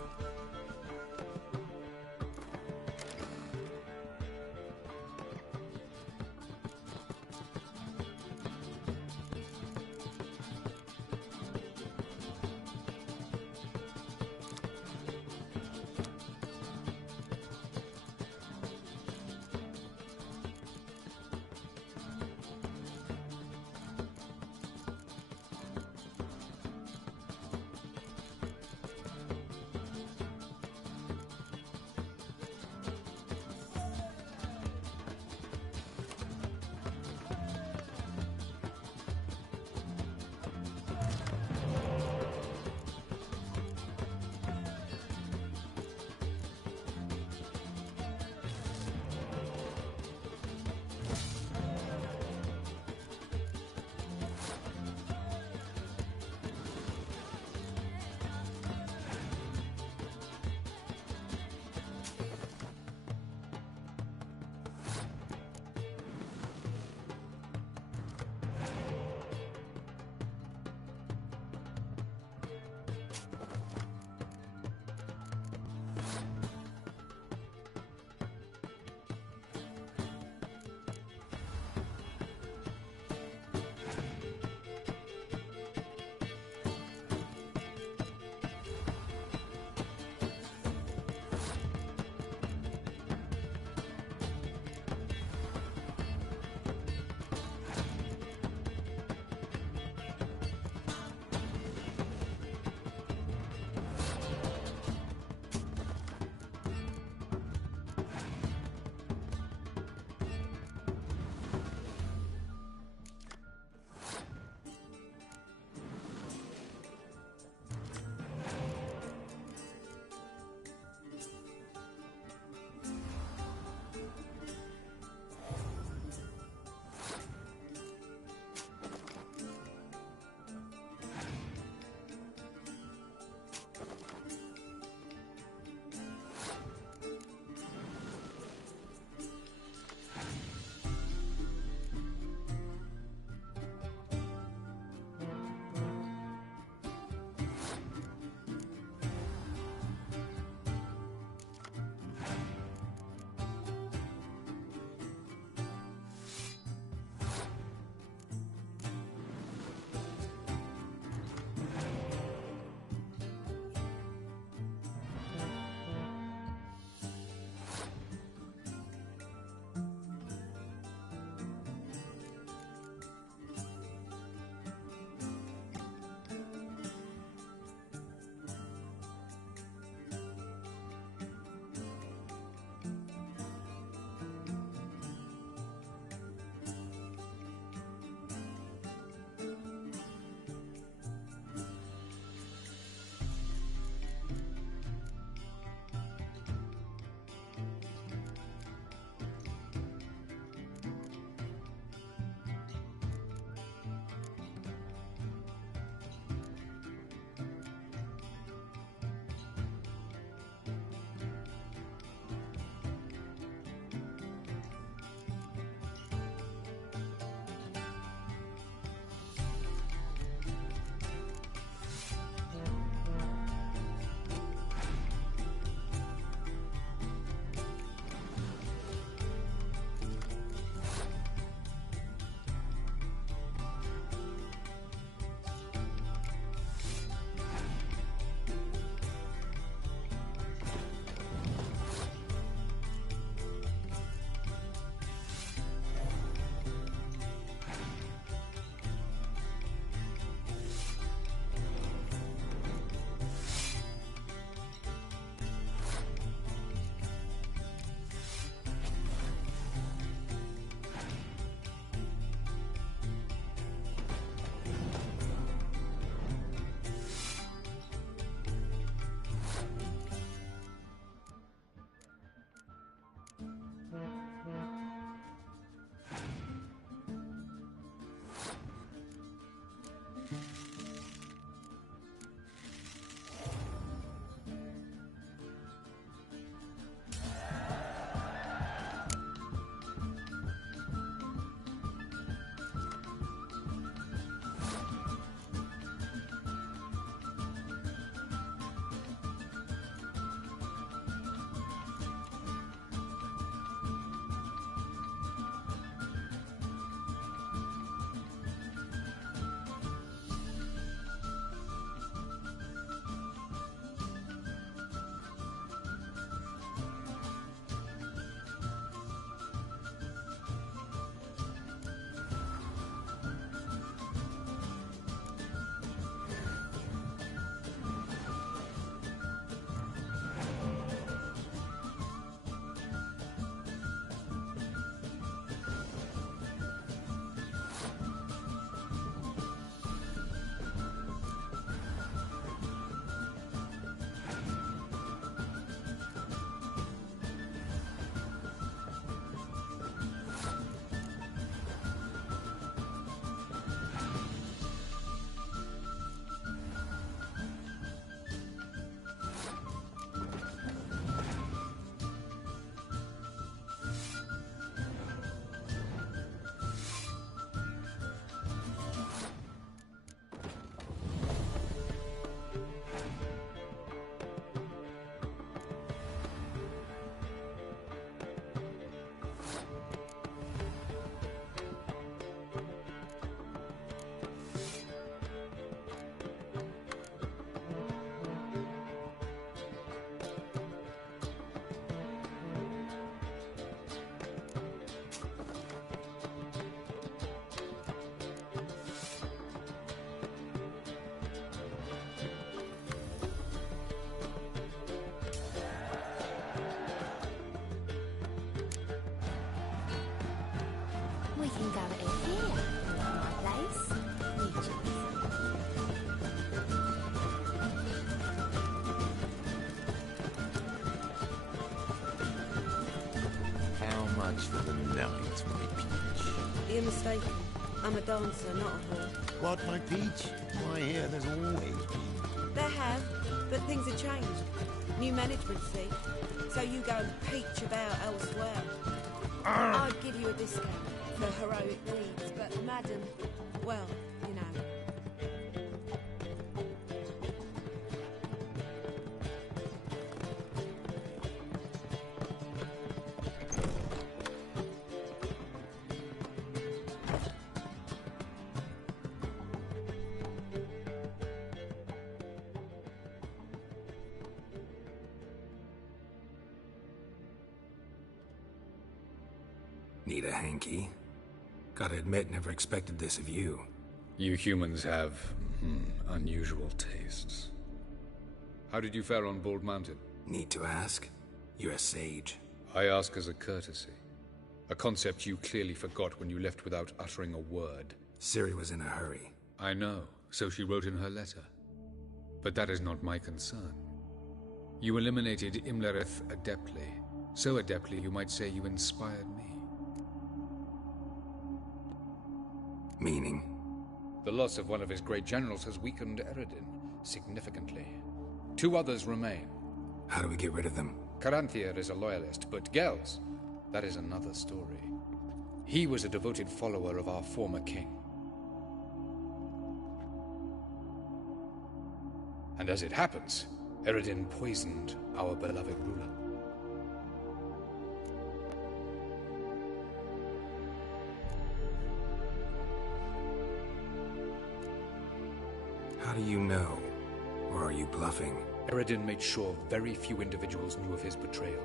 We can go at it here, not my place. You choose. How much for the night, my peach? You're mistaken. I'm a dancer, not a whore. What, my peach? Why, here there's always been. There have, but things have changed. New management, see? So you go and peach about elsewhere. I'd give you a discount for heroic deeds, but madam, well, you know. Need a hanky? Gotta admit, never expected this of you. You humans have, unusual tastes. How did you fare on Bald Mountain? Need to ask? You're a sage. I ask as a courtesy. A concept you clearly forgot when you left without uttering a word. Ciri was in a hurry. I know, so she wrote in her letter. But that is not my concern. You eliminated Imlerith adeptly. So adeptly you might say you inspired me. Meaning? The loss of one of his great generals has weakened Eredin significantly. 2 others remain. How do we get rid of them? Caranthier is a loyalist, but Gels, that is another story. He was a devoted follower of our former king. And as it happens, Eredin poisoned our beloved ruler. How do you know? Or are you bluffing? Eredin made sure very few individuals knew of his betrayal.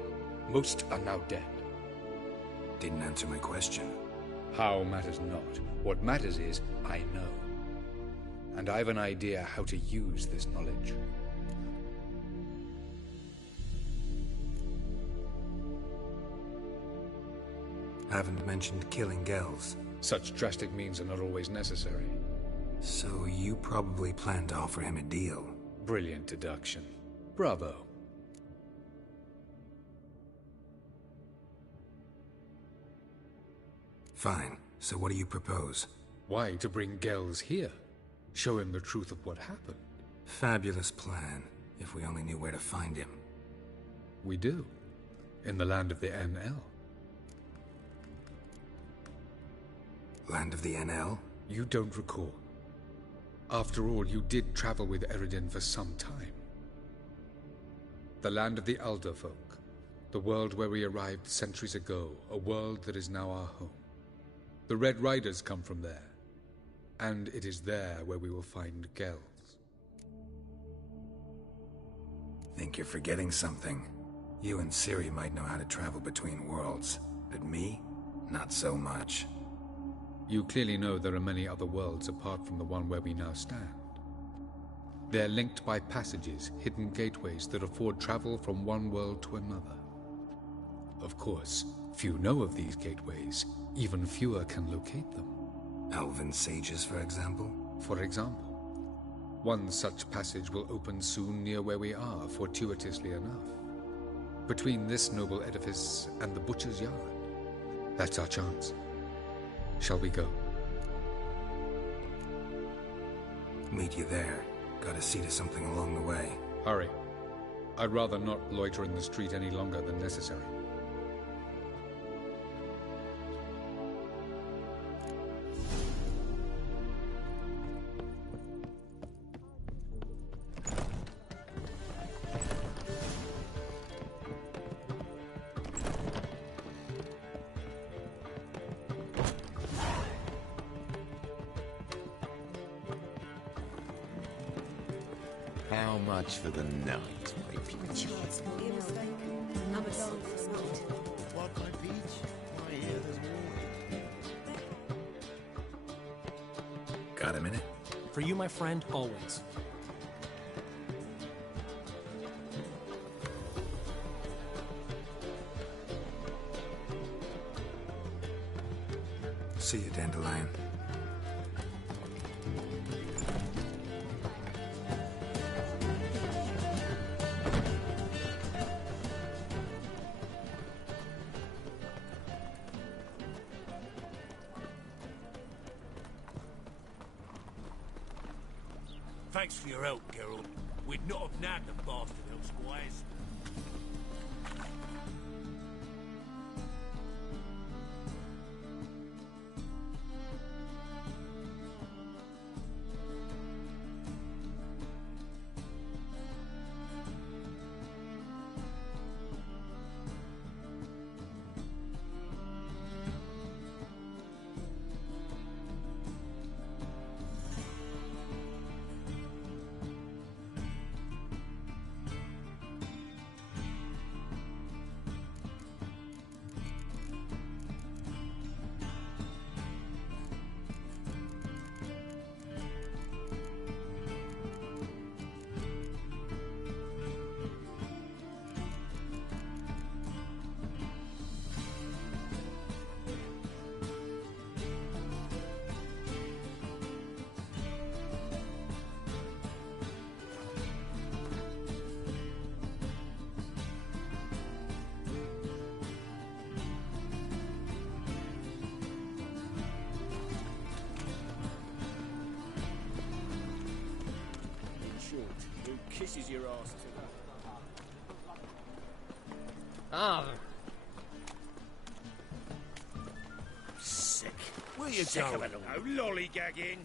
Most are now dead. Didn't answer my question. How matters not. What matters is, I know. And I've an idea how to use this knowledge. Haven't mentioned killing Gels. Such drastic means are not always necessary. So you probably plan to offer him a deal. Brilliant deduction. Bravo. Fine. So what do you propose? Why, to bring Gels here. Show him the truth of what happened. Fabulous plan, if we only knew where to find him. We do. In the land of the NL. Land of the NL? You don't recall. After all, you did travel with Eredin for some time. The land of the Alder folk. The world where we arrived centuries ago. A world that is now our home. The Red Riders come from there. And it is there where we will find Gels. Think you're forgetting something. You and Ciri might know how to travel between worlds. But me? Not so much. You clearly know there are many other worlds apart from the one where we now stand. They're linked by passages, hidden gateways that afford travel from one world to another. Of course, few know of these gateways. Even fewer can locate them. Elven sages, for example? For example. One such passage will open soon near where we are, fortuitously enough. Between this noble edifice and the butcher's yard. That's our chance. Shall we go? Meet you there. Gotta see to something along the way. Hurry. I'd rather not loiter in the street any longer than necessary. How much for the night, my peach? You're mistaken. I'm a dancer, not. What, my peach? Why, here there's more. Got a minute? For you, my friend, always. See you, Dandelion. Thanks for your help, Geralt. We'd not have nabbed the bastard elsewise. Who kisses your ass to Ah. Sick. Will you Sick go? of it all. No lollygagging.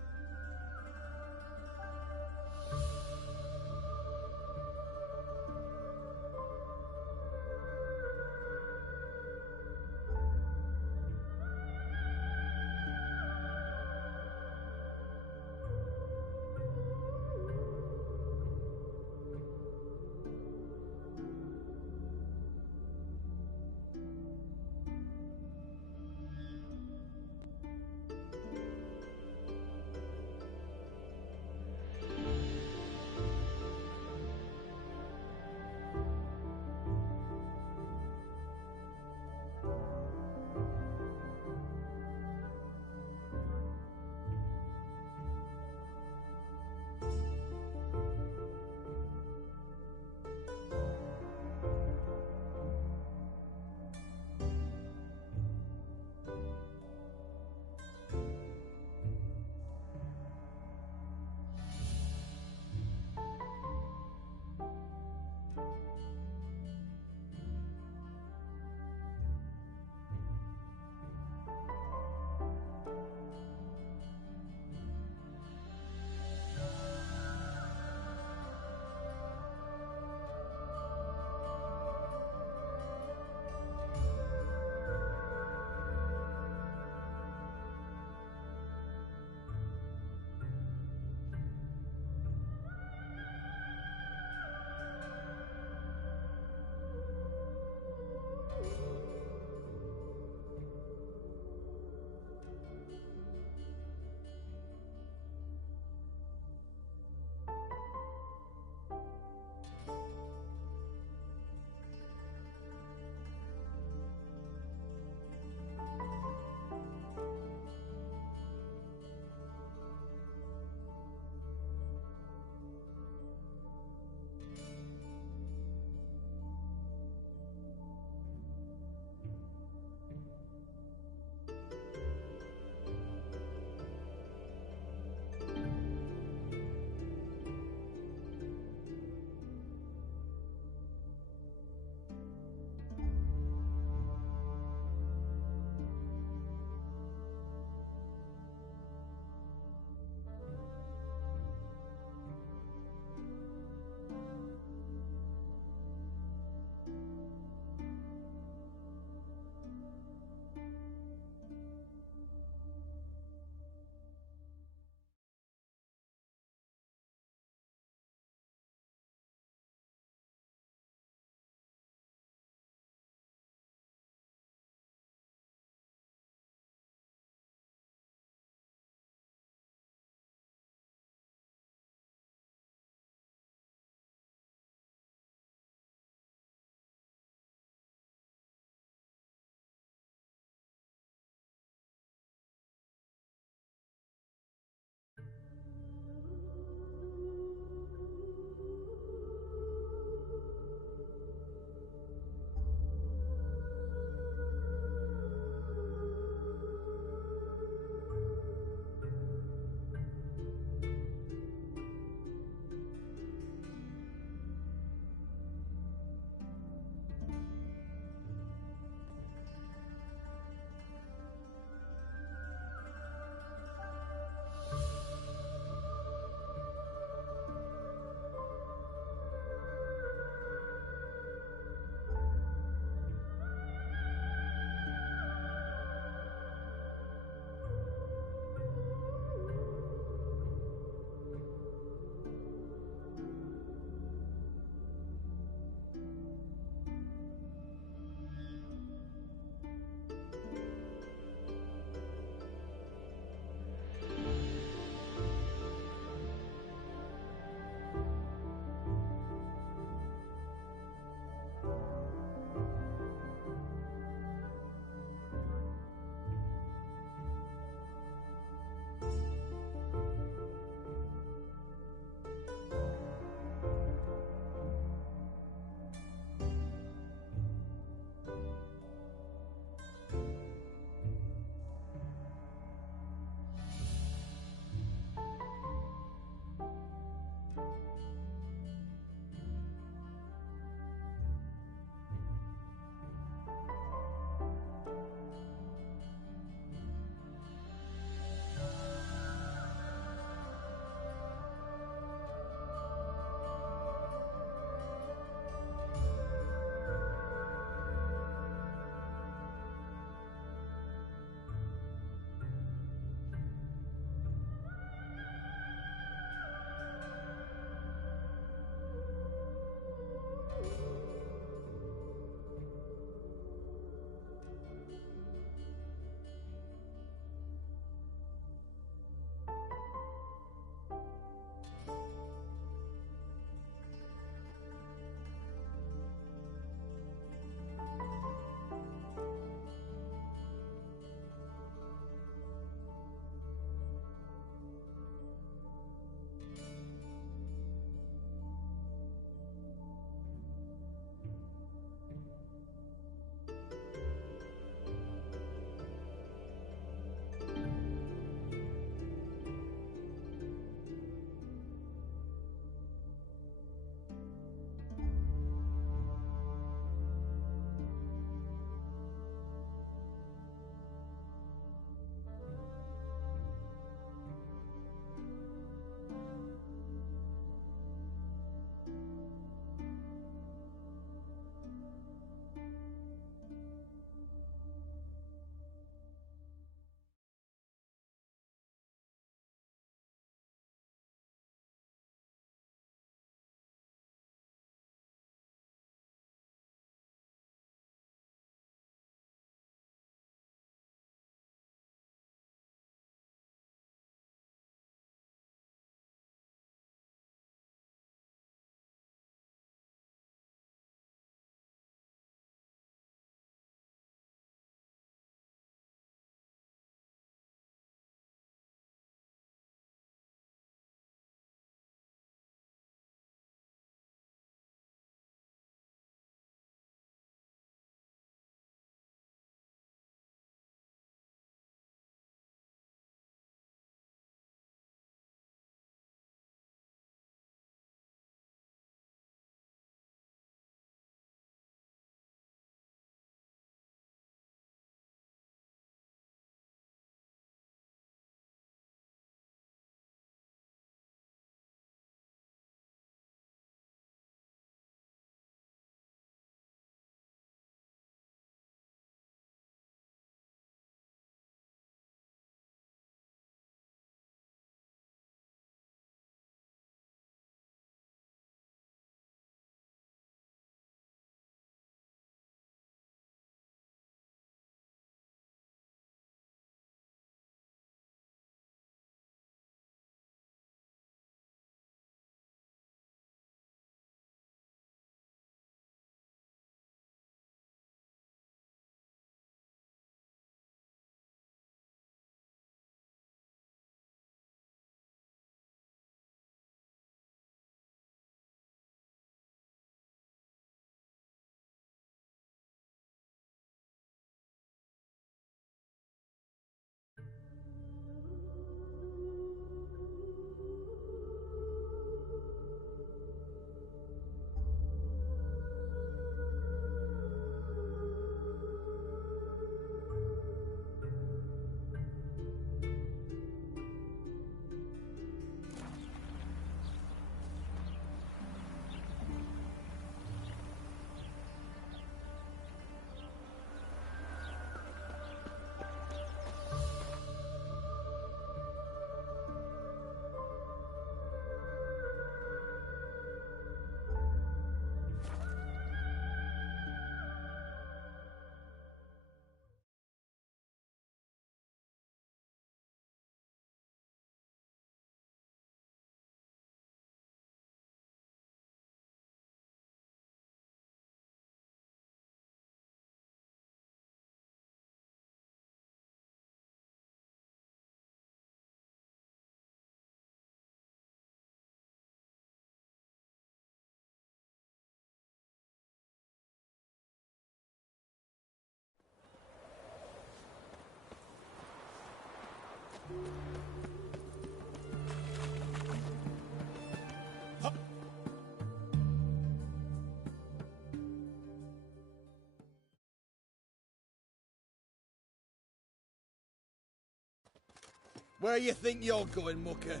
Where you think you're going, mucker?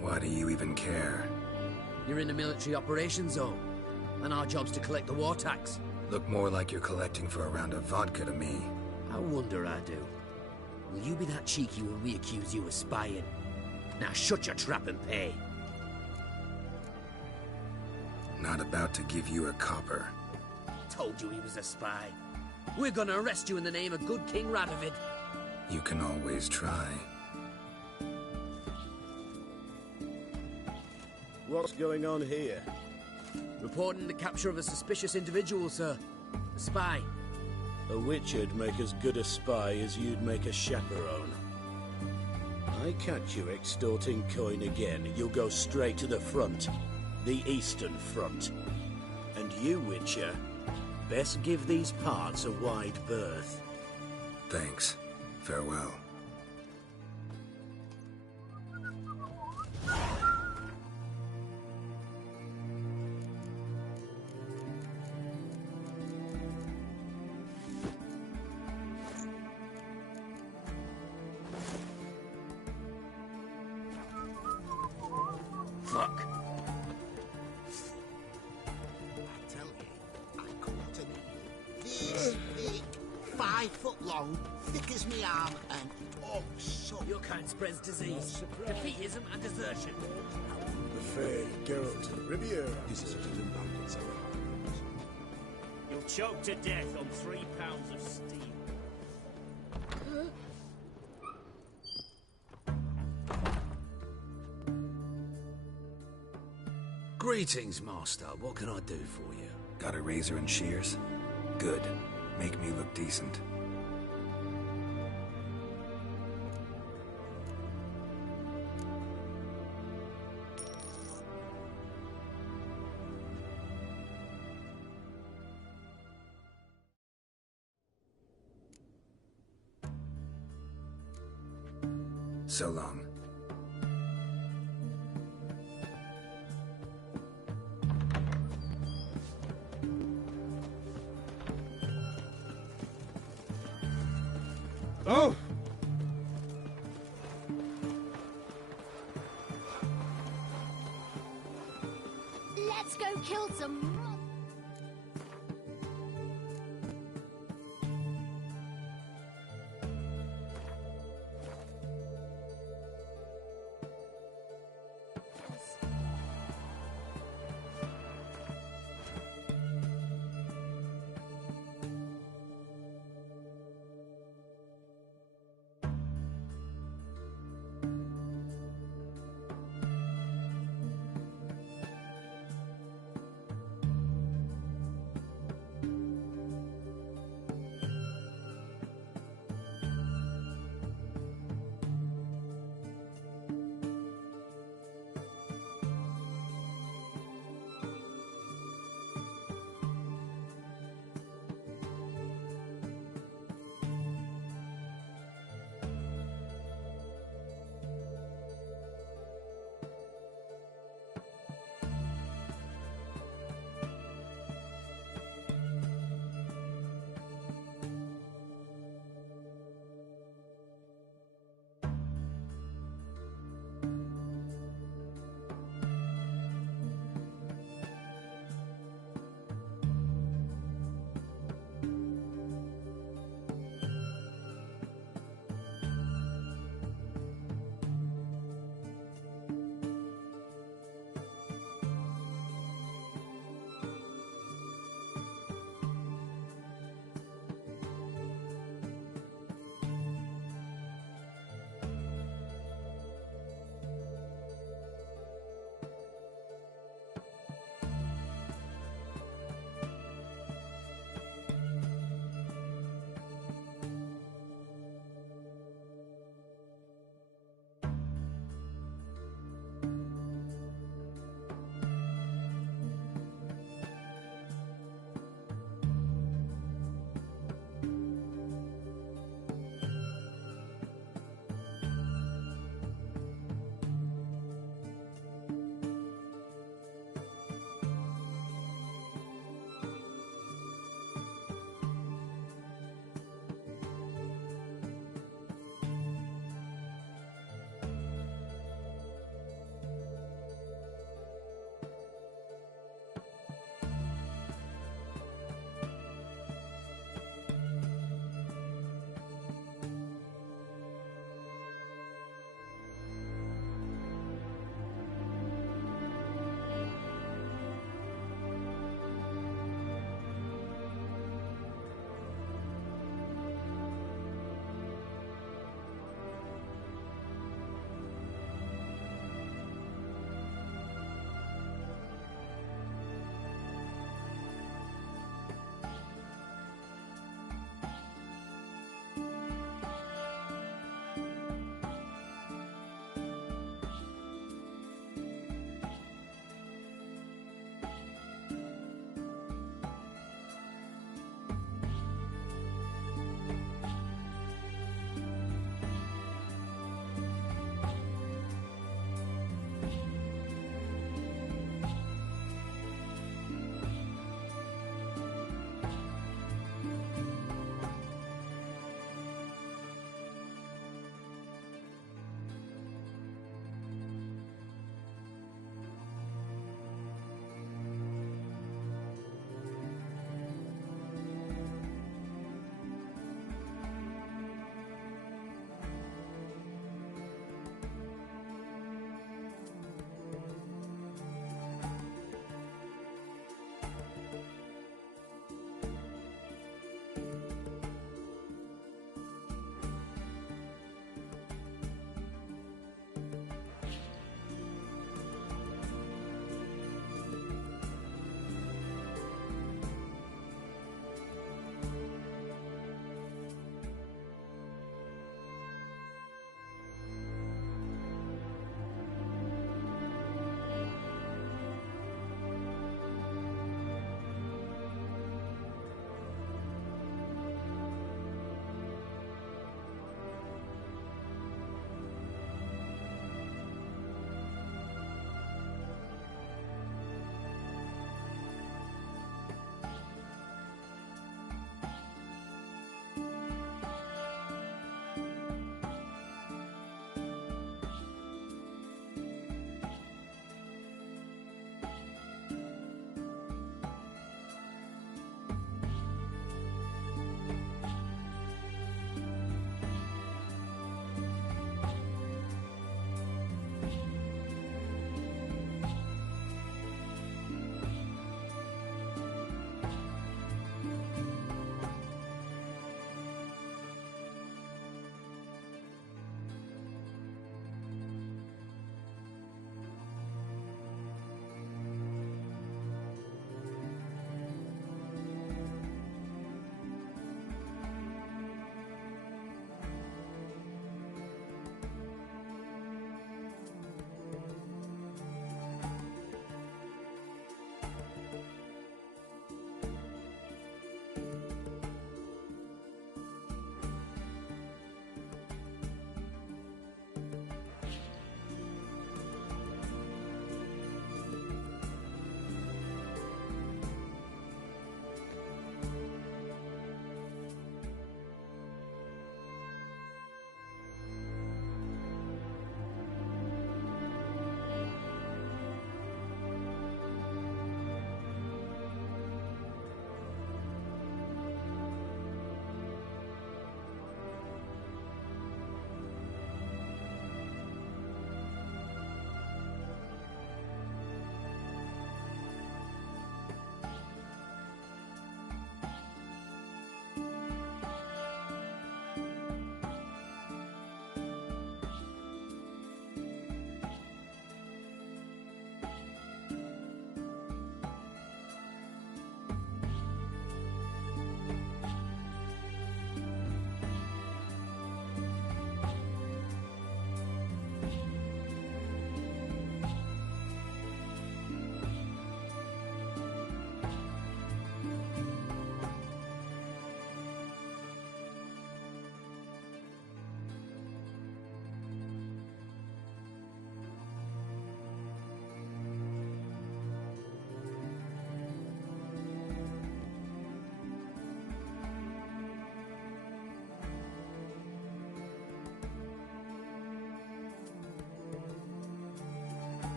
Why do you even care? You're in a military operations zone, and our job's to collect the war tax. Look more like you're collecting for a round of vodka to me. I wonder I do. Will you be that cheeky when we accuse you of spying? Now shut your trap and pay. Not about to give you a copper. Told you he was a spy. We're gonna arrest you in the name of good King Radovid. You can always try. What's going on here? Reporting the capture of a suspicious individual, sir. A spy. A witcher'd make as good a spy as you'd make a chaperone. I catch you extorting coin again, you'll go straight to the front. The Eastern Front. And you, Witcher, best give these parts a wide berth. Thanks. Farewell. Fuck. This big, 5 foot long, thick as me arm, and oh, so... Your kind spreads disease, defeatism and desertion. The Fae, Geralt, and Rivia. This is a little bandits are You'll choke to death on 3 pounds of steel. Greetings, Master. What can I do for you? Got a razor and shears? Good. Make me look decent. So long. Oh! Let's go kill some...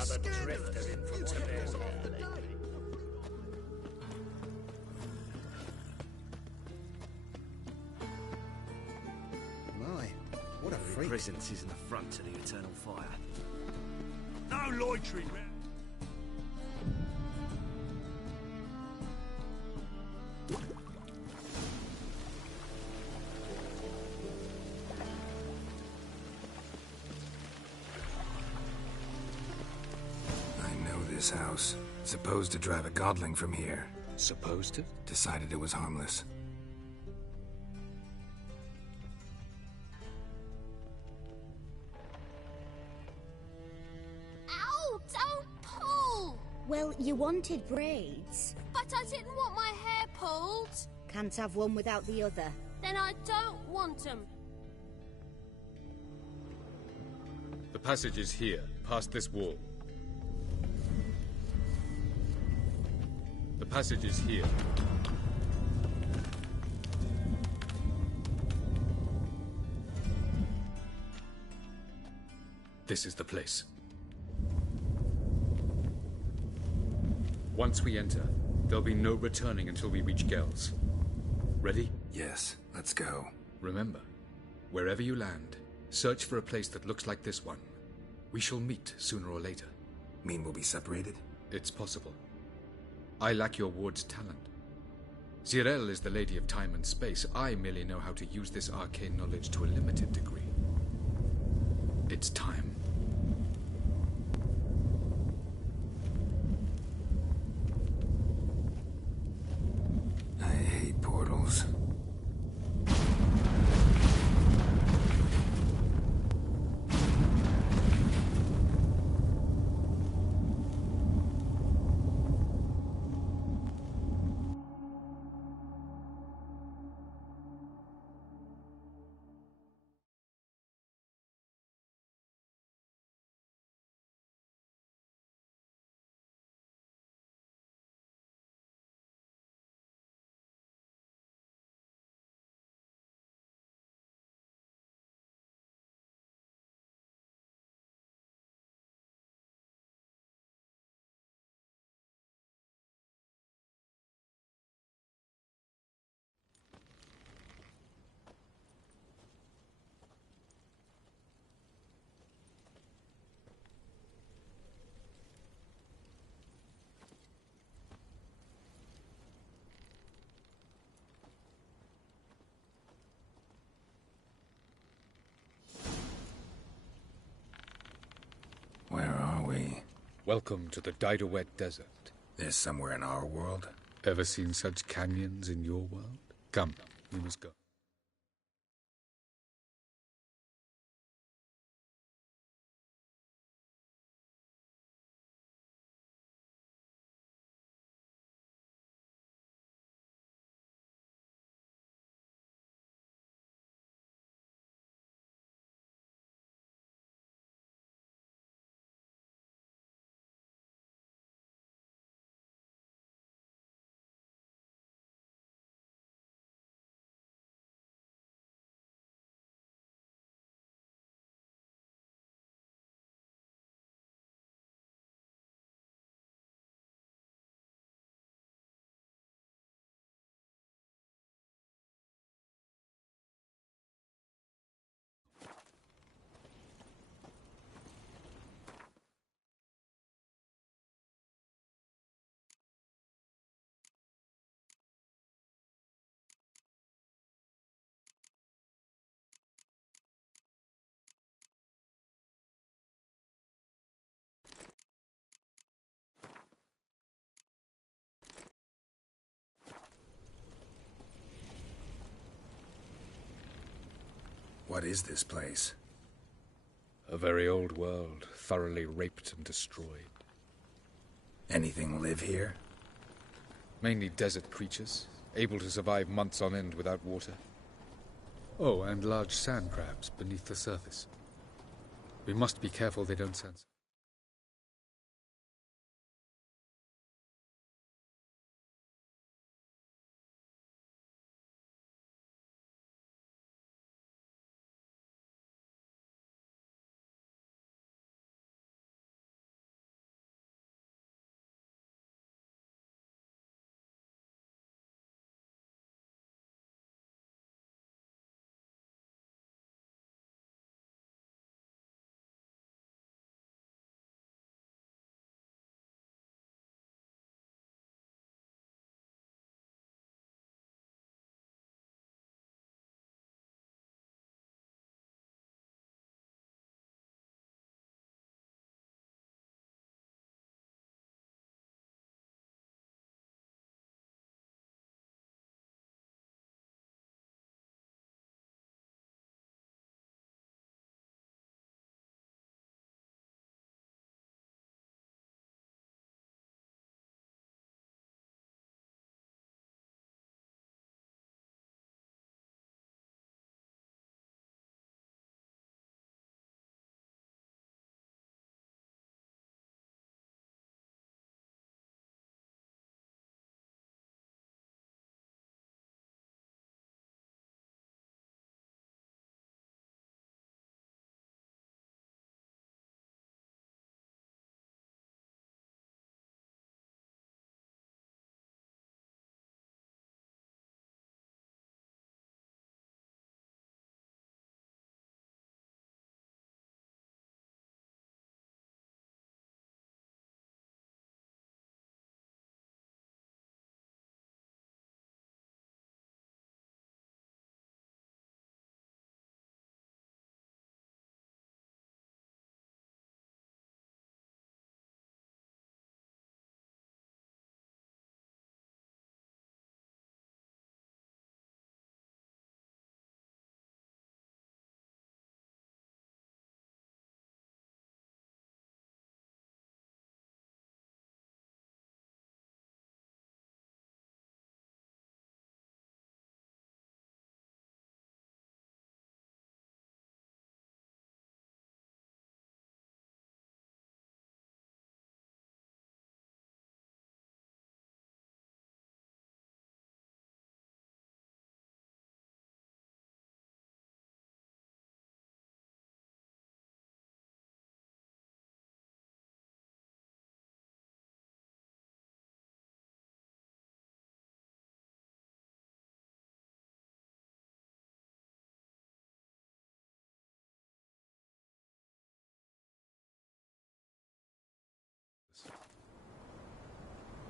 Another drifter in from Tibet. My, what a freak. Presence is an affront to the eternal fire. No loitering, man. This house. Supposed to drive a godling from here. Supposed to? Decided it was harmless. Ow! Don't pull! Well, you wanted braids. But I didn't want my hair pulled. Can't have one without the other. Then I don't want them. The passage is here, past this wall. The passage is here. This is the place. Once we enter, there'll be no returning until we reach Geralt. Ready? Yes, let's go. Remember, wherever you land, search for a place that looks like this one. We shall meet sooner or later. Mean we'll be separated? It's possible. I lack your ward's talent. Zirel is the lady of time and space. I merely know how to use this arcane knowledge to a limited degree. It's time. I hate portals. Where are we? Welcome to the Didowet Desert. This somewhere in our world? Ever seen such canyons in your world? Come, we must go. What is this place? A very old world, thoroughly raped and destroyed. Anything live here? Mainly desert creatures, able to survive months on end without water. Oh, and large sand crabs beneath the surface. We must be careful they don't sense.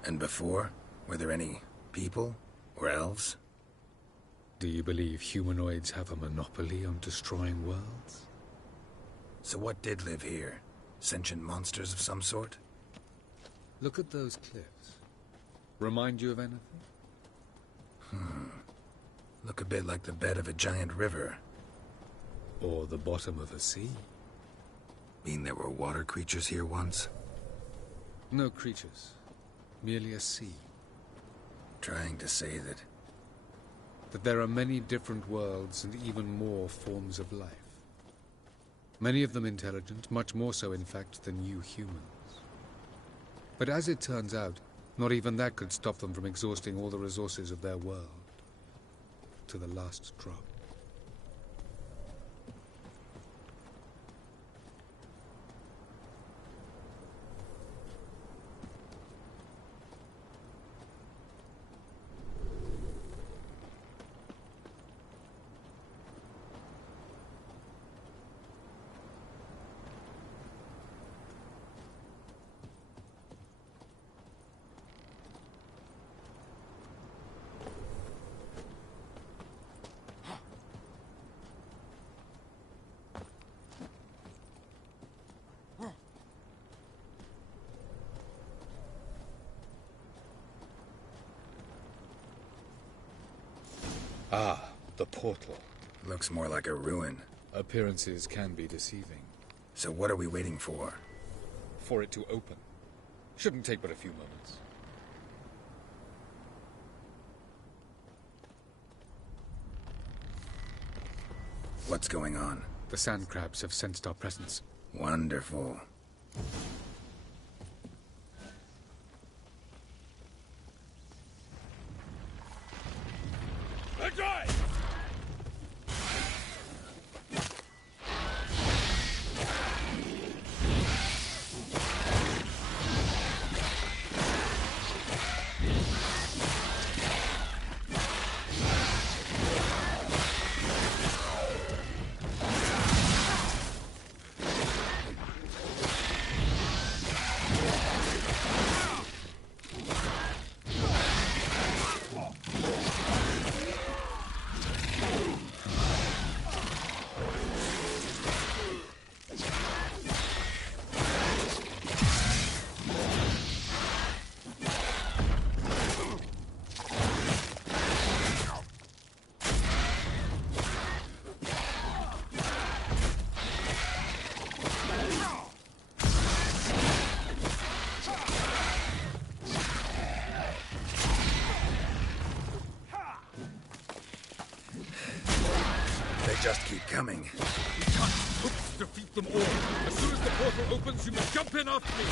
And before? Were there any people? Or elves? Do you believe humanoids have a monopoly on destroying worlds? So what did live here? Sentient monsters of some sort? Look at those cliffs. Remind you of anything? Look a bit like the bed of a giant river. Or the bottom of a sea. Mean there were water creatures here once? No creatures. Merely a sea. Trying to say that... That there are many different worlds and even more forms of life. Many of them intelligent, much more so in fact than you humans. But as it turns out, not even that could stop them from exhausting all the resources of their world. To the last drop. Ah, the portal. Looks more like a ruin. Appearances can be deceiving. So what are we waiting for? For it to open. Shouldn't take but a few moments. What's going on? The sand crabs have sensed our presence. Wonderful. Just keep coming. We can't defeat them all. As soon as the portal opens, you must jump in after me.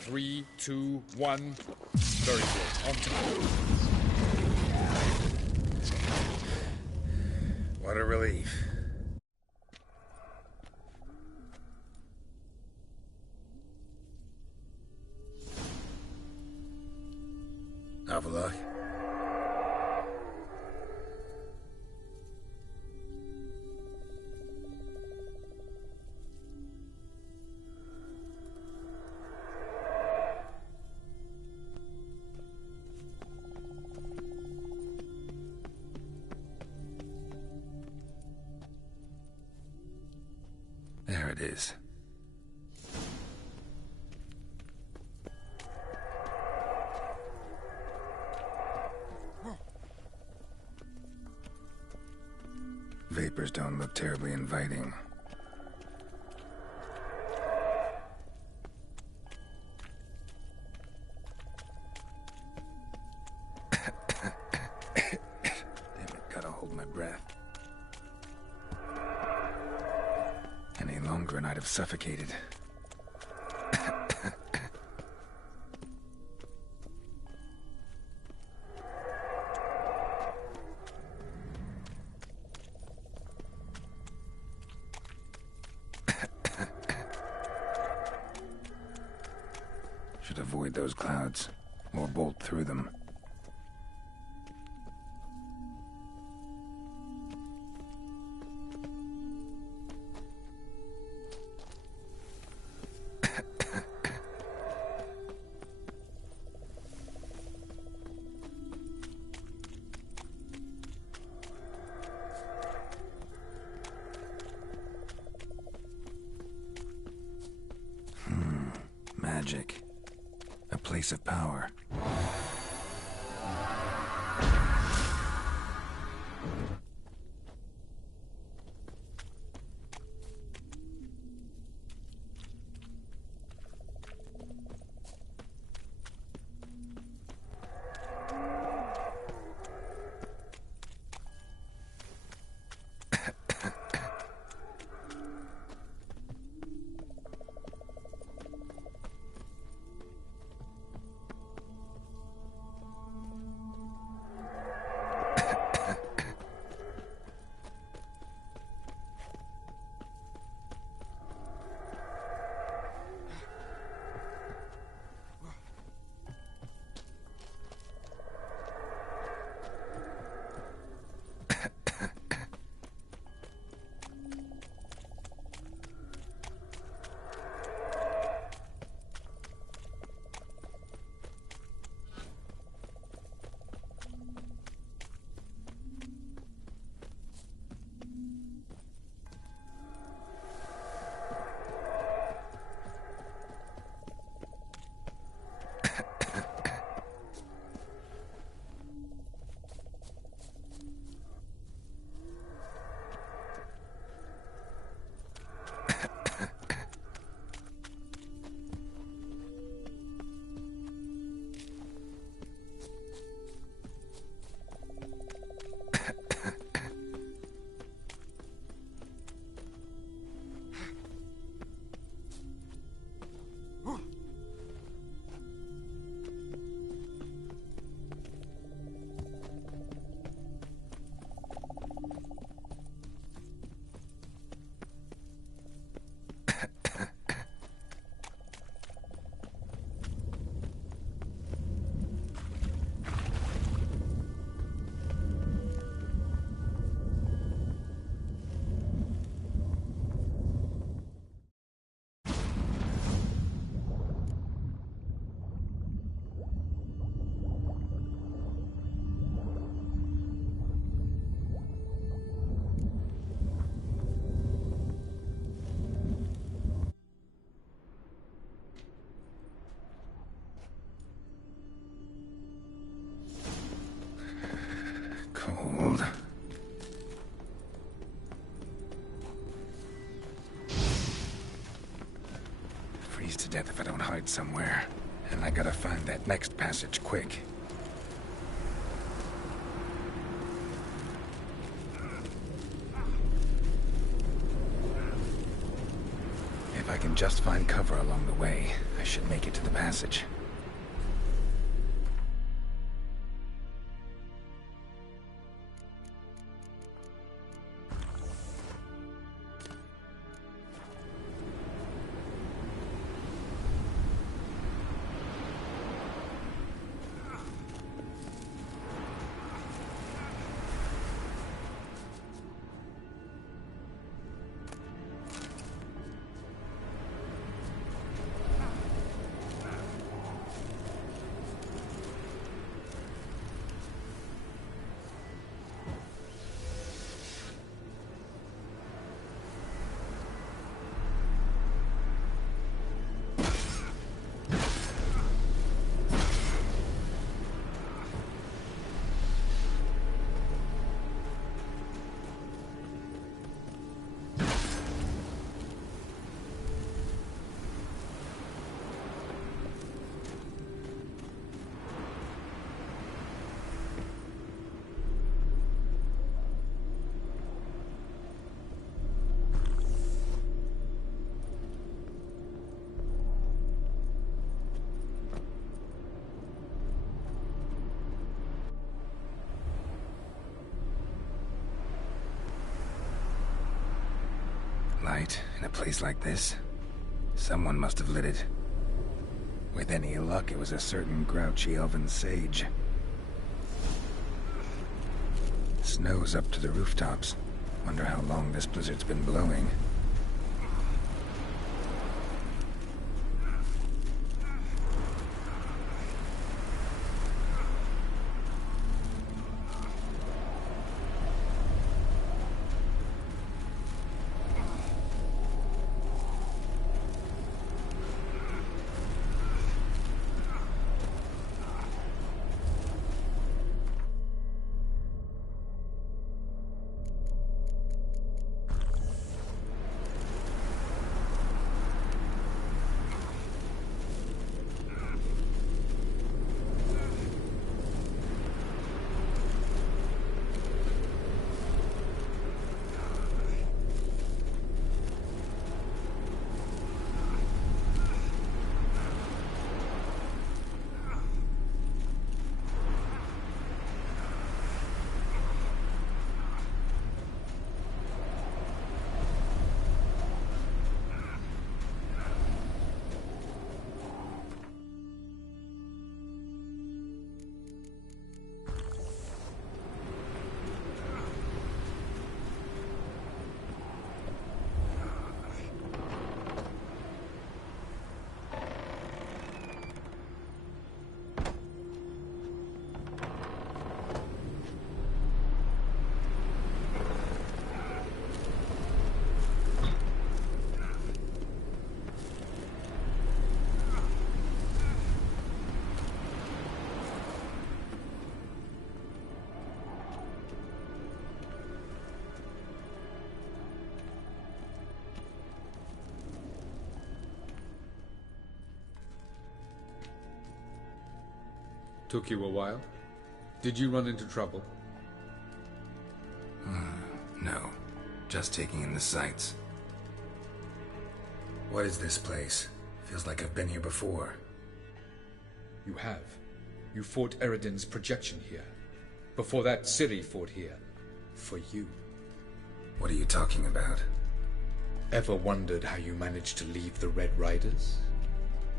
Three, two, one. Very good. On time. What a relief. Have a look. There it is. Vapors don't look terribly inviting. Damn it, gotta hold my breath. Any longer and I'd have suffocated. Should avoid those clouds, or bolt through them. Magic. A place of power. Cold. Freeze to death if I don't hide somewhere. And I gotta find that next passage quick. If I can just find cover along the way, I should make it to the passage. light in a place like this. Someone must have lit it. With any luck, it was a certain grouchy elven sage. Snow's up to the rooftops. Wonder how long this blizzard's been blowing. Took you a while? Did you run into trouble? No. Just taking in the sights. What is this place? Feels like I've been here before. You have. You fought Eredin's projection here. Before that, Ciri fought here. For you. What are you talking about? Ever wondered how you managed to leave the Red Riders?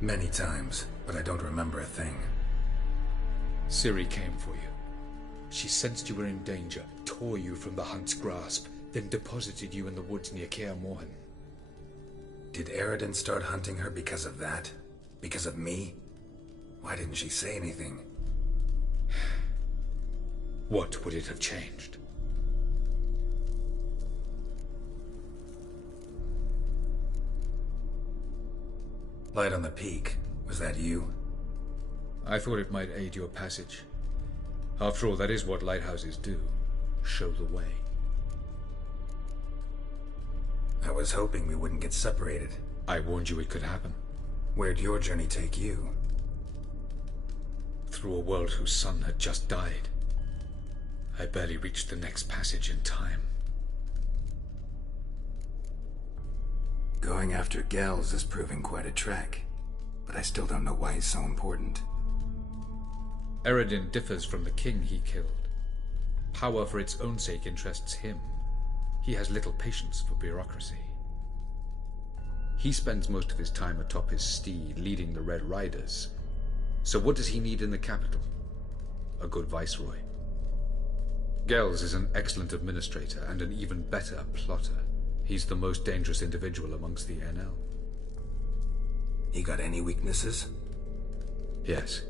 Many times, but I don't remember a thing. Ciri came for you. She sensed you were in danger, tore you from the Hunt's grasp, then deposited you in the woods near Kaer Morhen. Did Eredin start hunting her because of that? Because of me? Why didn't she say anything? What would it have changed? Light on the peak. Was that you? I thought it might aid your passage. After all, that is what lighthouses do. Show the way. I was hoping we wouldn't get separated. I warned you it could happen. Where'd your journey take you? Through a world whose sun had just died. I barely reached the next passage in time. Going after Gels is proving quite a trek, but I still don't know why he's so important. Eredin differs from the king he killed. Power for its own sake interests him. He has little patience for bureaucracy. He spends most of his time atop his steed, leading the Red Riders. So what does he need in the capital? A good viceroy. Gels is an excellent administrator and an even better plotter. He's the most dangerous individual amongst the NL. He got any weaknesses? Yes.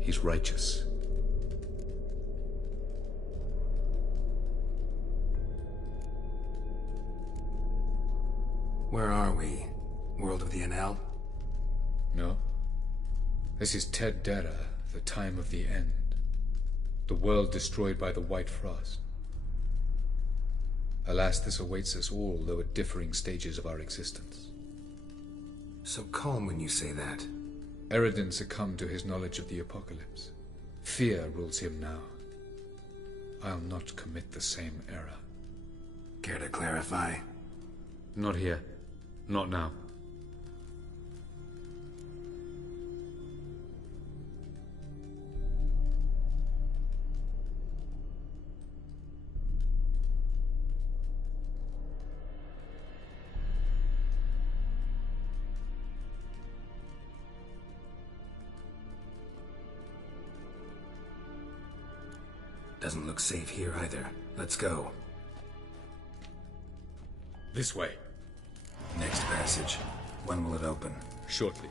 He's righteous. Where are we? World of the NL? No. This is Ted Dera, the time of the end. The world destroyed by the White Frost. Alas, this awaits us all, though at differing stages of our existence. So calm when you say that. Eredin succumbed to his knowledge of the apocalypse. Fear rules him now. I'll not commit the same error. Care to clarify? Not here. Not now. Doesn't look safe here either. Let's go. This way. Next passage. When will it open? Shortly.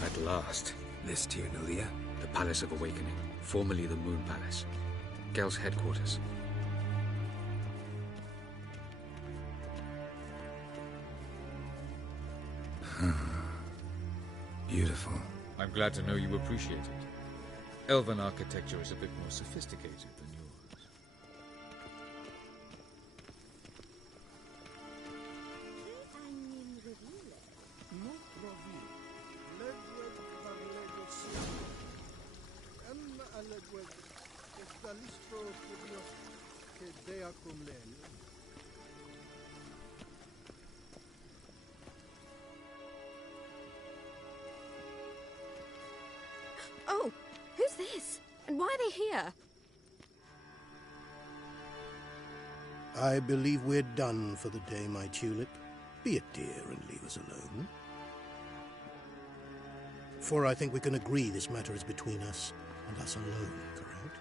At last. This tune, Aaliyah? The Palace of Awakening, formerly the Moon Palace. Gel's headquarters. Beautiful. I'm glad to know you appreciate it. Elven architecture is a bit more sophisticated than yours. Oh, who's this? And why are they here? I believe we're done for the day, my tulip. Be a dear and leave us alone. For I think we can agree this matter is between us and us alone, correct?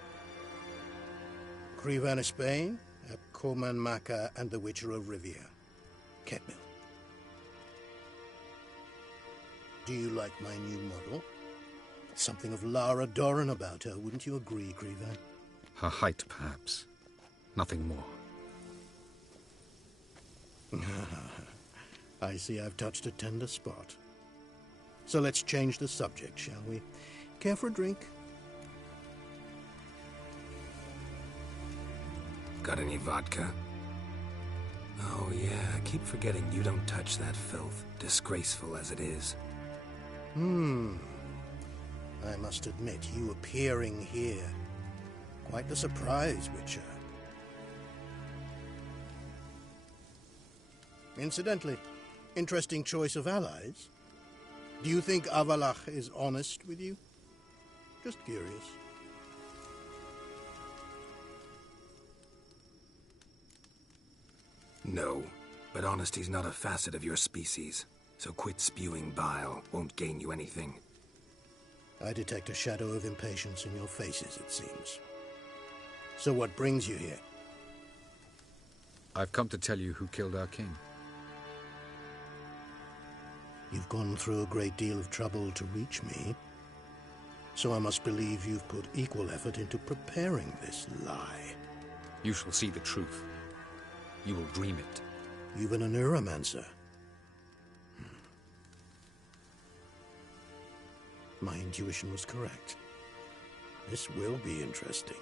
Crivan of Spain, Coman Maca, and the Witcher of Rivia. Ketmil. Do you like my new model? Something of Lara Doran about her, wouldn't you agree, Crivan? Her height, perhaps. Nothing more. I see I've touched a tender spot. So let's change the subject, shall we? Care for a drink? Got any vodka? Oh yeah, I keep forgetting you don't touch that filth, disgraceful as it is. I must admit, you appearing here. Quite the surprise, Witcher. Incidentally, Interesting choice of allies. Do you think Avalach is honest with you? Just curious. No, but honesty's not a facet of your species. So quit spewing bile. Won't gain you anything. I detect a shadow of impatience in your faces, it seems. So what brings you here? I've come to tell you who killed our king. You've gone through a great deal of trouble to reach me. So I must believe you've put equal effort into preparing this lie. You shall see the truth. You will dream it. Even a neuromancer. My intuition was correct. This will be interesting.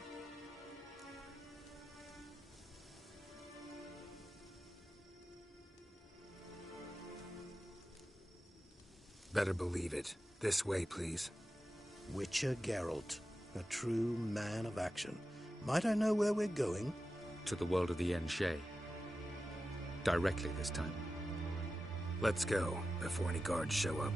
Better believe it. This way, please. Witcher Geralt, a true man of action. Might I know where we're going? To the world of the Enshe. Directly this time. Let's go, before any guards show up.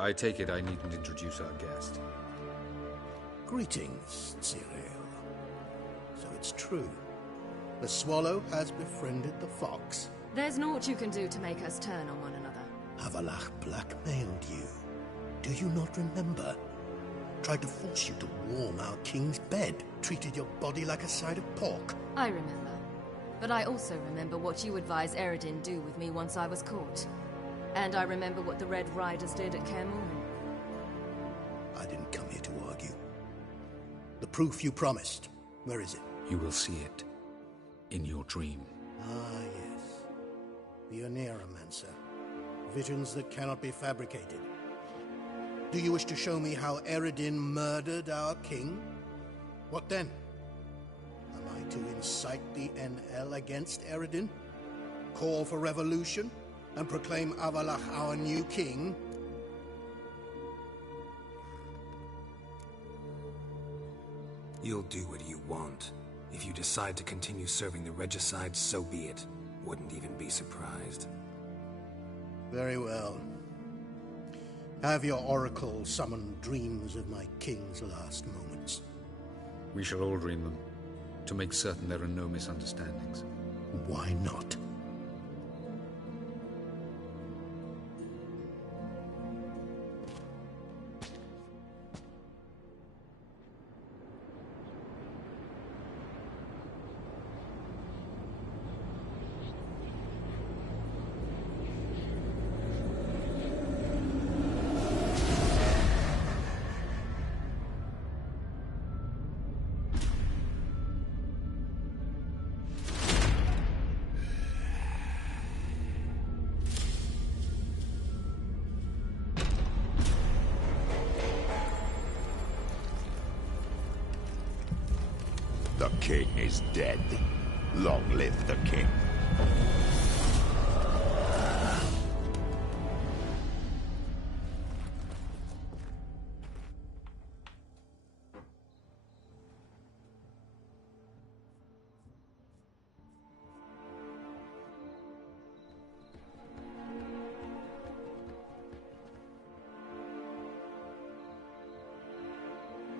I take it I needn't introduce our guest. Greetings, Cyril. So it's true. The swallow has befriended the fox. There's naught you can do to make us turn on one another. Avalach blackmailed you. Do you not remember? Tried to force you to warm our king's bed. Treated your body like a side of pork. I remember. But I also remember what you advised Eredin do with me once I was caught. And I remember what the Red Riders did at Cairn. I didn't come here to argue. The proof you promised, where is it? You will see it. In your dream. Ah, yes. The Oneiromancer. Visions that cannot be fabricated. Do you wish to show me how Eredin murdered our king? What then? Am I to incite the NL against Eredin? Call for revolution? And proclaim Avalach our new king? You'll do what you want. If you decide to continue serving the regicide, so be it. Wouldn't even be surprised. Very well. Have your oracle summon dreams of my king's last moments. We shall all dream them, to make certain there are no misunderstandings. Why not? The king is dead. Long live the king.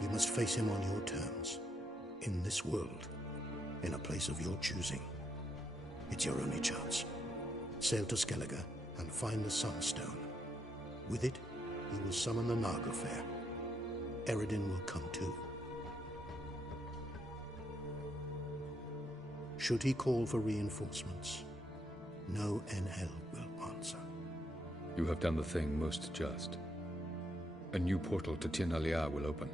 You must face him on your terms. In this world. In a place of your choosing. It's your only chance. Sail to Skellige and find the Sunstone. With it, you will summon the Naga Fair. Eredin will come too. Should he call for reinforcements, no NL will answer. You have done the thing most just. A new portal to Tir na Liar will open.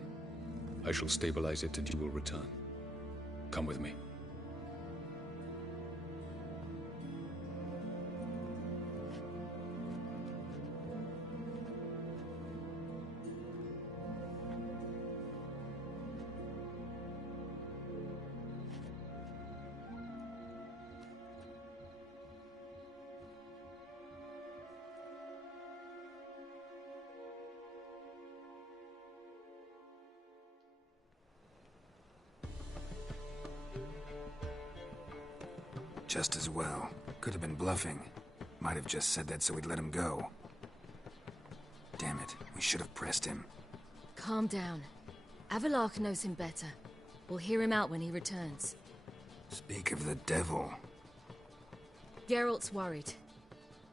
I shall stabilize it and you will return. Come with me. Just as well. Could have been bluffing. Might have just said that so we'd let him go. Damn it, we should have pressed him. Calm down. Avalok knows him better. We'll hear him out when he returns. Speak of the devil. Geralt's worried.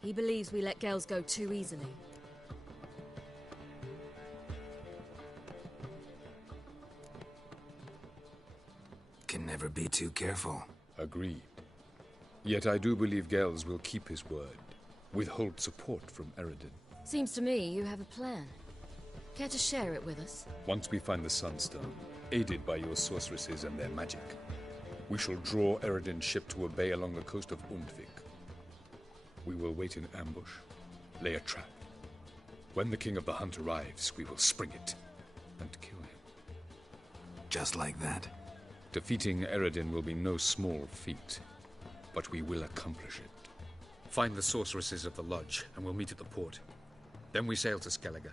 He believes we let girls go too easily. Can never be too careful. Agreed. Yet I do believe Gels will keep his word. Withhold support from Eredin. Seems to me you have a plan. Care to share it with us? Once we find the Sunstone, aided by your sorceresses and their magic, we shall draw Eredin's ship to a bay along the coast of Undvik. We will wait in ambush, lay a trap. When the King of the Hunt arrives, we will spring it and kill him. Just like that? Defeating Eredin will be no small feat, but we will accomplish it. Find the sorceresses of the lodge, and we'll meet at the port. Then we sail to Skellige.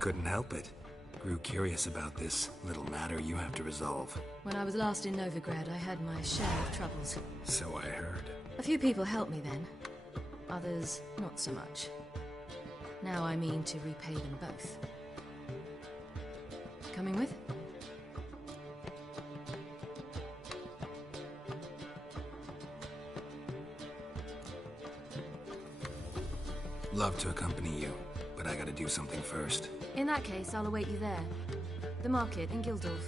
Couldn't help it. Grew curious about this little matter you have to resolve. When I was last in Novigrad, I had my share of troubles. So I heard. A few people helped me then. Others, not so much. Now I mean to repay them both. Coming with? Love to accompany you, but I gotta do something first. In that case, I'll await you there. The market in Gildorf.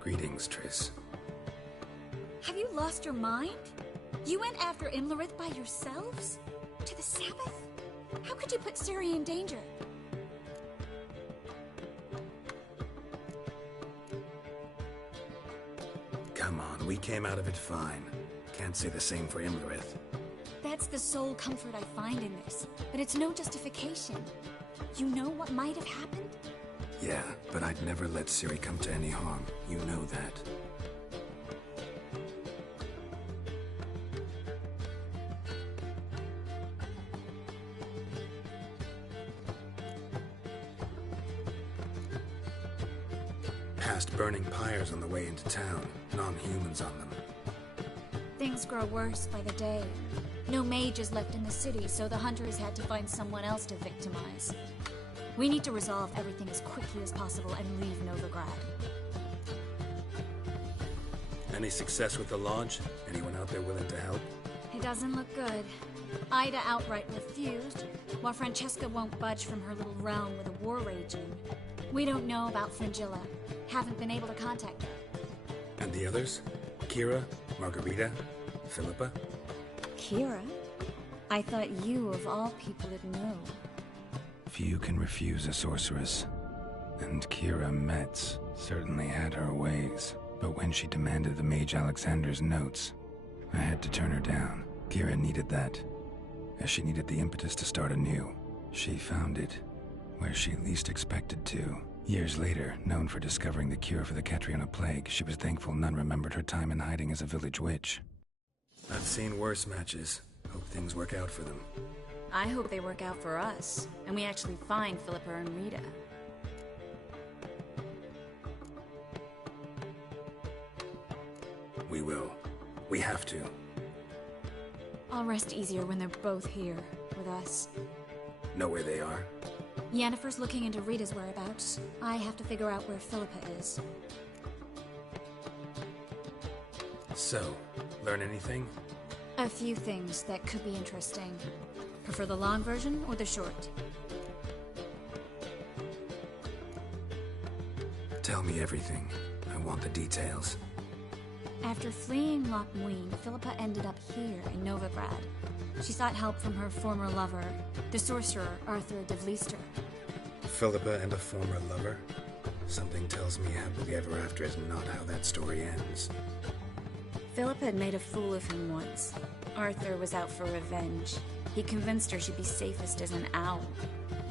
Greetings, Triss. Have you lost your mind? You went after Imlerith by yourselves? To the Sabbath? How could you put Ciri in danger? Come on, we came out of it fine. Can't say the same for Imlerith. That's the sole comfort I find in this, but it's no justification. You know what might have happened? Yeah, but I'd never let Ciri come to any harm. You know that. Past burning pyres on the way into town. Non-humans on them. Things grow worse by the day. No mages left in the city, so the hunters had to find someone else to victimize. We need to resolve everything as quickly as possible and leave Novigrad. Any success with the launch? Anyone out there willing to help? It doesn't look good. Ida outright refused, while Francesca won't budge from her little realm with a war raging. We don't know about Fringilla. Haven't been able to contact her. And the others? Kira? Margarita? Philippa? Kira? I thought you, of all people, would know. Few can refuse a sorceress. And Kira Metz certainly had her ways. But when she demanded the Mage Alexander's notes, I had to turn her down. Kira needed that, as she needed the impetus to start anew. She found it where she least expected to. Years later, known for discovering the cure for the Catriona plague, she was thankful none remembered her time in hiding as a village witch. I've seen worse matches. Hope things work out for them. I hope they work out for us, and we actually find Philippa and Rita. We will. We have to. I'll rest easier when they're both here, with us. Know where they are? Yennefer's looking into Rita's whereabouts. I have to figure out where Philippa is. So, learn anything? A few things that could be interesting. Prefer the long version or the short? Tell me everything. I want the details. After fleeing Loch Muin, Philippa ended up here in Novigrad. She sought help from her former lover, the sorcerer Arthur de Vlister. Philippa and a former lover? Something tells me happily ever after is not how that story ends. Philippa had made a fool of him once. Arthur was out for revenge. He convinced her she'd be safest as an owl.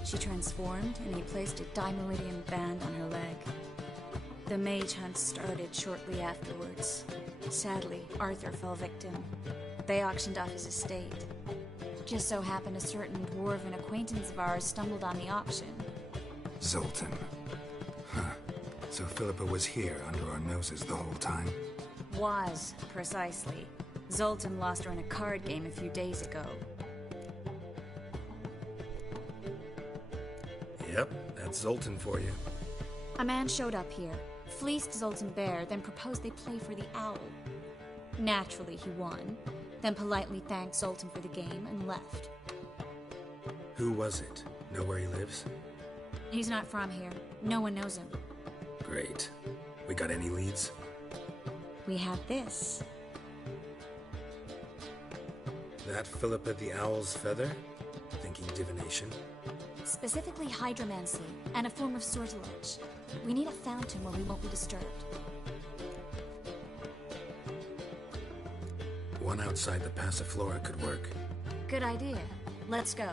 She transformed, and he placed a Dimeridian band on her leg. The mage hunt started shortly afterwards. Sadly, Arthur fell victim. They auctioned off his estate. Just so happened a certain dwarven acquaintance of ours stumbled on the auction. Zoltan. Huh. So Philippa was here under our noses the whole time? Was, precisely. Zoltan lost her in a card game a few days ago. Yep, that's Zoltan for you. A man showed up here, fleeced Zoltan bare, then proposed they play for the owl. Naturally, he won, then politely thanked Zoltan for the game and left. Who was it? Know where he lives? He's not from here. No one knows him. Great. We got any leads? We have this. That Philippa the Owl's feather? Thinking divination? Specifically hydromancy, and a form of sortilege. We need a fountain where we won't be disturbed. One outside the Passiflora could work. Good idea. Let's go.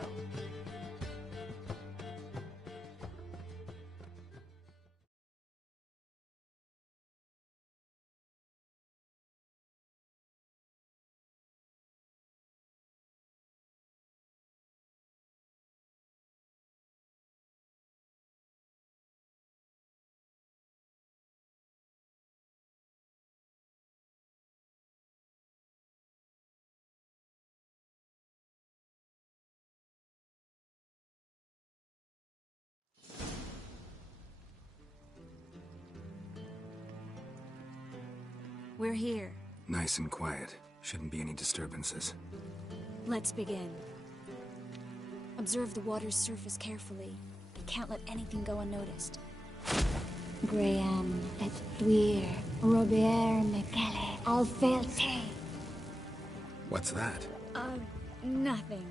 We're here. Nice and quiet. Shouldn't be any disturbances. Let's begin. Observe the water's surface carefully. We can't let anything go unnoticed. Graham, et thuir, Robert Mekele, Alfelte. What's that? Nothing.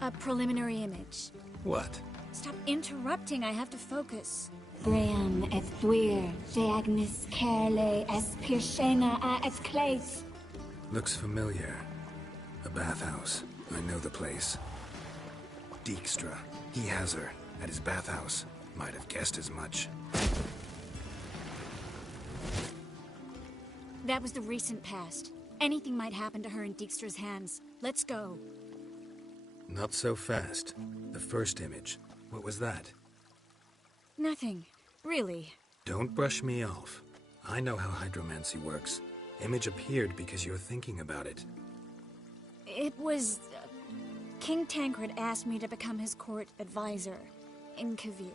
A preliminary image. What? Stop interrupting, I have to focus. Graham, et thuir, de agnes kerle, es pirshena a es clays. Looks familiar. A bathhouse. I know the place. Dijkstra. He has her. At his bathhouse. Might have guessed as much. That was the recent past. Anything might happen to her in Dijkstra's hands. Let's go. Not so fast. The first image. What was that? Nothing. Really. Don't brush me off. I know how hydromancy works. Image appeared because you're thinking about it. It was... King Tancred asked me to become his court advisor. in Kavir.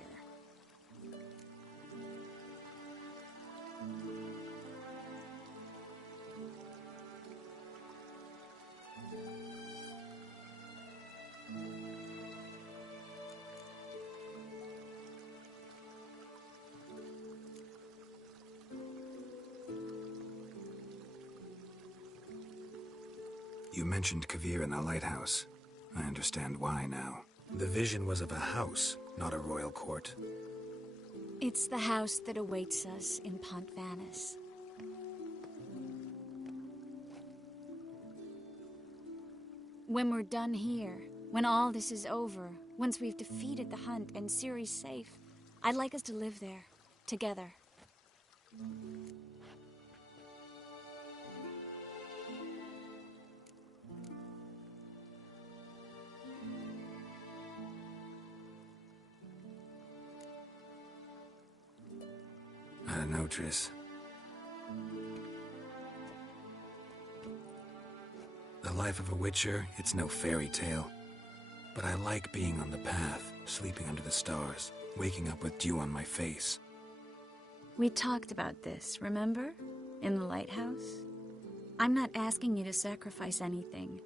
You mentioned Kavir in the lighthouse. I understand why now. The vision was of a house, not a royal court. It's the house that awaits us in Pont Vanis. When we're done here, when all this is over, once we've defeated the hunt and Ciri's safe, I'd like us to live there, together. I don't know, Triss. The life of a Witcher, it's no fairy tale. But I like being on the path, sleeping under the stars, waking up with dew on my face. We talked about this, remember? In the lighthouse? I'm not asking you to sacrifice anything.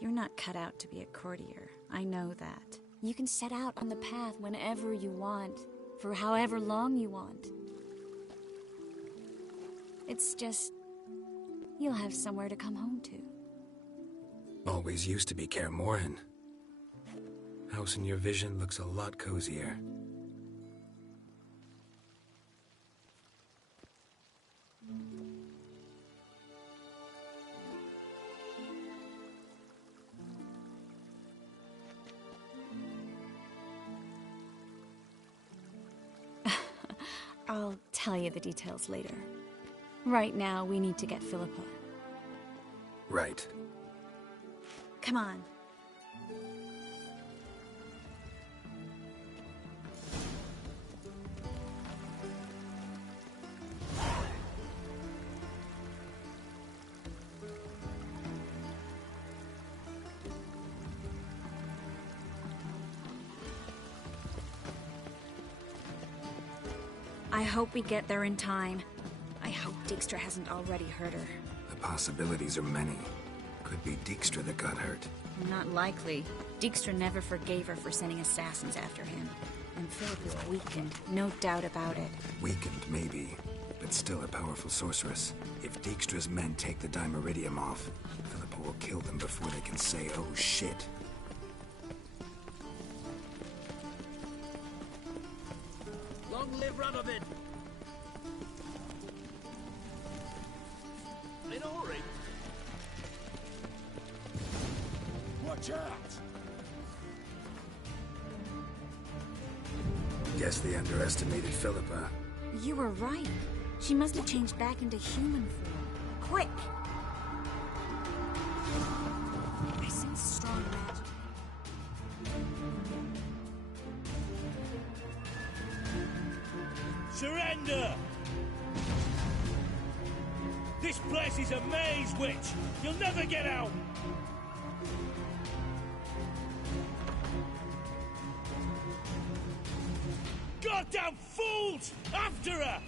You're not cut out to be a courtier. I know that. You can set out on the path whenever you want, for however long you want. It's just... you'll have somewhere to come home to. Always used to be Kaer Morhen. House in your vision looks a lot cozier. I'll tell you the details later. Right now, we need to get Philippa. Right. Come on. I hope we get there in time. I hope Dijkstra hasn't already hurt her. The possibilities are many. Could be Dijkstra that got hurt. Not likely. Dijkstra never forgave her for sending assassins after him. And Philip is weakened, no doubt about it. Weakened, maybe, but still a powerful sorceress. If Dijkstra's men take the Dimeridium off, Philippa will kill them before they can say, oh shit. Long live Radovid! In a hurry! Watch out! Guess they underestimated Philippa. You were right. She must have changed back into human form. Quick! I sense strong magic. Surrender! This place is a maze, witch! You'll never get out! Goddamn fools! After her!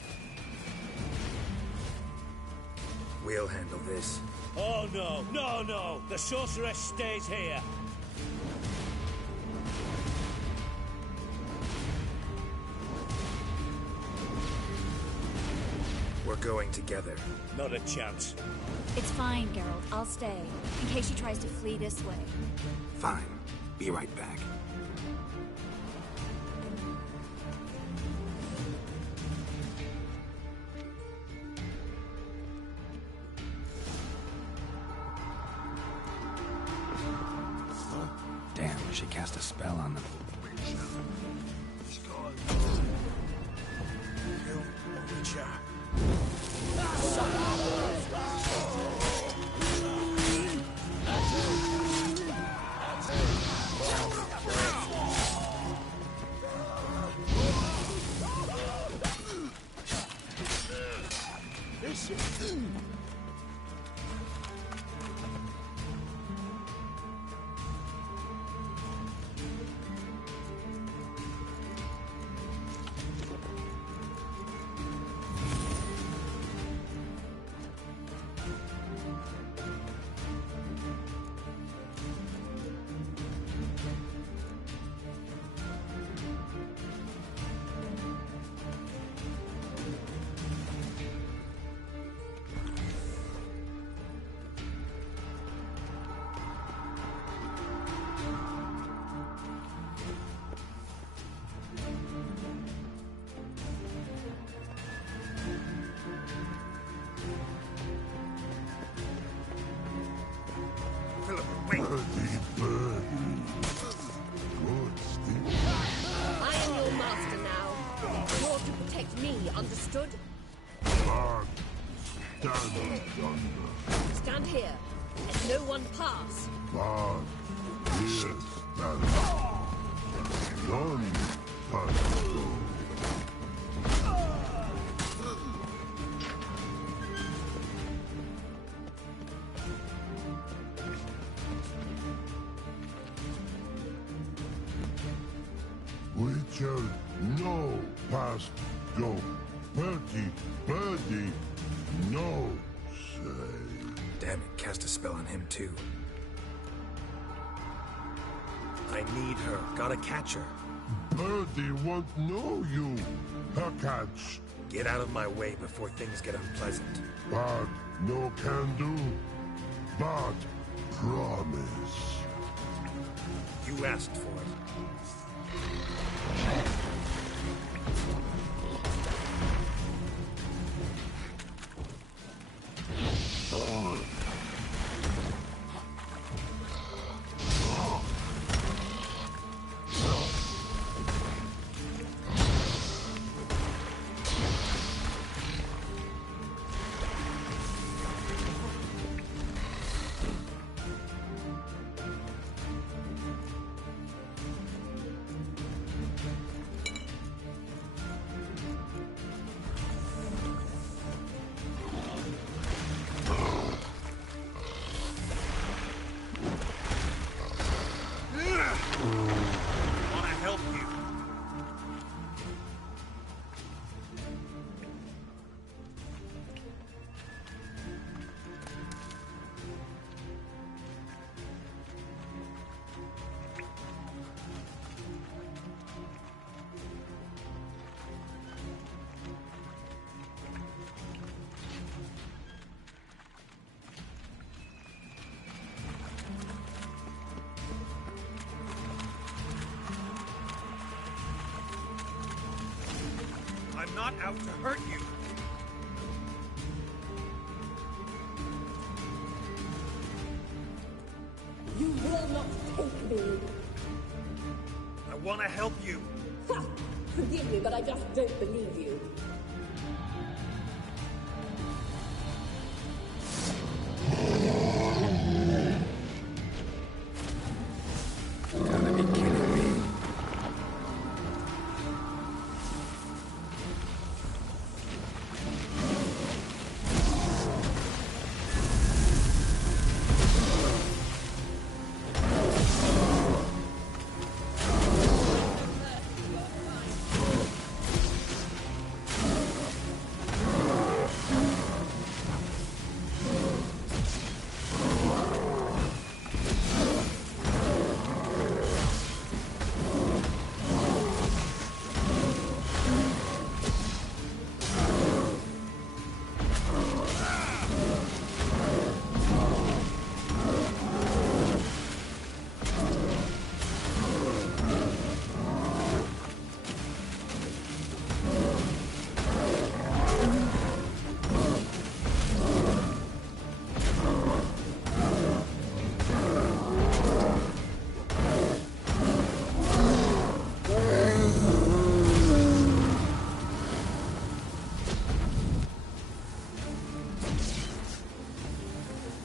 We'll handle this. Oh no, no, no! The sorceress stays here! We're going together. Not a chance. It's fine, Geralt. I'll stay, in case she tries to flee this way. Fine. Be right back. Damn, she cast a spell on them. Understood? Bard, stand under. Stand here. Let no one pass. Bard, here stand. None pass go. Witcher, no past go. Birdie, no say. Damn it, cast a spell on him too. I need her. Gotta catch her. Birdie won't know you. Her catch. Get out of my way before things get unpleasant. But no can do. But promise. You asked for it. I'm not out to hurt you. You will not take me. I want to help you. Ha! Forgive me, but I just don't believe you. Gotta be kidding me.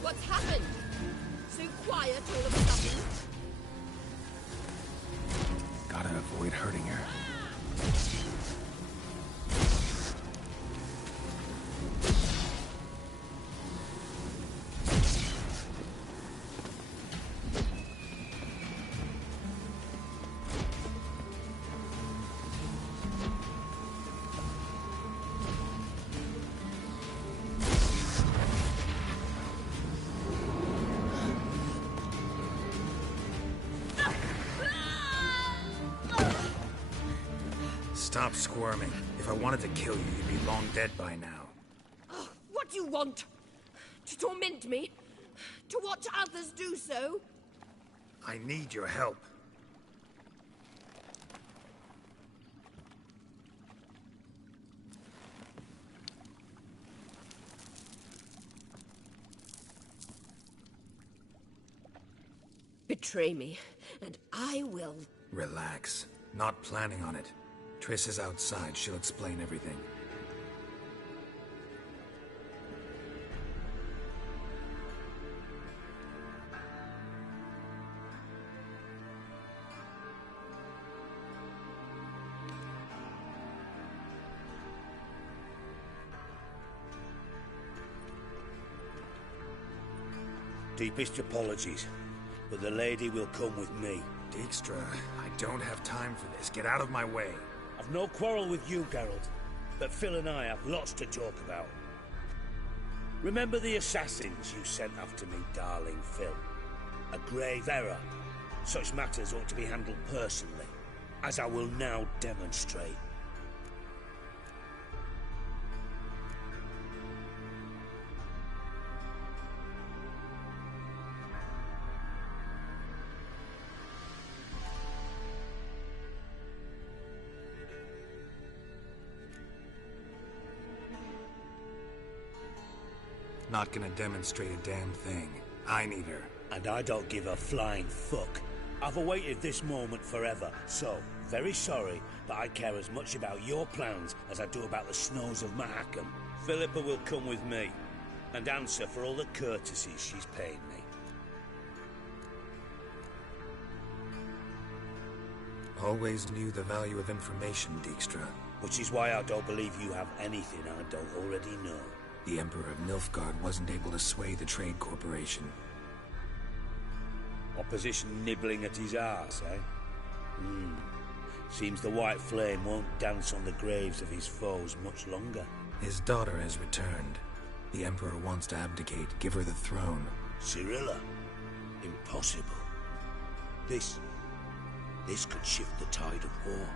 What's happened? So quiet all of a sudden? Gotta avoid hurting her. Stop squirming. If I wanted to kill you, you'd be long dead by now. Oh, what do you want? To torment me? To watch others do so? I need your help. Betray me, and I will. Relax. Not planning on it. Triss is outside. She'll explain everything. Deepest apologies, but the lady will come with me. Dijkstra, I don't have time for this. Get out of my way. I've no quarrel with you, Geralt, but Phil and I have lots to talk about. Remember the assassins you sent after me, darling Phil? A grave error. Such matters ought to be handled personally, as I will now demonstrate. Not gonna demonstrate a damn thing. I need her. And I don't give a flying fuck. I've awaited this moment forever, so, very sorry, but I care as much about your plans as I do about the snows of Mahakam. Philippa will come with me, and answer for all the courtesies she's paid me. Always knew the value of information, Dijkstra. Which is why I don't believe you have anything I don't already know. The Emperor of Nilfgaard wasn't able to sway the Trade Corporation. Opposition nibbling at his arse, eh? Seems the White Flame won't dance on the graves of his foes much longer. His daughter has returned. The Emperor wants to abdicate, give her the throne. Cirilla? Impossible. This could shift the tide of war.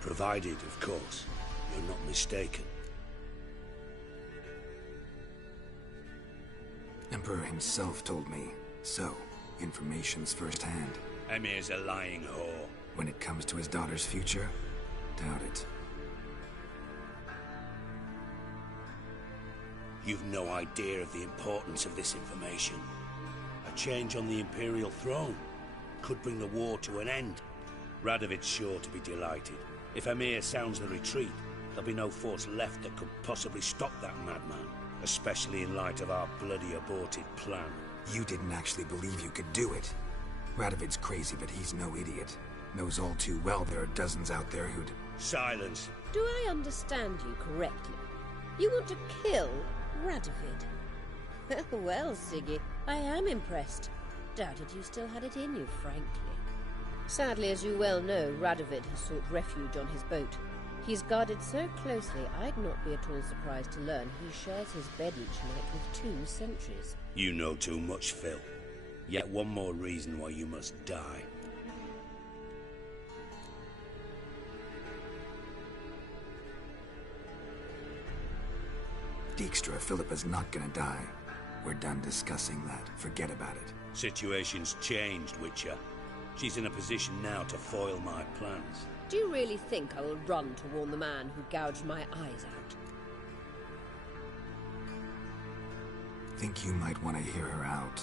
Provided, of course, you're not mistaken. Emperor himself told me. So, information's firsthand. Emir's a lying whore. When it comes to his daughter's future, doubt it. You've no idea of the importance of this information. A change on the Imperial throne could bring the war to an end. Radovid's sure to be delighted. If Emir sounds the retreat, there'll be no force left that could possibly stop that madman. Especially in light of our bloody aborted plan. You didn't actually believe you could do it. Radovid's crazy, but he's no idiot. Knows all too well there are dozens out there who'd... Silence. Do I understand you correctly? You want to kill Radovid? Well, Siggy, I am impressed. Doubted you still had it in you, frankly. Sadly, as you well know, Radovid has sought refuge on his boat. He's guarded so closely, I'd not be at all surprised to learn he shares his bed each night with 2 sentries. You know too much, Phil. Yet one more reason why you must die. Dijkstra, Philippa's not gonna die. We're done discussing that. Forget about it. Situation's changed, Witcher. She's in a position now to foil my plans. Do you really think I will run to warn the man who gouged my eyes out? Think you might want to hear her out.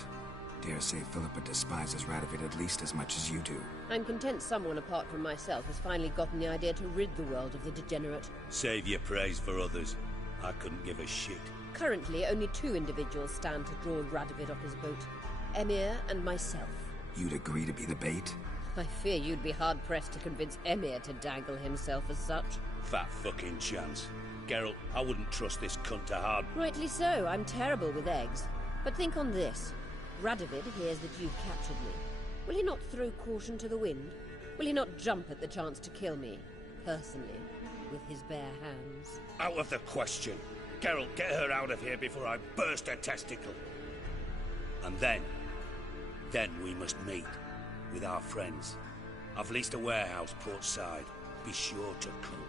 Dare say Philippa despises Radovid at least as much as you do. I'm content someone apart from myself has finally gotten the idea to rid the world of the degenerate. Save your praise for others. I couldn't give a shit. Currently, only 2 individuals stand to draw Radovid off his boat. Emir and myself. You'd agree to be the bait? I fear you'd be hard-pressed to convince Emir to dangle himself as such. Fat fucking chance. Geralt, I wouldn't trust this cunt to hard... Rightly so, I'm terrible with eggs. But think on this. Radovid hears that you've captured me. Will he not throw caution to the wind? Will he not jump at the chance to kill me, personally, with his bare hands? Out of the question. Geralt, get her out of here before I burst her testicle. And then we must meet. With our friends. I've leased a warehouse portside. Be sure to come.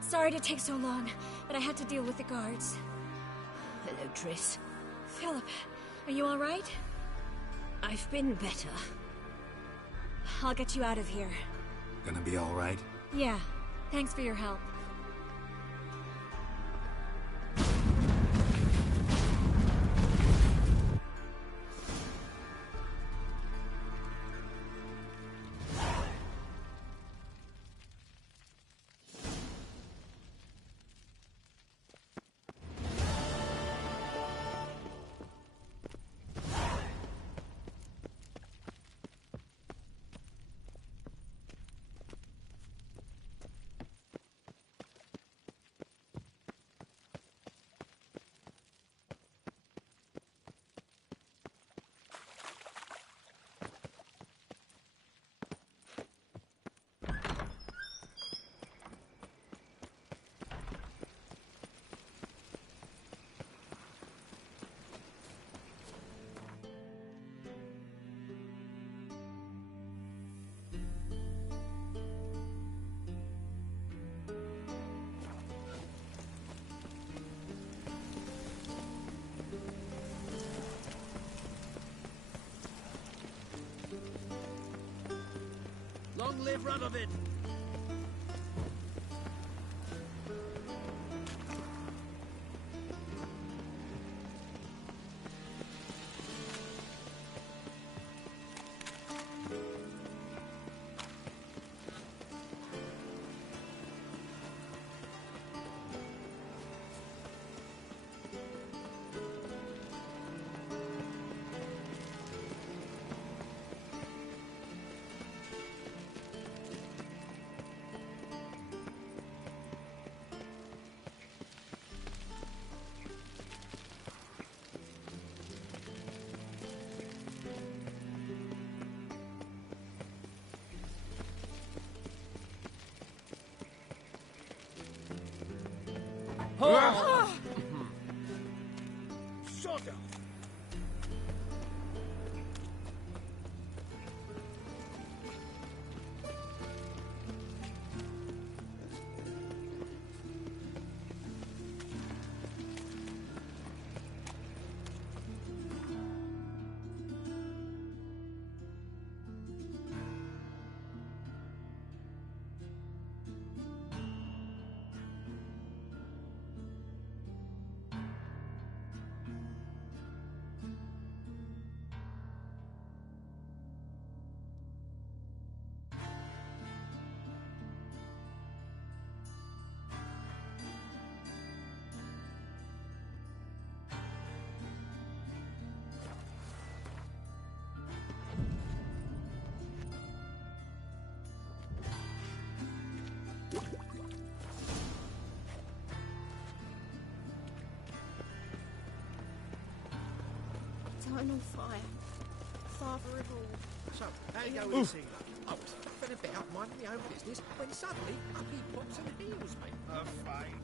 Sorry to take so long, but I had to deal with the guards. Hello, Triss. Philip, are you all right? I've been better. I'll get you out of here. Gonna be all right? Yeah. Thanks for your help. live, Radovid! Oh! Shut up! I'm on fire. Father of all. So, how you going with Sealer? I was stuffing about minding my own business when suddenly up he pops and heals me. Afraid.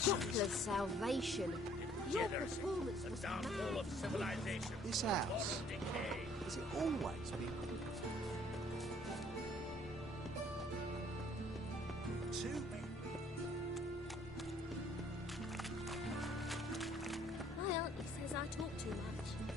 Jockler's salvation. Your performance was downfall of civilization. This house, has it always been Two My auntie says I talk too much.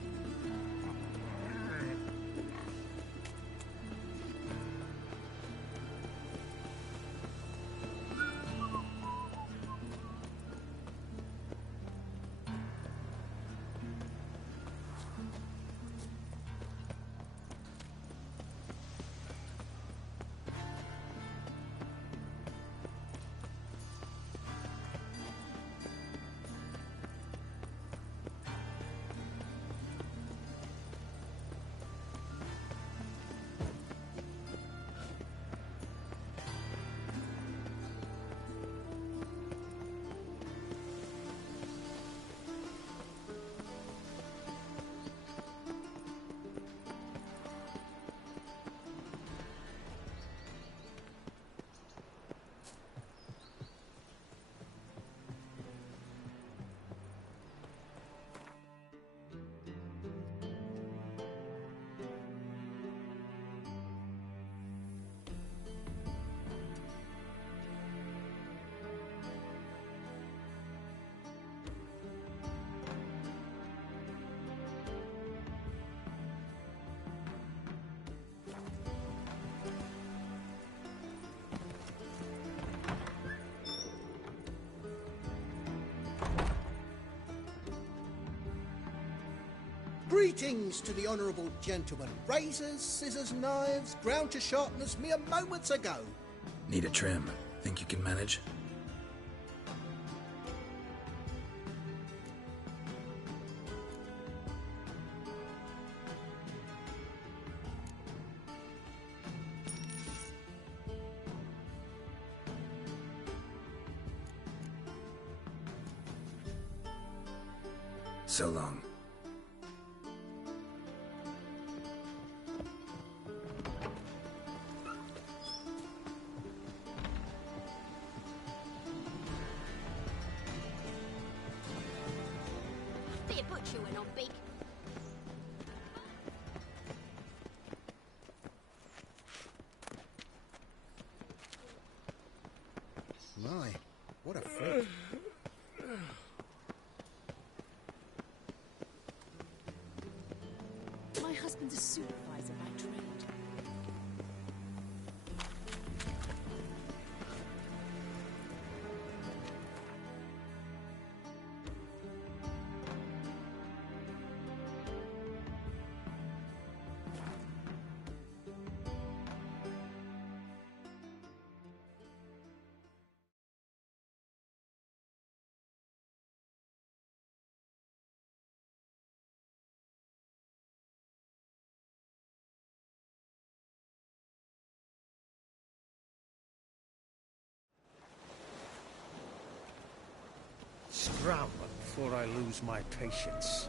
Greetings to the honourable gentleman. Razors, scissors, knives, ground to sharpness mere moments ago. Need a trim. Think you can manage? So long. Be a butcher when I'm big. a supervisor by trade. Scram before I lose my patience.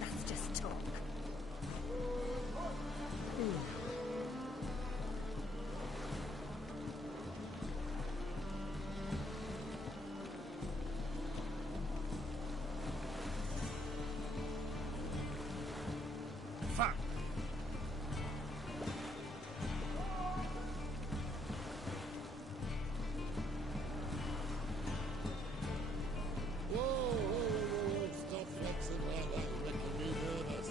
That's just talk. Fuck. Whoa, stop flexing like that, you're making me nervous.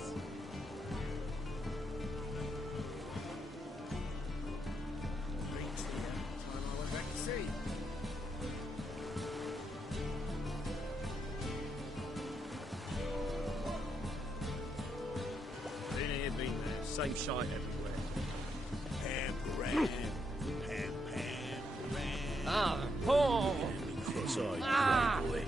Reached here. Time I went back to sea. Been here, been there. Same shite everywhere. Pam, pam, pam. Ah, Paul! Cross-eyed Ah! boy.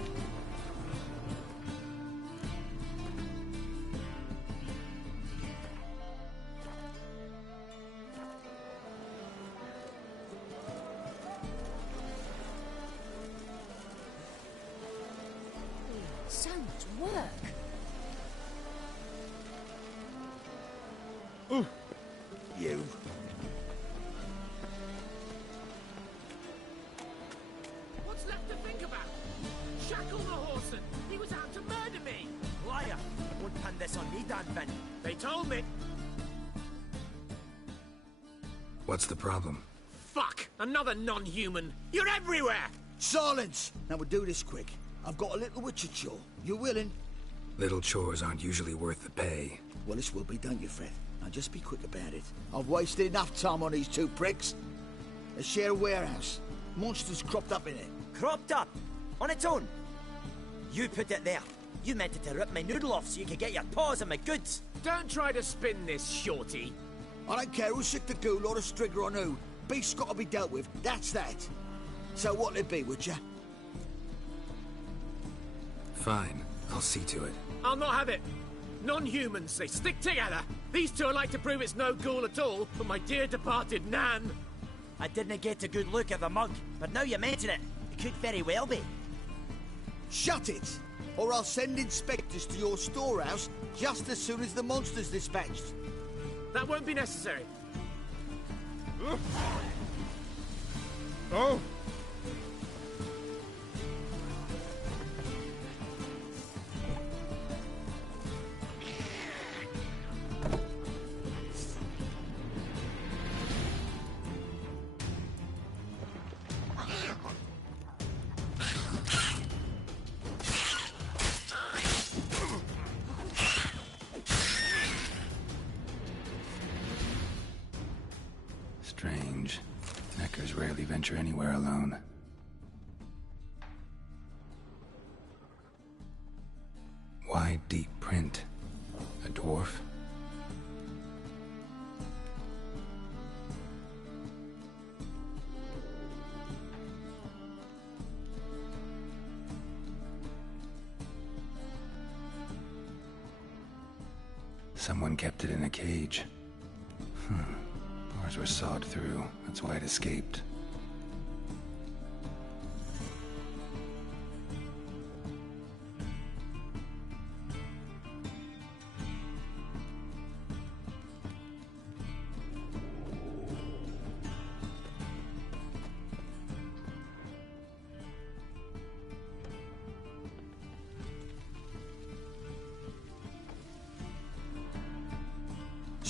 So much work. You. What's left to think about? Shackle the horseman! He was out to murder me! Liar! Won't pin this on me, Dan Vin. They told me. What's the problem? Fuck! Another non-human! You're everywhere! Silence! Now we'll do this quick. I've got a little witcher chore. You willing? Little chores aren't usually worth the pay. Well, this will be, don't you, Fred? Now just be quick about it. I've wasted enough time on these two pricks. They share a warehouse. Monsters cropped up in it. Cropped up? On its own? You put it there. You meant it to rip my noodle off so you could get your paws on my goods. Don't try to spin this, shorty. I don't care who's sick the ghoul or the strigger on who. Beast's got to be dealt with. That's that. So what'll it be, would ya? Fine, I'll see to it. I'll not have it. Non-humans, they stick together. These two are like to prove it's no ghoul at all, but my dear departed Nan. I didn't get a good look at the mug, but now you mention it, it could very well be. Shut it! Or I'll send inspectors to your storehouse just as soon as the monster's dispatched. That won't be necessary. Oh! Strange. Neckers rarely venture anywhere alone. Wide, deep print. A dwarf? Someone kept it in a cage. Doors were sawed through. That's why it escaped.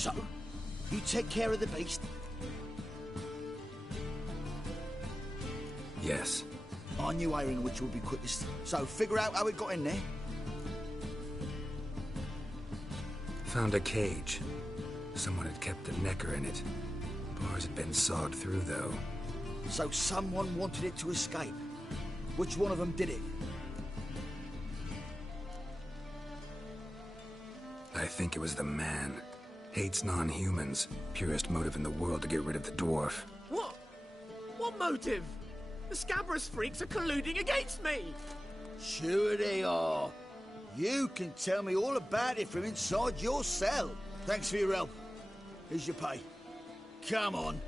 So, you take care of the beast? Yes. I knew iron which would be quickest, so figure out how it got in there. Found a cage. Someone had kept the necker in it. Bars had been sawed through, though. So someone wanted it to escape. Which one of them did it? I think it was the man. Hates non-humans. Purest motive in the world to get rid of the dwarf. What? What motive? The Scabrous freaks are colluding against me! Sure they are. You can tell me all about it from inside your cell. Thanks for your help. Here's your pay. Come on.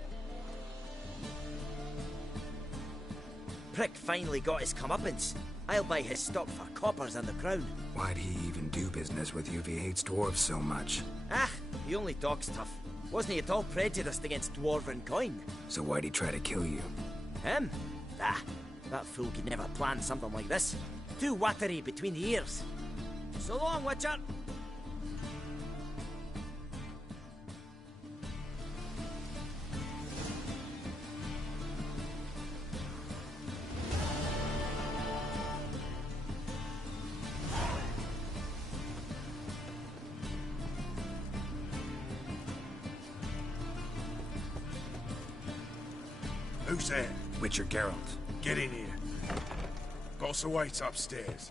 Prick finally got his comeuppance. I'll buy his stock for coppers and the crown. Why'd he even do business with you if he hates dwarves so much? Ah, he only talks tough. Wasn't he at all prejudiced against dwarven coin? So why'd he try to kill you? Him? Ah, that fool could never plan something like this. Too watery between the ears. So long, Witcher. Who's there? Witcher Geralt. Get in here. Boss awaits upstairs.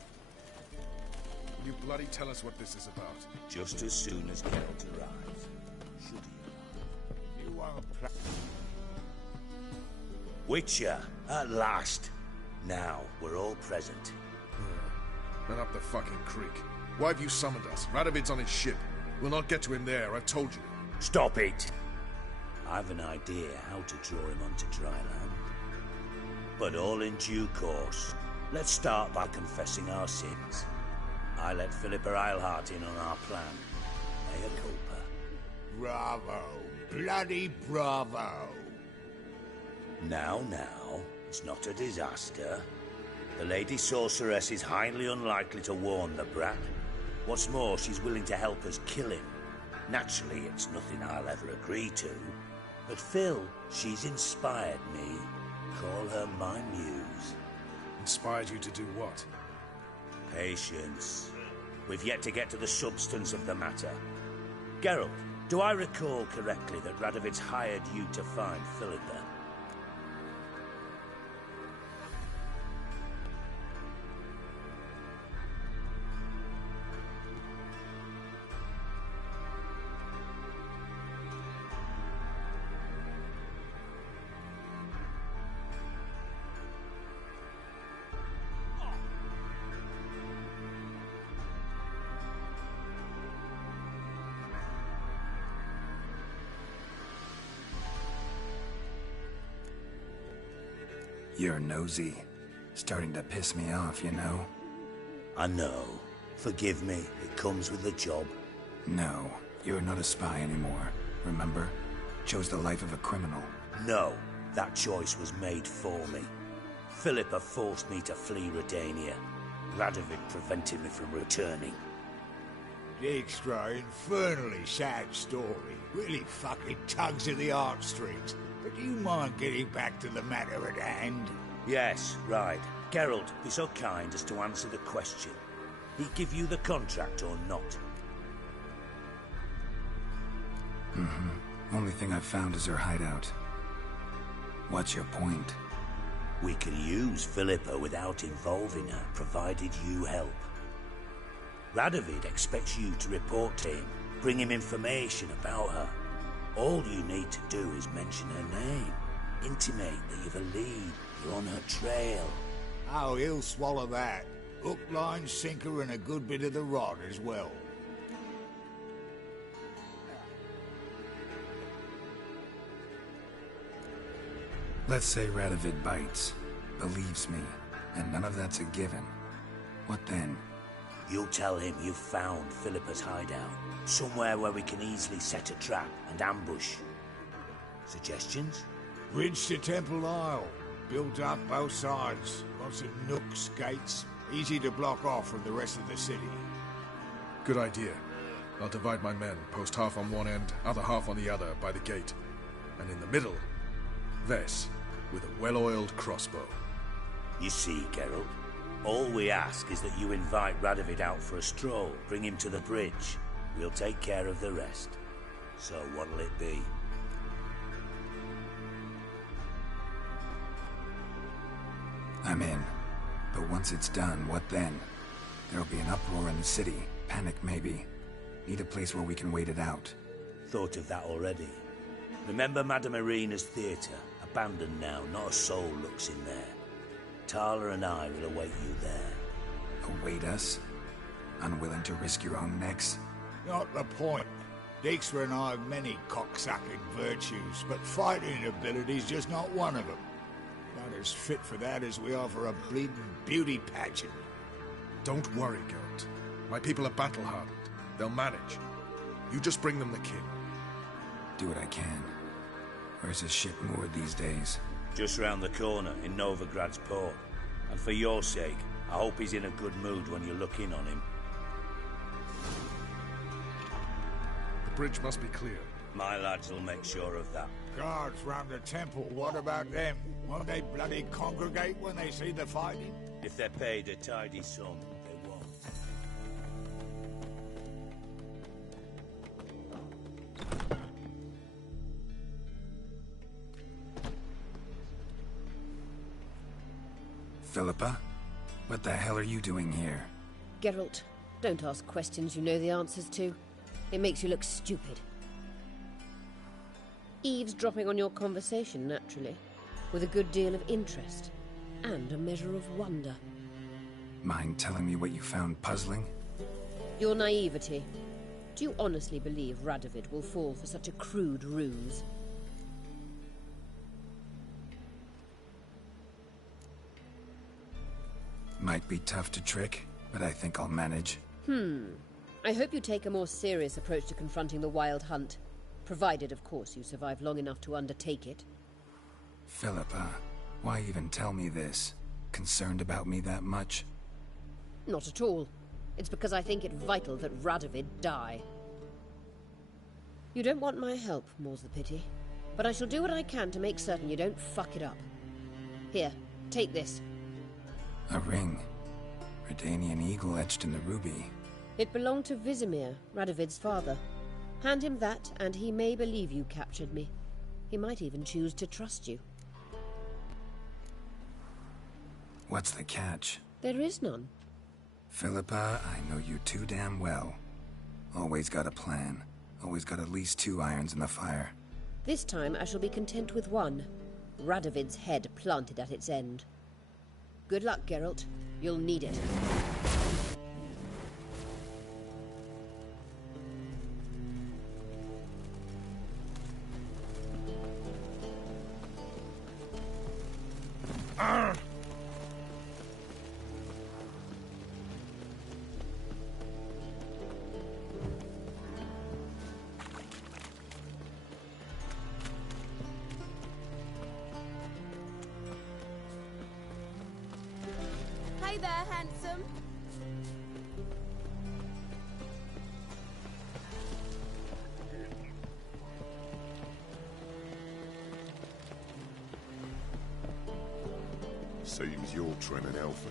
Will you bloody tell us what this is about? Just as soon as Geralt arrives. Should he? You are Witcher, at last. Now, we're all present. Run up the fucking creek. Why have you summoned us? Radovid's on his ship. We'll not get to him there, I've told you. Stop it! I've an idea how to draw him onto dry land. But all in due course. Let's start by confessing our sins. I let Philippa Eilhart in on our plan. Mea culpa. Bravo. Bloody bravo. Now, it's not a disaster. The Lady Sorceress is highly unlikely to warn the brat. What's more, she's willing to help us kill him. Naturally, it's nothing I'll ever agree to. But Phil, she's inspired me. Call her my muse. Inspired you to do what? Patience. We've yet to get to the substance of the matter. Geralt, do I recall correctly that Radovid's hired you to find Philippa? You're nosy. Starting to piss me off, you know? I know. Forgive me, it comes with the job. No, you're not a spy anymore. Remember? Chose the life of a criminal. No, that choice was made for me. Philippa forced me to flee Redania. Radovid prevented me from returning. Extra infernally sad story. Really fucking tugs at the heartstrings. But do you mind getting back to the matter at hand? Yes, right. Geralt, be so kind as to answer the question. He give you the contract or not? Only thing I've found is her hideout. What's your point? We can use Philippa without involving her, provided you help. Radovid expects you to report to him, bring him information about her. All you need to do is mention her name. Intimate that you've a lead, you're on her trail. Oh, he'll swallow that. Hook, line, sinker, and a good bit of the rod as well. Let's say Radovid bites, believes me, and none of that's a given. What then? You'll tell him you've found Philippa's hideout, somewhere where we can easily set a trap and ambush. Suggestions? Bridge to Temple Isle. Built up both sides. Lots of nooks, gates. Easy to block off from the rest of the city. Good idea. I'll divide my men, post half on one end, other half on the other, by the gate. And in the middle, Vess, with a well-oiled crossbow. You see, Geralt, all we ask is that you invite Radovid out for a stroll, bring him to the bridge. We'll take care of the rest. So what'll it be? I'm in. But once it's done, what then? There'll be an uproar in the city. Panic, maybe. Need a place where we can wait it out. Thought of that already. Remember Madame Irina's theatre? Abandoned now, not a soul looks in there. Tala and I will await you there. Await us? Unwilling to risk your own necks? Not the point. Dijkstra and I have many cocksucking virtues, but fighting ability's just not one of them. Not as fit for that as we are for a bleeding beauty pageant. Don't worry, Geralt. My people are battle-hardened. They'll manage. You just bring them the king. Do what I can. Where's his ship moored these days? Just round the corner, in Novigrad's port. And for your sake, I hope he's in a good mood when you look in on him. The bridge must be clear. My lads will make sure of that. Guards round the temple, what about them? Won't they bloody congregate when they see the fighting? If they're paid a tidy sum, they won't. Philippa? What the hell are you doing here? Geralt, don't ask questions you know the answers to. It makes you look stupid. Eavesdropping on your conversation, naturally, with a good deal of interest, and a measure of wonder. Mind telling me what you found puzzling? Your naivety. Do you honestly believe Radovid will fall for such a crude ruse? Might be tough to trick, but I think I'll manage. I hope you take a more serious approach to confronting the Wild Hunt. Provided, of course, you survive long enough to undertake it. Philippa, why even tell me this? Concerned about me that much? Not at all. It's because I think it vital that Radovid die. You don't want my help, more's the pity. But I shall do what I can to make certain you don't fuck it up. Here, take this. A ring. Redanian eagle etched in the ruby. It belonged to Vizimir, Radovid's father. Hand him that, and he may believe you captured me. He might even choose to trust you. What's the catch? There is none. Philippa, I know you too damn well. Always got a plan. Always got at least 2 irons in the fire. This time I shall be content with one. Radovid's head planted at its end. Good luck, Geralt. You'll need it. Hey there, handsome. Seems you're trimming Elfie.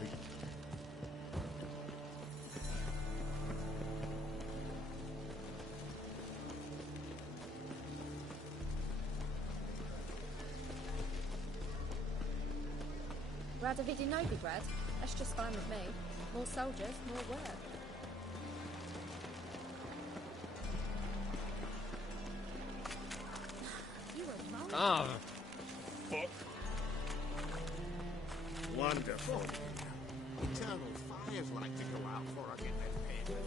Radovid in Novigrad? That's just fine with me. More soldiers, more work. Ah, fuck. Wonderful. Eternal fires like to go out before I get that papers.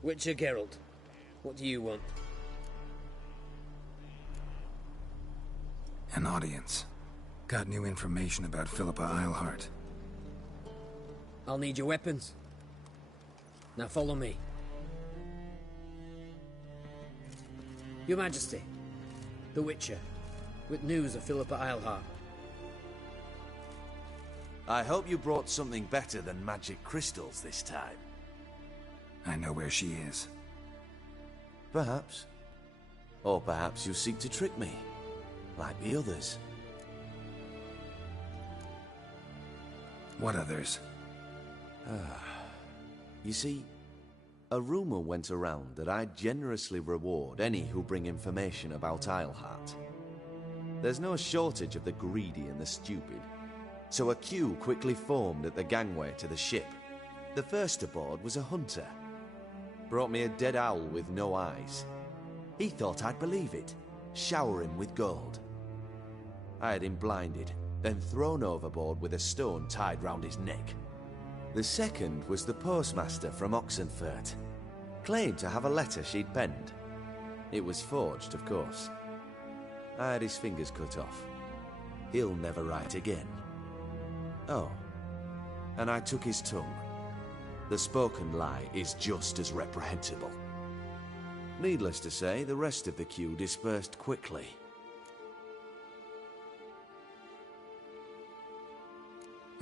Witcher Geralt, what do you want? An audience. Got new information about Philippa Eilhart. I'll need your weapons. Now follow me. Your Majesty, the Witcher, with news of Philippa Eilhart. I hope you brought something better than magic crystals this time. I know where she is. Perhaps. Or perhaps you seek to trick me, like the others. What others? You see, a rumor went around that I generously reward any who bring information about Eilhart. There's no shortage of the greedy and the stupid, so a queue quickly formed at the gangway to the ship. The first aboard was a hunter. Brought me a dead owl with no eyes. He thought I'd believe it, shower him with gold. I had him blinded, then thrown overboard with a stone tied round his neck. The second was the postmaster from Oxenfurt. Claimed to have a letter she'd penned. It was forged, of course. I had his fingers cut off. He'll never write again. Oh, and I took his tongue. The spoken lie is just as reprehensible. Needless to say, the rest of the queue dispersed quickly.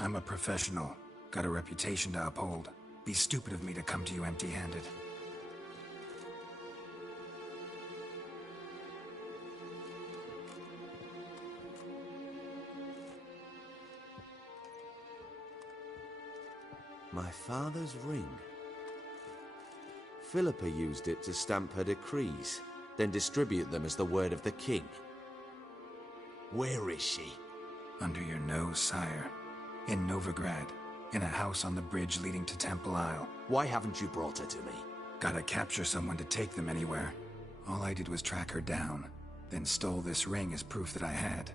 I'm a professional. Got a reputation to uphold. Be stupid of me to come to you empty-handed. My father's ring. Philippa used it to stamp her decrees, then distribute them as the word of the king. Where is she? Under your nose, sire. In Novigrad. In a house on the bridge leading to Temple Isle. Why haven't you brought her to me? Gotta capture someone to take them anywhere. All I did was track her down, then stole this ring as proof that I had.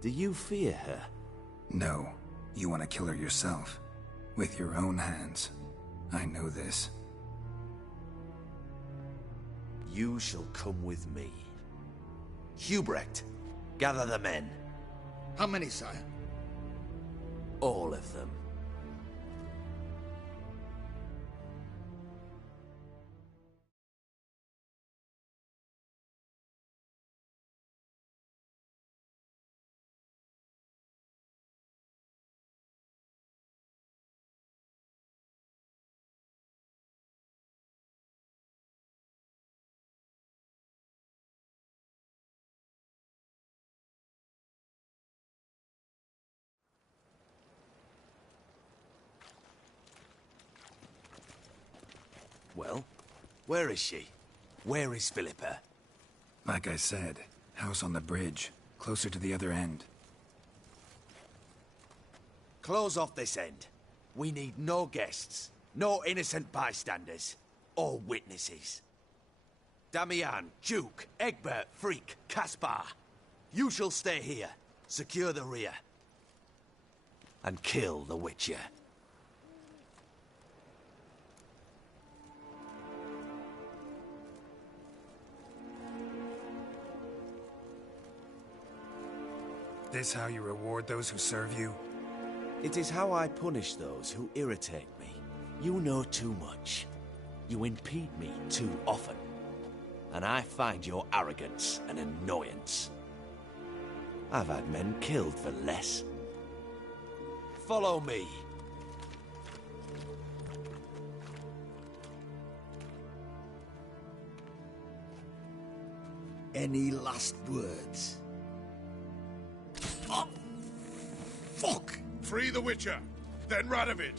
Do you fear her? No. You want to kill her yourself. With your own hands. I know this. You shall come with me. Hubrecht, gather the men. How many, sire? All of them. Well, where is she? Where is Philippa? Like I said, house on the bridge, closer to the other end. Close off this end. We need no guests, no innocent bystanders, or witnesses. Damian, Duke, Egbert, Freak, Caspar. You shall stay here, secure the rear, and kill the Witcher. This how you reward those who serve you? It is how I punish those who irritate me. You know too much. You impede me too often. And I find your arrogance an annoyance. I've had men killed for less. Follow me. Any last words? Oh, fuck! Free the Witcher, then Radovid.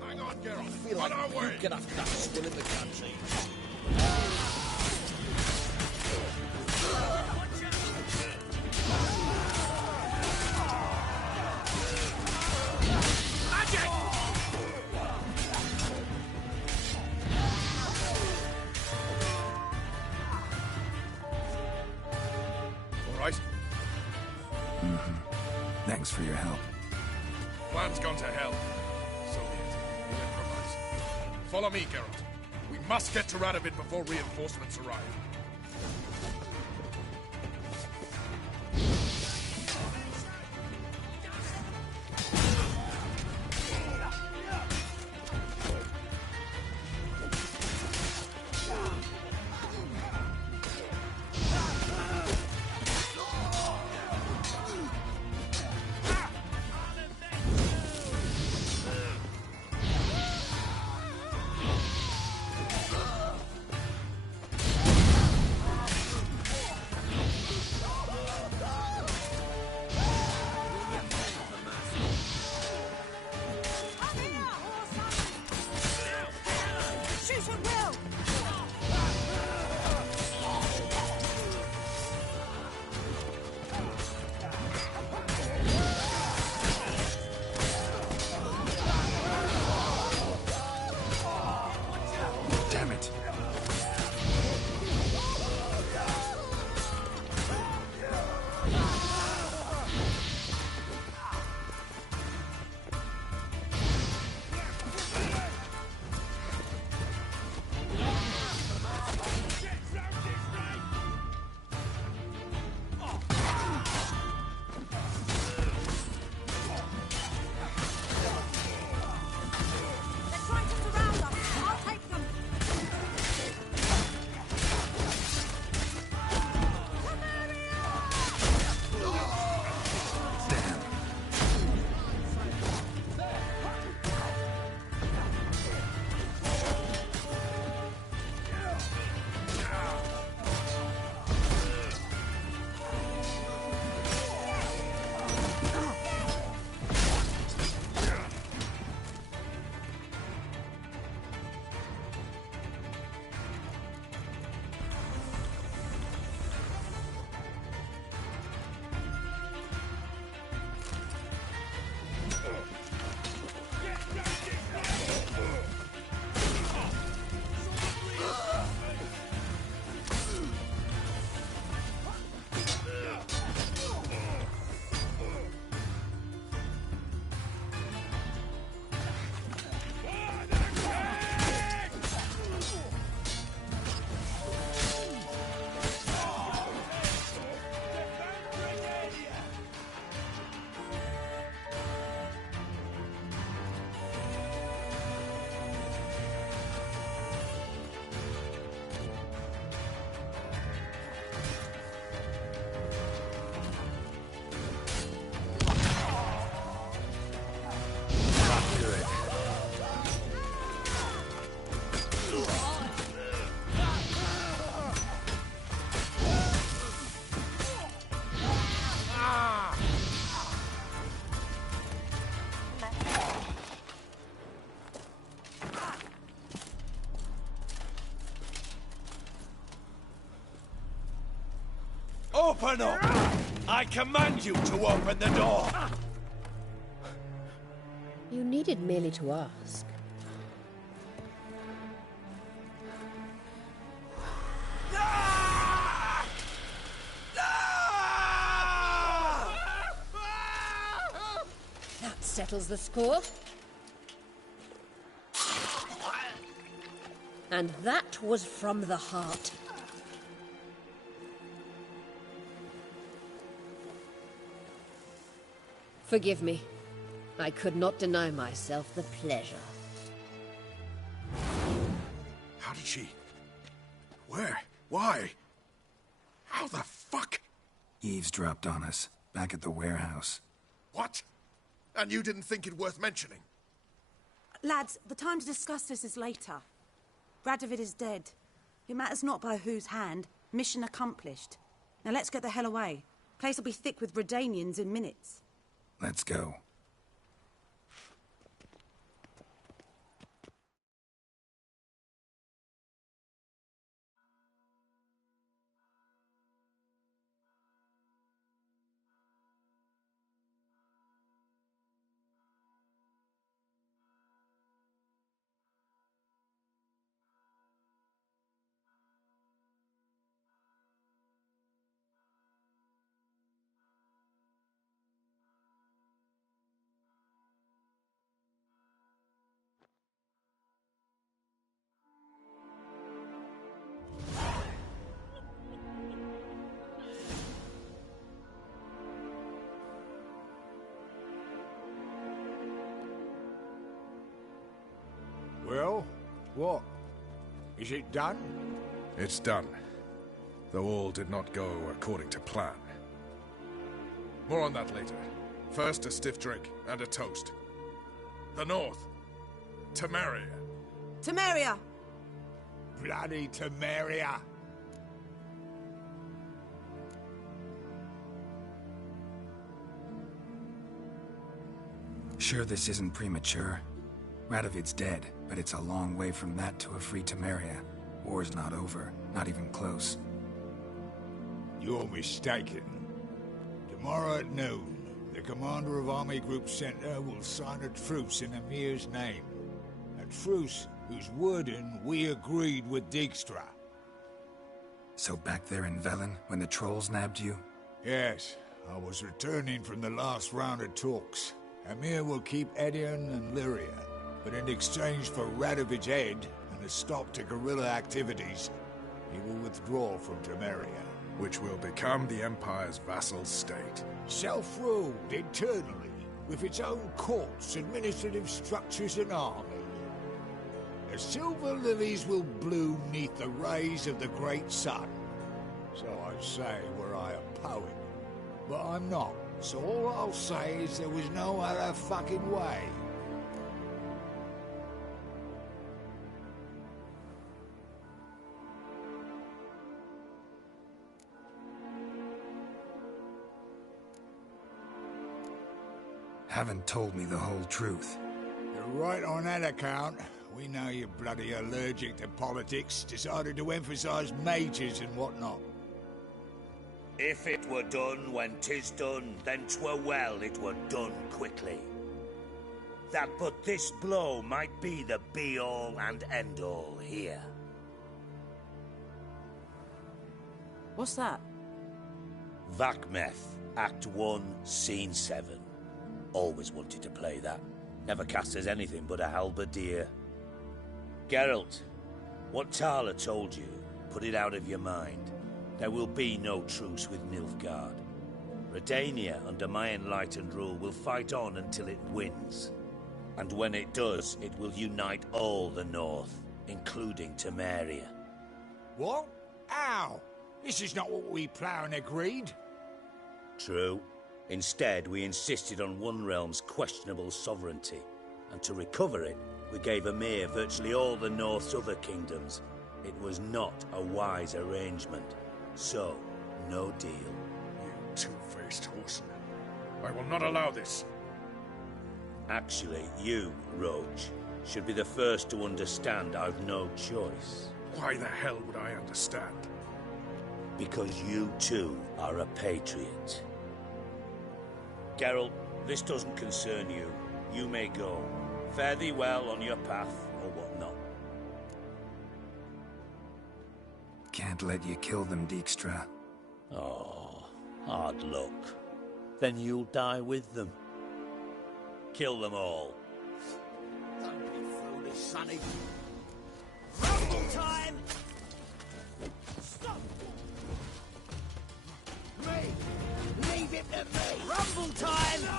Hang on, Geralt. I feel like on our way. you could have that skull in the canteen. Thanks for your help. Plan's gone to hell. So be it. We'll improvise. Follow me, Geralt. We must get to Radovid before reinforcements arrive. Open up! I command you to open the door! You needed merely to ask. That settles the score. And that was from the heart. Forgive me. I could not deny myself the pleasure. How did she... Where? Why? How the fuck? Eavesdropped on us, back at the warehouse. What? And you didn't think it worth mentioning? Lads, the time to discuss this is later. Radovid is dead. It matters not by whose hand. Mission accomplished. Now let's get the hell away. Place will be thick with Redanians in minutes. Let's go. Well, what? Is it done? It's done. Though all did not go according to plan. More on that later. First, a stiff drink and a toast. The North. Temeria. Temeria! Bloody Temeria! Sure this isn't premature? Radovid's dead, but it's a long way from that to a free Temeria. War's not over, not even close. You're mistaken. Tomorrow at noon, the commander of Army Group Center will sign a truce in Emir's name. A truce whose wording we agreed with Dijkstra. So back there in Velen, when the trolls nabbed you? Yes, I was returning from the last round of talks. Emir will keep Edion and Lyria, but in exchange for Radovid's head and a stop to guerrilla activities, he will withdraw from Temeria. Which will become the Empire's vassal state. Self-ruled internally, with its own courts, administrative structures and army. The silver lilies will bloom neath the rays of the great sun. So I'd say were I a poet. But I'm not, so all I'll say is there was no other fucking way. Haven't told me the whole truth. You're right on that account. We know you're bloody allergic to politics, decided to emphasize majors and whatnot. If it were done when 'tis done, then 'twere well it were done quickly. That but this blow might be the be-all and end-all here. What's that? Vakmeth, Act 1, Scene 7. Always wanted to play that. Never cast as anything but a halberdier. Geralt, what Tala told you, put it out of your mind. There will be no truce with Nilfgaard. Redania, under my enlightened rule, will fight on until it wins. And when it does, it will unite all the North, including Temeria. What? Ow! This is not what we planned and agreed. True. Instead, we insisted on one realm's questionable sovereignty, and to recover it, we gave Emir virtually all the North's other kingdoms. It was not a wise arrangement. So, no deal. You two-faced horseman. I will not allow this. Actually, you, Roach, should be the first to understand I've no choice. Why the hell would I understand? Because you too are a patriot. Geralt, this doesn't concern you. You may go. Fare thee well on your path, or whatnot. Can't let you kill them, Dijkstra. Oh, hard luck. Then you'll die with them. Kill them all. Don't be foolish, Sonny. Rumble time! Stop! Me! Leave it to me! Rumble time! No!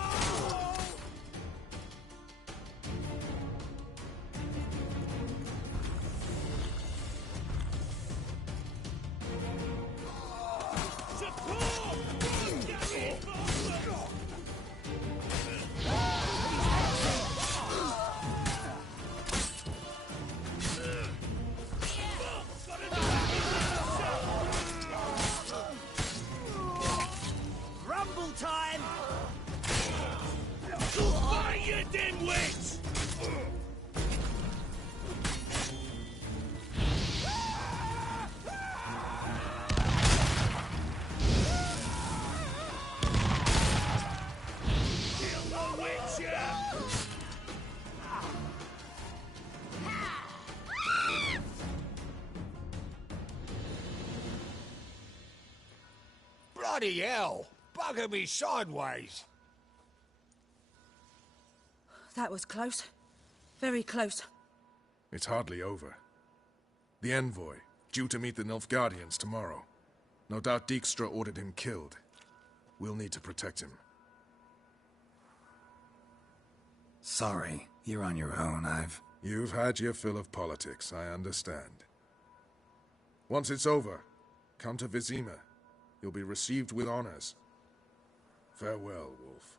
Bloody hell! Bugger me sideways! That was close. Very close. It's hardly over. The envoy, due to meet the Nilfgaardians tomorrow. No doubt Dijkstra ordered him killed. We'll need to protect him. Sorry, you're on your own. You've had your fill of politics, I understand. Once it's over, come to Vizima. You'll be received with honors. Farewell, Wolf.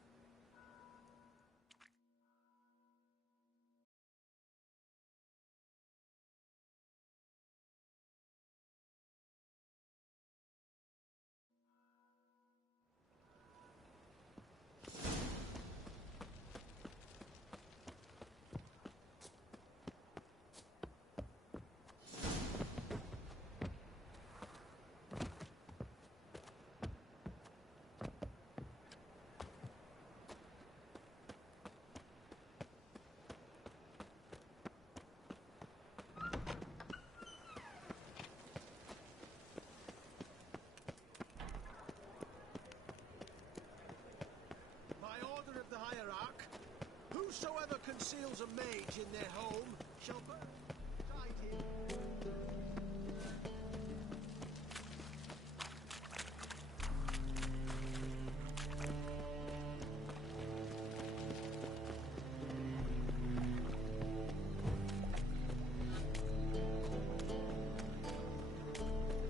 Whosoever conceals a mage in their home shall burn. Guide him.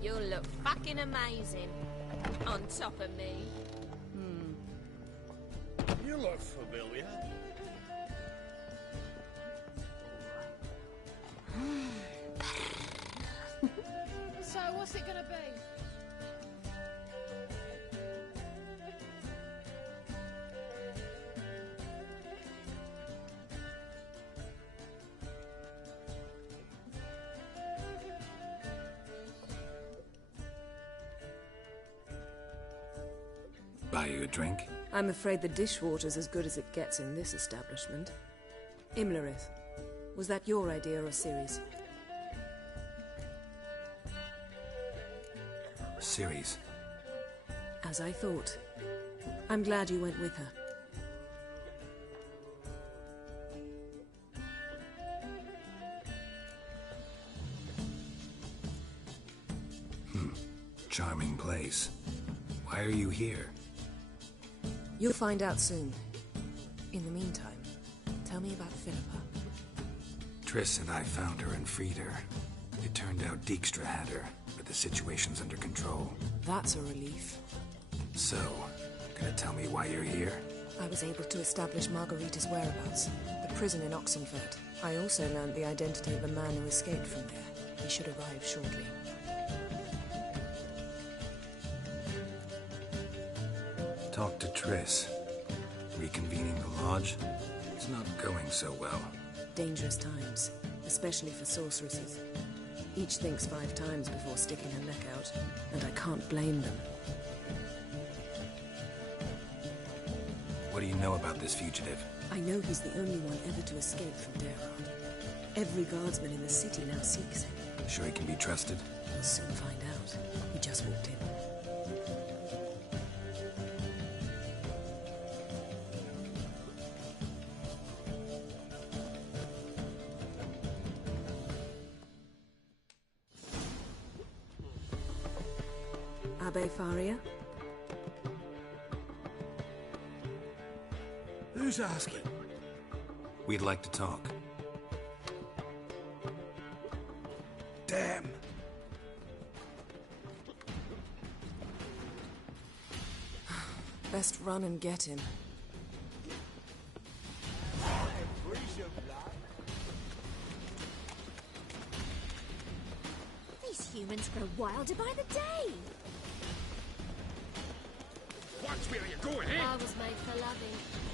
You'll look fucking amazing on top of me. You look familiar. So, what's it gonna be? Buy you a drink? I'm afraid the dishwater's as good as it gets in this establishment. Imlerith, was that your idea or Ciri's? Ciri's. As I thought. I'm glad you went with her. Charming place. Why are you here? You'll find out soon. In the meantime, tell me about Philippa. Triss and I found her and freed her. It turned out Dijkstra had her, but the situation's under control. That's a relief. So, gonna tell me why you're here? I was able to establish Margarita's whereabouts, the prison in Oxenfurt. I also learned the identity of a man who escaped from there. He should arrive shortly. Talk to Triss. Reconvening the lodge? It's not going so well. Dangerous times, especially for sorceresses. Each thinks 5 times before sticking her neck out, and I can't blame them. What do you know about this fugitive? I know he's the only one ever to escape from Geralt. Every guardsman in the city now seeks him. Sure he can be trusted? We'll soon find out. He just walked in. Abbe Faria? Who's asking? We'd like to talk. Damn. Best run and get him. These humans grow wilder by the day. Watch where you're going, eh? I was made for loving.